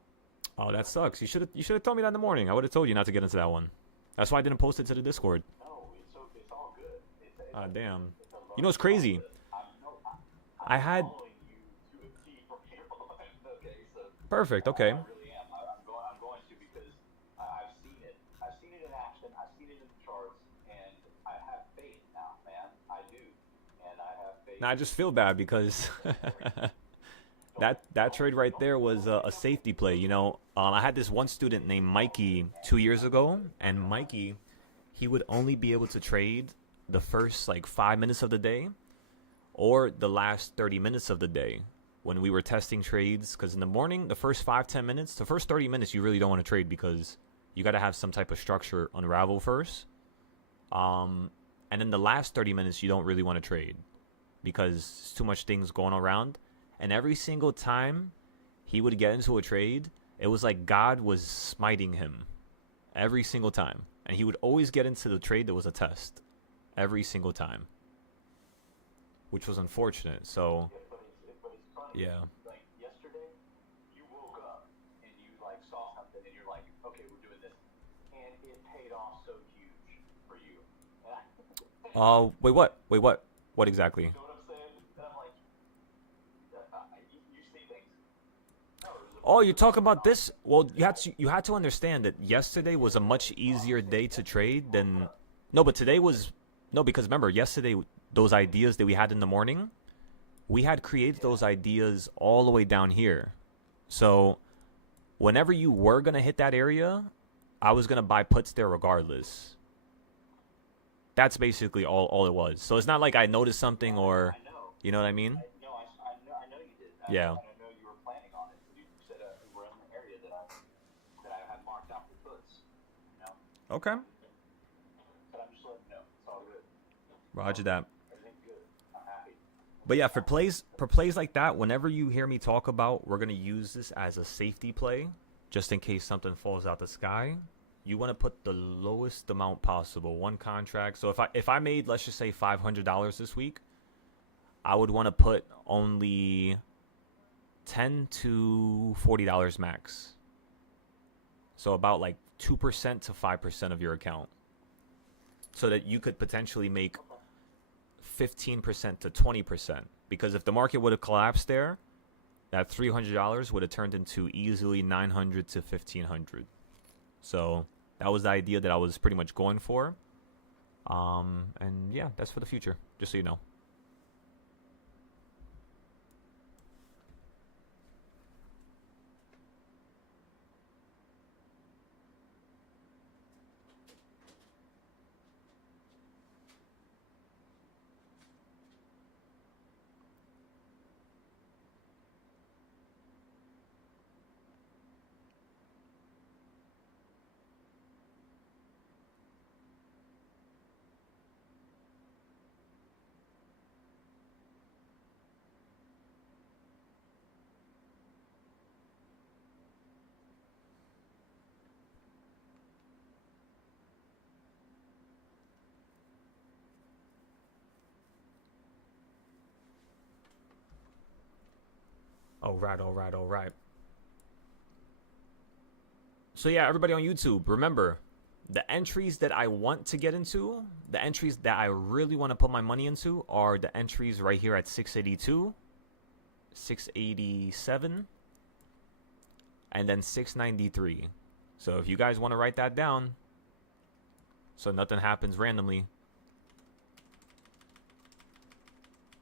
Oh, that sucks. You should have told me that in the morning. I would have told you not to get into that one. That's why I didn't post it to the Discord. No, it's all good. Ah, damn. You know what's crazy? I had Following you to a T from here on. Okay, so perfect. Okay. I really am. I'm going to because I've seen it. I've seen it in action. I've seen it in the charts, and I have faith now, man. I do, and I have faith. Now I just feel bad because that trade right there was a safety play. You know, I had this one student named Mikey 2 years ago, and Mikey, he would only be able to trade the first like 5 minutes of the day, or the last 30 minutes of the day when we were testing trades. Because in the morning, the first 5-10 minutes, the first 30 minutes, you really don't want to trade because you got to have some type of structure unravel first. And then the last 30 minutes, you don't really want to trade because there's too much things going around. And every single time he would get into a trade, it was like God was smiting him every single time. And he would always get into the trade that was a test every single time, which was unfortunate. So, But it's funny. yeah. Like yesterday, you woke up and you like saw something and you're like, okay, we're doing this, and it paid off so huge for you. Wait, what? Wait, what? What exactly? You know what I'm saying? And I'm like, you see things. Oh, you're talking about this? Well, you had to understand that yesterday was a much easier day to trade than but today was because remember yesterday those ideas that we had in the morning, we had created those ideas all the way down here. So whenever you were gonna hit that area, I was gonna buy puts there regardless. That's basically all it was. So it's not like I noticed something or, I know. you know what I mean? I know you did. Yeah. And I know you were planning on it. You said we're in the area that I had marked out for puts. You know, Okay. but I'm just letting you know it's all good. Roger that. Everything's good. I'm happy. But yeah, for plays like that, whenever you hear me talk about we're gonna use this as a safety play, just in case something falls out the sky, you want to put the lowest amount possible. One contract. So if I made, let's just say $500 this week, I would want to put only $10 to $40 max. So about like 2% to 5% of your account, so that you could potentially make 15% to 20%. Because if the market would have collapsed there, that $300 would have turned into easily $900 to $1,500. So that was the idea that I was pretty much going for. And yeah, that's for the future, just so you know. All right. So yeah, everybody on YouTube, remember, The entries that I want to get into, the entries that I really want to put my money into are the entries right here at 682, 687, and then 693. So if you guys want to write that down so nothing happens randomly,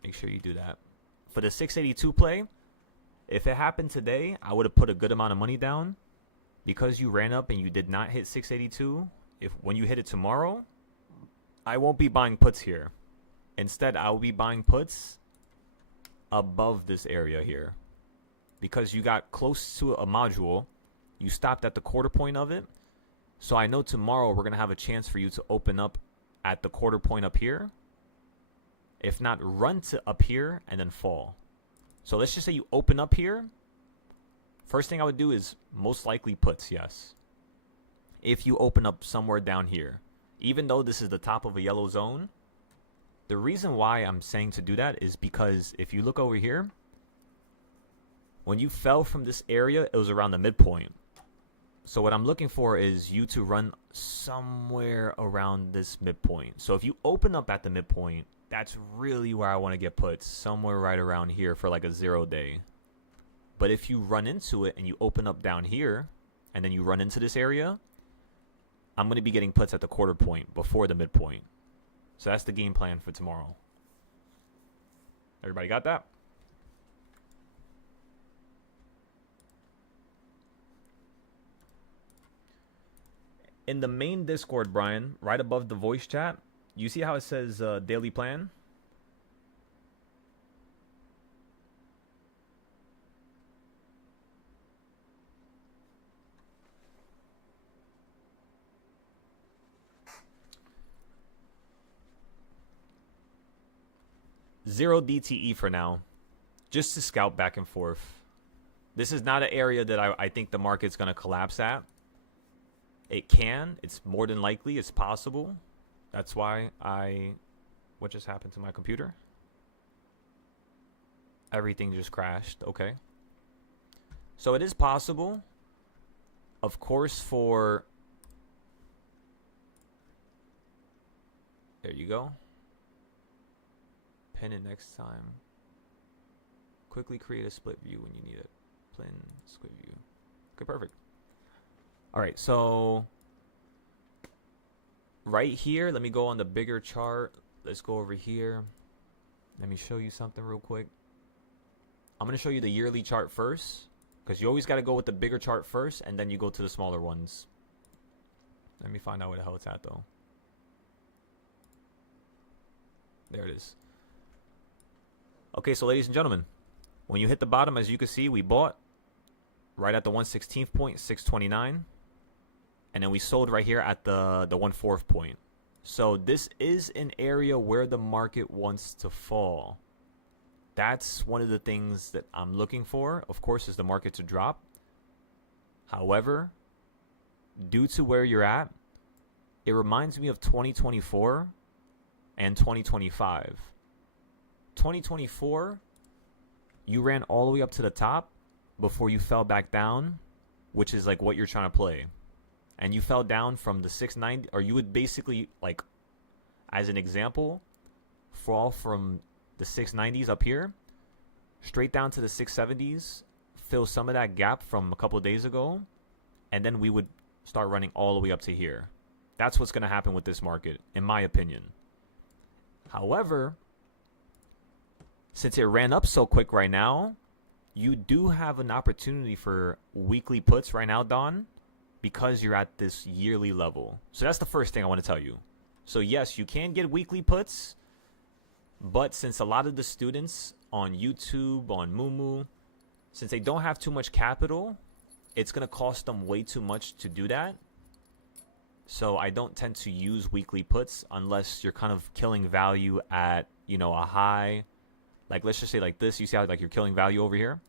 make sure you do that. For the 682 play, if it happened today, I would have put a good amount of money down. Because you ran up and you did not hit 682, when you hit it tomorrow, I won't be buying puts here. Instead, I will be buying puts above this area here. Because you got close to a module, you stopped at the quarter point of it. So I know tomorrow we're going to have a chance for you to open up at the quarter point up here. If not, run to up here and then fall. So let's just say you open up here. First thing I would do is most likely puts, yes. If you open up somewhere down here, even though this is the top of a yellow zone, the reason why I'm saying to do that is because if you look over here, when you fell from this area, it was around the midpoint. So what I'm looking for is you to run somewhere around this midpoint. So if you open up at the midpoint, that's really where I want to get puts, somewhere right around here for like a 0 day. But if you run into it and you open up down here and then you run into this area, I'm going to be getting puts at the quarter point before the midpoint. So that's the game plan for tomorrow. Everybody got that? In the main Discord, Brian, right above the voice chat, you see how it says daily plan? Zero DTE for now, just to scout back and forth. This is not an area that I think the market's going to collapse at. It can. It's more than likely. It's possible. That's why what just happened to my computer? Everything just crashed. Okay. So it is possible. Of course, there you go. Pin it next time. Quickly create a split view when you need it. Pin split view. Okay, perfect. All right, so right here, let me go on the bigger chart. Let's go over here. Let me show you something real quick. I'm going to show you the yearly chart first, because you always got to go with the bigger chart first, and then you go to the smaller ones. Let me find out where the hell it's at, though. There it is. Okay, so ladies and gentlemen, when you hit the bottom, as you can see, we bought right at the 1/16th point, 629. And then we sold right here at the 1/4 point. So this is an area where the market wants to fall. That's one of the things that I'm looking for, of course, is the market to drop. However, due to where you're at, it reminds me of 2024 and 2025. 2024, you ran all the way up to the top before you fell back down, which is like what you're trying to play. And you fell down from the 690, or you would basically, like, as an example, fall from the 690s up here straight down to the 670s, fill some of that gap from a couple of days ago, and then we would start running all the way up to here. That's what's going to happen with this market, in my opinion. However, since it ran up so quick right now, you do have an opportunity for weekly puts right now, Don, because you're at this yearly level. So that's the first thing I want to tell you. So yes, you can get weekly puts, but since a lot of the students on YouTube, on Moomoo, since they don't have too much capital, it's going to cost them way too much to do that. So I don't tend to use weekly puts unless you're kind of killing value at, you know, a high. Like, let's just say like this. You see how like you're killing value over here?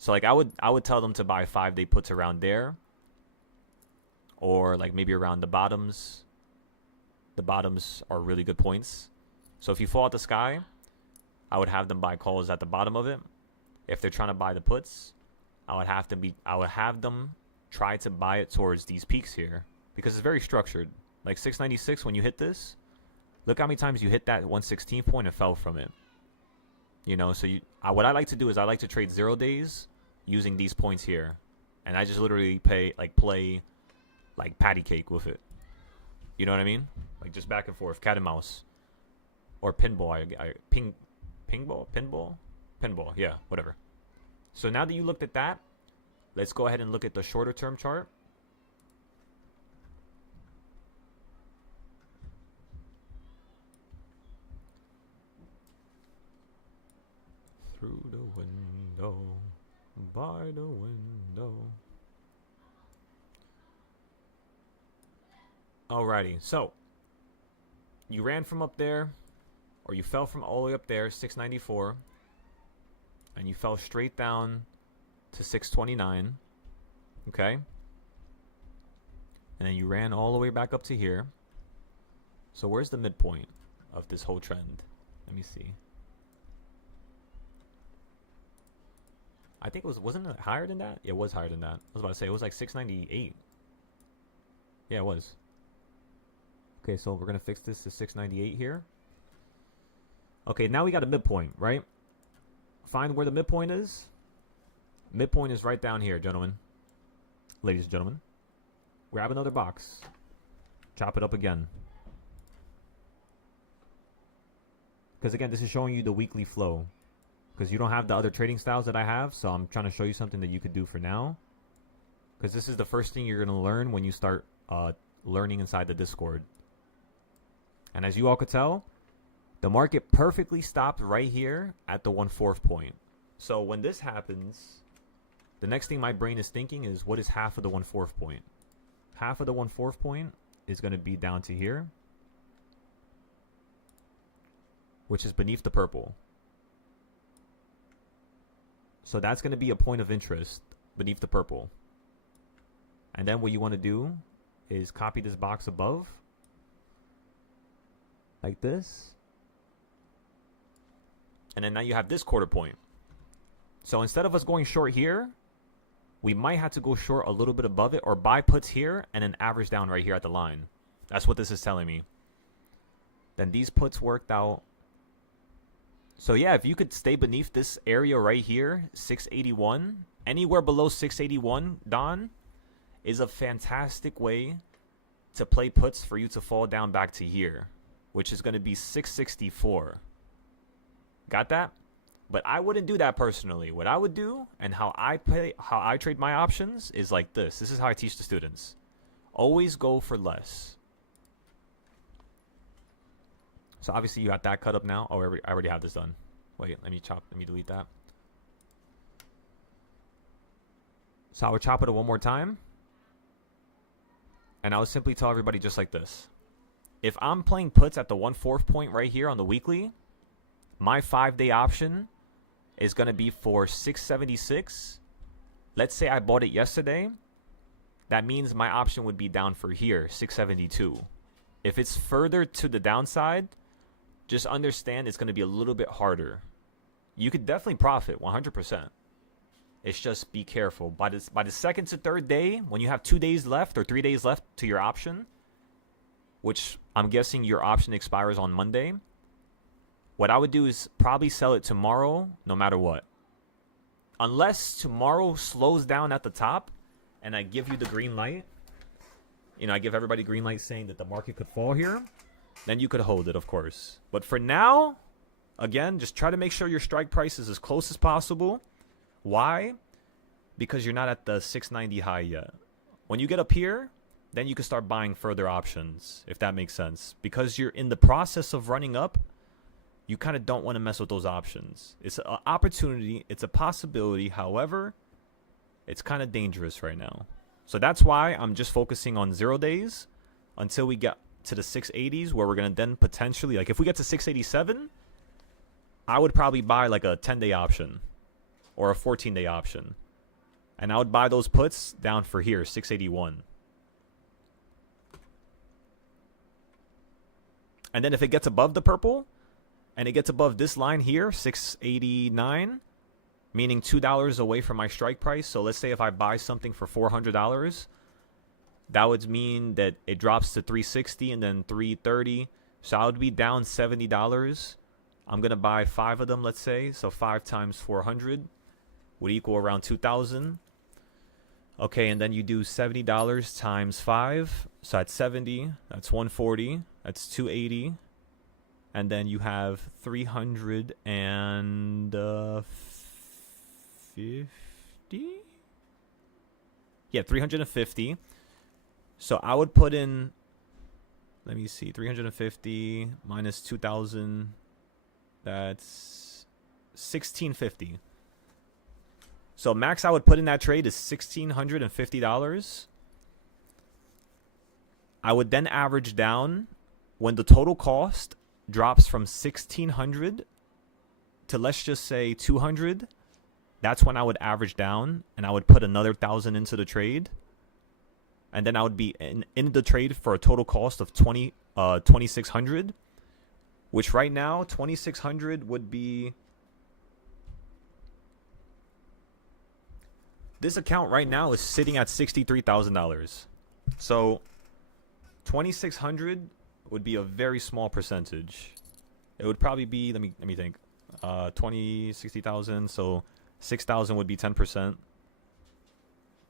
So like I would tell them to buy 5-day puts around there, or like maybe around the bottoms. The bottoms are really good points. So if you fall out the sky, I would have them buy calls at the bottom of it. If they're trying to buy the puts, I would have them try to buy it towards these peaks here because it's very structured. Like 696, when you hit this, look how many times you hit that 116 point and fell from it. You know, so what I like to do is I like to trade 0 days using these points here. And I just literally play like patty cake with it. You know what I mean? Like just back and forth, cat and mouse. Or pinball. Pinball, yeah, whatever. So now that you looked at that, let's go ahead and look at the shorter term chart. Through the window, by the window. Alrighty, so you ran from up there, or you fell from all the way up there, 694, and you fell straight down to 629, okay? And then you ran all the way back up to here. So where's the midpoint of this whole trend? Let me see. I think wasn't it higher than that? Yeah, it was higher than that. I was about to say, it was like 698. Yeah, it was. Okay, so we're going to fix this to 698 here. Okay, now we got a midpoint, right? Find where the midpoint is. Midpoint is right down here, gentlemen. Ladies and gentlemen. Grab another box. Chop it up again. Because again, this is showing you the weekly flow. Because you don't have the other trading styles that I have, so I'm trying to show you something that you could do for now. Because this is the first thing you're going to learn when you start learning inside the Discord. And as you all could tell, the market perfectly stopped right here at the 1/4 point. So when this happens, the next thing my brain is thinking is, what is half of the 1/4 point? Half of the 1/4 point is going to be down to here, which is beneath the purple. So that's going to be a point of interest beneath the purple. And then what you want to do is copy this box above, like this. And then now you have this quarter point. So instead of us going short here, we might have to go short a little bit above it, or buy puts here and then average down right here at the line. That's what this is telling me. Then these puts worked out. So yeah, if you could stay beneath this area right here, 681, anywhere below 681, Don, is a fantastic way to play puts for you to fall down back to here, which is going to be 664. Got that? But I wouldn't do that personally. What I would do and how I trade my options is like this. This is how I teach the students. Always go for less. So obviously you got that cut up now. Oh, I already have this done. Wait, let me delete that. So I would chop it one more time. And I would simply tell everybody just like this. If I'm playing puts at the 1/4 point right here on the weekly, my 5-day option is going to be for 676. Let's say I bought it yesterday. That means my option would be down for here, 672. If it's further to the downside, just understand it's going to be a little bit harder. You could definitely profit 100%. It's just be careful. By the second to third day, when you have 2 days left or 3 days left to your option, which I'm guessing your option expires on Monday, what I would do is probably sell it tomorrow no matter what. Unless tomorrow slows down at the top and I give you the green light, I give everybody green light saying that the market could fall here, then you could hold it, of course. But for now, again, just try to make sure your strike price is as close as possible. Why? Because you're not at the 690 high yet. When you get up here, then you can start buying further options, if that makes sense. Because you're in the process of running up, you kind of don't want to mess with those options. It's an opportunity. It's a possibility. However, it's kind of dangerous right now. So that's why I'm just focusing on 0 days until we get to the 680s, where we're going to then potentially, like if we get to 687, I would probably buy like a 10-day option or a 14-day option. And I would buy those puts down for here, 681. And then if it gets above the purple and it gets above this line here, 689, meaning $2 away from my strike price. So let's say if I buy something for $400, that would mean that it drops to 360 and then 330. So I would be down $70. I'm going to buy 5 of them, let's say. So 5 times 400 would equal around 2,000. Okay, and then you do $70 times 5. So that's 70. That's 140. That's 280. And then you have 350. Yeah, 350. So I would put in, let me see, 350 minus 2,000. That's 1,650. So max I would put in that trade is $1,650. I would then average down when the total cost drops from 1,600 to, let's just say, 200. That's when I would average down, and I would put another 1,000 into the trade, and then I would be in the trade for a total cost of 2,600, which right now 2,600 would be. This account right now is sitting at $63,000. So 2,600 would be a very small percentage. It would probably be, let me think. 60,000, so 6,000 would be 10%.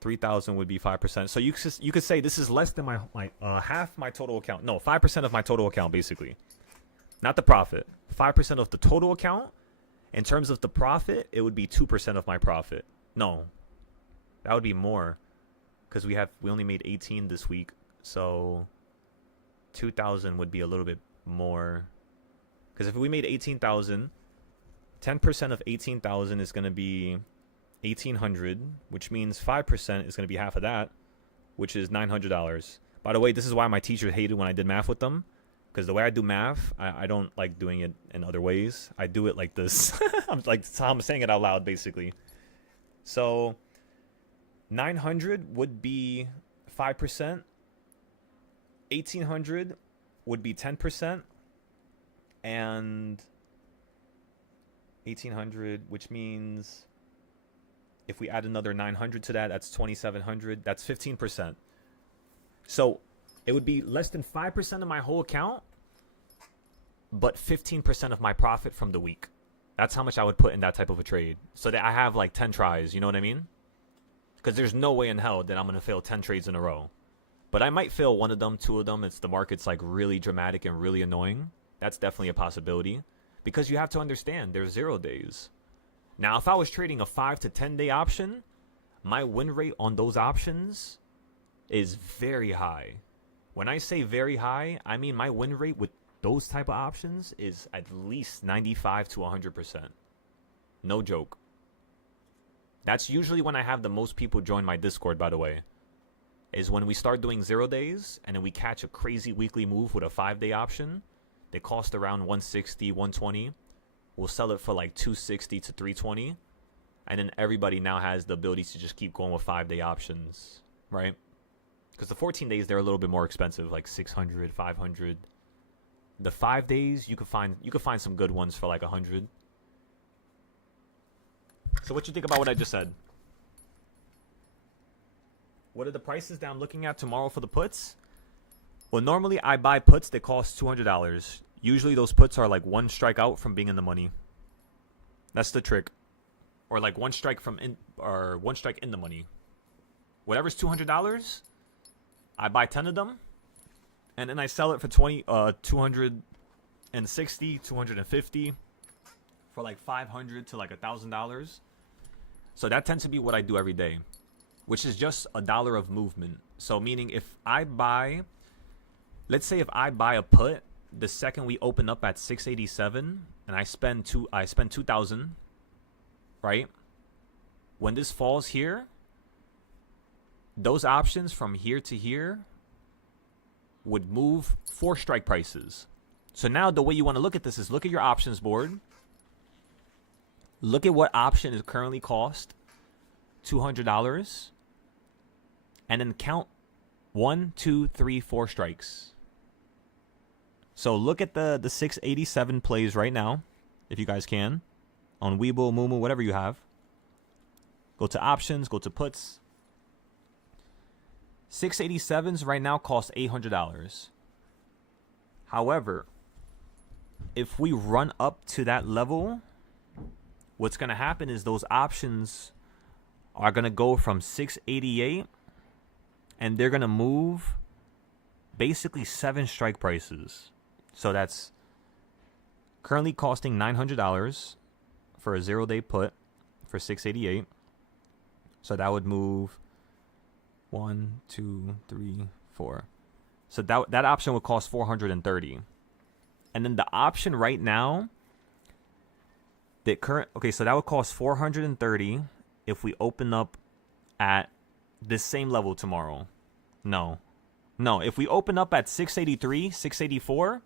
3,000 would be 5%. So you could say this is less than my half my total account. No, 5% of my total account, basically. Not the profit. 5% of the total account. In terms of the profit, it would be 2% of my profit. No, that would be more, because we only made 18 this week. So 2,000 would be a little bit more, because if we made 18,000, 10% of 18,000 is going to be 1,800, which means 5% is going to be half of that, which is $900. By the way, this is why my teacher hated when I did math with them, because the way I do math, I don't like doing it in other ways. I do it like this. I'm saying it out loud, basically. So 900 would be 5%. 1,800 would be 10%. And 1,800, which means if we add another 900 to that, that's 2,700. That's 15%. So it would be less than 5% of my whole account, but 15% of my profit from the week. That's how much I would put in that type of a trade. So that I have like 10 tries, you know what I mean? Because there's no way in hell that I'm going to fail 10 trades in a row. But I might fail one of them, 2 of them. It's the market's like really dramatic and really annoying. That's definitely a possibility. Because you have to understand, there's 0 days. Now, if I was trading a 5 to 10 day option, my win rate on those options is very high. When I say very high, I mean my win rate with those type of options is at least 95 to 100%. No joke. That's usually when I have the most people join my Discord, by the way. Is when we start doing 0 days and then we catch a crazy weekly move with a 5-day option. They cost around 160, 120. We'll sell it for like 260 to 320. And then everybody now has the ability to just keep going with 5-day options, right? Because the 14 days, they're a little bit more expensive, like 600, 500. The 5 days, you could find some good ones for like 100. So what you think about what I just said? What are the prices that I'm looking at tomorrow for the puts? Well, normally I buy puts that cost $200. Usually those puts are like 1 strike out from being in the money. That's the trick. Or like 1 strike in the money. Whatever's $200, I buy 10 of them, and then I sell it for 260, 250, for like $500 to like $1,000. So that tends to be what I do every day, which is just $1 of movement. So meaning if I buy, let's say if I buy a put the second we open up at 687 and I spend 2,000, right? When this falls here, those options from here to here would move 4 strike prices. So now the way you want to look at this is look at your options board. Look at what option is currently cost $200. And then count 1, 2, 3, 4 strikes. So look at the 687 plays right now, if you guys can, on Weeble, Moomoo, whatever you have. Go to options, go to puts. 687s right now cost $800. However, if we run up to that level, what's going to happen is those options are going to go from 688 and they're going to move basically 7 strike prices. So that's currently costing $900 for a 0-day put for 688. So that would move 1, 2, 3, 4. So that option would cost $430. And then the option right now, so that would cost $430 if we open up at this same level tomorrow. No, if we open up at 683, 684,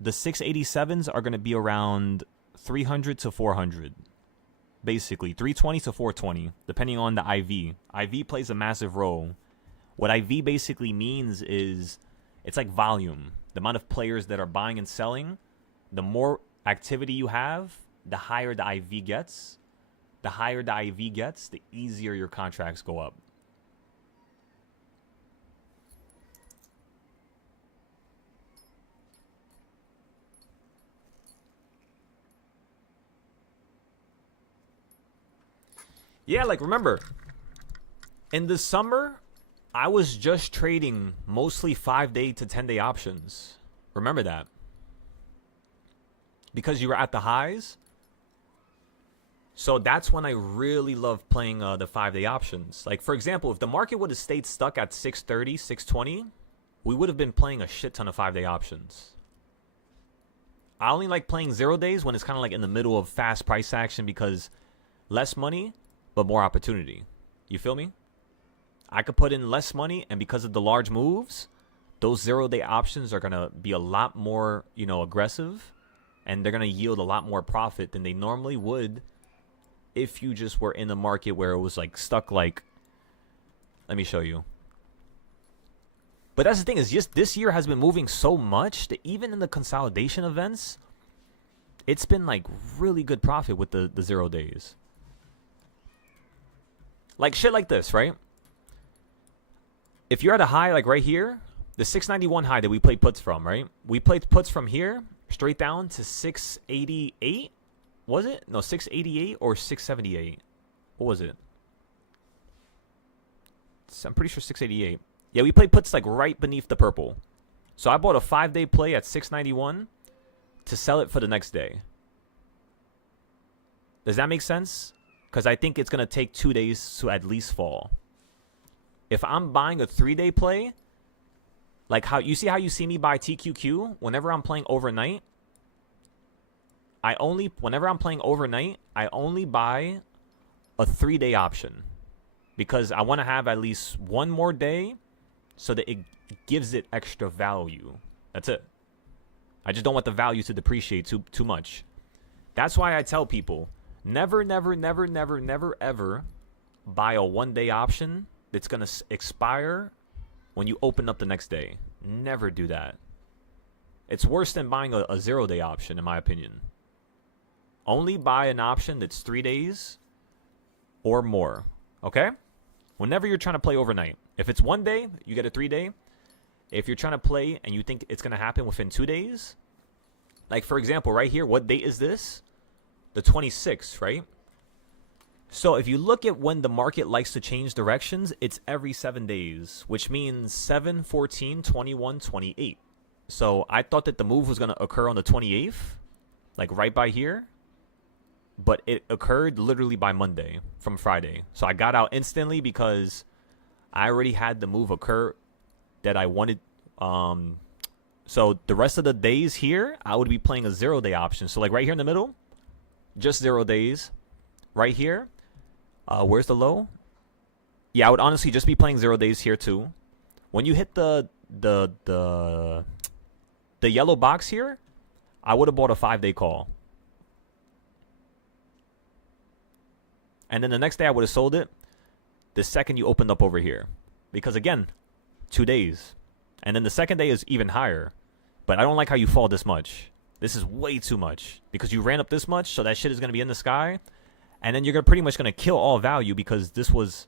the 687s are going to be around 300 to 400. Basically, 320 to 420, depending on the IV. IV plays a massive role. What IV basically means is it's like volume. The amount of players that are buying and selling, the more activity you have, the higher the IV gets. The higher the IV gets, the easier your contracts go up. Yeah, like remember, in the summer, I was just trading mostly 5-day to 10-day options. Remember that. Because you were at the highs. So that's when I really love playing the 5-day options. Like, for example, if the market would have stayed stuck at 630, 620, we would have been playing a shit ton of 5-day options. I only like playing 0 days when it's kind of like in the middle of fast price action because less money, but more opportunity. You feel me? I could put in less money, and because of the large moves, those 0-day options are going to be a lot more, aggressive, and they're going to yield a lot more profit than they normally would if you just were in a market where it was like stuck like, let me show you. But that's the thing is just this year has been moving so much that even in the consolidation events, it's been like really good profit with the 0 days. Like shit like this, right? If you're at a high like right here, the 691 high that we played puts from, right? We played puts from here straight down to 688. Was it? No, 688 or 678. What was it? I'm pretty sure 688. Yeah, we played puts like right beneath the purple. So I bought a 5-day play at 691 to sell it for the next day. Does that make sense? Because I think it's going to take 2 days to at least fall. If I'm buying a 3-day play, like how you see me buy TQQ, whenever I'm playing overnight, I only buy a 3-day option. Because I want to have at least one more day so that it gives it extra value. That's it. I just don't want the value to depreciate too much. That's why I tell people, never, ever buy a 1-day option that's going to expire when you open up the next day. Never do that. It's worse than buying a 0-day option, in my opinion. Only buy an option that's 3 days or more. Okay? Whenever you're trying to play overnight. If it's 1 day, you get a 3-day. If you're trying to play and you think it's going to happen within 2 days, like for example, right here, what date is this? The 26th, right? So if you look at when the market likes to change directions, it's every 7 days, which means 7, 14, 21, 28. So I thought that the move was going to occur on the 28th, like right by here. But it occurred literally by Monday from Friday. So I got out instantly because I already had the move occur that I wanted. So the rest of the days here, I would be playing a 0-day option. So like right here in the middle, just 0 days. Right here, where's the low? Yeah, I would honestly just be playing 0 days here too. When you hit the yellow box here, I would have bought a 5-day call. And then the next day I would have sold it the second you opened up over here. Because again, 2 days. And then the second day is even higher. But I don't like how you fall this much. This is way too much. Because you ran up this much, so that shit is going to be in the sky. And then you're pretty much going to kill all value because this was,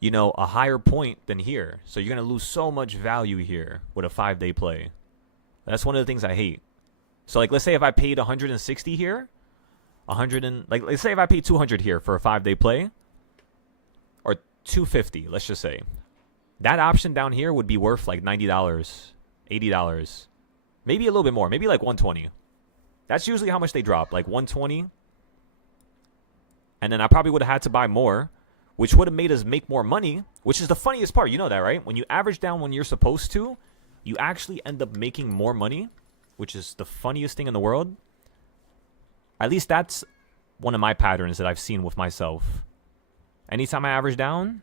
you know, a higher point than here. So you're going to lose so much value here with a 5-day play. That's one of the things I hate. So, like, let's say if I paid 160 here, let's say if I paid 200 here for a 5-day play, or 250, let's just say. That option down here would be worth like $90, $80, maybe a little bit more, maybe like 120. That's usually how much they drop, like 120. And then I probably would have had to buy more, which would have made us make more money, which is the funniest part. You know that, right? When you average down when you're supposed to, you actually end up making more money, which is the funniest thing in the world. At least that's one of my patterns that I've seen with myself. Anytime I average down,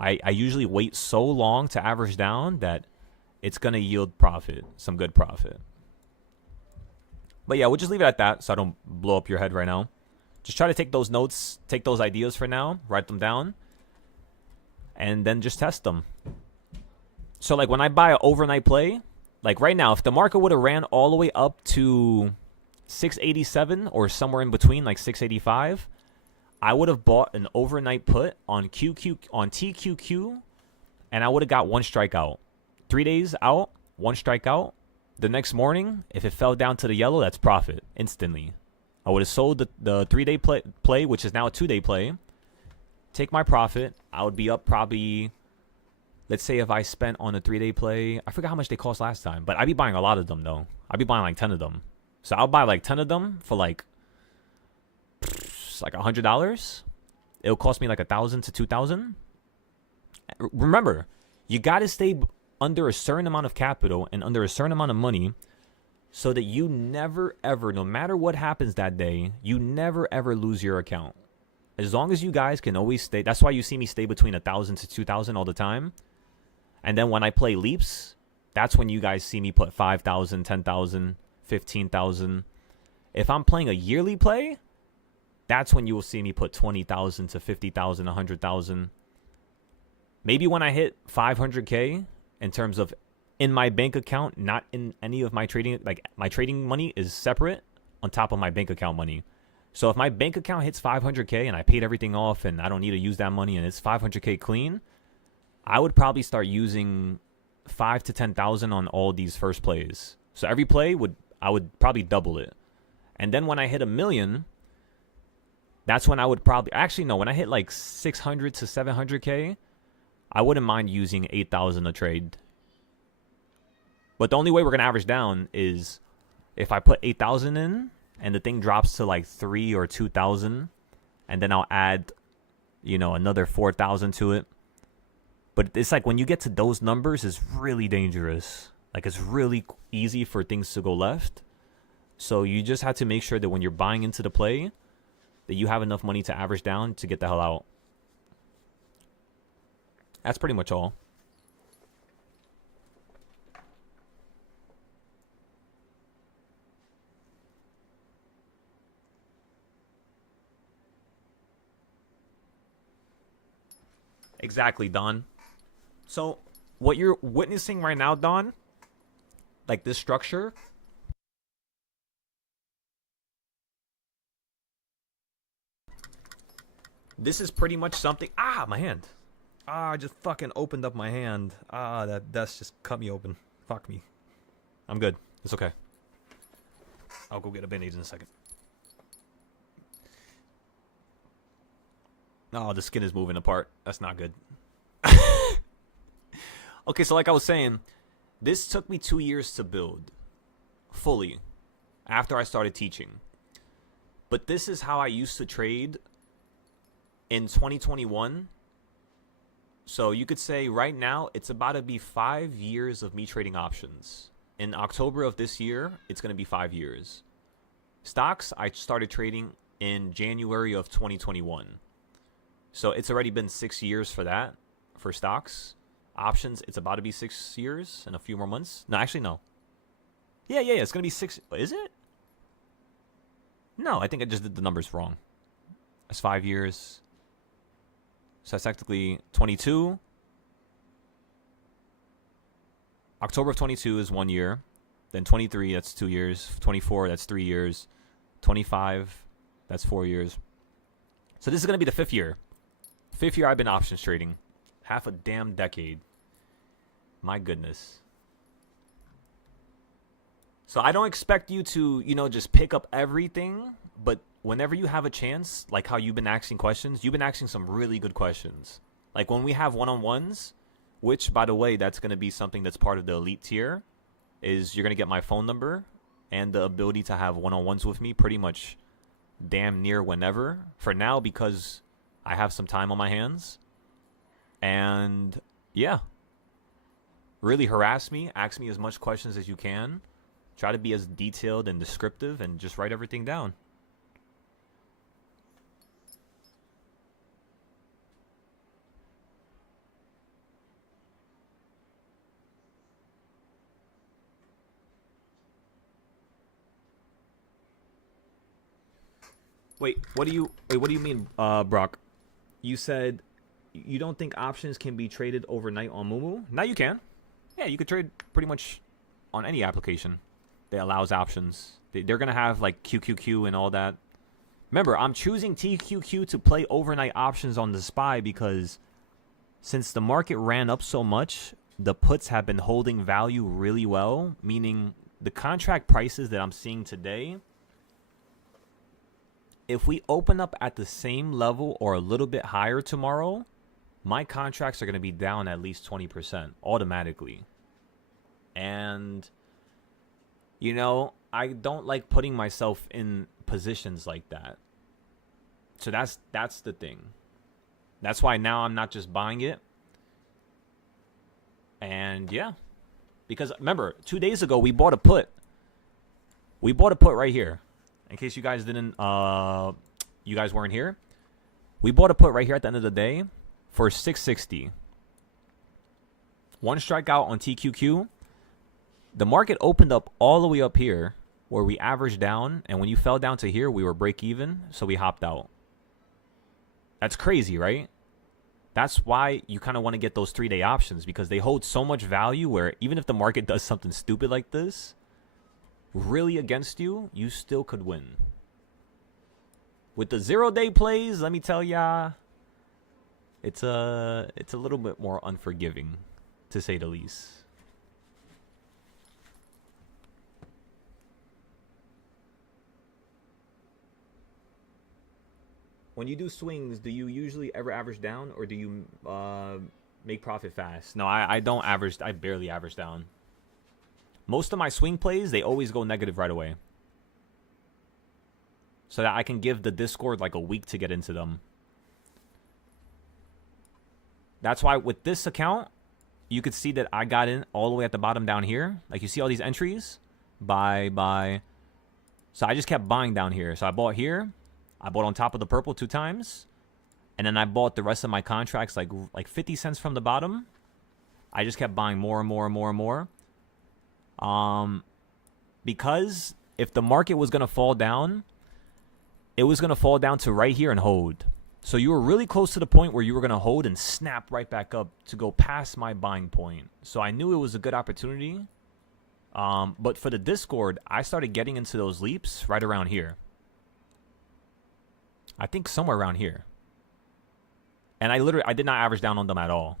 I usually wait so long to average down that it's going to yield profit, some good profit. But yeah, we'll just leave it at that so I don't blow up your head right now. Just try to take those notes, take those ideas for now, write them down, and then just test them. So like when I buy an overnight play, like right now, if the market would have ran all the way up to 687 or somewhere in between, like 685, I would have bought an overnight put on TQQ, and I would have got one strikeout. 3 days out, one strikeout. The next morning, if it fell down to the yellow, that's profit instantly. I would have sold the 3-day play, which is now a 2-day play. Take my profit. I would be up probably, let's say if I spent on a 3-day play, I forgot how much they cost last time, but I'd be buying a lot of them though. I'd be buying like 10 of them. So I'll buy like 10 of them for like $100. It'll cost me like $1,000 to $2,000. Remember, you got to stay under a certain amount of capital and under a certain amount of money so that you never ever, no matter what happens that day, you never ever lose your account. As long as you guys can always stay, that's why you see me stay between 1,000 to 2,000 all the time. And then when I play leaps, that's when you guys see me put 5,000, 10,000, 15,000. If I'm playing a yearly play, that's when you will see me put 20,000 to 50,000, 100,000. Maybe when I hit 500K in terms of in my bank account, not in any of my trading, like my trading money is separate on top of my bank account money. So if my bank account hits 500K and I paid everything off and I don't need to use that money and it's 500K clean, I would probably start using 5 to 10,000 on all these first plays. So every play I would probably double it. And then when I hit 1 million, that's when I would probably, actually no, when I hit like 600 to 700K, I wouldn't mind using 8,000 a trade. But the only way we're going to average down is if I put 8,000 in and the thing drops to like 3 or 2,000, and then I'll add, you know, another 4,000 to it. But it's like when you get to those numbers, it's really dangerous. Like it's really easy for things to go left. So you just have to make sure that when you're buying into the play, that you have enough money to average down to get the hell out. That's pretty much all. Exactly, Don. So what you're witnessing right now, Don, like this structure, this is pretty much something. Ah, my hand. Ah, I just fucking opened up my hand. Ah, that's just cut me open. Fuck me. I'm good. It's okay. I'll go get a Band-Aid in a second. Oh, the skin is moving apart. That's not good. Okay, so like I was saying, this took me 2 years to build fully after I started teaching. But this is how I used to trade in 2021. So you could say right now it's about to be 5 years of me trading options. In October of this year, it's going to be 5 years. Stocks, I started trading in January of 2021. So it's already been 6 years for that, for stocks. Options, it's about to be 6 years and a few more months. No, actually, no. Yeah, it's going to be 6. Is it? No, I think I just did the numbers wrong. That's 5 years. So that's technically 22. October of 22 is 1 year. Then 23, that's 2 years. 24, that's 3 years. 25, That's 4 years. So this is going to be the 5th year. 5th year I've been options trading. Half a damn decade. My goodness. So I don't expect you to, just pick up everything. But whenever you have a chance, like how you've been asking questions, you've been asking some really good questions. Like when we have one-on-ones, which, by the way, that's going to be something that's part of the elite tier, is you're going to get my phone number and the ability to have one-on-ones with me pretty much damn near whenever. For now, because I have some time on my hands. And, yeah. Really harass me. Ask me as much questions as you can. Try to be as detailed and descriptive and just write everything down. Wait, what do you mean, Brock? You said you don't think options can be traded overnight on Moomoo? Now you can. Yeah, you could trade pretty much on any application that allows options. They're gonna have like QQQ and all that. Remember, I'm choosing TQQ to play overnight options on the SPY because since the market ran up so much, the puts have been holding value really well, meaning the contract prices that I'm seeing today, if we open up at the same level or a little bit higher tomorrow, my contracts are going to be down at least 20% automatically. And, I don't like putting myself in positions like that. So that's the thing. That's why now I'm not just buying it. And, yeah. Because, remember, 2 days ago, we bought a put. We bought a put right here. In case you guys you guys weren't here, we bought a put right here at the end of the day for 660. One strikeout on TQQ. The market opened up all the way up here where we averaged down, and when you fell down to here, we were break even, so we hopped out. That's crazy, right? That's why you kind of want to get those 3-day options because they hold so much value where even if the market does something stupid like this, really against you, you still could win. With the 0-day plays, let me tell ya, it's a little bit more unforgiving, to say the least. When you do swings, do you usually ever average down, or do you make profit fast? No, I don't average. I barely average down. Most of my swing plays, they always go negative right away. So that I can give the Discord like a week to get into them. That's why with this account, you could see that I got in all the way at the bottom down here. Like you see all these entries? Buy. So I just kept buying down here. So I bought here. I bought on top of the purple 2 times. And then I bought the rest of my contracts like 50 cents from the bottom. I just kept buying more and more and more and more. Because if the market was going to fall down, it was going to fall down to right here and hold. So you were really close to the point where you were going to hold and snap right back up to go past my buying point. So I knew it was a good opportunity. But for the Discord, I started getting into those leaps right around here. I think somewhere around here. And I did not average down on them at all.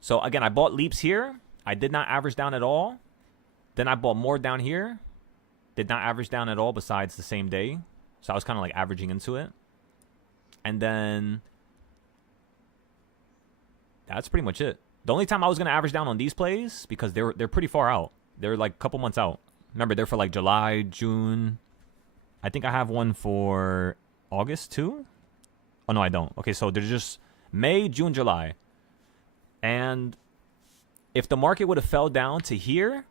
So again, I bought leaps here. I did not average down at all. Then I bought more down here. Did not average down at all besides the same day. So I was kind of like averaging into it. And then that's pretty much it. The only time I was going to average down on these plays, because they're pretty far out. They're like a couple months out. Remember, they're for like July, June. I think I have one for August too. Oh, no, I don't. Okay, so they're just May, June, July. And if the market would have fell down to here,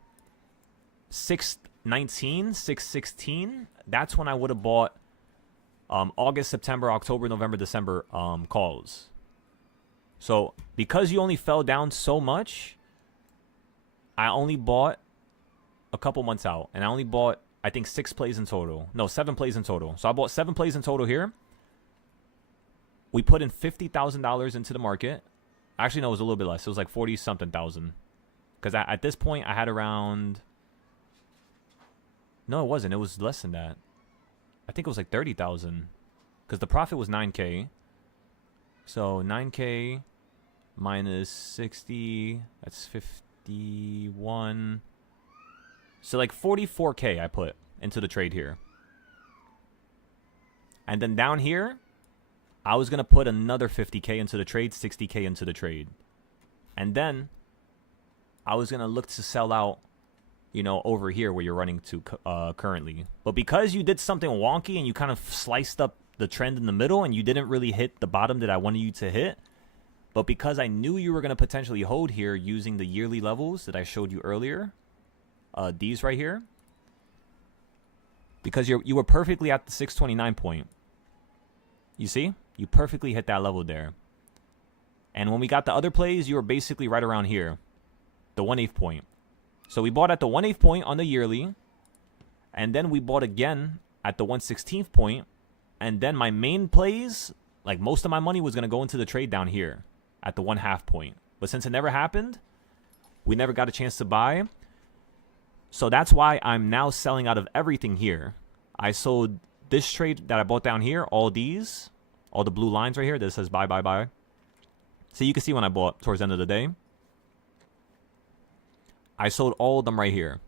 619, 616, that's when I would have bought August, September, October, November, December calls. So because you only fell down so much, I only bought a couple months out. And I only bought, I think, 6 plays in total. No, 7 plays in total. So I bought 7 plays in total here. We put in $50,000 into the market. Actually, no, it was a little bit less. It was like 40-something thousand. Because at this point, I had around... No, it wasn't. It was less than that. I think it was like 30,000 because the profit was 9K. So 9K minus 60, that's 51. So like 44K I put into the trade here. And then down here, I was going to put another 50K into the trade, 60K into the trade. And then I was going to look to sell out, you know, over here where you're running to currently. But because you did something wonky and you kind of sliced up the trend in the middle and you didn't really hit the bottom that I wanted you to hit, but because I knew you were going to potentially hold here using the yearly levels that I showed you earlier, these right here, because you were perfectly at the 629 point. You see? You perfectly hit that level there. And when we got the other plays, you were basically right around here, the 1/8 point. So we bought at the 1/8 point on the yearly, and then we bought again at the 1/16 point, and then my main plays, like most of my money was going to go into the trade down here at the 1/2 point. But since it never happened, we never got a chance to buy. So that's why I'm now selling out of everything here. I sold this trade that I bought down here, all these, all the blue lines right here that says buy, buy, buy. So you can see when I bought towards the end of the day. I sold all of them right here.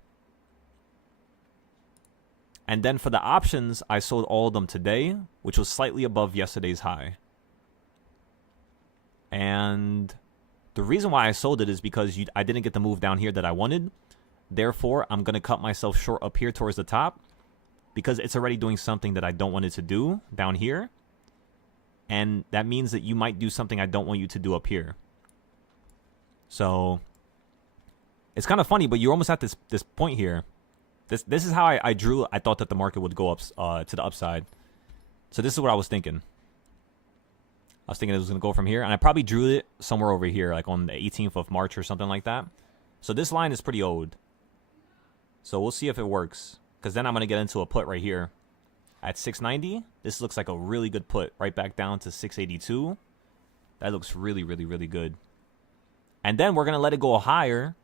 And then for the options, I sold all of them today, which was slightly above yesterday's high. And the reason why I sold it is because I didn't get the move down here that I wanted. Therefore, I'm going to cut myself short up here towards the top because it's already doing something that I don't want it to do down here. And that means that you might do something I don't want you to do up here. So it's kind of funny, but you're almost at this point here. This is how I drew. I thought that the market would go up to the upside. So this is what I was thinking. I was thinking it was going to go from here. And I probably drew it somewhere over here, like on the 18th of March or something like that. So this line is pretty old. So we'll see if it works. Because then I'm going to get into a put right here. At 690, this looks like a really good put. Right back down to 682. That looks really, really, really good. And then we're going to let it go higher.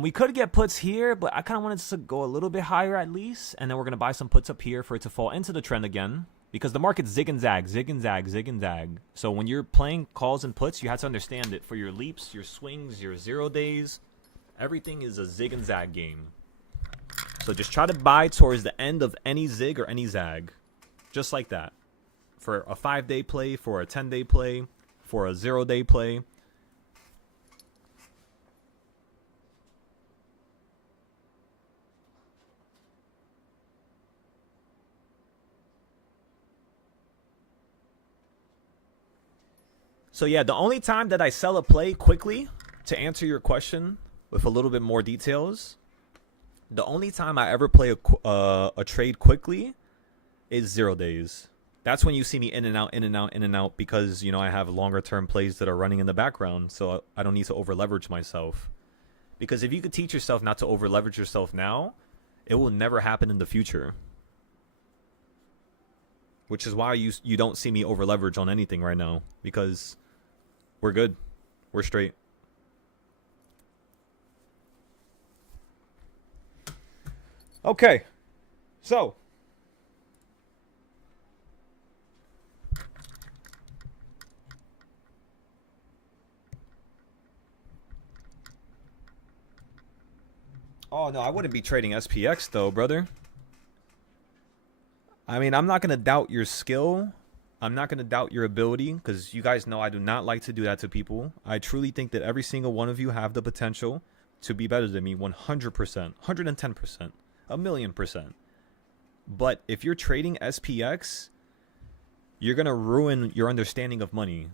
We could get puts here, but I kind of wanted to go a little bit higher at least. And then we're going to buy some puts up here for it to fall into the trend again. Because the market's zig and zag, zig and zag, zig and zag. So when you're playing calls and puts, you have to understand that for your leaps, your swings, your 0 days, everything is a zig and zag game. So just try to buy towards the end of any zig or any zag. Just like that. For a 5-day play, for a 10-day play, for a 0-day play. So yeah, the only time that I sell a play quickly, to answer your question with a little bit more details, the only time I ever play a trade quickly is 0 days. That's when you see me in and out, in and out, in and out, because, you know, I have longer term plays that are running in the background, so I don't need to over leverage myself. Because if you could teach yourself not to over leverage yourself now, it will never happen in the future. Which is why you don't see me over leverage on anything right now, because we're good. We're straight. Okay. So. Oh, no, I wouldn't be trading SPX, though, brother. I mean, I'm not going to doubt your skill. I'm not going to doubt your ability, because you guys know I do not like to do that to people. I truly think that every single one of you have the potential to be better than me 100%, 110%, 1,000,000%. But if you're trading SPX, you're going to ruin your understanding of money,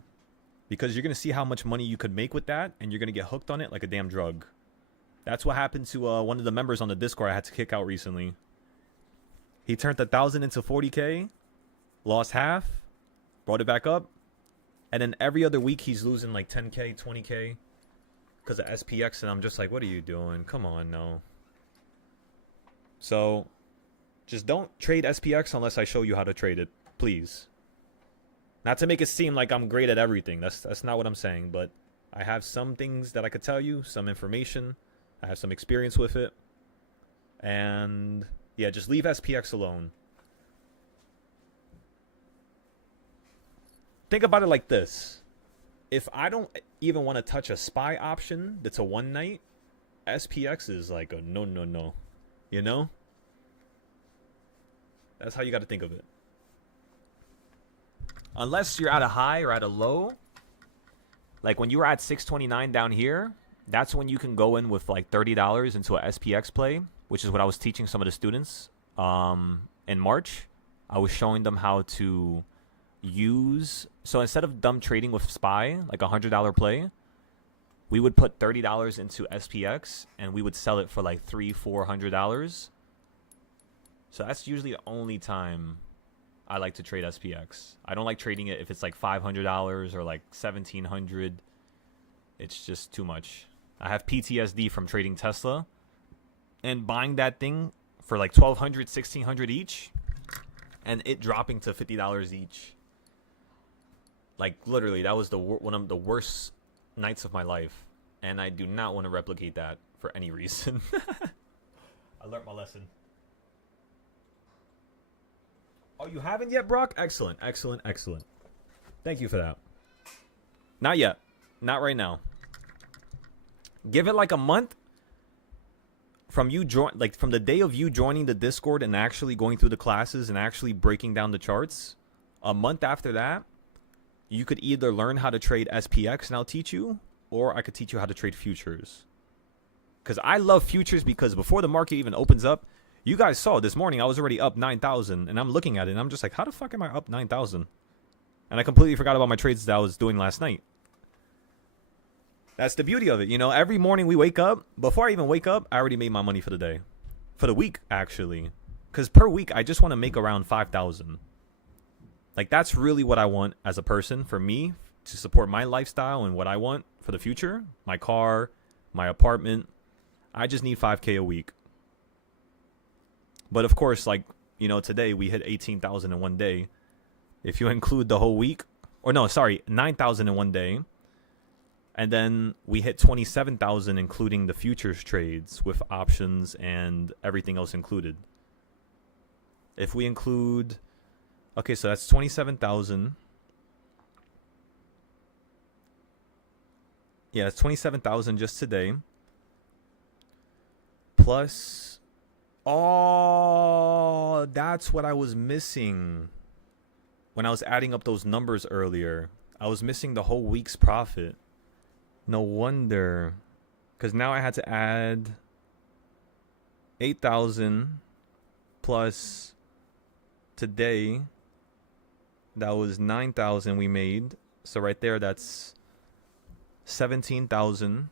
because you're going to see how much money you could make with that, and you're going to get hooked on it like a damn drug. That's what happened to one of the members on the Discord I had to kick out recently. He turned 1,000 into 40K, lost half, brought it back up, and then every other week he's losing like 10K, 20K because of SPX, and I'm just like, what are you doing? Come on, no. So just don't trade SPX unless I show you how to trade it, please. Not to make it seem like I'm great at everything. That's not what I'm saying, but I have some things that I could tell you, some information. I have some experience with it. And yeah, just leave SPX alone. think about it like this. If I don't even want to touch a SPY option that's a one night, SPX is like a no. You know? That's how you got to think of it. Unless you're at a high or at a low. Like when you were at 629 down here, that's when you can go in with like $30 into a SPX play, which is what I was teaching some of the students in March. I was showing them how to use. So instead of them trading with SPY, like a $100 play, we would put $30 into SPX and we would sell it for like $300-$400. So that's usually the only time I like to trade SPX. I don't like trading it if it's like $500 or like $1,700. It's just too much. I have PTSD from trading Tesla and buying that thing for like $1,200, $1,600 each, and it dropping to $50 each. Like literally, that was one of the worst nights of my life, and I do not want to replicate that for any reason. I learned my lesson. Oh, you haven't yet, Brock? Excellent. Thank you for that. Not yet. Not right now. Give it like a month from you from the day of you joining the Discord and actually going through the classes and actually breaking down the charts. A month after that, you could either learn how to trade SPX and I'll teach you, or I could teach you how to trade futures. Because I love futures, because before the market even opens up, you guys saw this morning I was already up 9,000, and I'm looking at it and I'm just like, how the fuck am I up 9,000? And I completely forgot about my trades that I was doing last night. That's the beauty of it, you know. Every morning we wake up. Before I even wake up, I already made my money for the day, for the week actually. Because per week I just want to make around 5,000. Like that's really what I want as a person, for me to support my lifestyle and what I want for the future. My car, my apartment. I just need 5K a week. But of course, like, you know, today we hit 18,000 in one day. If you include the whole week, or no, sorry, 9,000 in one day. And then we hit 27,000 including the futures trades with options and everything else included. If we include, okay, so that's 27,000. Yeah, it's 27,000 just today. Plus, oh, that's what I was missing when I was adding up those numbers earlier. I was missing the whole week's profit. No wonder. Because now I had to add 8,000 plus today. That was 9,000 we made. So right there, that's 17,000.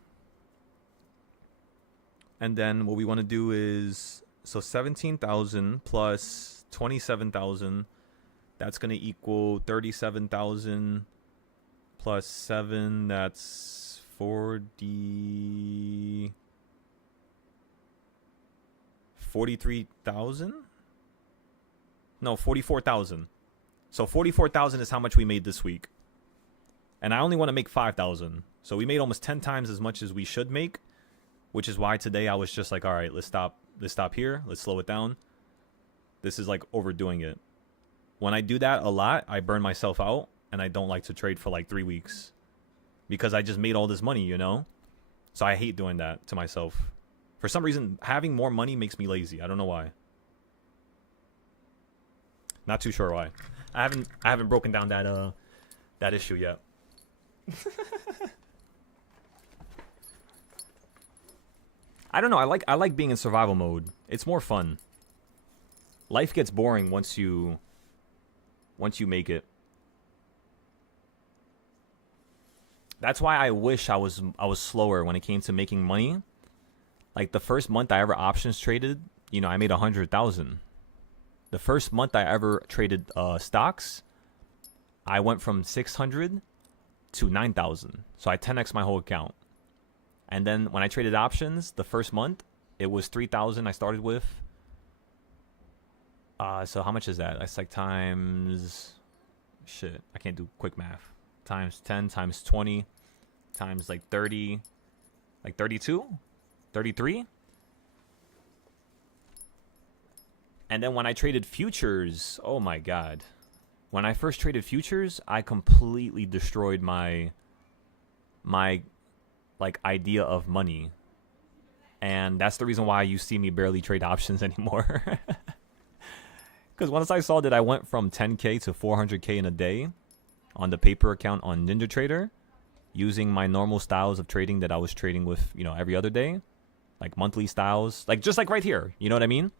And then what we want to do is, so 17,000 plus 27,000. That's going to equal 37,000 plus 7. That's 43,000? No, 44,000. So 44,000 is how much we made this week. And I only want to make 5,000. So we made almost 10 times as much as we should make, which is why today I was just like, all right, let's stop here. Let's slow it down. This is like overdoing it. When I do that a lot, I burn myself out, and I don't like to trade for like 3 weeks. Because I just made all this money, you know? So I hate doing that to myself. For some reason, having more money makes me lazy. I don't know why. Not too sure why. I haven't broken down that issue yet. I don't know. I like being in survival mode. It's more fun. Life gets boring once you make it. That's why I wish I was slower when it came to making money. Like the first month I ever options traded, you know, I made 100,000. The first month I ever traded stocks, I went from 600 to 9,000. So I 10x my whole account. And then when I traded options, the first month it was 3,000 I started with. So how much is that? That's like times, shit, I can't do quick math. Times 10 times 20 times like 30, like 32, 33. And then when I traded futures, oh my God. when I first traded futures, I completely destroyed my like idea of money. And that's the reason why you see me barely trade options anymore. Because once I saw that I went from 10K to 400K in a day on the paper account on NinjaTrader, using my normal styles of trading that I was trading with, you know, every other day, like monthly styles, like just like right here, you know what I mean?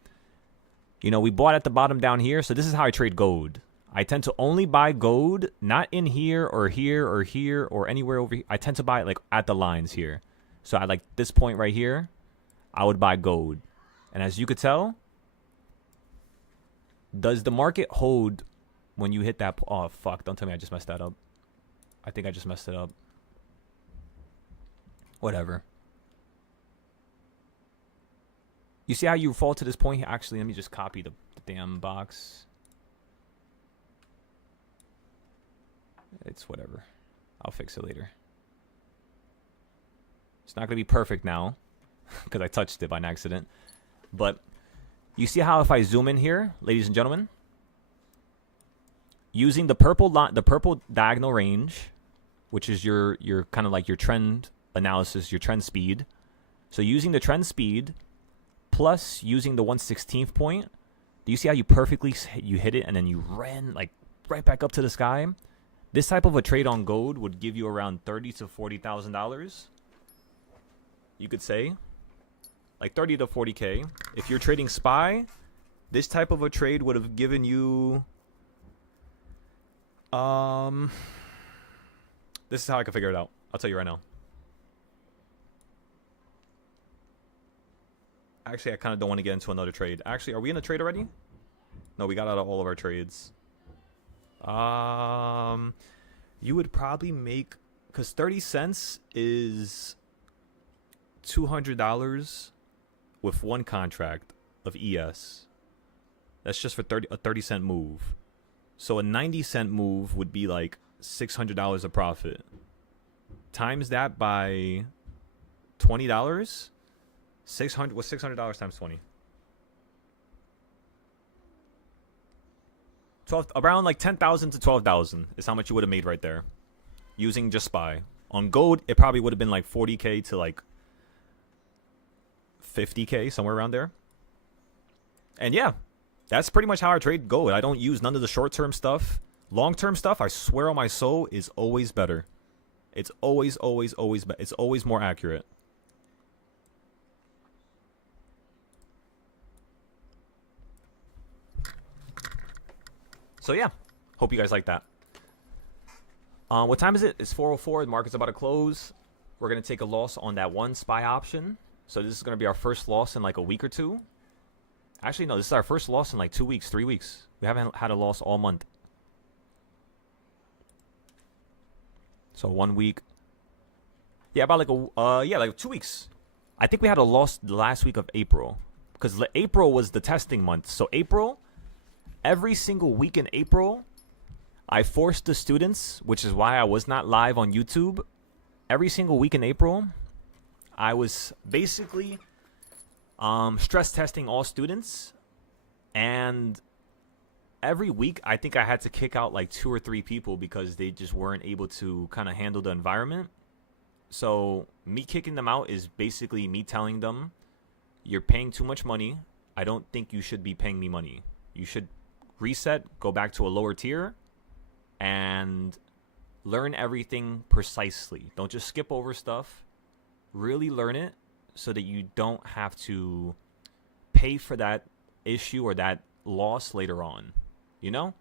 You know, we bought at the bottom down here, so this is how I trade gold. I tend to only buy gold, not in here or here or here or anywhere over here. I tend to buy it like at the lines here. So at like this point right here, I would buy gold. And as you could tell, does the market hold when you hit that? Oh, fuck. Don't tell me I just messed that up. I think I just messed it up. Whatever. You see how you fall to this point? Actually, let me just copy the damn box. It's whatever. I'll fix it later. It's not going to be perfect now because I touched it by an accident. But you see how if I zoom in here, ladies and gentlemen, using the purple diagonal range, which is your kind of like your trend analysis, your trend speed. So using the trend speed plus using the 1/16th point, do you see how you perfectly you hit it and then you ran like right back up to the sky? This type of a trade on gold would give you around $30,000 to $40,000. You could say, like 30 to 40K. If you're trading SPY, this type of a trade would have given you. This is how I can figure it out. I'll tell you right now. Actually, I kind of don't want to get into another trade. Actually, are we in a trade already? No, we got out of all of our trades. You would probably make, because 30 cents is $200 with one contract of ES. That's just for a 30-cent move. So a 90-cent move would be like $600 of profit. Times that by $20. 600. What's $600 times 20? 12, around like 10,000 to 12,000 is how much you would have made right there, using just SPY. On gold, it probably would have been like 40K to like 50K, somewhere around there. And yeah, that's pretty much how I trade gold. I don't use none of the short-term stuff. Long-term stuff, I swear on my soul, is always better. It's always better. It's always more accurate. So yeah, hope you guys like that. What time is it? It's 4:04. The market's about to close. We're going to take a loss on that one SPY option. So this is going to be our first loss in like a week or two. Actually, no, this is our first loss in like 2 weeks, 3 weeks. We haven't had a loss all month. So 1 week. Yeah, about like like 2 weeks. I think we had a loss the last week of April. Because April was the testing month. So April, every single week in April, I forced the students, which is why I was not live on YouTube. Every single week in April, I was basically stress testing all students. And every week, I think I had to kick out like 2 or 3 people because they just weren't able to kind of handle the environment. So me kicking them out is basically me telling them, you're paying too much money. I don't think you should be paying me money. You should reset, go back to a lower tier, and learn everything precisely. Don't just skip over stuff. Really learn it so that you don't have to pay for that issue or that loss later on. You know?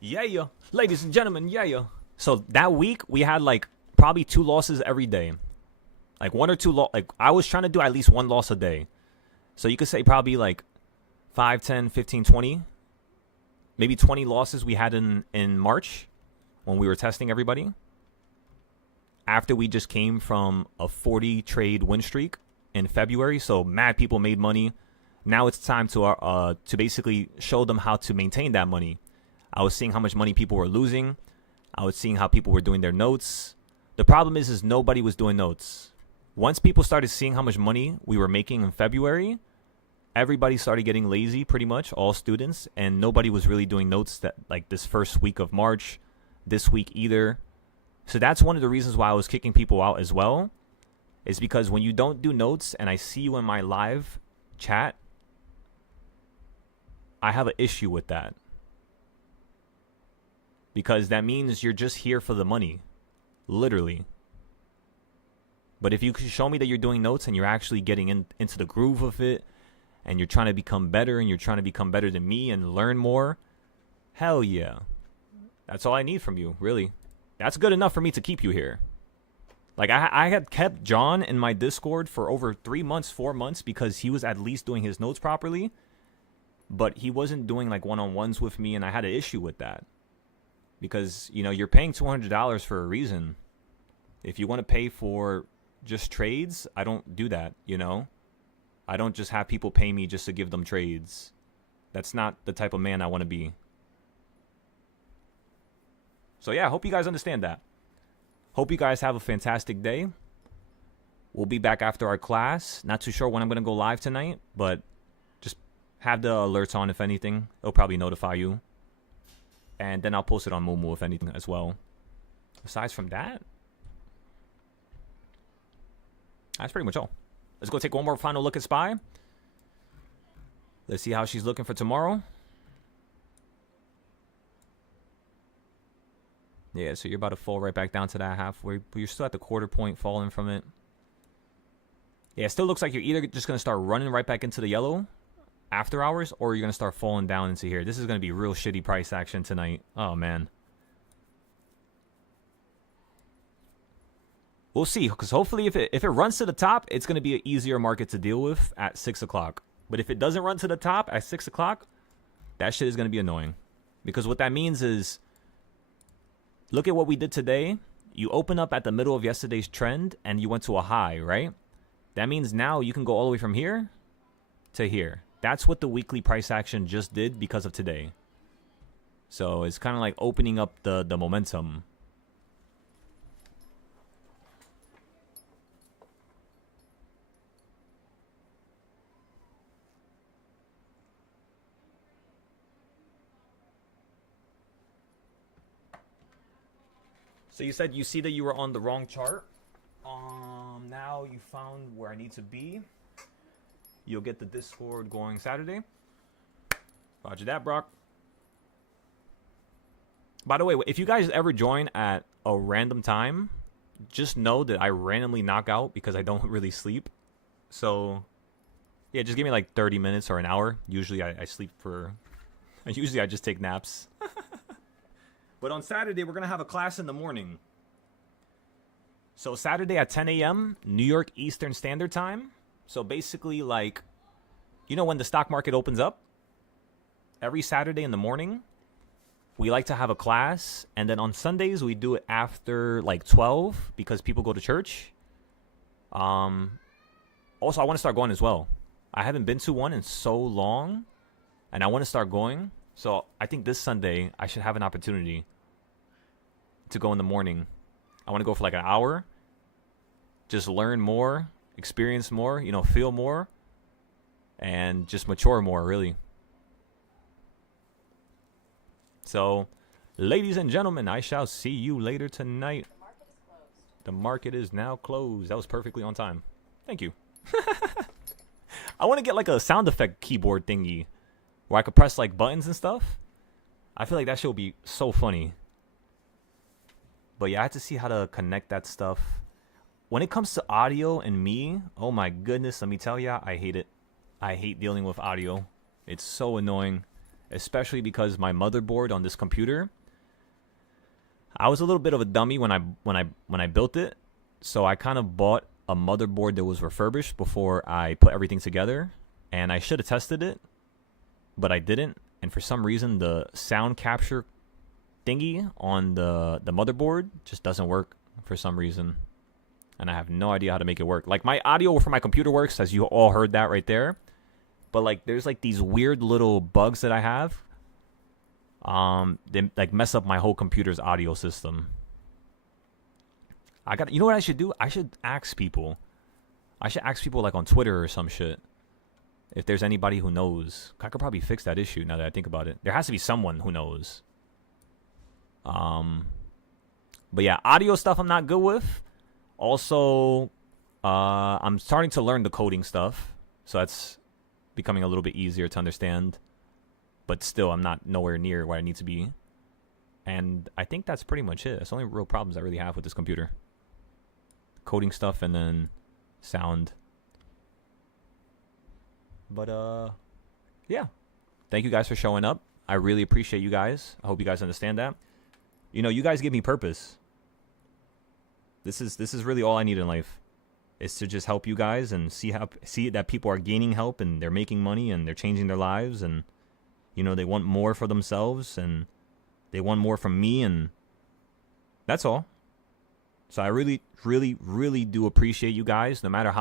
Yeah. Ladies and gentlemen, yeah. So that week, we had like probably 2 losses every day. Like 1 or 2 like I was trying to do at least 1 loss a day. So you could say probably like 5, 10, 15, 20. Maybe 20 losses we had in March when we were testing everybody. After we just came from a 40 trade win streak in February. So mad people made money. Now it's time to basically show them how to maintain that money. I was seeing how much money people were losing. I was seeing how people were doing their notes. The problem is nobody was doing notes. once people started seeing how much money we were making in February, everybody started getting lazy, pretty much all students, and nobody was really doing notes that like this first week of March, this week either. So that's one of the reasons why I was kicking people out as well, is because when you don't do notes and I see you in my live chat, I have an issue with that. Because that means you're just here for the money. Literally. But if you could show me that you're doing notes and you're actually getting into the groove of it, and you're trying to become better, and you're trying to become better than me and learn more, hell yeah. That's all I need from you, really. That's good enough for me to keep you here. Like, I had kept John in my Discord for over 3 months, 4 months, because he was at least doing his notes properly. But he wasn't doing, like, one-on-ones with me, and I had an issue with that. Because, you know, you're paying $200 for a reason. If you want to pay for just trades, I don't do that, you know? I don't just have people pay me just to give them trades. That's not the type of man I want to be. So yeah, I hope you guys understand that. Hope you guys have a fantastic day. We'll be back after our class. Not too sure when I'm going to go live tonight, but just have the alerts on if anything. It'll probably notify you. And then I'll post it on Moomoo if anything as well. Aside from that, that's pretty much all. Let's go take one more final look at Spy. Let's see how she's looking for tomorrow. Yeah, so you're about to fall right back down to that halfway, but you're still at the quarter point falling from it. Yeah, it still looks like you're either just going to start running right back into the yellow after hours, or you're going to start falling down into here. This is going to be real shitty price action tonight. Oh, man. We'll see, because hopefully if it runs to the top, it's going to be an easier market to deal with at 6 o'clock. But if it doesn't run to the top at 6 o'clock, that shit is going to be annoying. Because what that means is, look at what we did today. You open up at the middle of yesterday's trend, and you went to a high, right? That means now you can go all the way from here to here. That's what the weekly price action just did because of today. So it's kind of like opening up the momentum. So you said you see that you were on the wrong chart. Now you found where I need to be. You'll get the Discord going Saturday. Roger that, Brock. By the way, if you guys ever join at a random time, just know that I randomly knock out because I don't really sleep. So, yeah, just give me like 30 minutes or an hour. Usually I sleep for... Usually I just take naps. But on Saturday, we're going to have a class in the morning. So Saturday at 10 a.m., New York Eastern Standard Time. So basically, like, you know when the stock market opens up? Every Saturday in the morning, we like to have a class. And then on Sundays, we do it after, like, 12 because people go to church. Also, I want to start going as well. I haven't been to one in so long, and I want to start going. So I think this Sunday, I should have an opportunity to go in the morning. I want to go for like an hour. Just learn more, experience more, you know, feel more, and just mature more, really. So, ladies and gentlemen, I shall see you later tonight. The market is now closed. That was perfectly on time. Thank you. I want to get like a sound effect keyboard thingy where I could press like buttons and stuff. I feel like that shit would be so funny. But yeah, I have to see how to connect that stuff. When it comes to audio and me, oh my goodness, let me tell ya, I hate it. I hate dealing with audio. It's so annoying, especially because my motherboard on this computer, I was a little bit of a dummy when I built it. So I kind of bought a motherboard that was refurbished before I put everything together, and I should have tested it, but I didn't. And for some reason, the sound capture thingy on the motherboard just doesn't work for some reason, and I have no idea how to make it work. Like, my audio from my computer works, as you all heard that right there, but like there's like these weird little bugs that I have they like mess up my whole computer's audio system. You know what I should do? I should ask people, I should ask people like on Twitter or some shit if there's anybody who knows. I could probably fix that issue now that I think about it. There has to be someone who knows. But yeah, audio stuff I'm not good with. Also, I'm starting to learn the coding stuff, so that's becoming a little bit easier to understand. But still, I'm not nowhere near where I need to be. And I think that's pretty much it. That's the only real problems I really have with this computer. Coding stuff and then sound. But yeah. Thank you guys for showing up. I really appreciate you guys. I hope you guys understand that. You know, you guys give me purpose. This is really all I need in life. Is to just help you guys and see that people are gaining help and they're making money and they're changing their lives, and you know, they want more for themselves and they want more from me, and that's all. So I really, really, really do appreciate you guys, no matter how